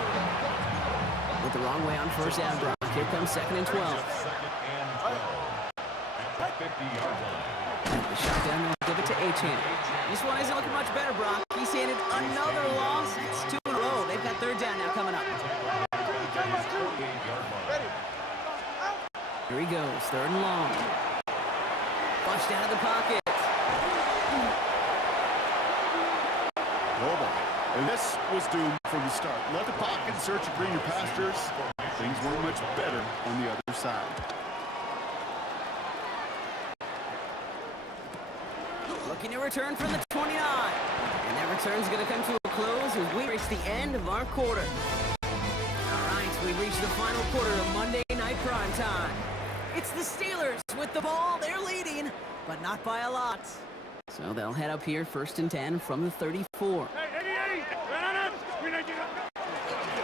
Went the wrong way on first down, Brock. Here comes second and 12. Second and 12 at the 50-yard line. The shotgun will give it to Achane. This one isn't looking much better, Brock. He's handed another loss. It's 2 in a row. They've got third down now coming up. Here he goes, third and long. Flushed out of the pocket. And this was doomed from the start. Let the pocket search for greener pastures. Things weren't much better on the other side. Looking to return from the 29. And that return's going to come to a close as we reach the end of our quarter. All right, we reached the final quarter of Monday Night Prime Time. It's the Steelers with the ball. They're leading, but not by a lot. So they'll head up here first and 10 from the 34.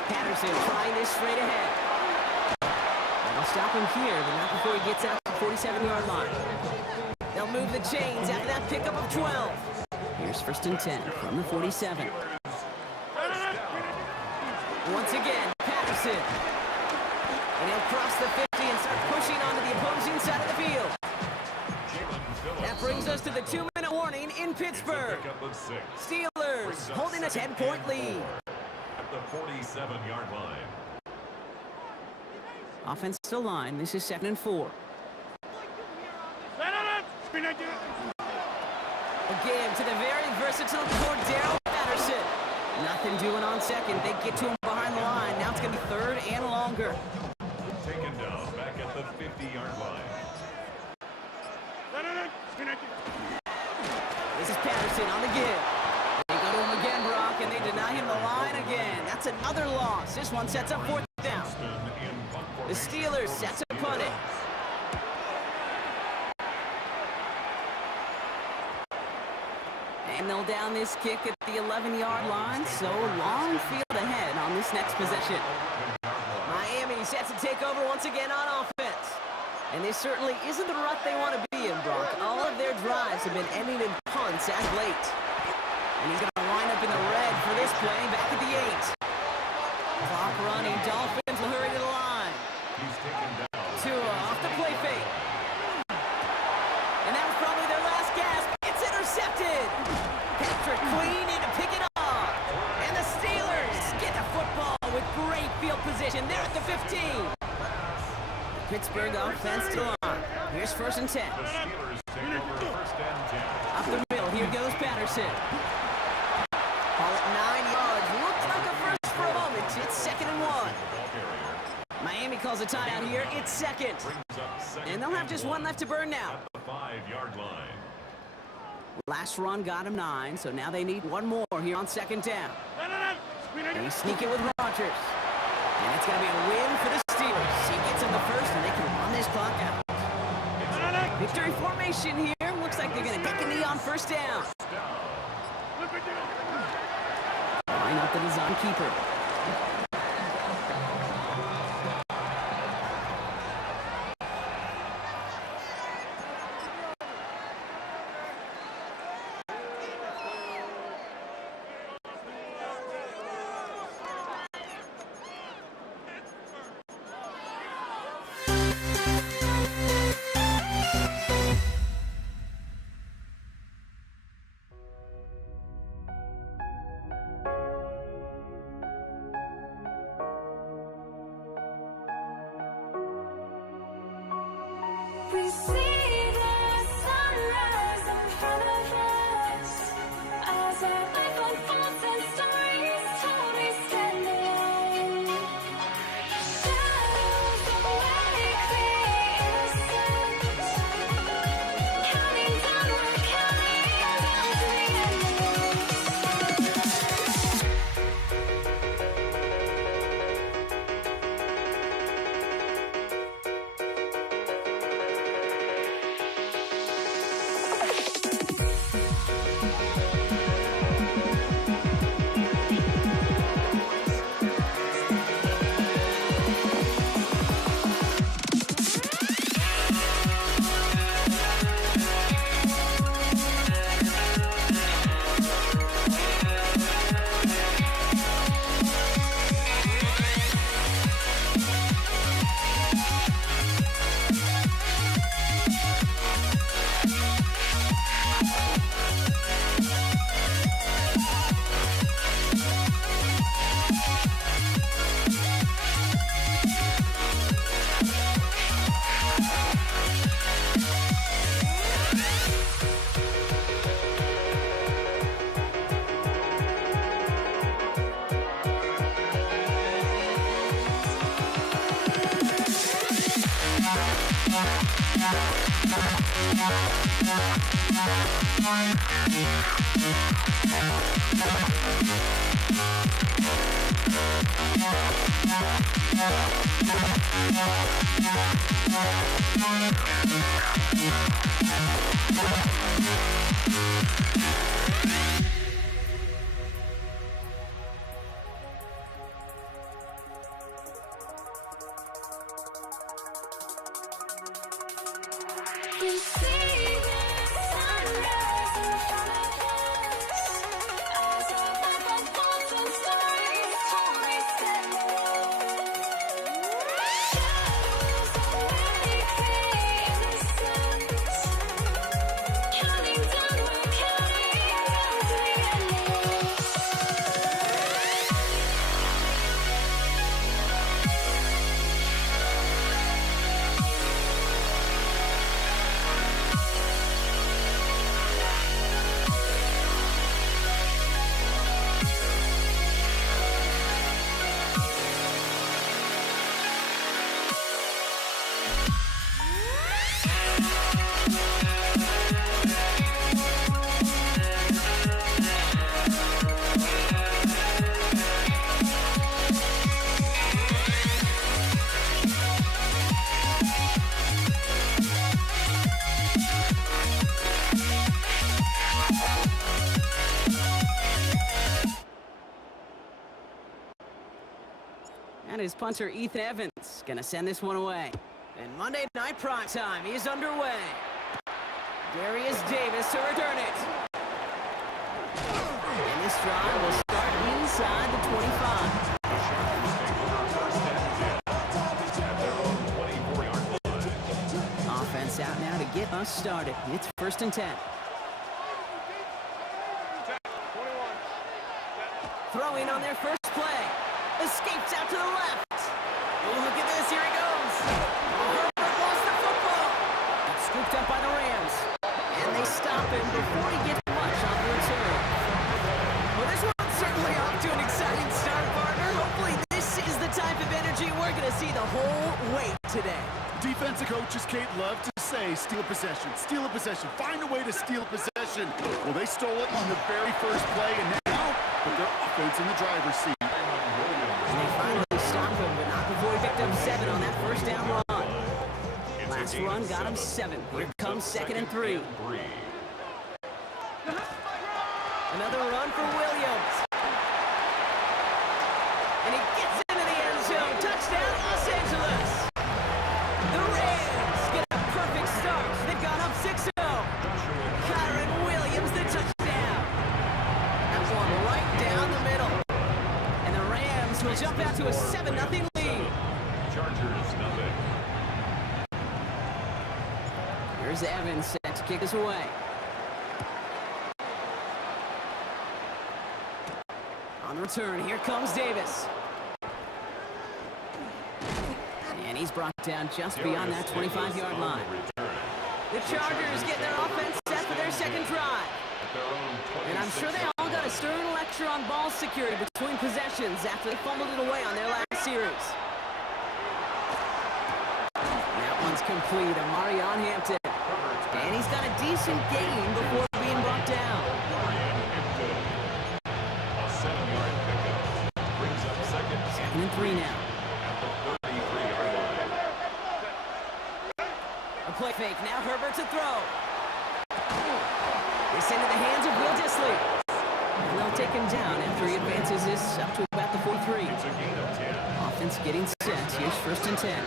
Patterson trying this straight ahead. They'll stop him here, but not before he gets out to the 47-yard line. They'll move the chains after that pickup of 12. Here's first and 10 from the 47. Once again, Patterson. And he'll cross the 50 and start pushing onto the opposing side of the field. That brings us to the 2-minute warning in Pittsburgh. Steelers holding a 10-point lead. At the 47-yard line. Offensive line, this is 2nd and 4. Again, to the very versatile Cordero Patterson. Nothing doing on second. They get to him behind the line. Now it's going to be 3rd and longer. Taken down back at the 50-yard line. This is Patterson on the give. They go to him again, Brock, and they deny him the line again. That's another loss. This one sets up 4th down. The Steelers set to punt it. And they'll down this kick at the 11-yard line, so long field ahead on this next possession. Miami sets to take over once again on offense. And this certainly isn't the rut they want to be in, Brock. All of their drives have been ending in punts as late. And he's going to line up in the red for this play back at the 8. Clock running. Dolphins will hurry to the line. He's taken down. Tua off the play fake. And that was probably their last gasp. It's intercepted. Patrick Queen in to pick it off. And the Steelers get the football with great field position. They're at the 15. Pittsburgh offense to line. Here's 1st and 10. The Steelers take over 1st and 10. Up the middle, here goes Patterson. Call it 9 yards. Looked like a first for a moment. It's 2nd and 1. Miami calls a timeout here. It's 2nd. And they'll have just one left to burn now. At the 5-yard line. Last run got him 9, so now they need one more here on 2nd down. And he's sneaking with Rodgers. And it's going to be a win for the Steelers. He gets in the first, and they can run this clock out. Victory formation here. Looks like they're going to take a knee on 1st down. Line up the design keeper. We see the sunrise in front of us as our life unfolds and stories told. We stand alone. Shadows awake the innocent, counting down, we're counting down to the end. We see the sunrise in front of us as our life unfolds and stories told. We stand is punter Ethan Evans. Gonna send this one away. And Monday Night Primetime is underway. Darius Davis to return it. And this drive will start inside the 25. Offense out now to get us started. It's 1st and 10. Throwing on their first play. Escapes out to the left. Oh, look at this. Here he goes. Herbert lost the football. It's scooped up by the Rams. And they stop him before he gets much on the return. Well, this one's certainly off to an exciting start, partner. Hopefully this is the type of energy we're going to see the whole way today. Defensive coaches, Kate, love to say steal a possession, find a way to steal possession. Well, they stole it on the very first play, and now put their offense in the driver's seat. And they finally stopped him, but not before he picked up 7 on that first down run. Last run got him 7. Here comes 2nd and 3. Another run for Williams. And he gets into the end zone. Touchdown, Los Angeles. The Rams get a perfect start. They've gone up 6-0. Kyron Williams, the touchdown. That one right down the middle. And the Rams will jump out to a 7-0 lead. Chargers, nothing. Here's Evans set to kick us away. On the return, here comes Davis. And he's brought down just beyond that 25-yard line. The Chargers get their offense set for their second drive. And I'm sure they all got a stern lecture on ball security between possessions after they fumbled it away on their last series. That one's complete. Amarion Hampton. And he's got a decent gain before being brought down. A 7-yard pickup brings up 2nd and 3 now. at the 33-yard line. A play fake. Now Herbert to throw. It's into the hands of Will Dissly. And they'll take him down after he advances this up to about the 43. It's a gain of 10. Offense getting set. Here's 1st and 10.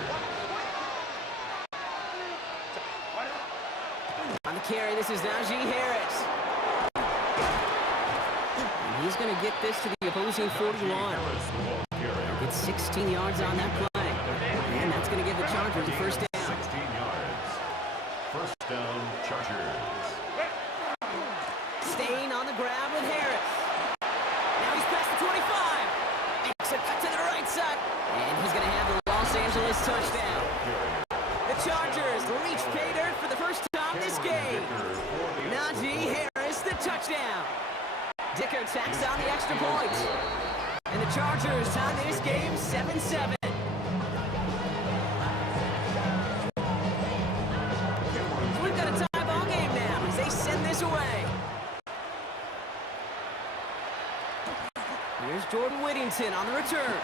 On the carry, this is Najee Harris. And he's going to get this to the opposing 41. Gets 16 yards on that play. And that's going to give the Chargers the first down. 16 yards. First down, Chargers. Staying on the grab with Harris. Now he's past the 25. Makes a cut to the right side. And he's going to have the Los Angeles touchdown. The Chargers reach pay dirt for the first time this game. Najee Harris, the touchdown. Dicker tacks on the extra point. And the Chargers tie this game 7-7. We've got a tie ball game now as they send this away. Here's Jordan Whittington on the return.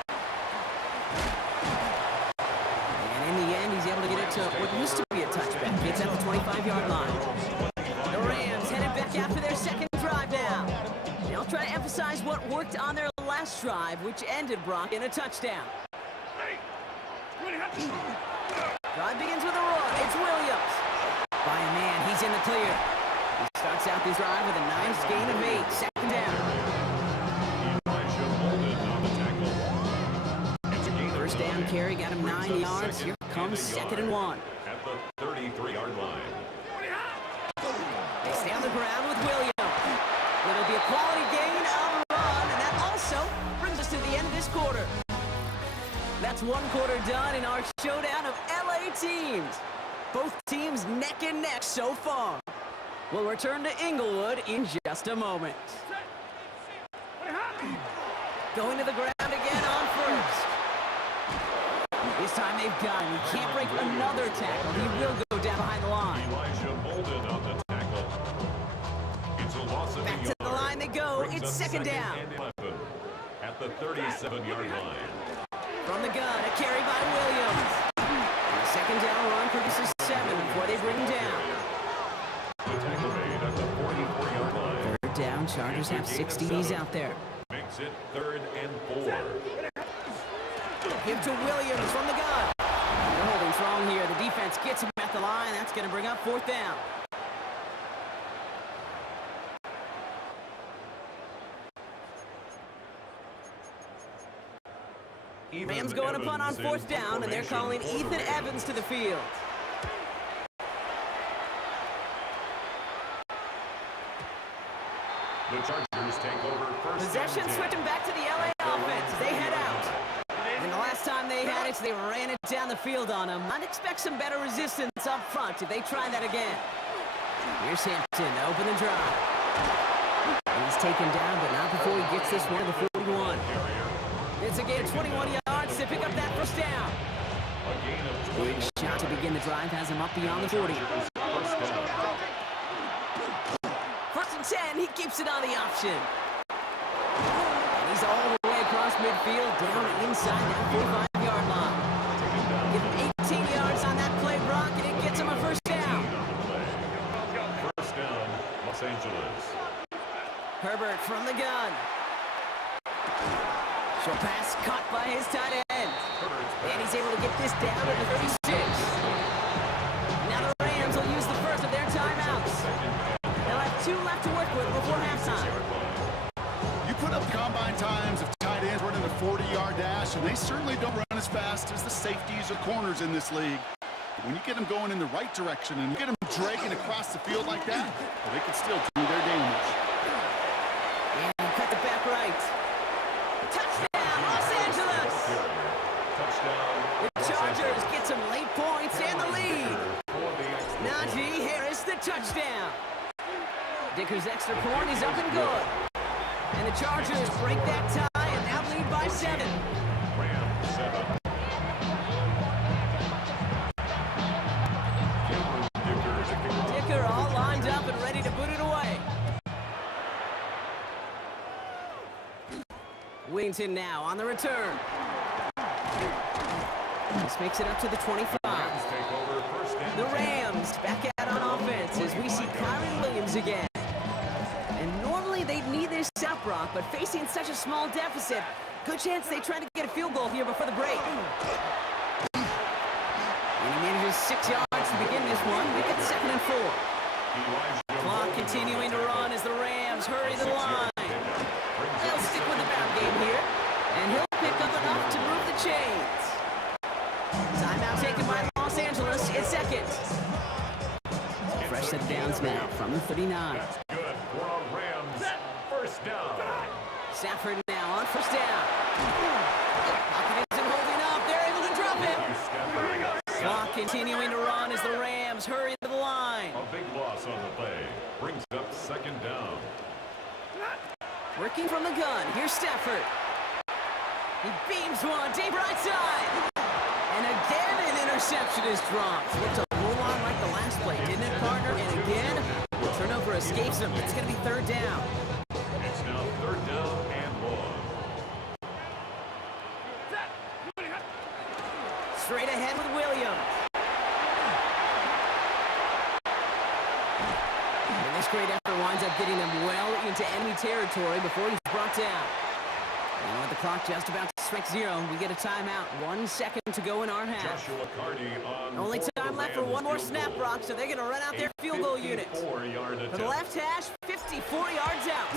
And in the end, he's able to get it to what used to be a touchback. Gets at the 25-yard line. The Rams headed back after their second drive now. They'll try to emphasize what worked on their last drive, which ended, Brock, in a touchdown. Drive begins with a run. It's Williams. By a man, he's in the clear. He starts out this drive with a nice gain of 8. 2nd down. Elijah Molden on the tackle. It's a gain of First down 9. carry, got him Brings 9 up yards. second Here comes and a 2nd and 1. At the 33-yard line. They stay on the ground with Williams. It'll be a quality gain on the run, and that also brings us to the end of this quarter. That's one quarter done in our showdown of LA teams. Both teams neck and neck so far. We'll return to Inglewood in just a moment. Going to the ground again on first. This time they've got him. He can't break another tackle. He will go down behind the line. Elijah Molden on the tackle. It's a loss of Back a to the yard. line they go. Brings It's up 2nd down. and 11 at the 37-yard line. From the gun, a carry by Williams. And the 2nd down run produces 7 before they bring him down. The tackle made at the 44-yard line. 3rd down, Chargers have 60. He's out there. Makes it 3rd and 4. Give to Williams from the gun. They're holding strong here. The defense gets him at the line. That's going to bring up 4th down. Rams going to punt on 4th down, and they're calling Ethan Evans to the field. The Chargers take over first Possession down. switching back to the LA offense. They head out. And the last time they had it, they ran it down the field on him. I'd expect some better resistance up front if they try that again. Here's Hampton to open the drive. He's taken down, but not before he gets this one to the 41. It's a gain of 21 yards to pick up that first down. A gain of Big shot to begin the drive has him up beyond the 40. first down. 1st and 10, he keeps it on the option. And he's all the way across midfield, down inside that 45-yard line. Give him 18 yards on that play, Brock, and it gets him a first down. First down, Los Angeles. Herbert from the gun. Short pass caught by his tight end. And he's able to get this down to the 36. Now the Rams will use the first of their timeouts. They'll have 2 left to work with before halftime. You put up combine times of tight ends running the 40-yard dash, and they certainly don't run as fast as the safeties or corners in this league. But when you get them going in the right direction and get them dragging across the field like that, well, they can still do their damage. And cut the back right. Touchdown, Los Angeles! Touchdown. The Chargers get some late points and the lead. Najee Harris, the touchdown. Dicker's extra point is up and good. And the Chargers break that tie and now lead by 7. Rams 7. Dicker all lined up and ready to boot it away. Wington now on the return. This makes it up to the 25. Rams take over first down. The Rams back out on offense as we see Kyron Williams again. And normally they'd need this stop, Brock, but facing such a small deficit, good chance they try to get a field goal here before the break. And he manages 6 yards to begin this one. We get 2nd and 4. Clock continuing to run as the Rams hurry to the line. They'll stick with the ground game here, and he'll pick up enough to move the chains. Timeout taken by Los Angeles. It's 2nd. Fresh set of downs now from the 39. That's good for a Rams. First down. Stafford now on 1st down. Pocket isn't holding up. They're able to drop it. Clock continuing to run as the Rams hurry to the line. A big loss on the play. Brings up 2nd down. Working from the gun. Here's Stafford. He beams one deep right side. And again, an interception is dropped. Looked a whole lot like the last play, didn't it, partner? And again, the turnover escapes him. It's going to be 3rd down. It's now 3rd down and 1. Straight ahead with Williams. And this great effort winds up getting him well into enemy territory before he's brought down. And with the clock just about to strike 0, we get a timeout. 1 second to go in our half. Joshua Cardi on Only time left for one more snap, Brock, so they're going to run out their field goal unit. 54-yard For the attempt. left hash, 54 yards out.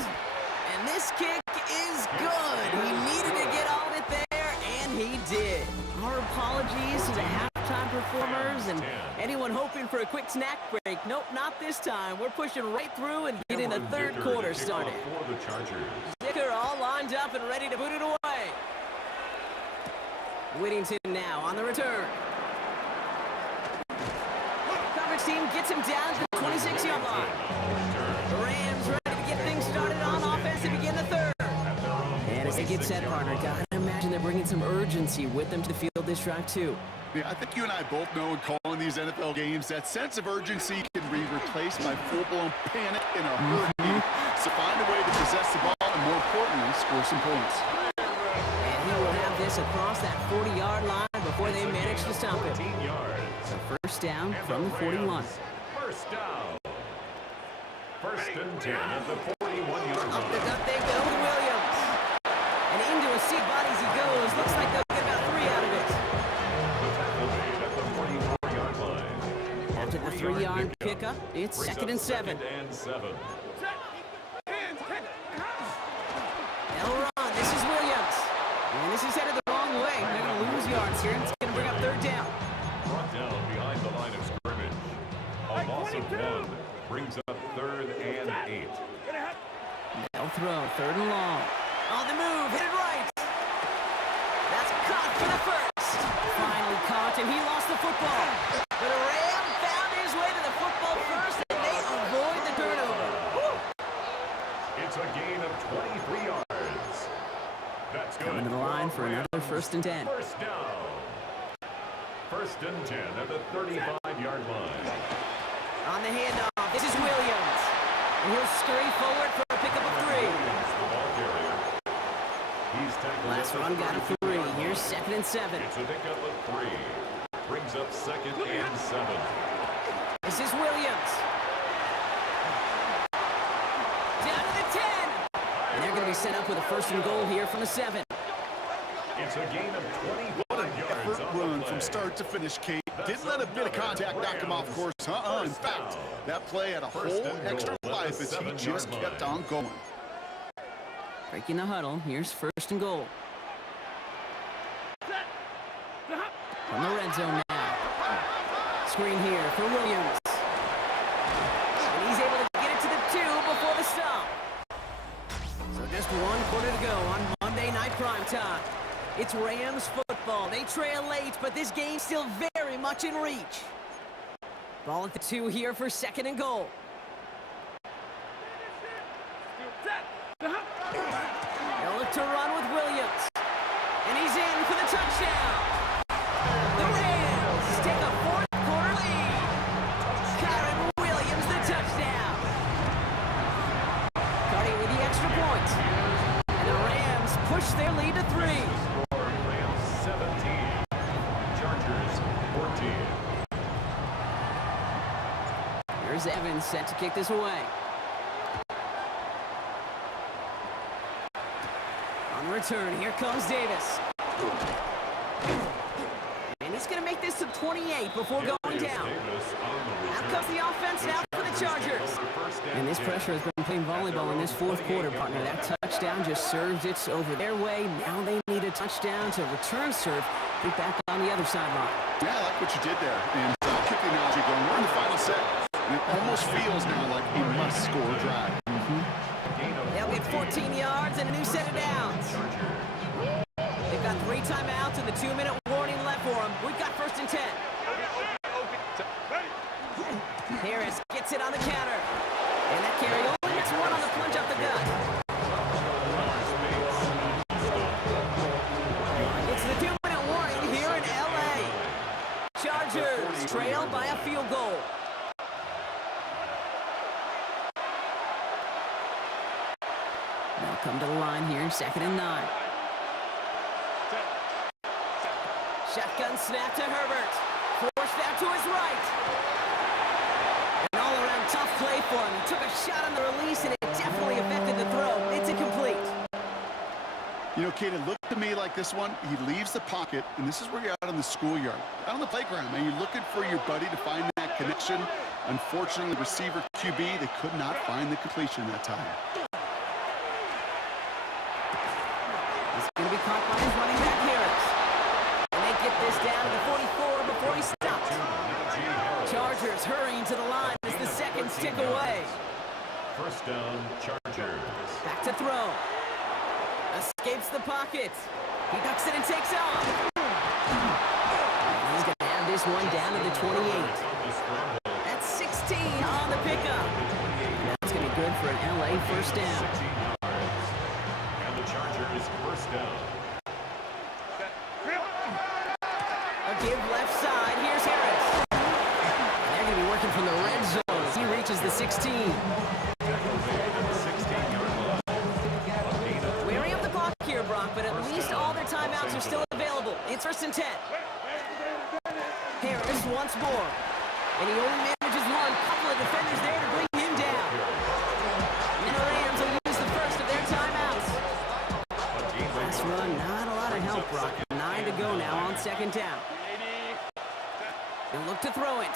And this kick is good. He needed to get on it there, and he did. Our apologies to the halftime performers and anyone hoping for a quick snack break. Nope, not this time. We're pushing right through and getting the 3rd quarter started. For the Chargers. Dicker all lined up and ready to boot it away. Whittington now on the return. Coverage team gets him down to the 26-yard line. The Rams ready to get things started on offense to begin the 3rd. And as they get set, partner, gotta imagine they're bringing some urgency with them to the field this drive too. Yeah, I think you and I both know in calling these NFL games that sense of urgency can be replaced by full-blown panic in a hurry. So find a way to possess the ball and, more importantly, score some points. And he will have this across that 40-yard line before they manage to stop it. 15 yards. So 1st down from the 41. First down. 1st and 10 at the 41-yard Up the line. gut they go to Williams. And into a seat bodies he goes. Looks like they'll get about 3 out of to the 3-yard pickup. It's Brings second up and 7. Second and 7. They'll run. This is Williams. And this is headed the wrong way. They're going to lose yards here, and it's going to bring up third down. Brought down behind the line of scrimmage. A loss of 1 brings up third and 8. They'll throw. Third and long. On the move. Hit it right. That's caught for the first. Finally caught, and he lost the football. But a Ram found his way to the football first, and they avoid the turnover. Woo! It's a gain of 23 yards. That's good. Coming to the line for another first and 10. First down. First and 10 at the 35-yard line. On the handoff, this is Williams. And he'll scurry forward for a pickup of 3. The ball carrier. He's tackled Last at the run got a 3. 33-yard line. Here's second and 7. It's a pickup of 3. Brings up second and 7. This is Williams. Down to the 10. And they're going to be set up with a first and goal here from the 7. It's a gain of 25 yards Effort on the run play. from start to finish, Kate. Didn't let a bit of contact knock him off course. In fact, that play had a whole extra life as he just kept on going. Breaking the huddle. Here's first and goal. From the red zone now. Screen here for Williams. And he's able to get it to the 2 before the stop. So just 1 quarter to go on Monday Night Primetime. It's Rams football. They trail late, but this game's still very much in reach. Ball at the 2 here for second and goal. They'll look to run with Williams. And he's in for the touchdown. The Rams take a 4th quarter lead. Kyron Williams, the touchdown. Cardi with the extra point. And the Rams push their lead to 3. Score, Rams 17. Chargers 14. Here's Evans set to kick this away. On the return, here comes Davis. And he's going to make this to 28 before going down. Out comes the offense now for the Chargers. And this pressure has been playing volleyball in this 4th quarter, partner. That touchdown just serves it over their way. Now they need a touchdown to return serve. Get back on the other sideline. Yeah, I like what you did there. And kick the analogy going, we're in the final set. And it almost feels now like a must-score drive. They'll get 14 yards and a new set of downs. They've got 3 timeouts and the 2-minute warning left for them. We've got first and 10. Harris gets it on the counter. And that carry only gets 1 on the plunge up the gut. It's the 2-minute warning here in L.A. Chargers trail by a field goal. They'll come to the line here, second and 9. Shotgun snap to Herbert. Forced out to his right. An all-around tough play for him. He took a shot on the release, and it definitely affected the throw. It's incomplete. You know, Kate, it looked to me like this one, he leaves the pocket, and this is where you're out in the schoolyard. Out on the playground, man. You're looking for your buddy to find that connection. Unfortunately, the receiver QB, they could not find the completion that time. He's going to be caught by his running back, Harris. And they get this down to the 44 before he stopped. Chargers hurrying to the line as the seconds tick away. First down, Chargers. Back to throw. Escapes the pocket. He ducks it and takes off. And he's going to have this one down to the 28. That's 16 on the pickup. And that's going to be good for an LA first down. 16 yards. And the Chargers first down. A give left side. Here's Harris. And they're going to be working from the red zone as he reaches the 16. Wearing up the clock here, Brock, but at least all their timeouts are still available. It's first and 10. Harris once more. And he only manages one. Couple of defenders there to bring him down. And the Rams will use the first of their timeouts. Last run, not a lot of help, Brock. 9 to go now on second down. He'll look to throw it.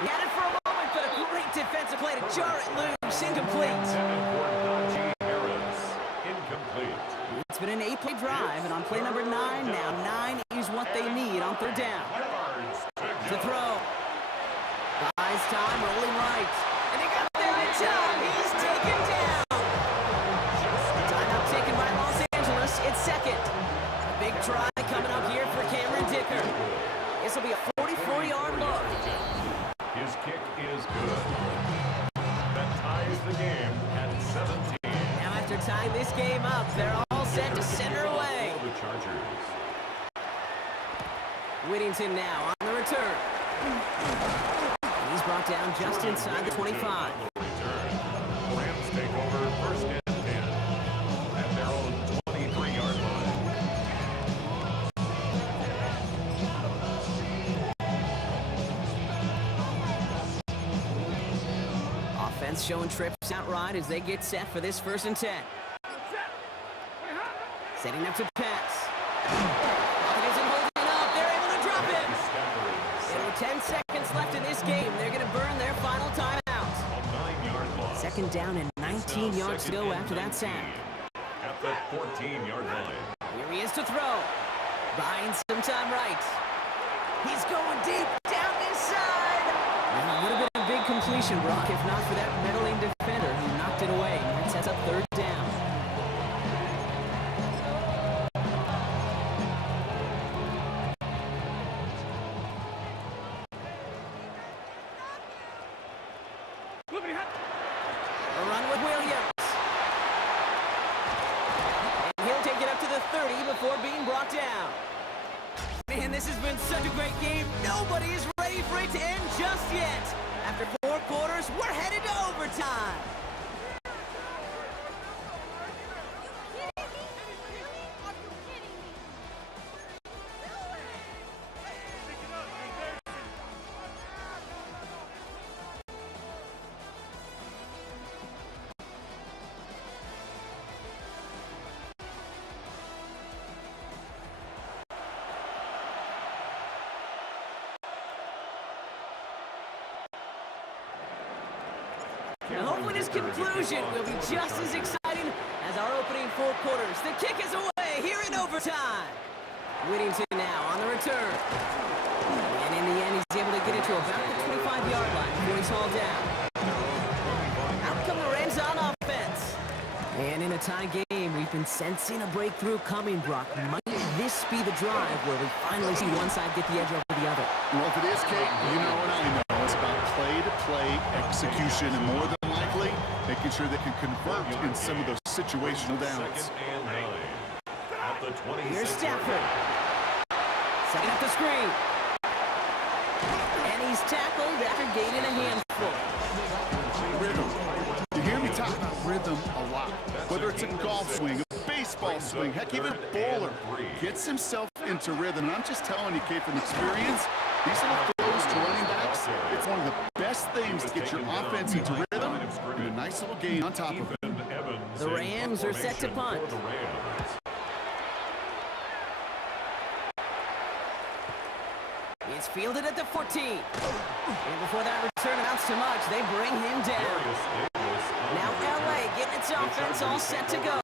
He had it for a moment, but a great defensive play to jar it loose. Incomplete. 7 for Najee Harris. Incomplete. It's been an 8-play drive, and on play number 9 now, 9 is what they need on third down. Yards To throw. Buys time, rolling right. And they got there in time. He's taken down. Timeout taken by Los Angeles. It's second. A big try coming up here for Cameron Dicker. This will be a 44-yard look. His kick is good. That ties the game at 17. Now after tying this game up, they're all set to send her away. For the Chargers. Whittington now on the return. He's brought down just inside the 25. Return. Rams take over first and 10 at their own 23-yard line. Offense showing trips out right as they get set for this 1st and 10. Setting up to pass. It isn't holding up. They're able to drop it. And with 10 seconds left in this game, they're going to burn their final timeout. A 9-yard loss. Second down and 19 yards to go after that sack. At the 14-yard line. Here he is to throw. Buying some time right. He's going deep down inside. And a little bit of big completion, Brock, if not for that middling defender who knocked it away. And that sets up third down. A run with Williams. And he'll take it up to the 30 before being brought down. Man, this has been such a great game. Nobody is ready for it to end just yet. After 4 quarters, we're headed to overtime. And hopefully this conclusion will be just as exciting as our opening 4 quarters. The kick is away here in overtime. Whittington now on the return. And in the end, he's able to get it to about the 25-yard line before he's hauled down. Out come the Rams on offense. And in a tie game, we've been sensing a breakthrough coming, Brock. Might this be the drive where we finally see one side get the edge over the other? Well, if it is, Kate, you know and I know. It's about play-to-play execution, and more than likely, making sure they can convert in some of those situational downs. Second and 9. At the 26. Here's Stafford. Setting up the screen. And he's tackled after gaining a handful. Rhythm. You hear me talk about rhythm a lot. Whether it's a golf swing, a baseball swing, heck, even a bowler gets himself into rhythm. And I'm just telling you, Kate, from experience, these little throws to running backs, it's one of the best things to get your offense into rhythm and a nice little gain on top of it. The Rams are set to punt. It's fielded at the 14. And before that return amounts to much, they bring him down. Now LA getting its offense all set to go.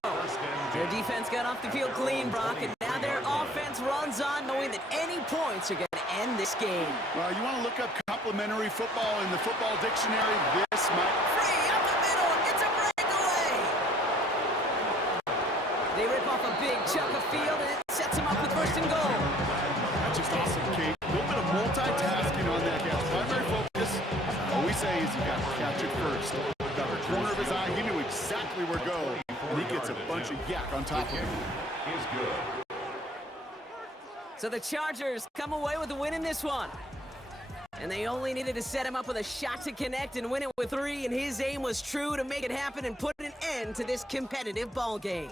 Their defense got off the field clean, Brock, and now their offense runs on knowing that any points are going to end this game. Well, you want to look up complimentary football in the football dictionary? This might... Free up the middle and gets a breakaway. They rip off a big chunk of field and it sets them up with 1st and goal. That's just awesome, Kate. A little bit of multitasking on that catch. Primary focus, all we say is you got to catch it first. Got the corner of his eye, he knew exactly where to go, and he gets a bunch of yak on top of him. Is good. So the Chargers come away with a win in this one. And they only needed to set him up with a shot to connect and win it with 3, and his aim was true to make it happen and put an end to this competitive ball game.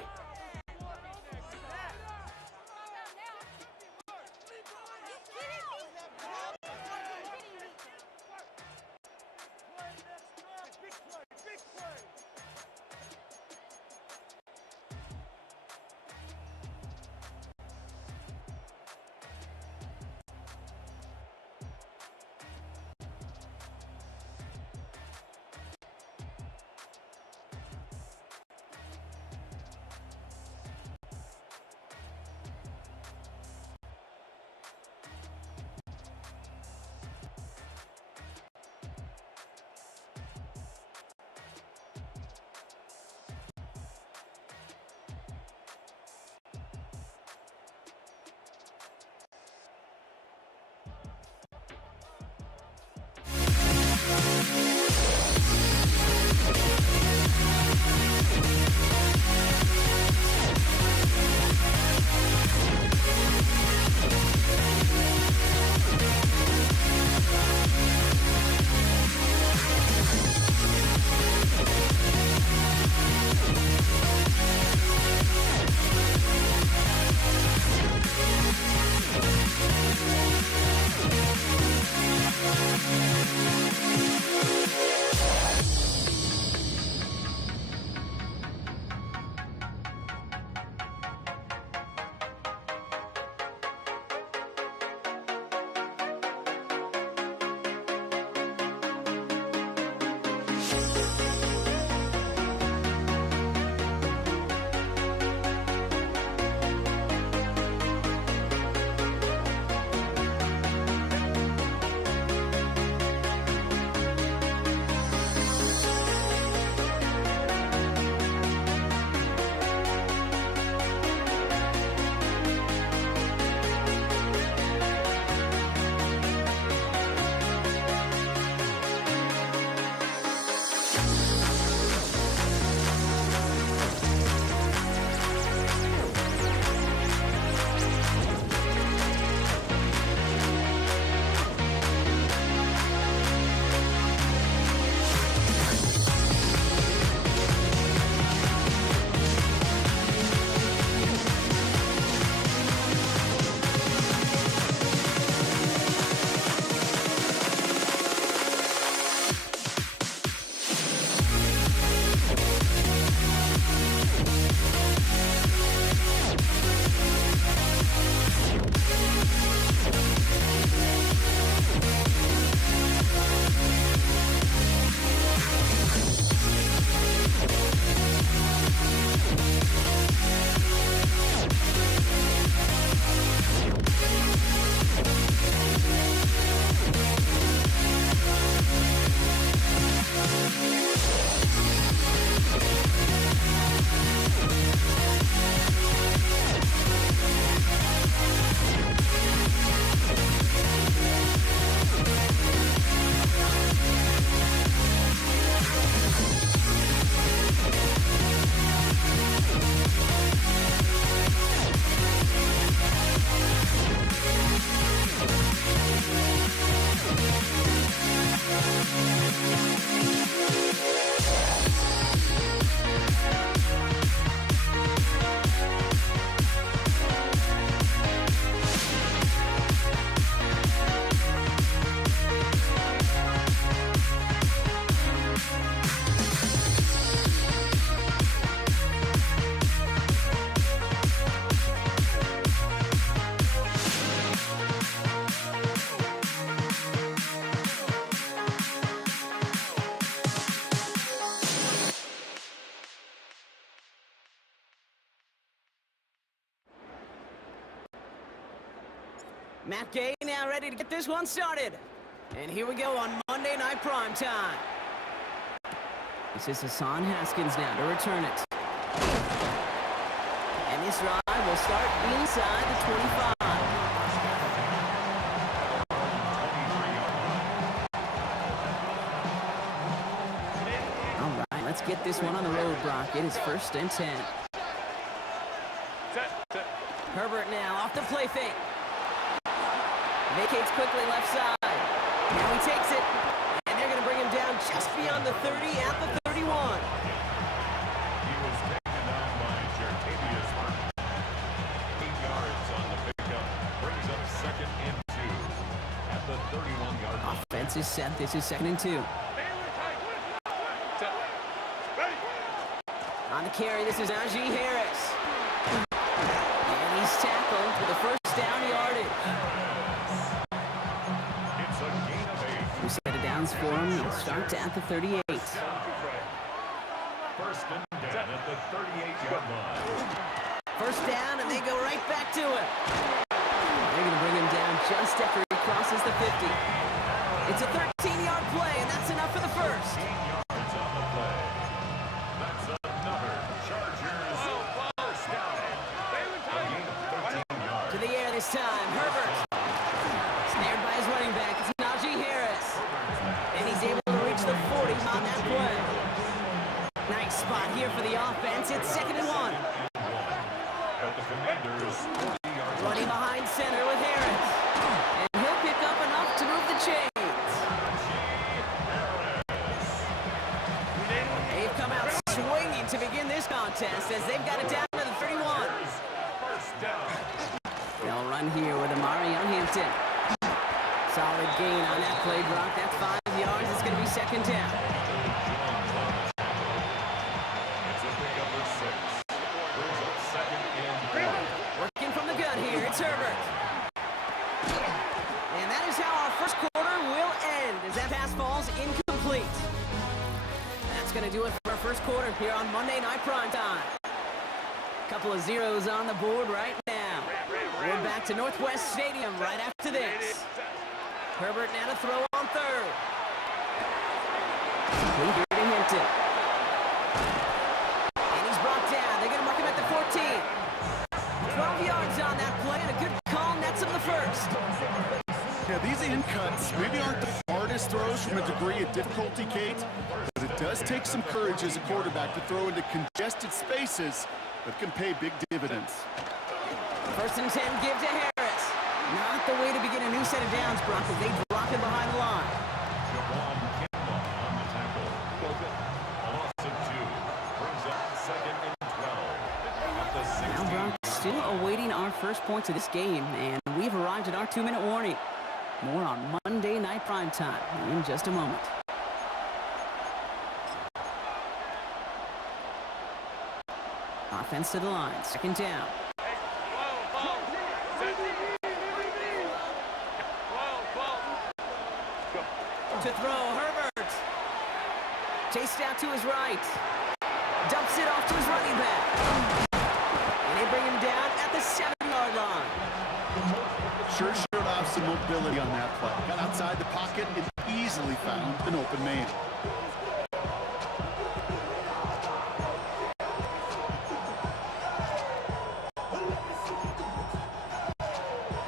Matt Gay now ready to get this one started. And here we go on Monday Night Prime Time. This is Hassan Haskins now to return it. And this drive will start inside the 25. All right, let's get this one on the road, Brock. It is 1st and 10. Herbert now off the play fake. Vacates quickly left side. Now he takes it. And they're going to bring him down just beyond the 30 at the 31. He was taken down by Jartavius Martin. 8 yards on the pickup. Brings up 2nd and 2 at the 31-yard line. Offense is set. This is 2nd and 2. On the carry, this is Najee Harris. And he's tackled for the first down yardage. It's a gain of 8. We set it downs for him. He'll start at the 38. 1st and 10 at the 38-yard line. First down, and they go right back to him. They're going to bring him down just after he crosses the 50. It's a 13-yard play, and that's enough for the first. 15 yards on the play. That's another Chargers first down. A gain of 13 yards. To the air this time, Herbert. Snared by his running back, it's Najee Harris. And he's able to reach the 40 on that play. Nice spot here for the offense. It's 2nd and 1. But the Commanders 40 yards. Running behind center with Harris. And he'll pick up enough to move the chains. They've come out swinging to begin this contest as they've got it down to the 31. First down. They'll run here with Amari Hampton. Solid gain on that play, Brock. That's 5 yards. It's going to be 2nd down. It's a pickup of 6. Brings up 2nd and 4. Working from the gun here. It's Herbert. And that is how our first quarter will end as that pass falls incomplete. That's going to do it for our first quarter here on Monday Night Primetime. Couple of zeros on the board right now. We're back to Northwest Stadium right after this. Herbert now to throw on 3rd. Complete here to Hampton. And he's brought down. They're going to mark him at the 14. 12 yards on that play and a good call nets him the 1st. Yeah, these in cuts maybe aren't the hardest throws from a degree of difficulty, Kate, but it does take some courage as a quarterback to throw into congested spaces that can pay big dividends. 1st and 10, give to Harris. Not the way to begin a new set of downs, Brock, as they drop him behind the line. Jawan Campbell on the tackle. A loss of 2. Brings up 2nd and 12. At the 16. Now, Brock, still awaiting our first points of this game, and we've arrived at our 2-minute warning. More on Monday Night Primetime in just a moment. Offense to the line, 2nd down. To throw, Herbert. Chased out to his right. Dumps it off to his running back. And they bring him down at the 7-yard line. Sure showed off some mobility on that play. Got outside the pocket and easily found an open man.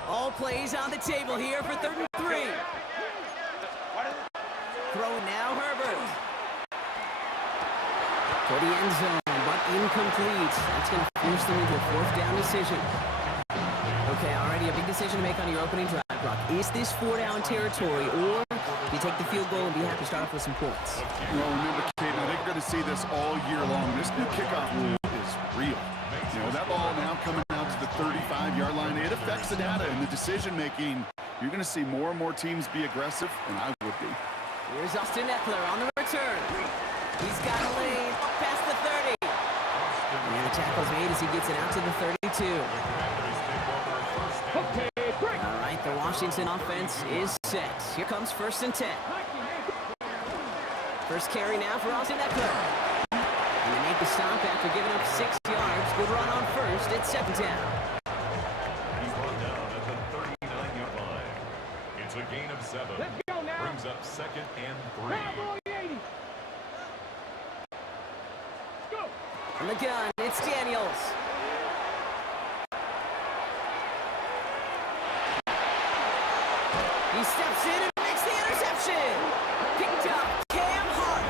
All plays on the table here for 3rd and 3. Throw now, Herbert. For the end zone, but incomplete. That's going to force them into a 4th down decision. Okay, already a big decision to make on your opening drive, Brock. Is this 4-down territory, or do you take the field goal and be happy to start off with some points? Well, remember, Kate, I think we're going to see this all year long. This new kickoff rule is real. You know, that ball now coming out to the 35-yard line, it affects the data and the decision-making. You're going to see more and more teams be aggressive, and I would be. Here's Austin Eckler on the return. He's got a lane up past the 30. And the tackle's made as he gets it out to the 32. All right, the Washington offense is set. Here comes 1st and 10. First carry now for Austin Eckler. And they make the stop after giving up 6 yards. Good run on 1st. It's 2nd down. He's brought down at the 39-yard line. It's a gain of 7. Brings up 2nd and 3. From the gun, it's Daniels. He steps in and makes the interception. Picked up Cam Hart.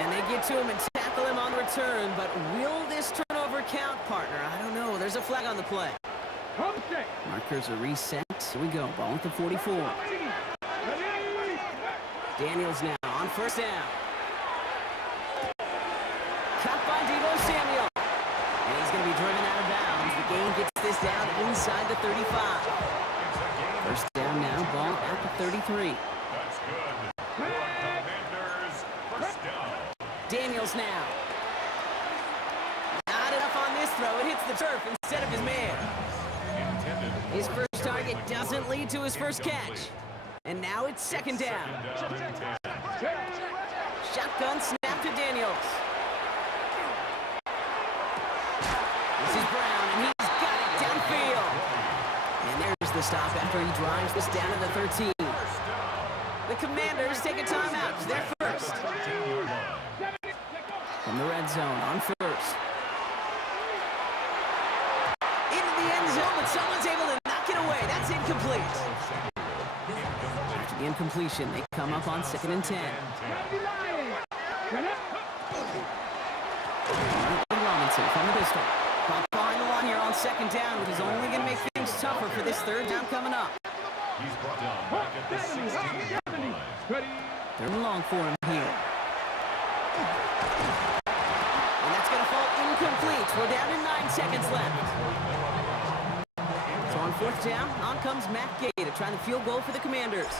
And they get to him and tackle him on the return. But will this turnover count, partner? I don't know. There's a flag on the play. Markers are reset. Here we go. Ball at the 44. Daniels now on 1st down. Caught by Deebo Samuel. And he's going to be driven out of bounds. The game gets this down inside the 35. 1st down now, ball at the 33. That's good. Commanders, 1st down. Daniels now. Not enough on this throw. It hits the turf instead of his man. His first target doesn't lead to his first catch. And now it's 2nd down. Shotgun snap to Daniels. This is Brown, and he's got it downfield. And there's the stop after he drives this down to the 13. The Commanders take a timeout. They're first. From the red zone on 1st. Into the end zone, but someone's able to knock it away. That's incomplete. After the incompletion, they come up on 2nd and 10. Robinson from the pistol. Caught behind the line here on second down, which is only going to make things tougher for this third down coming up. He's brought down back at the 16-yard line. Third and long for him here. And that's going to fall incomplete. We're down to 9 seconds left. So on fourth down, on comes Matt Gay to try the field goal for the Commanders.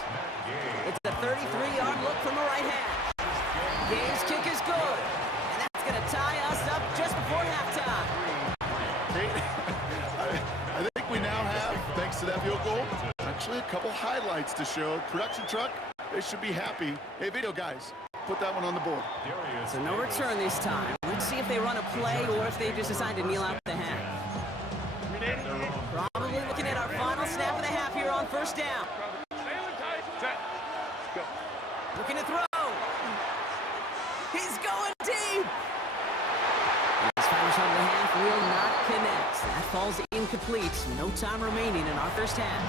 It's a 33-yard look from the right hash. Gay's kick is good. And that's going to tie us up just before halftime. I think we now have, thanks to that field goal, actually a couple highlights to show. Production truck, they should be happy. Hey, video guys, put that one on the board. So no return this time. Let's see if they run a play or if they just decide to kneel out the half. Probably looking at our final snap of the half here on first down. Looking to throw. He's going deep. His final shot of the half will not connect. That falls incomplete. No time remaining in our first half.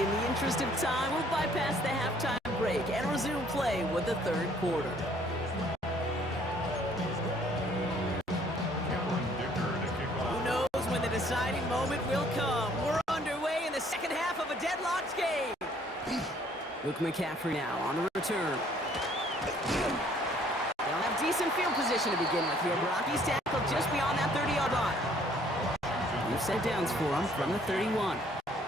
In the interest of time, we'll bypass the halftime break and resume play with the third quarter. Who knows when the deciding moment will come? We're underway in the second half of a deadlocked game. Luke McCaffrey now on the return. They'll have decent field position to begin with here. Brock. He's tackled just beyond that 30-yard line. New set downs for him from the 31.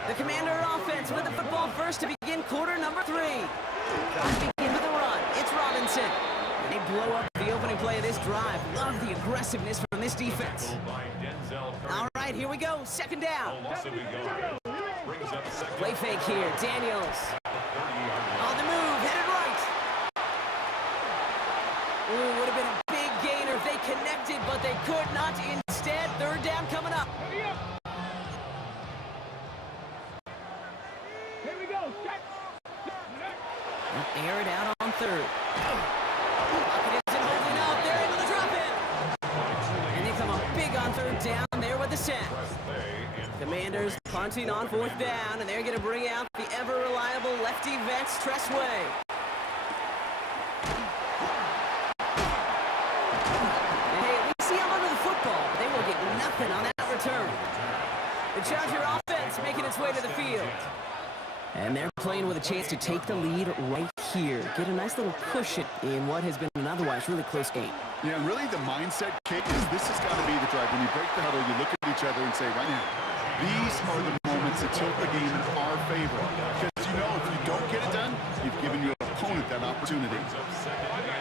The Commander offense with the football first to begin quarter number 3. Begin with a run. It's Robinson. And they blow up the opening play of this drive. Love the aggressiveness from this defense. All right, here we go. Second down. Play fake here. Daniels. On the move, headed right. Ooh, would have been a big gainer if they connected, but they could not. Instead, third down coming up. Here we go. Air it out on third. Pocket isn't holding up. They're able to drop it. And they come up big on third down there with the sack. Commanders punting on fourth down, and they're going to bring out the ever-reliable lefty Vance Tressway. And hey, at least see him under the football. They will get nothing on that return. The Charger offense making its way to the field. And they're playing with a chance to take the lead right here. Get a nice little cushion in what has been an otherwise really close game. Yeah, and really the mindset, Kate, is this has got to be the drive. When you break the huddle, you look at each other and say, right now, these are the moments that tilt the game in our favor. Because you know if you don't get it done, you've given your opponent that opportunity.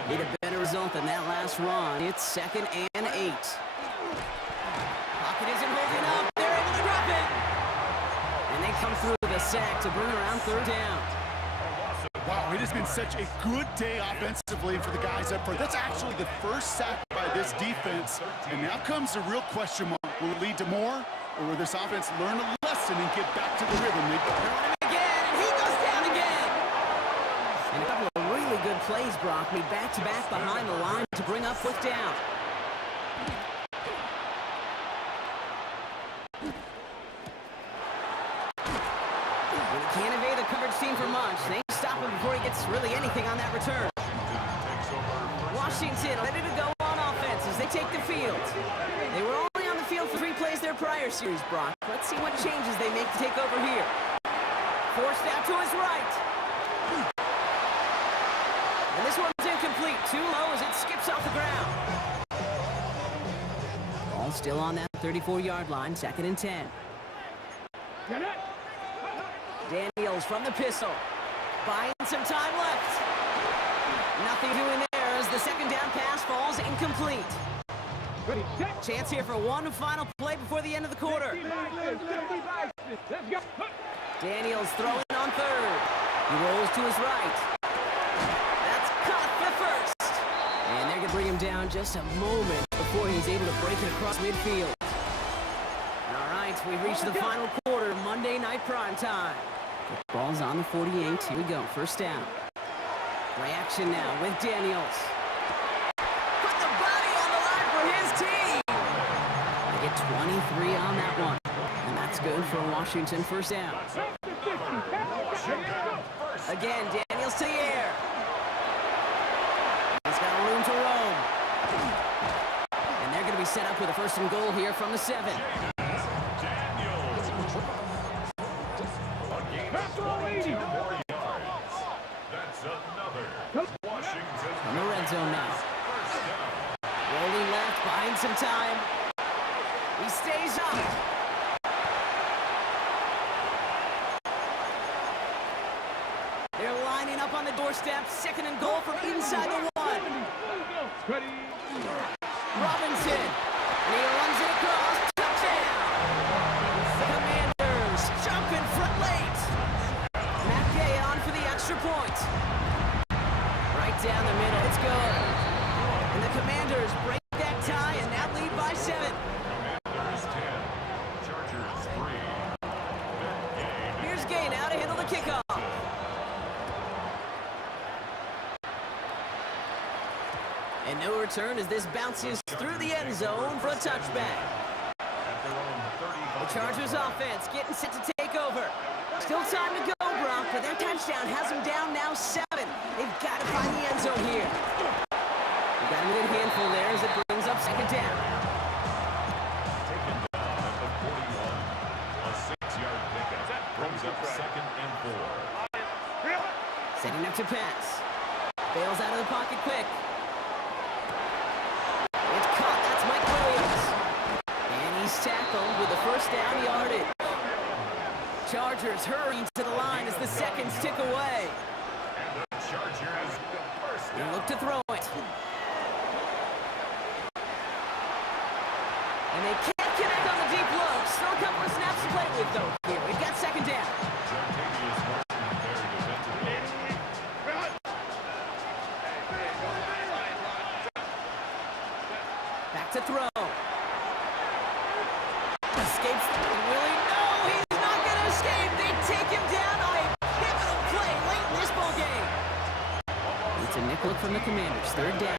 Need a better result than that last run. It's 2nd and 8. Pocket isn't holding up. They're able to drop it. And they come through with a sack to bring around third down. Wow, it has been such a good day offensively for the guys up front. That's actually the first sack by this defense. And now comes the real question mark. Will it lead to more? Or will this offense learn a lesson and get back to the rhythm? They're on him again, and he goes down again. And a couple of really good plays, Brock, made back-to-back behind the line to bring up fourth down. Well, he can't evade the coverage team for much. They stop him before he gets really anything on that return. Washington ready to go on offense as they take the field. They were only on the field for 3 plays their prior series, Brock. Let's see what changes they make to take over here. Forced out to his right. And this one's incomplete. Too low as it skips off the ground. Ball still on that 34-yard line, 2nd and 10. Daniels from the pistol. Buying some time left. Nothing doing there as the second down pass falls incomplete. Chance here for one final play before the end of the quarter. Daniels throwing on third. He rolls to his right. That's caught for first. And they're going to bring him down just a moment before he's able to break it across midfield. All right, we've reached the final quarter, Monday night prime time. The ball's on the 48. Here we go, first down. Play action now with Daniels. Put the body on the line for his team. They get 23 on that one. And that's good for Washington first down. Again, Daniels to the air. He's got room to roam. set up with a 1st and goal here from the 7. Daniels. A gain of 22 more yards. That's another Washington. On the red zone now. First down. Rolling left, buying some time. He stays up. They're lining up on the doorstep. 2nd and goal from inside the 1. Robinson. And he runs it across. Touchdown. The Commanders jump in front late. Matt Gay on for the extra point. Right down the middle. It's good. And the Commanders break that tie and now lead by 7. Commanders 10. Chargers 3. Here's Gay now to handle the kickoff. And no return as this bounces through the end zone for a touchback. The Chargers offense getting set to take over. Still time to go, Brock, but their touchdown has them down now 7. They've got to find the end zone here. They got a good handful there as it brings up 2nd down. Taken down at the 41. A 6-yard pickup brings up 2nd and 4. Setting up to pass. Bails out of the pocket quick. It's caught. That's Mike Williams. And he's tackled with the 1st down yardage. Chargers hurrying to the line as the seconds tick away. And the Chargers first They down. look to throw it. And they can't connect on the deep low. Still a couple of snaps to play with, though. Here, we've got 2nd down. Jartavius Martin there defensively. Back to throw. Escapes. Willie, no, he's not going to escape. They take him down on a pivotal play late in this ball game. It's a nickel from the Commanders. 3rd down.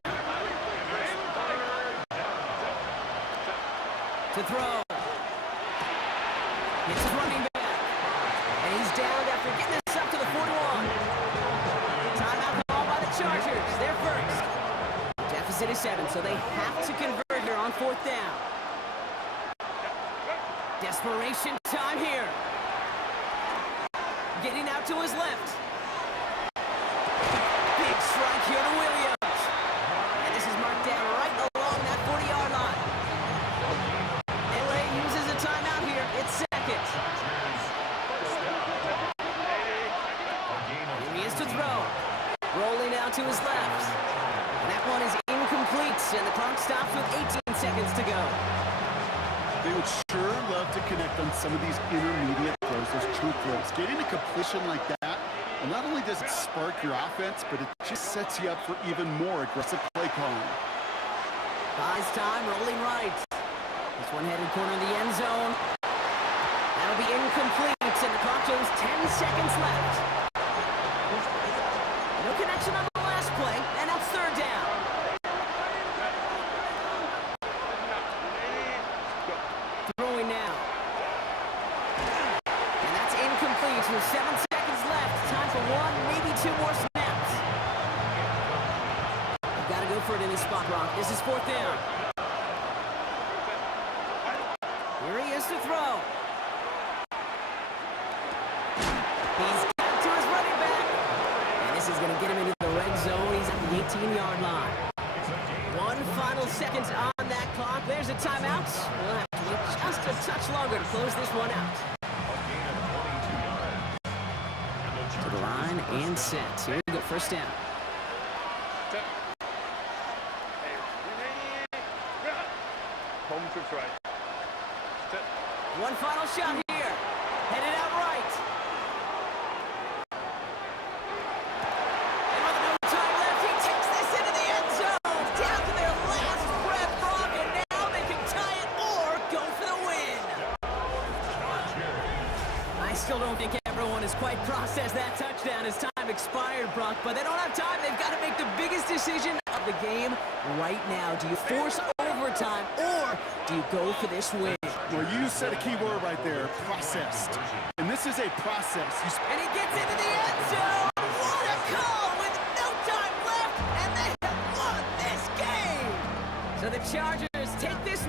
To throw. It's his running back. And he's down after getting this up to the 41. Timeout called by the Chargers. They're first. Deficit is 7, so they have to convert here on 4th down. Desperation time here. Getting out to his left. Big strike here to Williams. And this is marked down right along that 40-yard line. LA uses a timeout here. It's 2nd. Here he is to throw. Rolling out to his left. And that one is incomplete, and the clock stops with 18 seconds to go. They would sure love to connect on some of these intermediate throws, those true throws. Getting a completion like that, and not only does it spark your offense, but it just sets you up for even more aggressive play calling. Buys time, rolling right. This one headed corner of the end zone. That'll be incomplete, and the clock shows 10 seconds left. No connection on the last play, and that's 3rd down. Throwing now. And that's incomplete with 7 seconds left. Time for 1, maybe 2 more snaps. You've got to go for it in this spot, Brock. This is 4th down. Here he is to throw. He's got to his running back. And this is going to get him into the red zone. He's at the 18-yard line. 1 final seconds on that clock. There's a timeout. We'll have to wait just a touch longer to close this one out. To the line and set. Here we go, 1st down. Home to try. 1 final shot here. Headed out right. And with no time left, he takes this into the end zone. Down to their last breath, Brock, and now they can tie it or go for the win. I still don't think everyone has quite processed that touchdown as time expired, Brock, but they don't have time. They've got to make the biggest decision of the game right now. Do you force overtime or do you go for this win? Well, you said a key word right there, processed. And this is a process. And he gets into the end zone. What a call with no time left, and they have won this game. So the Chargers take this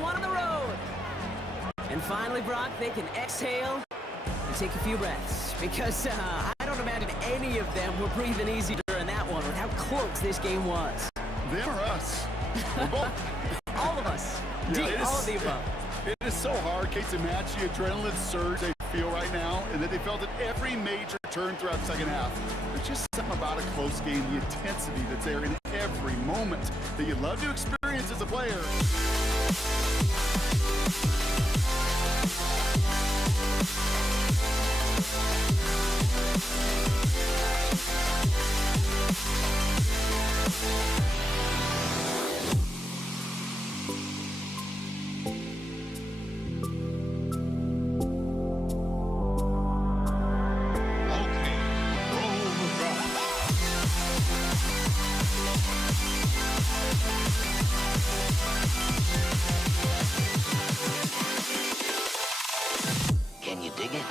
finally, Brock, they can exhale and take a few breaths. Because I don't imagine any of them were breathing easy during that one with how close this game was. Them or us? We're both. All of us. Yeah, Deep, all of the above. It is so hard, Kate, to match the adrenaline surge they feel right now, and that they felt at every major turn throughout the second half. There's just something about a close game, the intensity that's there in every moment that you love to experience as a player. Can you dig it?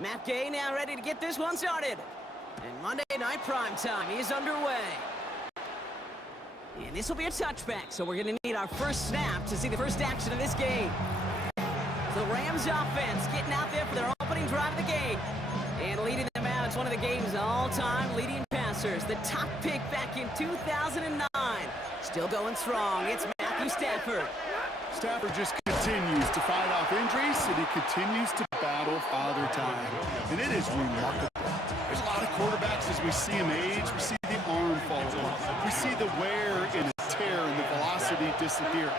Matt Gay now ready to get this one started. And Monday Night Prime Time is underway. And this will be a touchback, so we're going to need our first snap to see the first action of this game. The Rams offense getting out there for their opening drive of the game. And leading them out, it's one of the game's all-time leading passers. The top pick back in 2009. Still going strong. It's Matthew Stafford. Stafford just continues to fight off injuries, and he continues to battle Father Time. And it is remarkable. There's a lot of quarterbacks as we see him age. We see the arm fall off. We see the wear and the tear and the velocity disappear.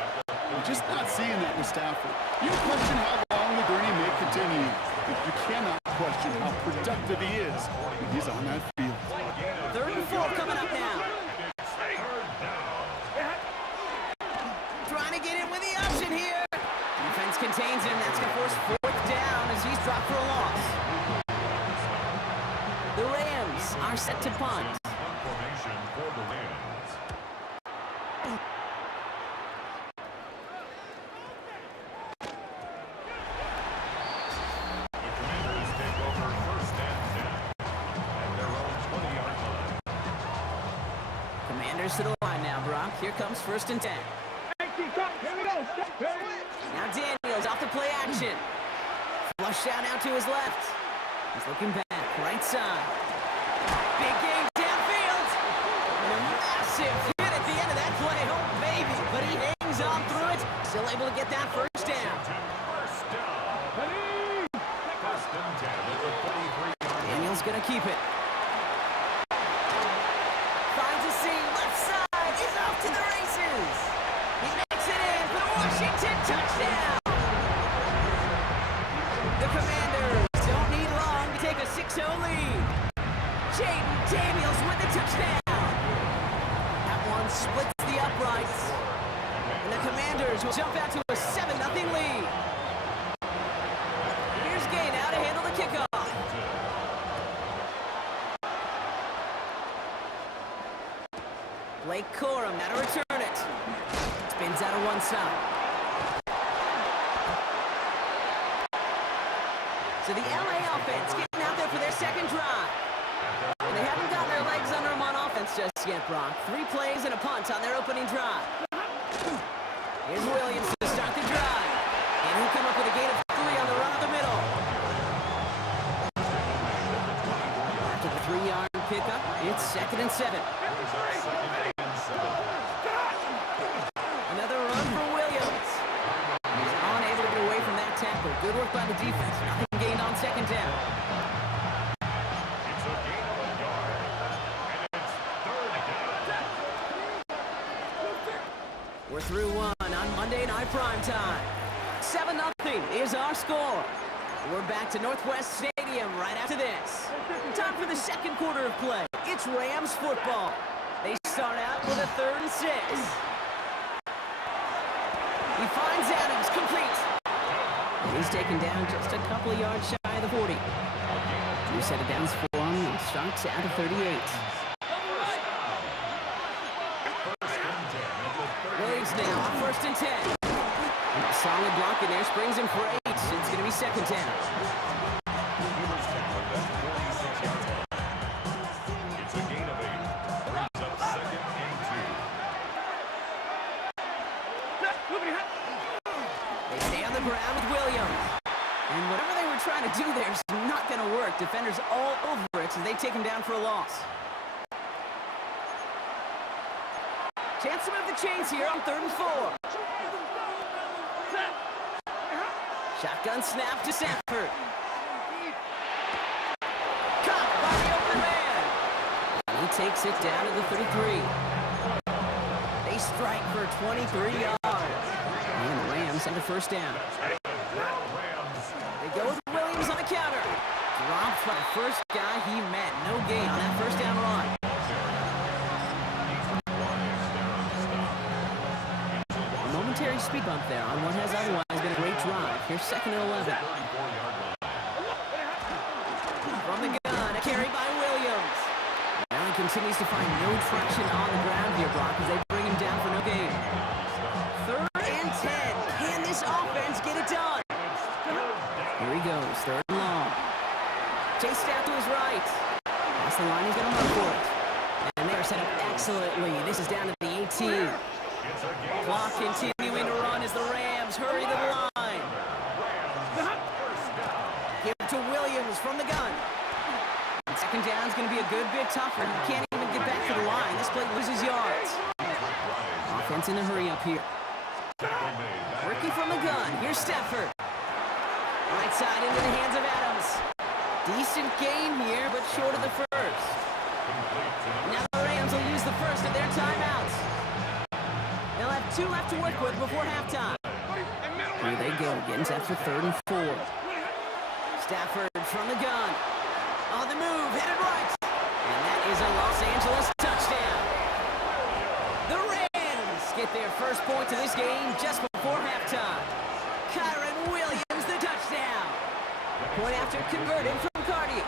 I'm just not seeing that with Stafford. You question how long the journey may continue, but you cannot question how productive he is when he's on that field. 3rd and 4 coming up now. Trying to get in with the option here. Defense contains him. That's going to force 4th down as he's dropped for a loss. The Rams are set to punt. Formation for the Rams. The Commanders take over 1st and 10 at their own 20-yard line. Commanders to the line now, Brock. Here comes 1st and 10. Here we go. Now Daniels off the play action. Flush out now to his left. He's looking back, right side. Big game downfield. And a massive hit at the end of that play. Oh, baby. But he hangs on through it. Still able to get that 1st down. First down. 1st and 10 at the 33-yard line. Daniels going to keep it. Finds a seam. Left side. He's off to the races. He makes it in for the Washington touchdown. The Commanders don't need long to take a 6-0 lead. Jaden Daniels with the touchdown. That one splits the uprights. And the Commanders will jump out to a 7-0 lead. Here's Gay now to handle the kickoff. Blake Corum now to return it. Spins out of one side. So the LA offense getting out there for their 2nd drive. And they haven't gotten their legs under them on offense just yet, Brock. 3 plays and a punt on their opening drive. Here's Williams to start the drive. And he'll come up with a gain of 3 on the run up the middle. After the 3-yard pickup, it's 2nd and 7. Another run for Williams. He's unable to get away from that tackle. Good work by the defense. Nothing gained on 2nd down. It's a gain of a yard. And it's 3rd down. We're through one on Monday Night Primetime. 7-0 is our score. We're back to Northwest Stadium right after this. Time for the 2nd quarter of play. It's Rams football. They start out with a 3rd and 6. He finds Adams, complete. And he's taken down just a couple of yards shy of the 40. 2 set of downs for him and starts at the 38. Williams now on 1st and 10. And a solid block in there springs him for 8. It's going to be 2nd down. It's a gain of 8. Brings up 2nd and 2. They stay on the ground with Williams. And whatever they were trying to do there is not going to work. Defenders all over it as they take him down for a loss. Chance to move the chains here on 3rd and 4. Shotgun snap to Stafford. Caught by the open man. And he takes it down to the 33. They strike for 23 yards. And the Rams under 1st down. They go with Williams on the counter. Dropped by the first guy he met. No gain on that 1st down run. A momentary speed bump there on what has otherwise been a great drive. Here's 2nd and 11. From the gun, a carry by Williams. Now he continues to find no traction on the ground here, Brock, as they bring him down for no gain. 3rd and 10. Can this offense get it done? Here he goes, 3rd and long. Chased out to his right. Across the line, he's going to run for it. And they're set up excellently. This is down to the 18. Clock continuing to run as the Rams hurry to the line. Give it to Williams from the gun. And 2nd down is going to be a good bit tougher. He can't even get back to the line. This play loses yards. Offense in a hurry up here. Working from the gun. Here's Stafford. Right side into the hands of Adams. Decent gain here, but short of the 1st. Now the Rams will use the 1st of their timeouts. They'll have 2 left to work with before halftime. Here they go, getting set for 3rd and 4. Stafford from the gun. On the move, headed right. And that is a Los Angeles touchdown. The Rams get their first points of this game just before halftime. Kyron Williams, the touchdown. Point after converted from Cardi.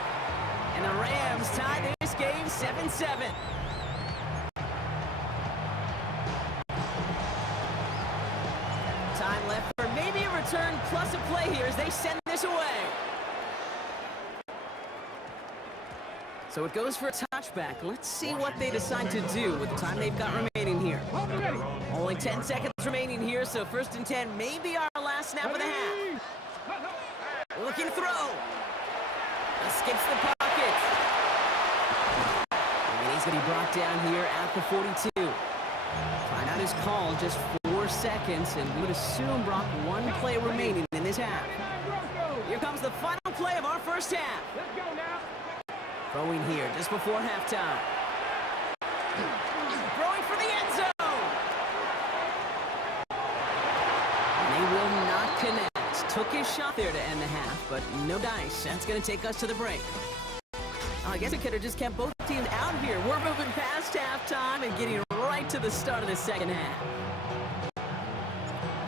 And the Rams tie this game 7-7. Time left for maybe a return plus a play here as they send this away. So it goes for a touchback. Let's see what they decide to do with the time they've got remaining here. Only 10 seconds remaining here, so 1st and 10 may be our last snap of the half. Looking to throw. Skips the pocket. And he's going to be brought down here at the 42. Find out his call, just 4 seconds, and we would assume, Brock, 1 play remaining in this half. Here comes the final play of our first half. Throwing here just before halftime. Throwing for the end zone. And they will not connect. Took his shot there to end the half, but no dice. That's going to take us to the break. I guess it could have just kept both teams out here. We're moving past halftime and getting right to the start of the second half.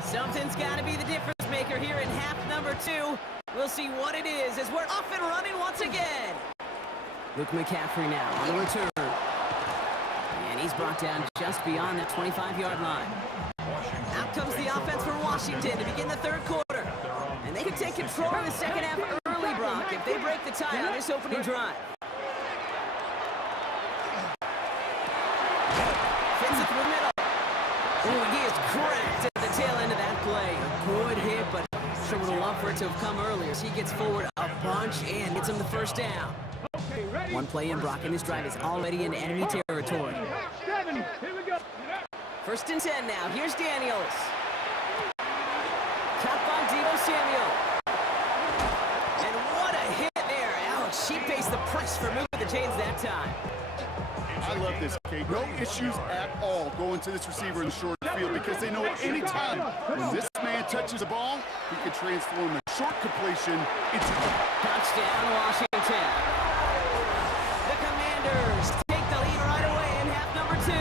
Something's got to be the difference maker here in half number 2. We'll see what it is as we're off and running once again. Luke McCaffrey now on the return. And he's brought down just beyond that 25-yard line. Out comes the offense for Washington to begin the 3rd quarter. And they can take control of the second half early, Brock, if they break the tie on this opening drive. Fits it through the middle. Oh, he is cracked at the tail end of that play. A good hit, but sure would have loved for it to have come earlier. So he gets forward a bunch and gets him the first down. 1 play in, Brock, and this drive is already in enemy territory. 1st and 10 now. Here's Daniels. Caught by Deebo Samuel. And what a hit there. Ouch, she faced the press for moving the chains that time. I love this, Kate. No issues at all going to this receiver in the short field because they know anytime when this man touches the ball, he can transform a short completion into a touchdown, Washington. The Commanders take the lead right away in half number 2.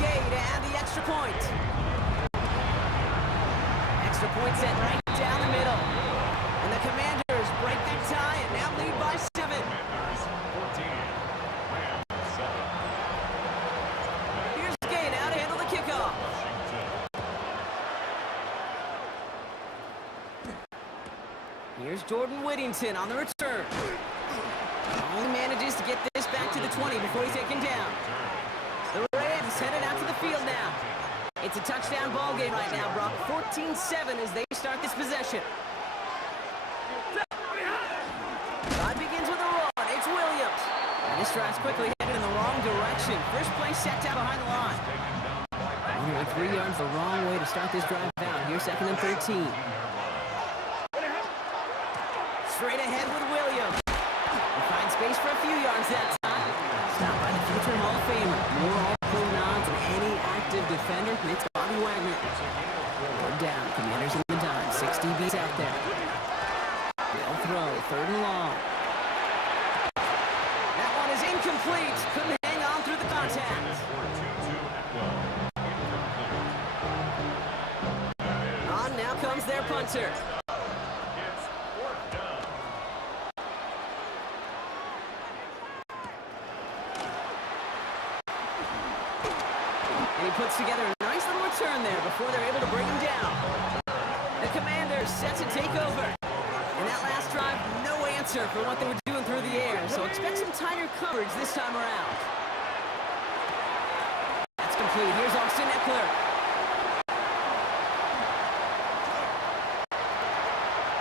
Gay to add the extra point. Extra point set right down the middle. And the Commanders break that tie and now lead by 7. Commanders 14, Rams 7. Here's Gay now to handle the kickoff. Here's Jordan Whittington on the return. Only manages to get this back to the 20 before he's taken down. The Rams headed out to the field now. It's a touchdown ball game right now, Brock. 14-7 as they start this possession. Drive begins with a run. It's Williams. And this drive's quickly headed in the wrong direction. First play set down behind the line. Only 3 yards the wrong way to start this drive out. Here's 2nd and 13. Straight ahead with Williams. He finds space for a few yards that time. Stopped by the future Hall of Famer. More all-pro nods than any active defender. It's Bobby Wagner. Third down. Commanders in the dime. 6 DBs out there. They'll throw. 3rd and long. That one is incomplete. Couldn't hang on through the contact. On now comes their punter. And he puts together a nice little return there before they're able to bring him down. The Commanders set to take over. And that last drive, no answer for what they were doing through the air. So expect some tighter coverage this time around. That's complete. Here's Austin Eckler.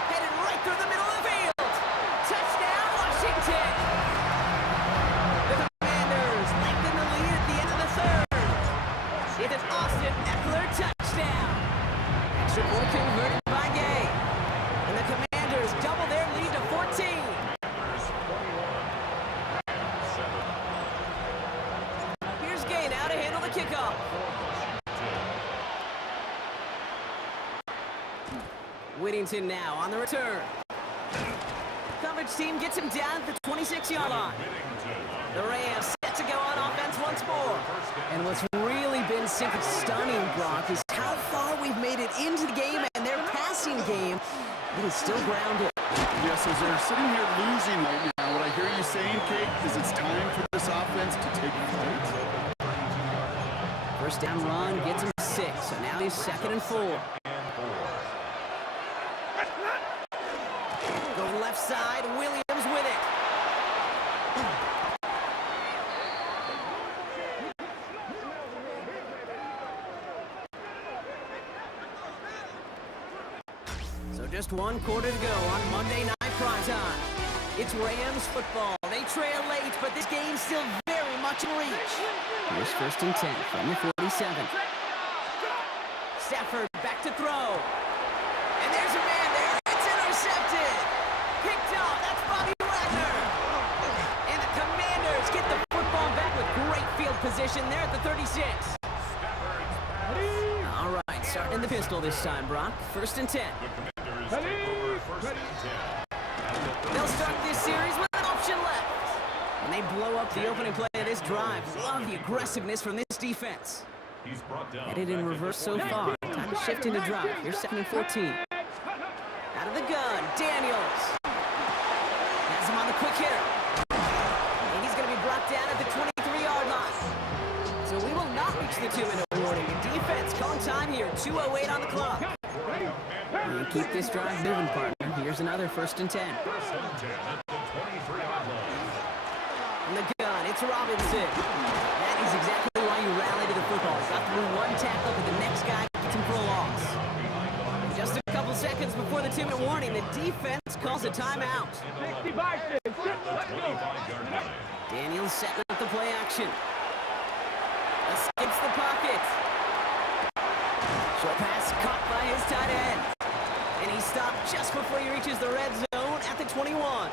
Headed right through the middle of the field. Touchdown, Washington. The Commanders lengthen the lead at the end of the 3rd. It's an Austin Eckler touchdown. Extra point converted by Gay. And the Commanders double their lead to 14. Here's Gay now to handle the kickoff. Whittington now on the return. Coverage team gets him down at the 26-yard line. The Rams set to go on offense once more. And what's really been simply stunning, Brock, is how far we've made it into the game, and their passing game, it is still grounded. Yes, as they're sitting here losing right now, what I hear you saying, Kate, is it's time for this offense to take flight. First down run gets him 6, so now he's 2nd and 4. Go left side, Williams with it. So just 1 quarter to go on Monday Night Primetime. It's Rams football. They trail late, but this game's still very much in reach. Here's 1st and 10 from the 47. Stafford back to throw. And there's a man there. It's intercepted. Picked off. That's Bobby Wagner. And the Commanders get the football back with great field position there at the 36. All right, starting in the pistol this time, Brock. 1st and 10. They'll start this series with an option left. And they blow up the opening play of this drive. Love the aggressiveness from this defense. Headed in reverse so far. Time to shift into drive. Here's 2nd and 14. Out of the gun, Daniels. Has him on the quick hitter. And he's going to be brought down at the 23-yard line. So we will not reach the 2-minute warning. The defense calling time here. 2:08 on the clock. And keep this drive moving, partner. Here's another 1st and 10. And the gun, it's Robinson. That is exactly why you rally to the football. Got through 1 tackle, but the next guy gets him for a loss. Just a couple seconds before the 2-minute warning, the defense calls a timeout. Daniels setting up the play action. Escapes the pocket. Short pass caught by his tight end. And he stopped just before he reaches the red zone at the 21.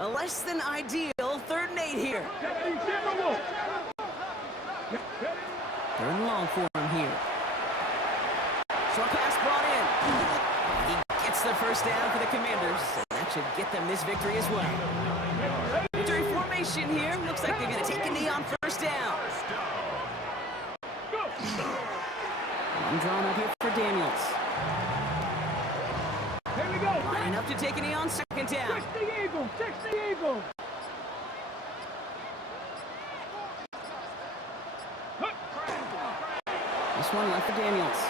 A less than ideal 3rd and 8 here. 3rd and long for him here. Short pass brought in. He gets the 1st down for the Commanders. That should get them this victory as well. Victory formation here. Looks like they're going to take a knee on 1st down. I'm drawn up here for Daniels. Here we go. Lining up to take a knee on 2nd down. 60 Eagles, 60 Eagles. This one left for Daniels.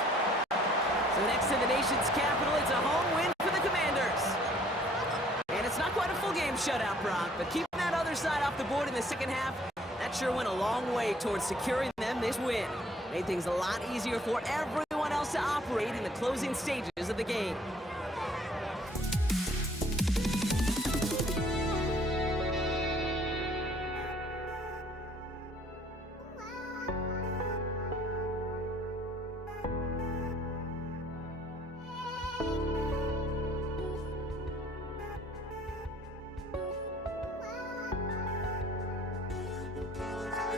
So next to the nation's capital, it's a home win for the Commanders. And it's not quite a full game shutout, Brock, but keeping that other side off the board in the 2nd half, that sure went a long way towards securing them this win. Made things a lot easier for everyone else to operate in the closing stages of the game.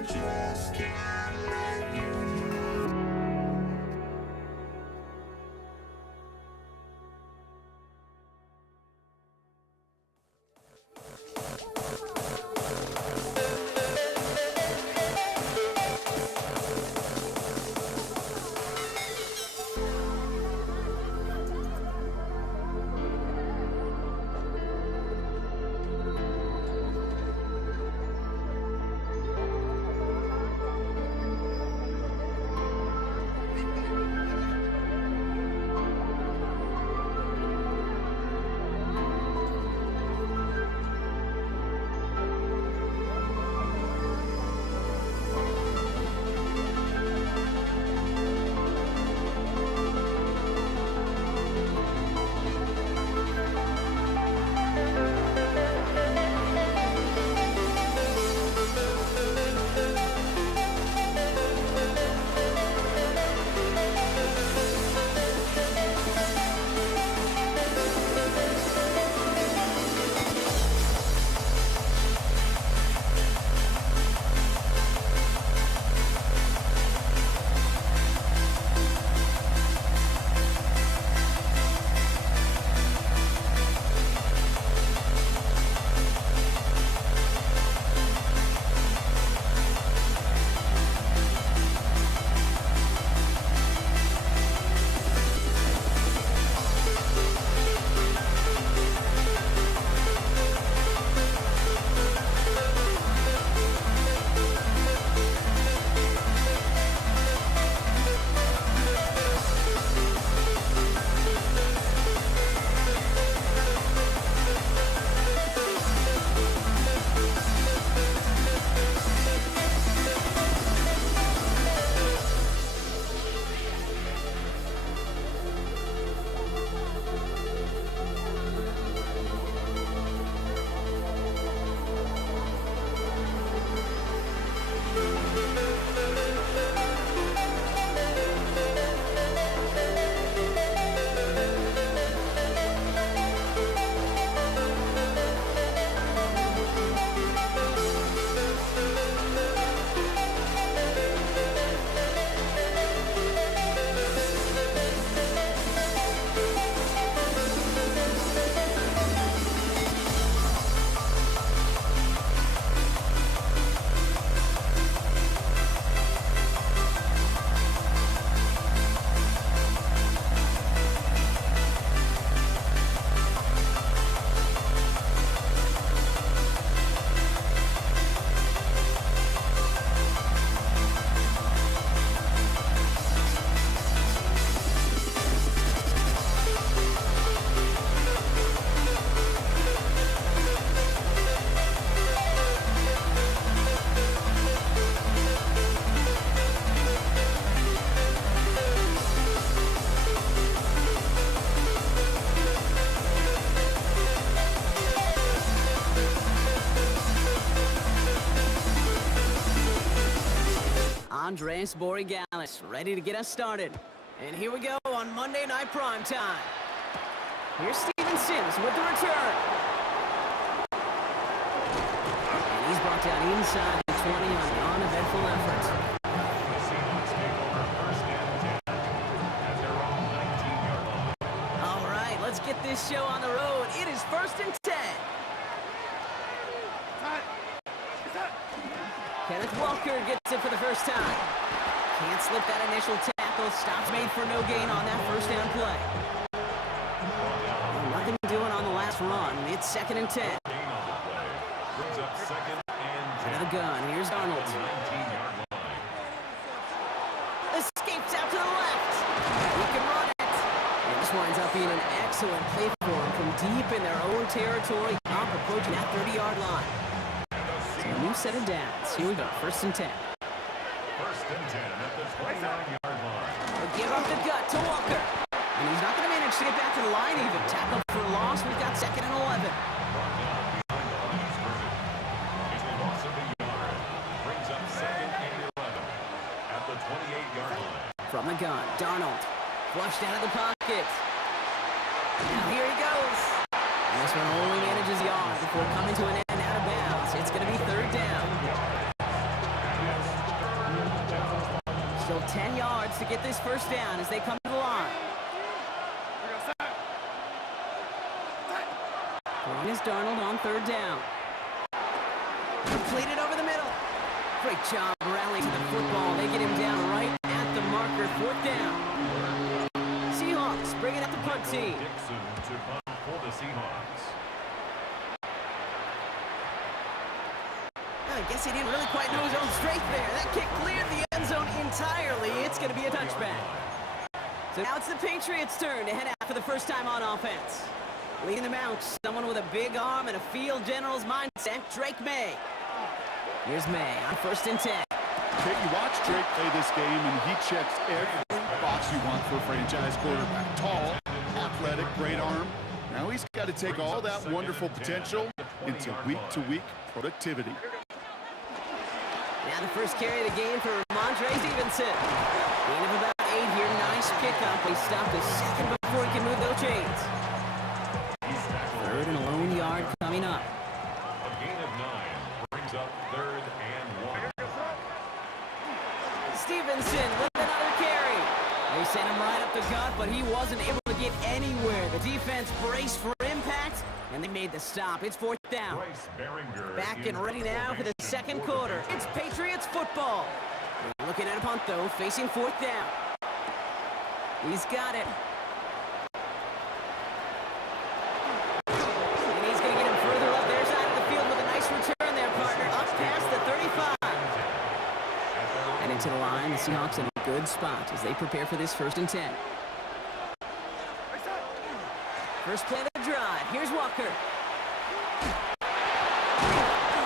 Just can't let you Andres Borregalis, ready to get us started. And here we go on Monday Night Primetime. Here's Steven Sims with the return. And he's brought down inside the 20 on an uneventful effort. The Seahawks take over first and 10 at their own 19-yard line. All right, let's get this show on the road. It is first and 10. Kenneth Walker gets it for the first time. Can't slip that initial tackle. Stops made for no gain on that first down play. Nothing doing on the last run. It's second and 10. Gain on the play. Brings up second and 10. To the gun. Here's Darnold. 19-yard line. Escapes out to the left. He can run it. And this winds up being an excellent play for him from deep in their own territory. Up approaching that 30-yard line. So a new set of downs. Here we go. First and 10. First and 10 at the 29-yard line. They'll give up the gut to Walker. And he's not going to manage to get back to the line even. Tackle for loss. We've got second and 11. Brought down behind the line of scrimmage. It's a loss of a yard. Brings up second and 11 at the 28-yard line. From the gun, Darnold. Flushed out of the pocket. Now here he goes. And this one only manages the yard before coming to an end out of bounds. It's going to be third down. Still 10 yards to get this first down as they come to the line. Point is Darnold on third down. Completed over the middle. Great job rallying to the football. They get him down right at the marker. Fourth down. Seahawks bring it up the punt team. Dixon to punt for the Seahawks. I guess he didn't really quite know his own strength there. That kick cleared the end zone entirely. It's going to be a touchback. So now it's the Patriots' turn to head out for the first time on offense. Leading them out, someone with a big arm and a field general's mindset, Drake May. Here's May on first and 10. Okay, you watch Drake play this game, and he checks every box you want for a franchise quarterback. Tall, athletic, great arm. Now he's got to take all that wonderful potential into week-to-week productivity. Now the first carry of the game for Ramondre Stevenson. Gain of about 8 here. Nice pickup. He stopped a second before he can move those chains. Third and a lone yard coming up. A gain of 9 brings up third and 1. Stevenson with another carry. They sent him right up the gut, but he wasn't able to get anywhere. The defense braced for impact, and they made the stop. It's fourth down. Bryce Behringer Back in and ready now for the second quarter. It's Patriots football. Looking at a punt, though, facing fourth down. He's got it. And he's going to get him further up their side of the field with a nice return there, partner. Up past the 35. And into the line, the Seahawks in a good spot as they prepare for this first and 10. First play of the drive. Here's Walker.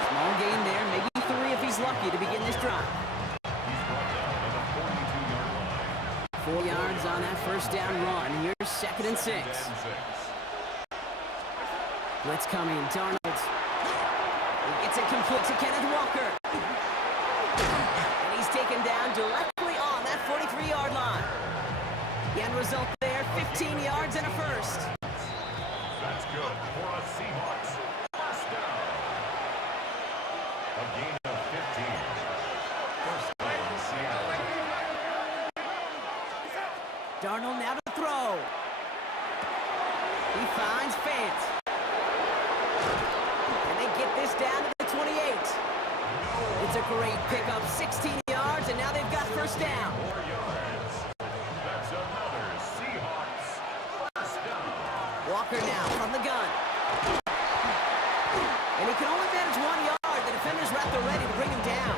Small gain there, maybe 3 if he's lucky to begin this drive. He's brought down at the 42-yard line. 4 yards on that first down run. Here's second and 6. Blitz coming. Darnold. He gets it complete to Kenneth Walker. And he's taken down directly on that 43-yard line. The end result there, 15 yards and a first. That's good for a Seahawks first down. A gain of 15. First down, Seattle. Darnold now to throw. He finds Fant. And they get this down to the 28. It's a great pickup, 16 yards, and now they've got first down. 4 yards. That's another Seahawks first down. Walker now from the gun. And he can only manage 1 yard. The defenders wrapped there ready to bring him down.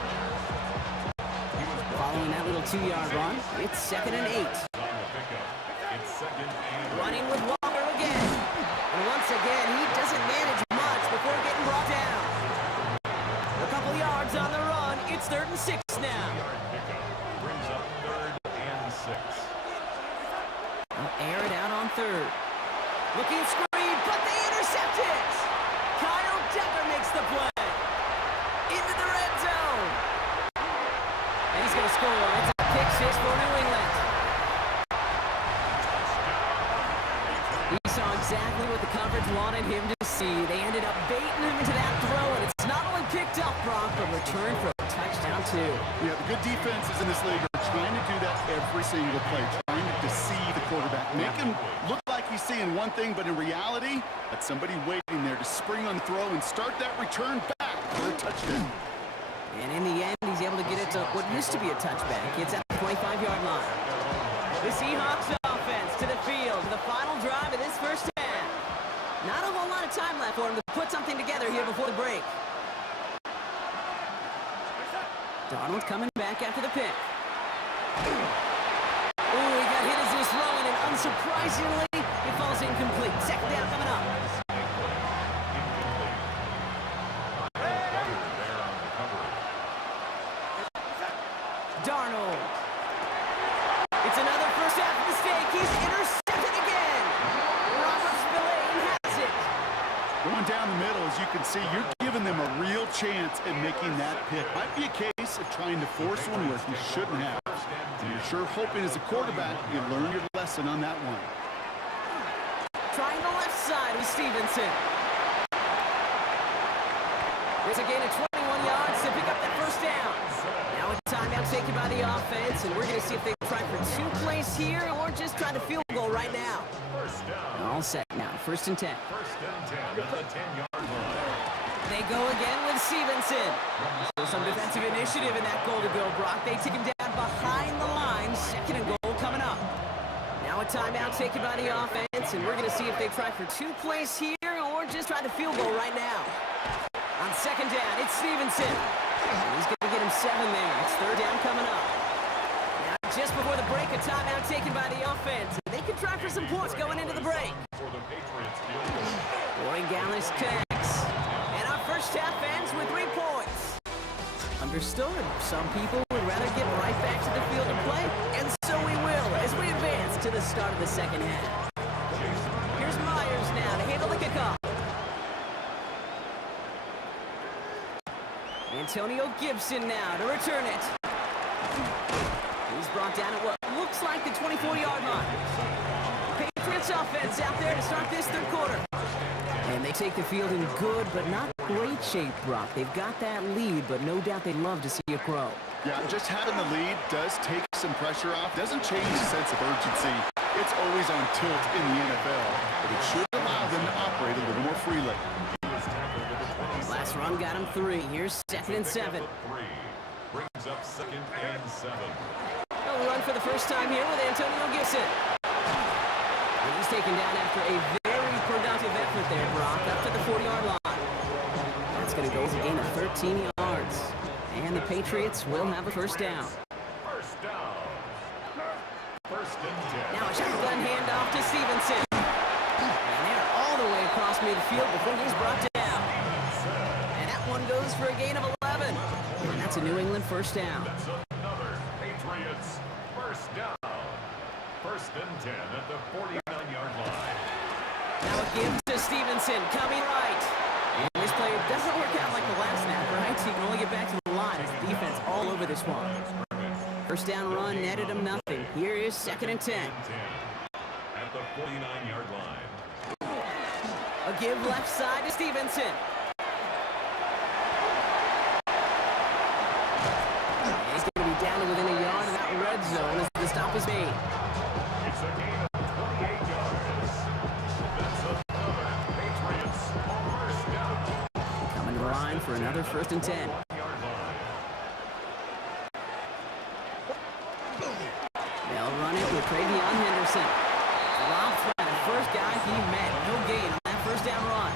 Following that little 2-yard run, it's second and 8. On the pickup, it's second and Running with Walker again. And once again, he doesn't manage much before getting brought down. A couple yards on the run. It's third and 6 now. yard pickup brings up third and 6. They'll air it out on third. Looking screen, but they intercept it. Kyle Decker makes the play. Into the red zone. And he's going to score. It's a pick six for New England. He saw exactly what the coverage wanted him to see. They ended up baiting him into that throw, and it's not only picked up, Brock, but returned for a touchdown, too. Yeah, the good defenses in this league are trying to do that every single play, trying to deceive the quarterback. Make him look like he's seeing one thing, but in reality, that's somebody waiting there to spring on the throw and start that return back for a touchdown. And in the end, he's able to get it to what used to be a touchback. It's at the 25-yard line. The Seahawks offense to the field, the final drive of this first half. Not a whole lot of time left for him to put something together here before the break. Darnold coming back after the pick. Oh, he got hit as he was throwing, and unsurprisingly, it falls incomplete. Second down coming up. Darnold. It's another first half mistake. He's intercepted again. Robert Spillane has it. Going down the middle, as you can see, you're giving them a real chance at making that pick. Might be a case of trying to force one where you shouldn't have. And you're sure hoping as a quarterback you learn your lesson on that one. Trying the left side with Stevenson. There's a gain of 21 yards to pick up that first down. Now a timeout taken by the offense, and we're going to see if they try for 2 plays here or just try to field goal right now. All set now, first and 10. First and 10 at the 10-yard line. They go again with Stevenson. So some defensive initiative in that goal to go, Brock. They take him down behind the line. Second and goal coming up. Now a timeout taken by the offense, and we're going to see if they try for 2 plays here or just try to field goal right now. On second down, it's Stevenson. He's going to get him 7 there. It's third down coming up. Now just before the break, a timeout taken by the offense. They can try for some points going into the break. For the Patriots field goal. Roy Gallis connects. And our first half ends with 3 points. Understood. Some people would rather get right back to the field and play, and so we will as we advance to the start of the second half. Here's Myers now to handle the kickoff. Antonio Gibson now to return it. He's brought down at what looks like the 24-yard line. Patriots offense out there to start this third quarter. And they take the field in good but not great shape, Brock. They've got that lead, but no doubt they'd love to see it grow. Yeah, just having the lead does take some pressure off. Doesn't change the sense of urgency. It's always on tilt in the NFL, but it should allow them to operate a little more freely. Last run got him 3. Here's second and 7. Brings up second and 7. They'll run for the first time here with Antonio Gibson. And he's taken down after a very productive effort there, Brock, up to the 40-yard line. That's going to go as a gain of 13 yards. And the Patriots will have a first down. First down. First and 10. Now a shotgun handoff to Stevenson. And they're all the way across midfield before he's brought down. And that one goes for a gain of 11. And that's a New England first down. That's another Patriots first down. First and 10 at the 49-yard line. Now it gives to Stevenson, coming right. And this play doesn't work out like the last snap, right? So you can only get back to the line as the defense all over this one. First down run, netted him nothing. Here is second and 10. At the 49-yard line. A give left side to Stevenson. And he's going to be down to within a yard of that red zone as the stop is made. It's a gain of 28 yards. That's another Patriots first down. Coming to the line for another first and 10. Yard line. They'll run it with Travion Henderson. Dropped by the first guy he met. No gain on that first down run.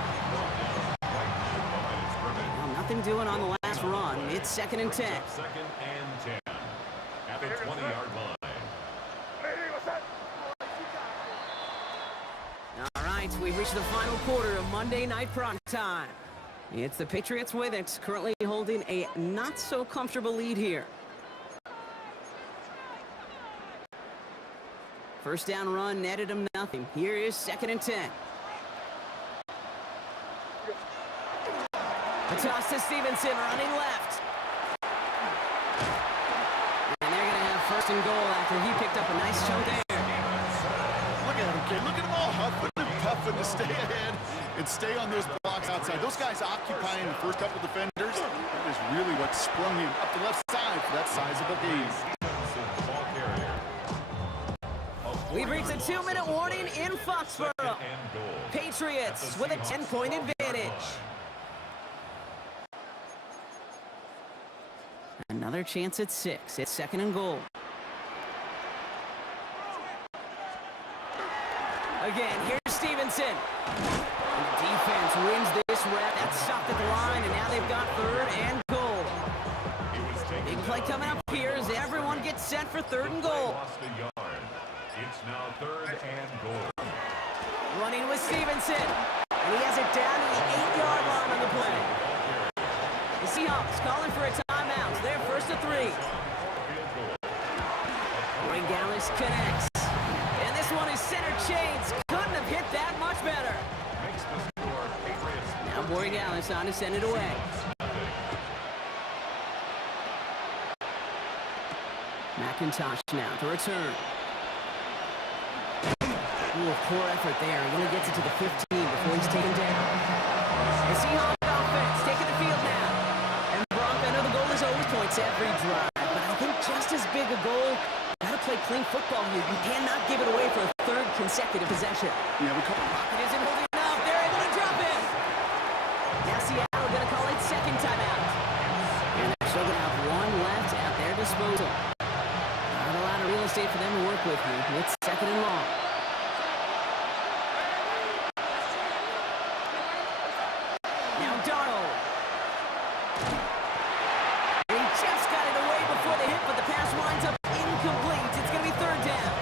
Well, nothing doing on the last run. It's second and 10. Second and 10 at the 20-yard line. All right, we've reached the final quarter of Monday Night Prime Time. It's the Patriots with it, currently holding a not-so-comfortable lead here. First down run, netted him nothing. Here is second and 10. A toss to Stevenson, running left. And First and goal after he picked up a nice chunk there. Look at him, kid. Look at them all huffing and puffing to stay ahead and stay on those blocks outside. Those guys occupying the first couple defenders, that is really what sprung him up the left side for that sizable gain. We've reached a 2-minute warning in Foxborough. Patriots with a 10-point advantage. Another chance at 6. It's second and goal. Again, here's Stevenson. And the defense wins this rep. That's stopped at the line, and now they've got third and goal. Big play coming up here as everyone gets set for third and goal. It's now third and goal. Running with Stevenson. And he has it down to the 8-yard line on the play. The Seahawks calling for a timeout. They're first to 3. Ray Gallis connects. And this one is center chains. Couldn't have hit that much better. Makes the score Patriots. Now Borregales on to send it away. McIntosh now to return. Ooh, poor effort there. He only gets it to the 15 before he's taken down. The Seahawks offense taking the field now. And Brock, I know the goal is always points every drive, but I think just as big a goal, gotta play clean football here. You cannot give it away for a third consecutive possession. Yeah, we call Rocket isn't holding enough. They're able to drop him. Now Seattle gonna call it second timeout. And they're still gonna have one left at their disposal. Not a lot of real estate for them to work with here. It's second and long. Now Darnold. He just got it away before the hit, but the pass winds up incomplete. It's going to be third down.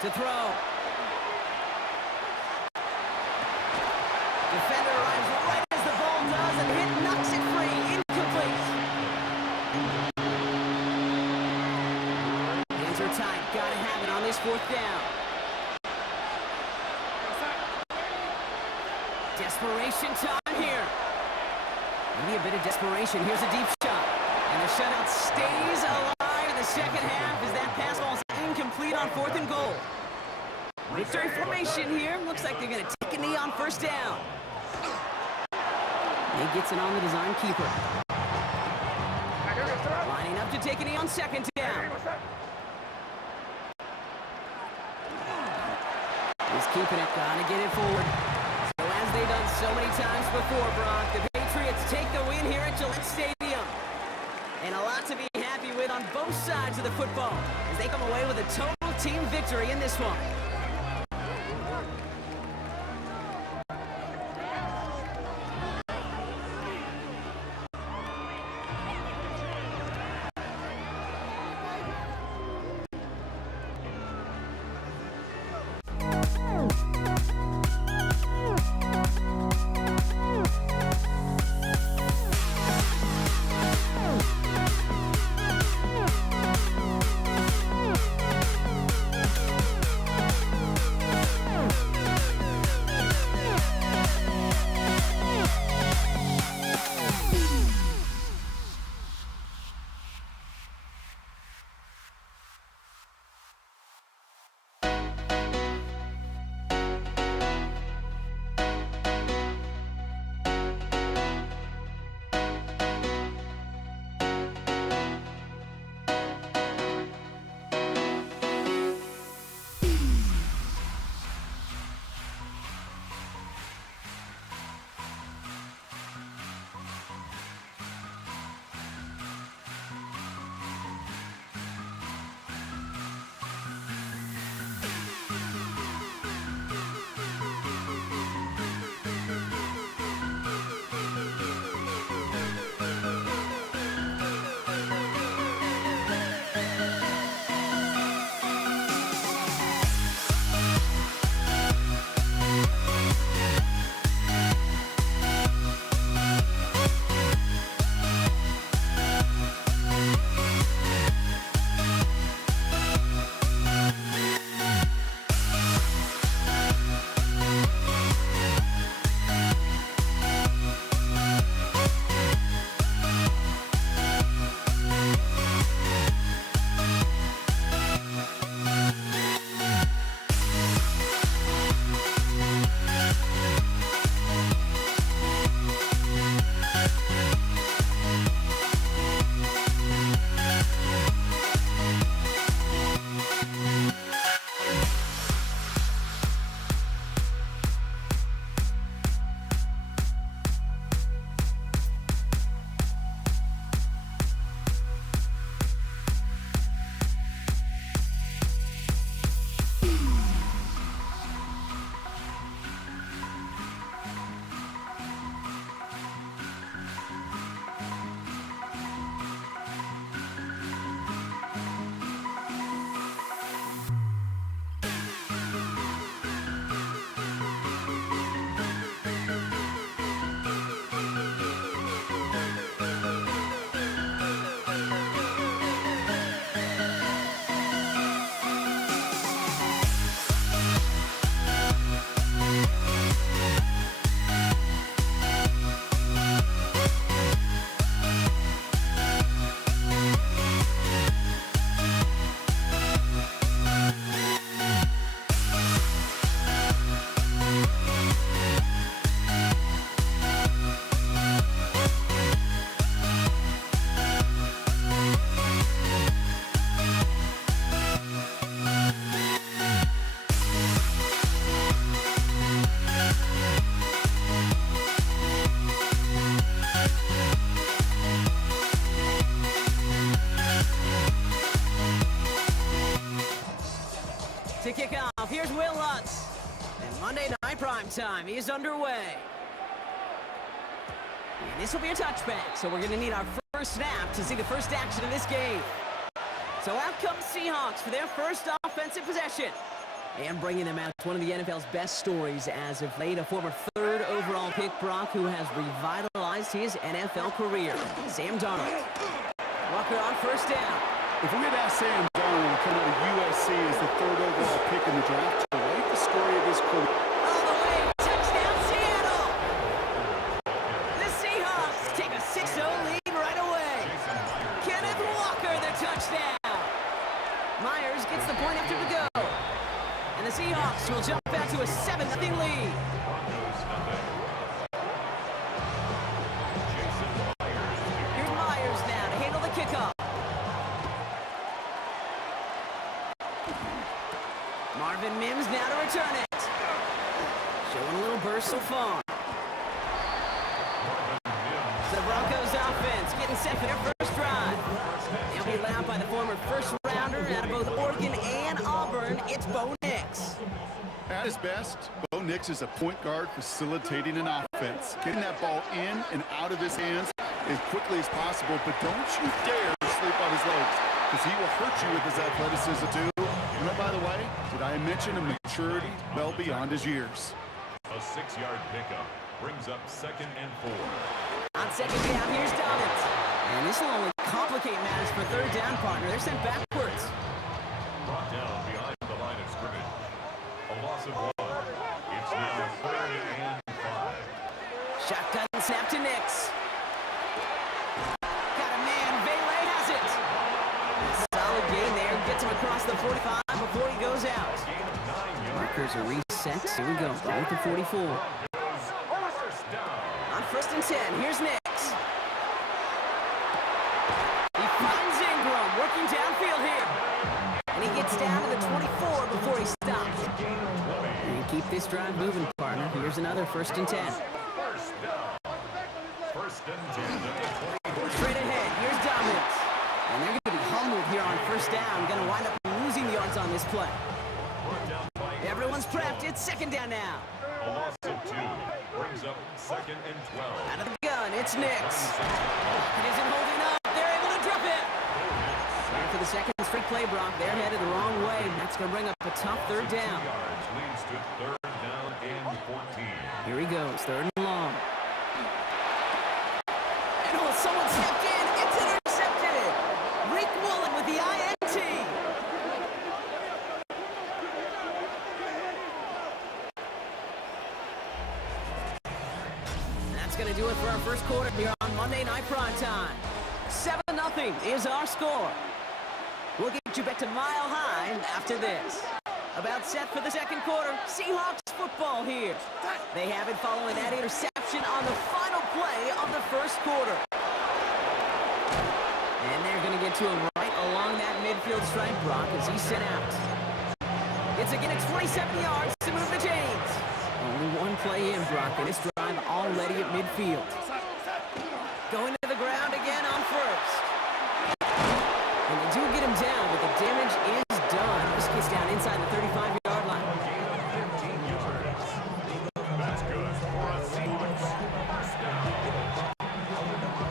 To throw. Defender arrives right as the ball does, and hit knocks it free. Incomplete. Hands are tight. Gotta have it on this fourth down. Desperation time here. Maybe a bit of desperation. Here's a deep shot. And the shutout stays alive in the second half as that pass ball's incomplete on fourth and goal. Victory formation here. Looks like they're going to take a knee on first down. He gets it on the design keeper. Lining up to take a knee on second down. He's keeping it. Gotta get it forward. So as they've done so many times before, Brock, the Patriots take the win here at Gillette Stadium. And a lot to be happy with on both sides of the football as they come away with a total team victory in this one. Time is underway. And this will be a touchback, so we're going to need our first snap to see the first action of this game. So out comes Seahawks for their first offensive possession. And bringing them out, one of the NFL's best stories as of late, a former third overall pick, Brock, who has revitalized his NFL career. Sam Darnold. Walker on first down. If we had asked Sam Darnold coming out of USC as the third overall pick in the draft, to rate the story of his career. All the way, touchdown Seattle! The Seahawks take a 6-0 lead right away. Kenneth Walker, the touchdown. Myers gets the point after the go. And the Seahawks will jump back to a 7-0 lead. Here's Myers now to handle the kickoff. Marvin Mims now to return it. Showing a little burst so far. The Broncos offense getting set for their first drive. They'll be led by the former first-rounder out of both Oregon and Auburn. It's Bo Nix. At his best, Bo Nix is a point guard facilitating an offense, getting that ball in and out of his hands as quickly as possible, but don't you dare sleep on his legs, because he will hurt you with his athleticism too. And oh, by the way, did I mention a maturity well beyond his years? A 6-yard pickup brings up 2nd and 4. On second down, here's Dobbins. And this will only complicate matters for third down, partner. They're sent backwards. Brought down behind the line of scrimmage. A loss of 1. It's now 3rd and 5. Shotgun snap to Nix. Got a man. Vele has it. Solid gain there. Gets him across the 45 before he goes out. Gain of 9 yards. Markers are reset. Here we go. Ball with the 44. First down. On 1st and 10, here's Nix. He finds Ingram working downfield here. And he gets down to the 24 before he stops. And keep this drive moving, partner. Here's another 1st and 10. First down. 1st and 10 at the 20. Straight ahead, here's Dobbins. And they're going to be humbled here on 1st down. Going to wind up losing yards on this play. Brought down by Everyone's prepped. It's 2nd down now. a loss of 2. Brings up 2nd and 12. Out of the gun, it's Nix. It isn't holding up. They're able to drop it. And for the second straight play, Brock, they're headed the wrong way. That's going to bring up a tough 3rd down. Yards leads to 3rd down and 14. Here he goes, 3rd and long. And oh, someone stepped in. It's intercepted. Reek Woolen with the INT. That's going to do it for our first quarter here on Monday Night Prime Time. 7-0 is our score. We'll get you back to Mile High after this. About set for the second quarter. Seahawks football here. They have it following that interception on the final play of the first quarter. And they're going to get to him right along that midfield stripe, Brock, as he's sent out. It's again at 27 yards to move the chains. Only one play in, Brock, and this drive already at midfield. Going to the ground again on 1st. And they do get him down, but the damage is done. This gets down inside the 35-yard line. Gain of 15 yards. That's good for a Seahawks. First down.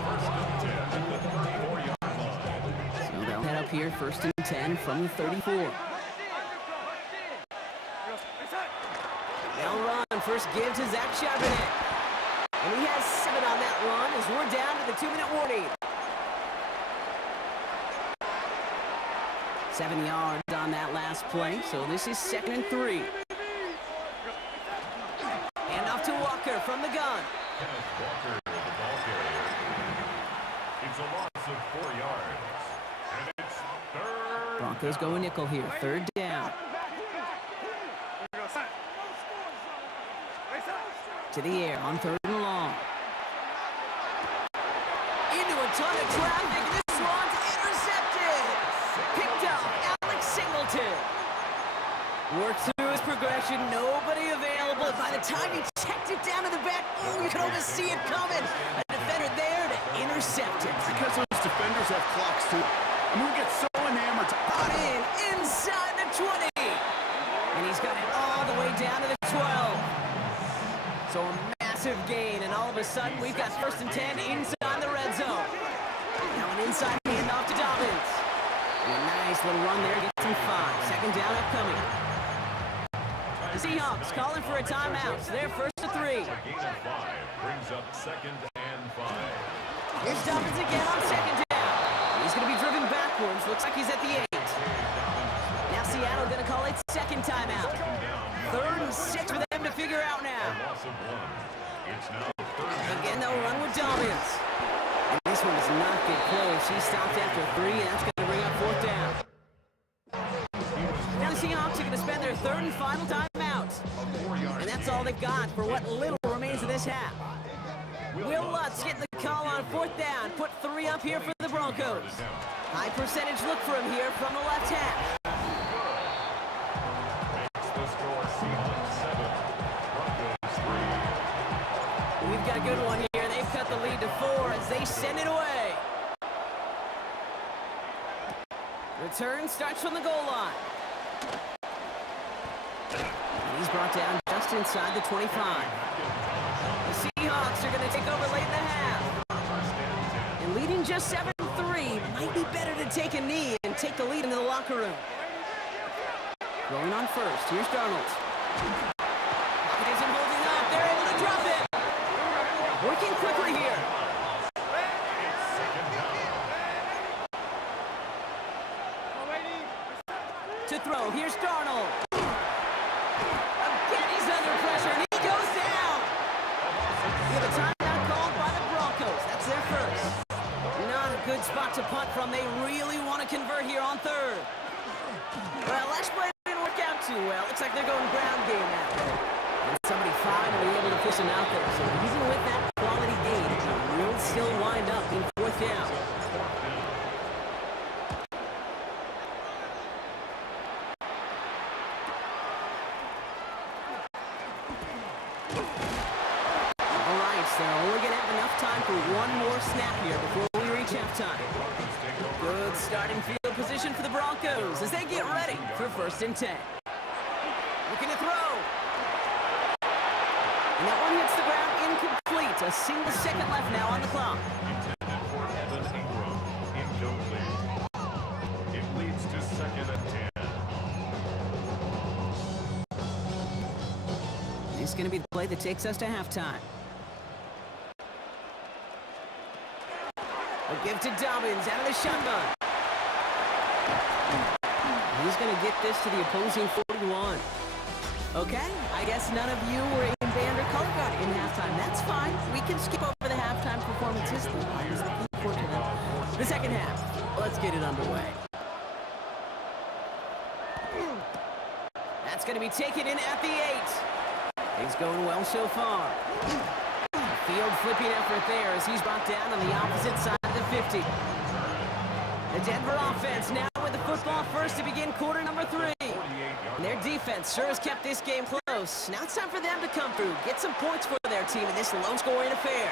1st and 10 at the 34-yard line. So they'll head up here, 1st and 10 from the 34. They'll run. First give to Zach Charbonnet. And he has 7 on that run as we're down to the 2-minute warning. 7 yards on that last play, so this is 2nd and 3. Hand off to Walker from the gun. Kenneth Walker, the ball carrier. It's a loss of 4 yards. And it's 3rd. Broncos go nickel here, 3rd down. To the air on 3rd and long. Into a ton of traffic. This one's intercepted. Picked up Alex Singleton. Worked through his progression. Nobody available. By the time he checked it down to the back, oh, you could almost see it coming. A defender there to intercept it. Because those defenders have clocks too. I mean, we get so enamored. Brought in inside the 20. And he's got it all the way down to the 12. So a massive gain, and all of a sudden we've got 1st and 10 inside the red zone. Now an inside handoff to Dobbins. And a nice little run there, gets him 5. 2nd down upcoming. The Seahawks calling for a timeout. So they're 1st and 3. A gain of 5 brings up 2nd and 5. Here's Dobbins again on 2nd down. He's going to be driven backwards. Looks like he's at the 8. Now Seattle going to call it 2nd timeout. 3rd and 6 for them to figure out now. Loss of 1. It's now 3rd. Again, they'll run with Dobbins. And this one does not get close. He stopped after 3, and that's going to bring up 4th down. Now the Seahawks are going to spend their 3rd and final timeout. And that's all they've got for what little remains of this half. Will Lutz getting the call on 4th down. Put 3 up here for the Broncos. High percentage look for him here from the left half. Makes the score Seahawks 7, Broncos 3. We've got a good one here. They've cut the lead to 4 as they send it away. Return starts from the goal line. And he's brought down just inside the 25. The Seahawks are going to take over late in the half. And leading just 7-3, might be better to take a knee and take the lead into the locker room. Going on first, here's Darnold. Pocket isn't holding up, they're able to drop it. Working quickly here. To throw, here's Darnold. Again, he's under pressure, and he goes down. We have a timeout called by the Broncos. That's their 1st. Not a good spot to punt from. They really want to convert here on 3rd. Well, last play didn't work out too well. Looks like they're going ground game now. And somebody finally able to push him out there. So even with that quality gain, he will still wind up in 4th down. They're only going to have enough time for one more snap here before we reach halftime. Good starting field position for the Broncos as they get ready for 1st and 10. Looking to throw. And that one hits the ground incomplete. A single second left now on the clock. Intended for Evan Ingram. Incomplete. It leads to 2nd and 10. This is going to be the play that takes us to halftime. A give to Dobbins out of the shotgun. He's going to get this to the opposing 41. Okay, I guess none of you were in band or color guard in halftime. That's fine. We can skip over the halftime performances. I was looking forward to them. The 2nd half. Let's get it underway. That's going to be taken in at the 8. He's going well so far. Field flipping effort there as he's brought down on the opposite side of the 50. The Denver offense now with the football first to begin quarter number 3. And their defense sure has kept this game close. Now it's time for them to come through, get some points for their team in this low-scoring affair.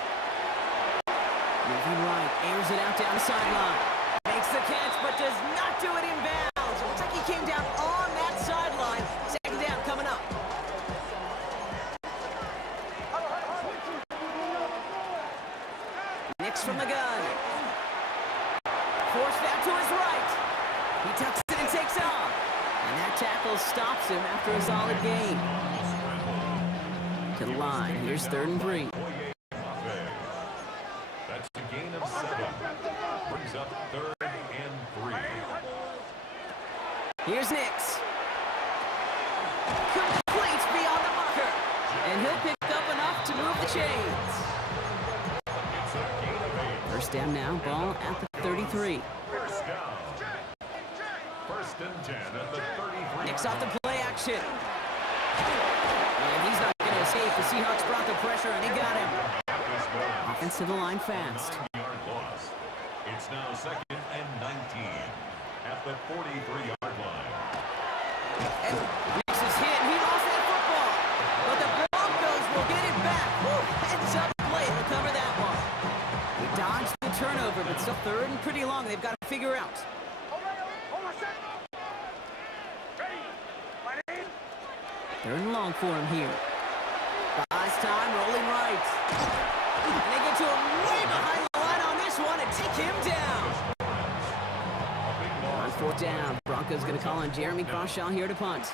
Moving right, airs it out down the sideline. Makes the catch, but does not do it in bounds. It looks like he came down on that sideline. 2nd down coming up. From the gun. Forced out to his right. He tucks it and takes off. And that tackle stops him after a solid gain. To the line. Here's 3rd and 3. That's a gain of 7. Brings up 3rd and 3. Here's Nix. Complete beyond the marker. And he'll pick up enough to move the chains. 1st down now, ball at the 33. 1st down. 1st and 10 at the 33. Nix off the play action. And he's not going to escape. The Seahawks brought the pressure, and he got him. Offense to the line fast. 9-yard loss. It's now 2nd and 19 at the 43-yard line. And Nix is hit, and he lost that football. But the Broncos will get it back. Woo, heads up play to cover that one. He dodged the turnover, but still 3rd and pretty long. They've got to figure out. 3rd and long for him here. Buys time, rolling right. And they get to him way behind the line on this one and take him down. On fourth down, Broncos going to call on Jeremy Crawshaw here to punt.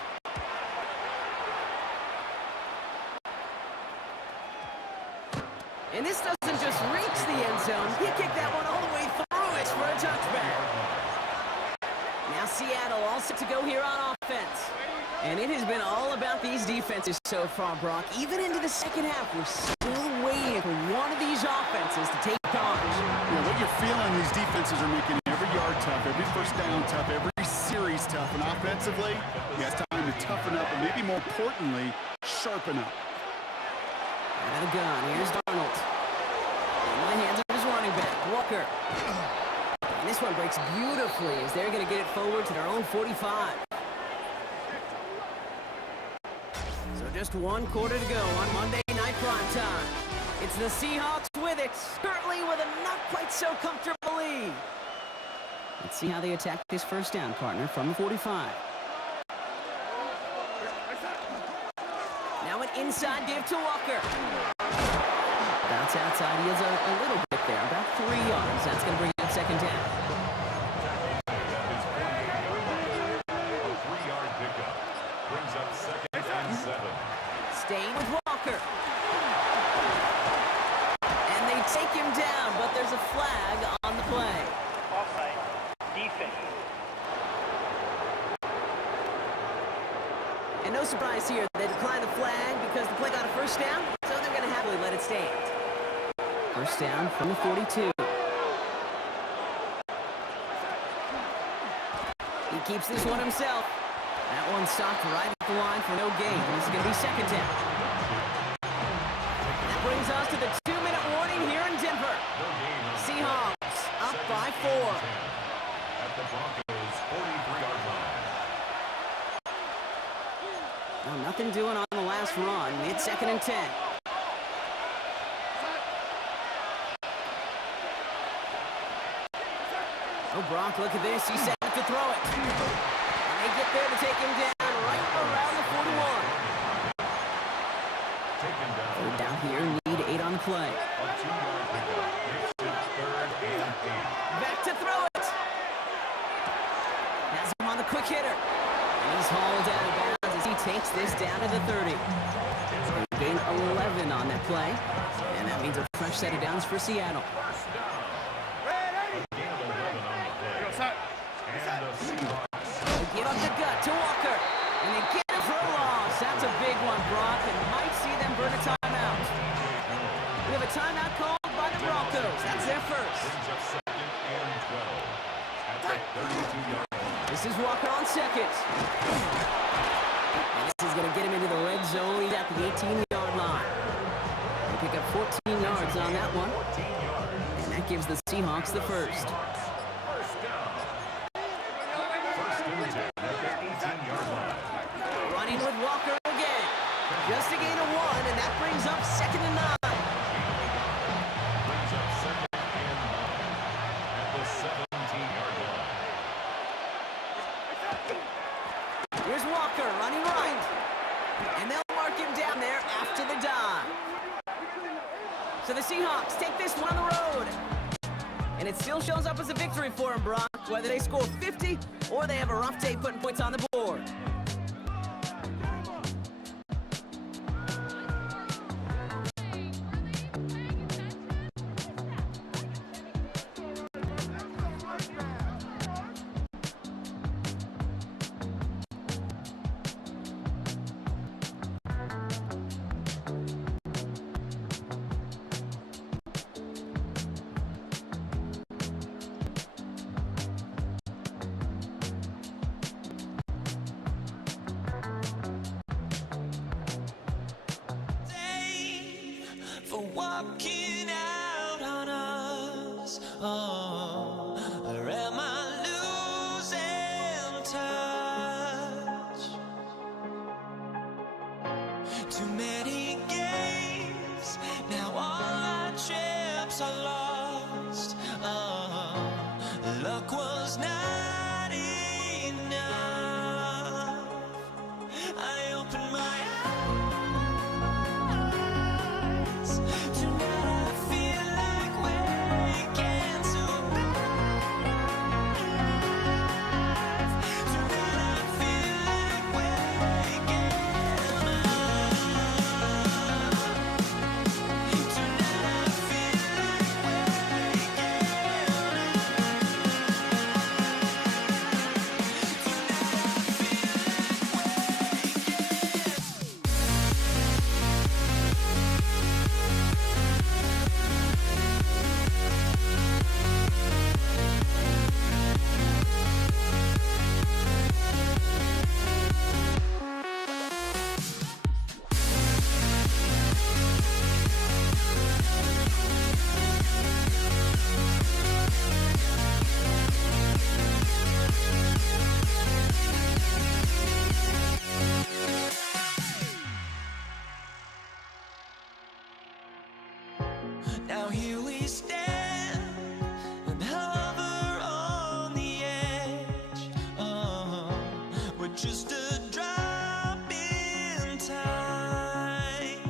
And this doesn't just reach the end zone. He kicked that one all the way through it for a touchback. Now Seattle all set to go here on offense. And it has been all about these defenses so far, Brock. Even into the second half, we're still waiting for one of these offenses to take charge. Yeah, what you're feeling, these defenses are making every yard tough, every first down tough, every series tough. And offensively, yeah, it's time to toughen up, and maybe more importantly, sharpen up. Out of the gun, here's Darnold. In the hands of his running back, Walker. And this one breaks beautifully as they're going to get it forward to their own 45. So just one quarter to go on Monday Night Primetime. It's the Seahawks with it, currently with a not quite so comfortable lead. Let's see how they attack this first down, partner, from the 45. Now an inside give to Walker. Bounce outside, he is a little bit there, about 3 yards. That's going to bring up second down. A 3-yard pickup brings up second and 7. Staying with Walker. And they take him down, but there's a flag on the play. Offside. Defense. And no surprise here, they decline the flag because the play got a first down, so they're going to happily let it stand. First down from the 42. He keeps this one himself. That one stopped right at the line for no gain. This is going to be second down. That brings us to the 2-minute warning here in Denver. Seahawks up by 4. At the Broncos' 43-yard line. Well, nothing doing on the last run. It's second and 10. Oh, Brock, look at this. He's set up to throw it. And they get there to take him down right around the 41. Taken down. Third down here, need 8 on the play. A 2-yard pickup makes it 3rd and 8. Back to throw it. Has him on the quick hitter. And he's hauled out of bounds as he takes this down to the 30. Gain 11 on that play. And that means a fresh set of downs for Seattle. First down. A gain of 11 on the play. And the Seahawks. They give up the gut to Walker. And they get it for a loss. That's a big one, Brock, and might see them burn a timeout. We have a timeout called by the Broncos. That's their first. Brings up second and 12. At the 32-yard line. This is Walker on second. And this is going to get him into the red zone. He's at the 18-yard line. They pick up 14 yards on that one. 14 yards. And that gives the Seahawks the first. First down. First and 10 at the 18-yard line. Running with Walker again. Just a gain of 1, and that brings up second and 9. Brings up second and 9 at the 17-yard line. Here's Walker running right. And they'll mark him down there after the dive. So the Seahawks take this one on the road. And it still shows up as a victory for them, Brock, whether they score 50 or they have a rough day putting points on the board. For walking out on us, oh, or am I losing touch? Too many games, now all our chips are lost. Oh, luck was not enough. I opened my eyes. Now here we stand and hover on the edge. We're just a drop in time.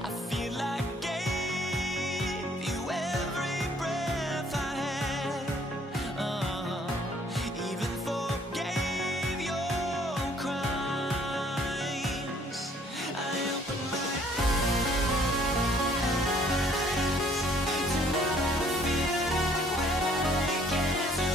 I feel like gave you every breath I had. Even forgave your crimes. I open my eyes to now feel awake and to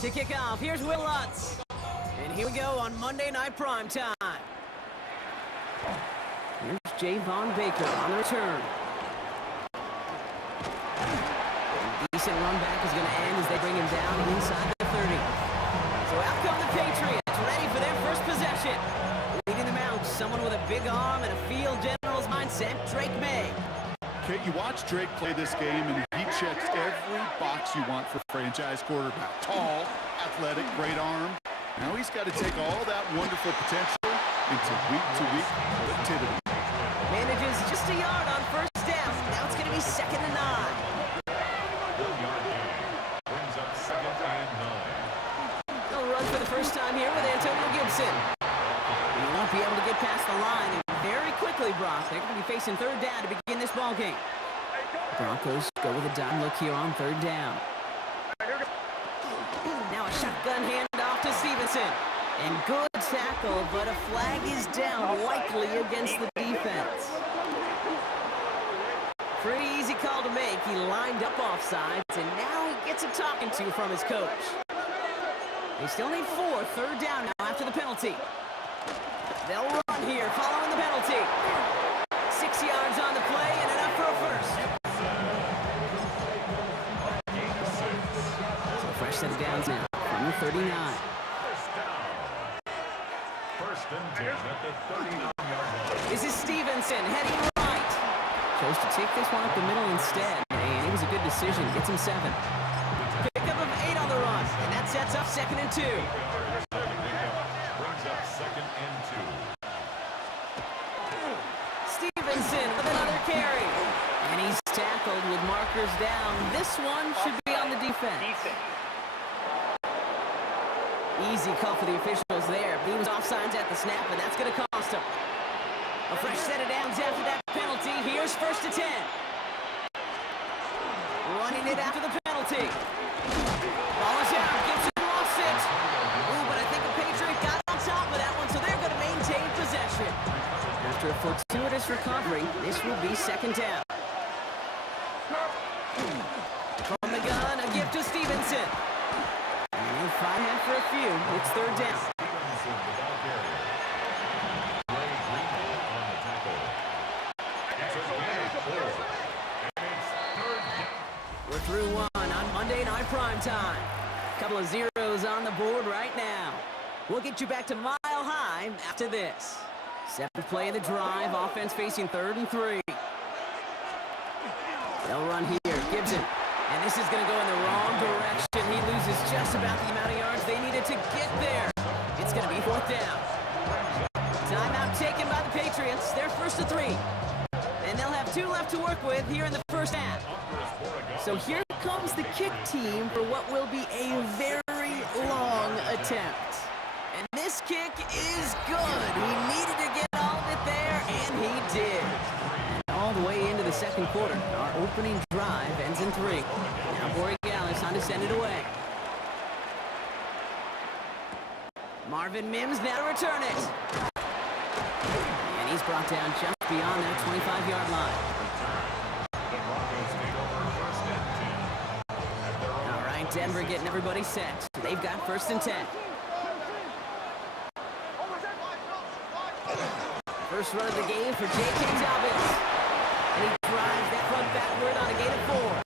To kick off, here's Will Lutz. And here we go on Monday Night Primetime. Here's Javon Baker on the return. A decent run back is going to end as they bring him down inside the 30. So out come the Patriots, ready for their first possession. Leading them out, someone with a big arm and a field general's mindset, Drake May. Okay, you watch Drake play this game, and he checks every box you want for a franchise quarterback. Tall, athletic, great arm. Now he's got to take all that wonderful potential into week-to-week productivity. Manages just a yard on first down. Now it's going to be 2nd and 9. 1-yard gain. Brings up 2nd and 9. They'll run for the first time here with Antonio Gibson. He won't be able to get past the line, and very quickly, Brock, they're going to be facing 3rd down to begin this ball game. Broncos go with a dime look here on 3rd down. Now a shotgun handoff to Stevenson. And good tackle, but a flag is down, likely against the defense. Pretty easy call to make. He lined up offsides, and now he gets a talking to from his coach. They still need 4, 3rd down now after the penalty. They'll run here following the penalty. 6 yards on the play and enough for a first. So fresh set of downs now from the 39. First and 10 at the 39-yard line. This is Stevenson heading right. Chose to take this one up the middle instead, and it was a good decision. Gets him 7. Pickup of 8 on the run, and that sets up 2nd and 2. Brings up 2nd and 2. Stevenson with another carry. And he's tackled with markers down. This one should be on the defense. Easy call for the officials there. He was offsides at the snap, but that's going to cost him. A fresh set of downs after that penalty. Here's 1st and 10. Running it after the penalty. Ball is out. Gibson lost it. Ooh, but I think the Patriot got on top of that one, so they're going to maintain possession. After a fortuitous recovery, this will be 2nd down. From the gun, a gift to Stevenson. And he'll fight him for a few. It's 3rd down. Stevenson, the ball carrier. Ray Greenlaw on the tackle. It's a gain of 4. And it's 3rd down. We're through one on Monday Night Primetime. Couple of zeros on the board right now. We'll get you back to Mile High after this. 7th play of the drive. Offense facing 3rd and 3. They'll run here. Gibson. And this is going to go in the wrong direction. He loses just about the amount of yards they needed to get there. It's going to be 4th down. Timeout taken by the Patriots. They're 1st and 3. And they'll have 2 left to work with here in the 1st half. So here comes the kick team for what will be a very long attempt. And this kick is good. He needed to get all of it there, and he did. All the way into the 2nd quarter. Our opening drive ends in 3. Now Borregales on to send it away. Marvin Mims now to return it. And he's brought down just beyond that 25-yard line. The Broncos take over 1st and 10. At their own All right, Denver getting everybody set. They've got 1st and 10. First run of the game for J.K. Dobbins. And he drives that front backward on a gain of 4.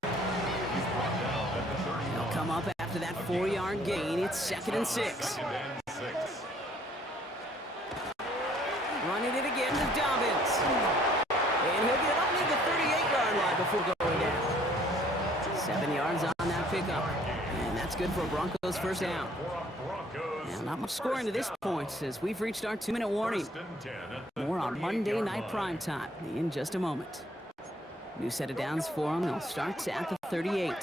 He'll come up after that 4-yard gain. It's 2nd and 6. Running it again to Dobbins. And he'll get up near the 38-yard line before going down. 7 yards on that pickup. And that's good for a Broncos 1st down. And not much scoring to this point as we've reached our 2-minute warning. More on Monday Night Primetime in just a moment. New set of downs for them. They'll start at the 38.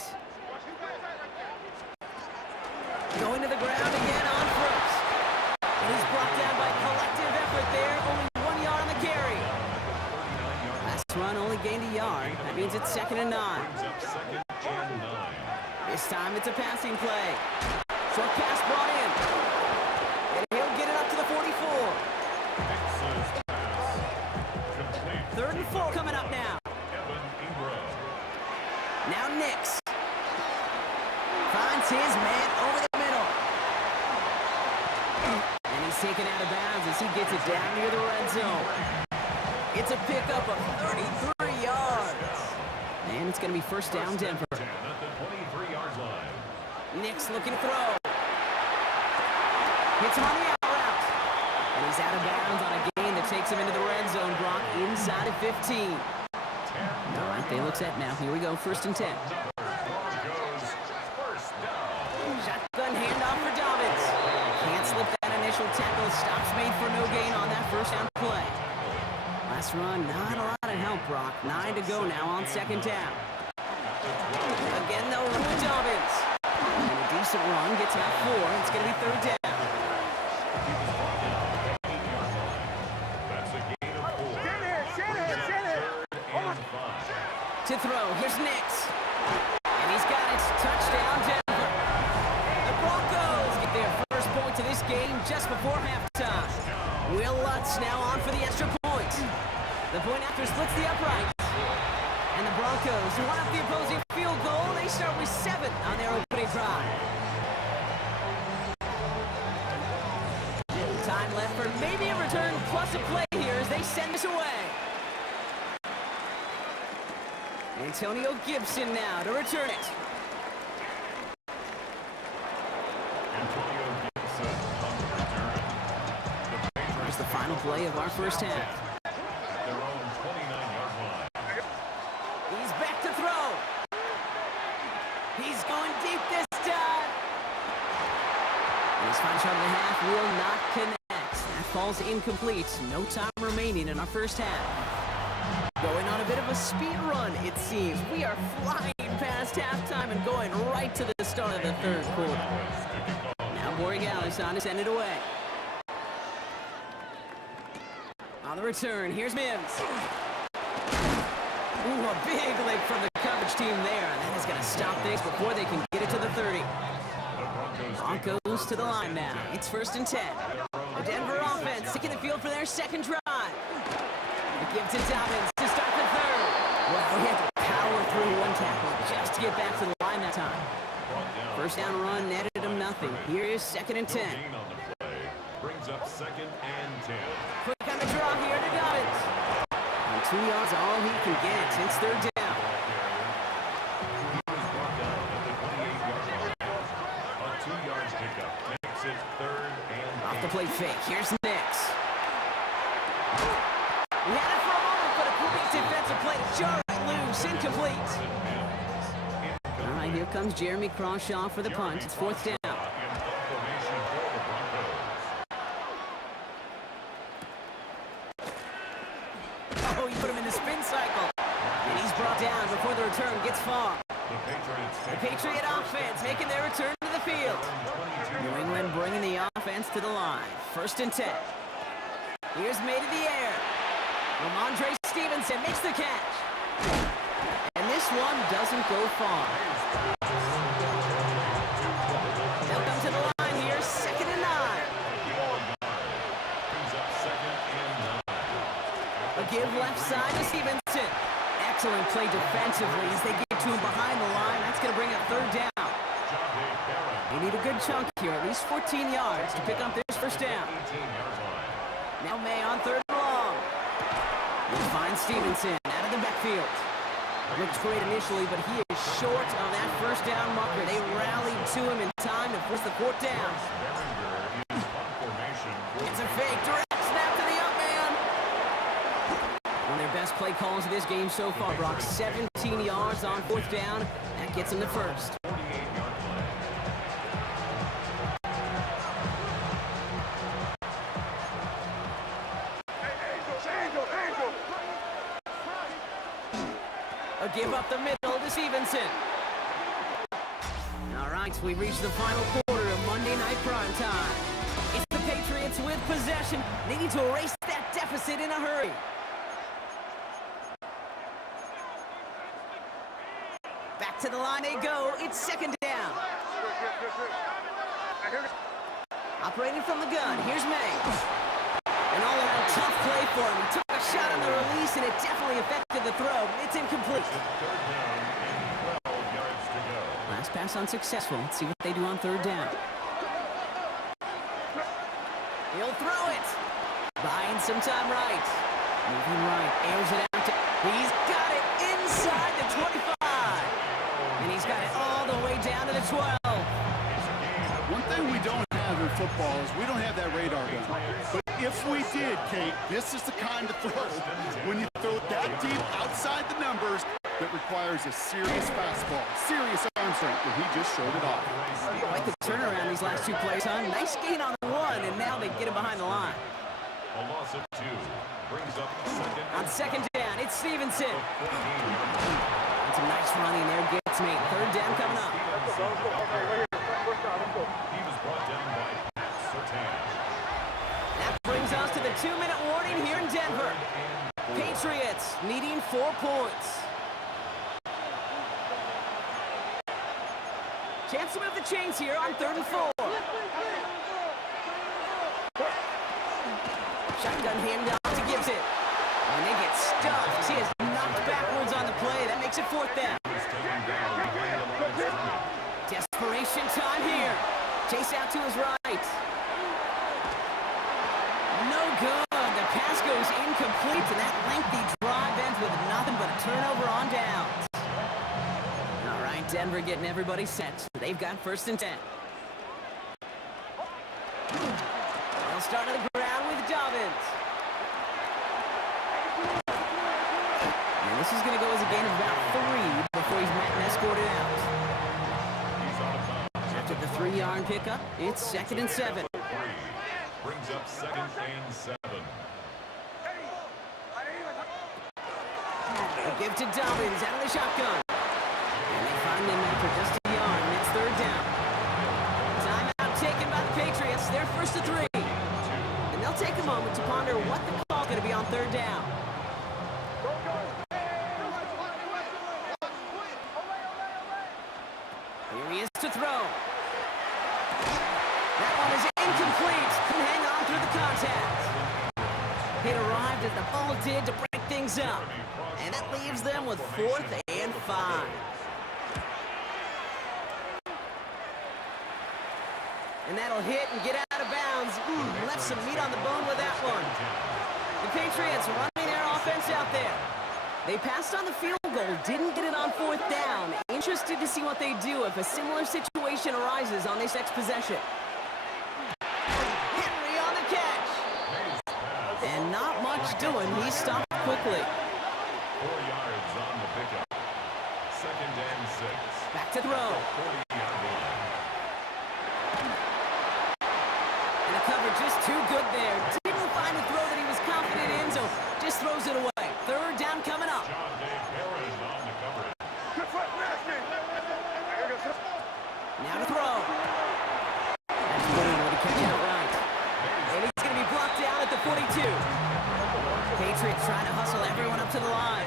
Going to the ground again on 1st. And he's brought down by collective effort there. Only 1 yard on the carry. Last run only gained a yard. That means it's 2nd and 9. This time it's a passing play. Short pass brought in. And he'll get it up to the 44. 3rd and 4 coming up now. Now Nix finds his man over the middle. And he's taken out of bounds as he gets it down near the red zone. It's a pickup of 33 yards. And it's going to be 1st down Denver. Nix looking to throw. Hits him on the out route. And he's out of bounds on a gain that takes him into the red zone. Brock inside of 15. All right, they look set now. Here we go, 1st and 10. Shotgun handoff for Dobbins. Can't slip that initial tackle. Stops made for no gain on that 1st down play. Last run, not a lot of help, Brock. 9 to go now on 2nd down. Again, they'll run with Dobbins. And a decent run gets out 4. It's going to be 3rd down. To throw, here's Nix. And he's got it. Touchdown, Denver. The Broncos get their first point to this game just before halftime. Will Lutz now on for the extra point. The point after splits the upright. And the Broncos, who want up the opposing field goal, they start with 7 on their opening drive. Time left for maybe a return plus a play here as they send this away. Antonio Gibson now to return it. Antonio Gibson on the return. Here's the final play of our 1st half. At their own 29-yard line. He's back to throw. He's going deep this time. And his final shot of the half will not connect. That falls incomplete. No time remaining in our 1st half. Going on a bit of a speed run, it seems. We are flying past halftime and going right to the start of the 3rd quarter. Now Corey Gallis on to send it away. On the return, here's Mims. Ooh, a big lick from the coverage team there, and that is going to stop things before they can get it to the 30. Broncos to the line now. It's 1st and 10. The Denver offense taking the field for their second drive. The give to Dobbins to start the third. Well, he had to power through one tackle just to get back to the line that time. First down run netted him nothing. Here is 2nd and 10. Brings up 2nd and 10. Quick on the draw here to Dobbins. And 2 yards all he can get. It's 3rd down. He was brought down at the 28-yard line. A 2-yard pickup makes it 3rd and 8. Off the play fake. Here's Nix. He had it for a moment, but a great defensive play to jar it loose. Incomplete. All right, here comes Jeremy Crawshaw for the punt. It's 4th down. Oh, he put him in the spin cycle. And he's brought down before the return gets far. The Patriot offense making their return to the field. New England bringing the offense to the line. 1st and 10. Here's made in the air. Ramondre Stevenson makes the catch. And this one doesn't go far. They'll come to the line here, 2nd and 9. A give left side to Stevenson. Excellent play defensively as they get to him behind the line. That's going to bring up 3rd down. They need a good chunk here, at least 14 yards to pick up this 1st down. Now May on 3rd and long. He'll find Stevenson out of the backfield. Looks great initially, but he is short of that 1st down marker. They rallied to him in time to force the 4th down. It's a fake, direct snap to the up man. One of their best play calls of this game so far, Brock. 17 yards on 4th down. That gets him the 1st. A give up the middle to Stevenson. All right, we've reached the final quarter of Monday Night Prime Time. It's the Patriots with possession. They need to erase that deficit in a hurry. Back to the line they go. It's 2nd down. Operating from the gun, here's May. And all around tough play for him. He took a shot on the release, and it definitely affected the throw. It's incomplete. Last pass unsuccessful. Let's see what they do on 3rd down. He'll throw it. Buying some time right. Moving right. Airs it out. He's got it inside the 25. And he's got it all the way down to the 12. One thing we don't have in football is we don't have that radar gun. But if we did, Kate, this is the kind of throw when you throw it that deep outside the numbers that requires a serious fastball, serious arm strength, and he just showed it off. Like the turnaround these last 2 plays, huh? Nice gain on the 1, and now they get him behind the line. A loss of 2 brings up 2nd. On 2nd down, it's Stevenson. And some nice running there gets me. 3rd down coming up. He was brought down by Pat Surtain. That brings us to the 2-minute warning here in Denver. Patriots needing 4 points. Chance to move the chains here on 3rd and 4. Shotgun handoff to Gibson. And they get stuffed. He is knocked backwards on the play. That makes it 4th down. Desperation time here. Chase out to his right. No good. The pass goes incomplete, and that lengthy drive ends with nothing but a turnover on downs. All right, Denver getting everybody set. They've got 1st and 10. They'll start on the ground with Dobbins. And this is going to go as a gain of about 3 before he's met and escorted out. After the 3-yard pickup, it's 2nd and 7. Brings up 2nd and 7. A give to Dobbins out of the shotgun. And they find him after just a yard, and it's 3rd down. Timeout taken by the first to 3. And they'll take a moment to ponder what the call's going to be on third down. Here he is to throw. That one is incomplete. Couldn't hang on through the contact. It arrived as the ball did to break things up. And that leaves them with 4th and 5. And that'll hit and get out of bounds. Left some meat on the bone with that one. The Patriots running their offense out there. They passed on the field goal, didn't get it on 4th down. Interested to see what they do if a similar situation arises on this next possession. Henry on the catch. And not much doing. He stopped quickly. 4 yards on the pickup. 2nd and 6. Back to throw. 40-yard line. And the cover just too good there. Didn't find a throw that he was confident in, so just throws it away. 3rd down coming up. John Dave Perrin on the coverage. Now to throw. That's William with a catch outright. And he's going to be blocked down at the 42. Patriots trying to hustle everyone up to the line.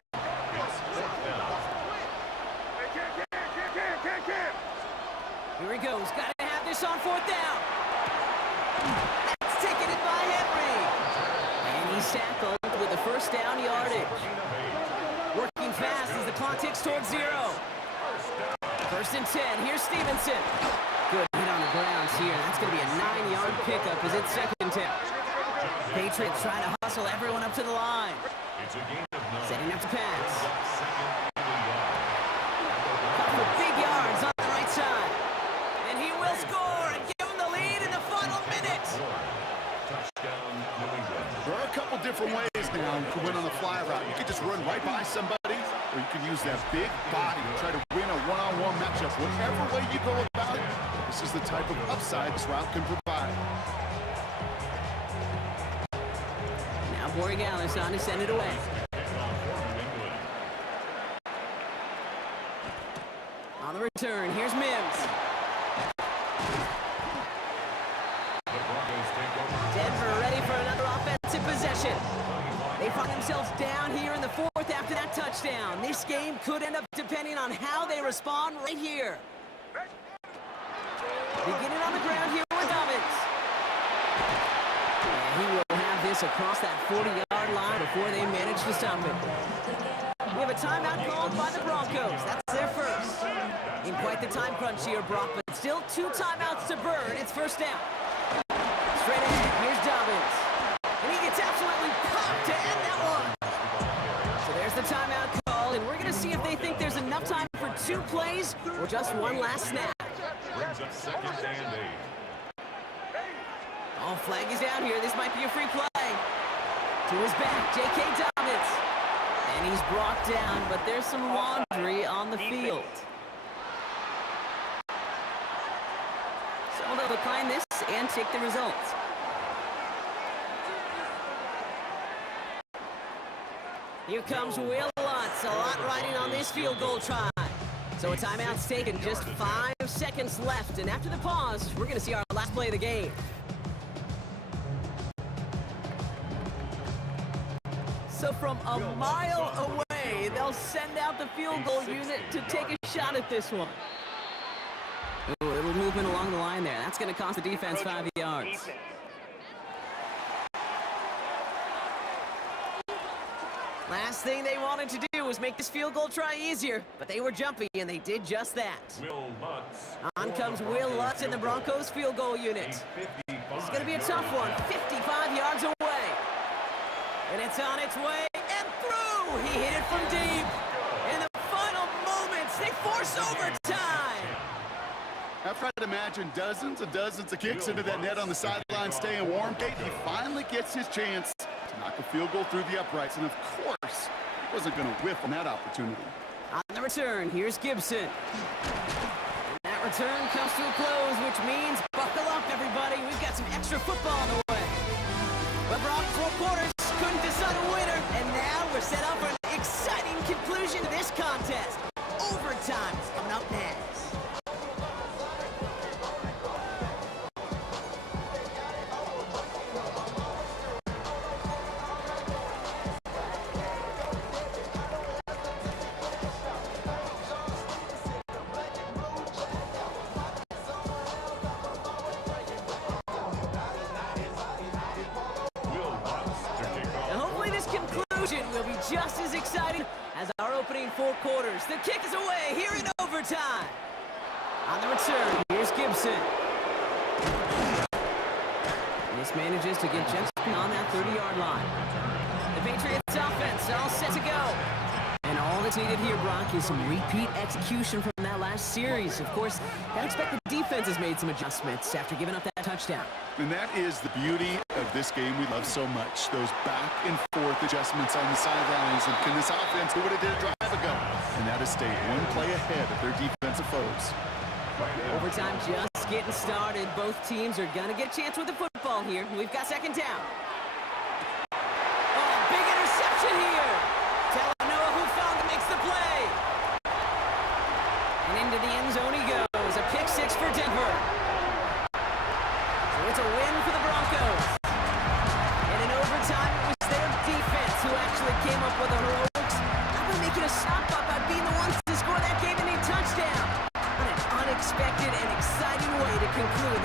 Here he goes. Got to have this on 4th down. That's taken in by Henry. And he's tackled with the first down yardage. Working fast as the clock ticks towards 0. 1st and 10. Here's Stevenson. Good hit on the grounds here. That's going to be a 9-yard pickup as it's 2nd and 10. Patriots trying to hustle everyone up to the line. It's a game of 9. Setting up to pass. Second and 1. Caught for big yards on the right side. And he will score and give him the lead in the final minute. Touchdown, New England. There are a couple different ways now to win on the fly route. You can just run right by somebody, or you can use that big body to try to win a one-on-one matchup. Whatever way you go about it, this is the type of upside this route can provide. Now Borregales on to send it away. On the return, here's Mims. The Broncos take over. Denver ready for another offensive possession. They find themselves down here in the 4th after that touchdown. This game could end up depending on how they respond right here. Beginning on the ground here with Dobbins. And he will have this across that 40-yard line before they manage to stop it. We have a timeout called by the Broncos. That's their first. In quite the time crunch here, Brock, but still 2 timeouts to burn. It's 1st down. Straight ahead, here's Dobbins. And he gets absolutely popped to end that one. So there's the timeout call, and we're going to see if they think there's enough time for 2 plays or just one last snap. Brings up 2nd and 8. Oh, flag is down here. This might be a free play. To his back, J.K. Dobbins. And he's brought down, but there's some laundry on the field. So they'll decline this and take the results. Here comes Will Lutz. A lot riding on this field goal try. So a timeout's taken, just 5 seconds left. And after the pause, we're going to see our last play of the game. So from a mile away, they'll send out the field goal unit to take a shot at this one. Ooh, a little movement along the line there. That's going to cost the defense 5 yards. Last thing they wanted to do was make this field goal try easier, but they were jumpy, and they did just that. Will Lutz. On comes Will Lutz in the Broncos field goal unit. This is going to be a tough one, 55 yards away. And it's on its way and through. He hit it from deep. In the final moments, they force overtime. After I'd imagine dozens and dozens of kicks into that net on the sideline staying warm, Kate, he finally gets his chance to knock a field goal through the uprights. And of course, he wasn't going to whiff on that opportunity. On the return, here's Gibson. And that return comes to a close, which means buckle up, everybody. We've got some extra football on the way. But Brock, 4 quarters, couldn't decide a winner. And now we're set up for an exciting conclusion to this contest. Overtime is coming up next. 4 quarters. The kick is away here in overtime. On the return, here's Gibson. This manages to get just beyond that 30-yard line. The Patriots offense all set to go. And all that's needed here, Brock, is some repeat execution from that last series. Of course, I expect the defense has made some adjustments after giving up that touchdown. And that is the beauty of this game we love so much. Those back and forth adjustments on the sidelines. And can this offense do what it did a drive ago? And that has stayed one play ahead of their defensive foes. Overtime just getting started. Both teams are going to get a chance with the football here. We've got second down. Oh, big interception here. Talanoa Hufanga makes the play. And into the end zone he goes. A pick 6 for Denver. So it's a win for the Broncos. And in overtime, it was their defense who actually came up with the heroics. Not by making a stop, but by being the ones to score that game-winning touchdown. What an unexpected and exciting way to conclude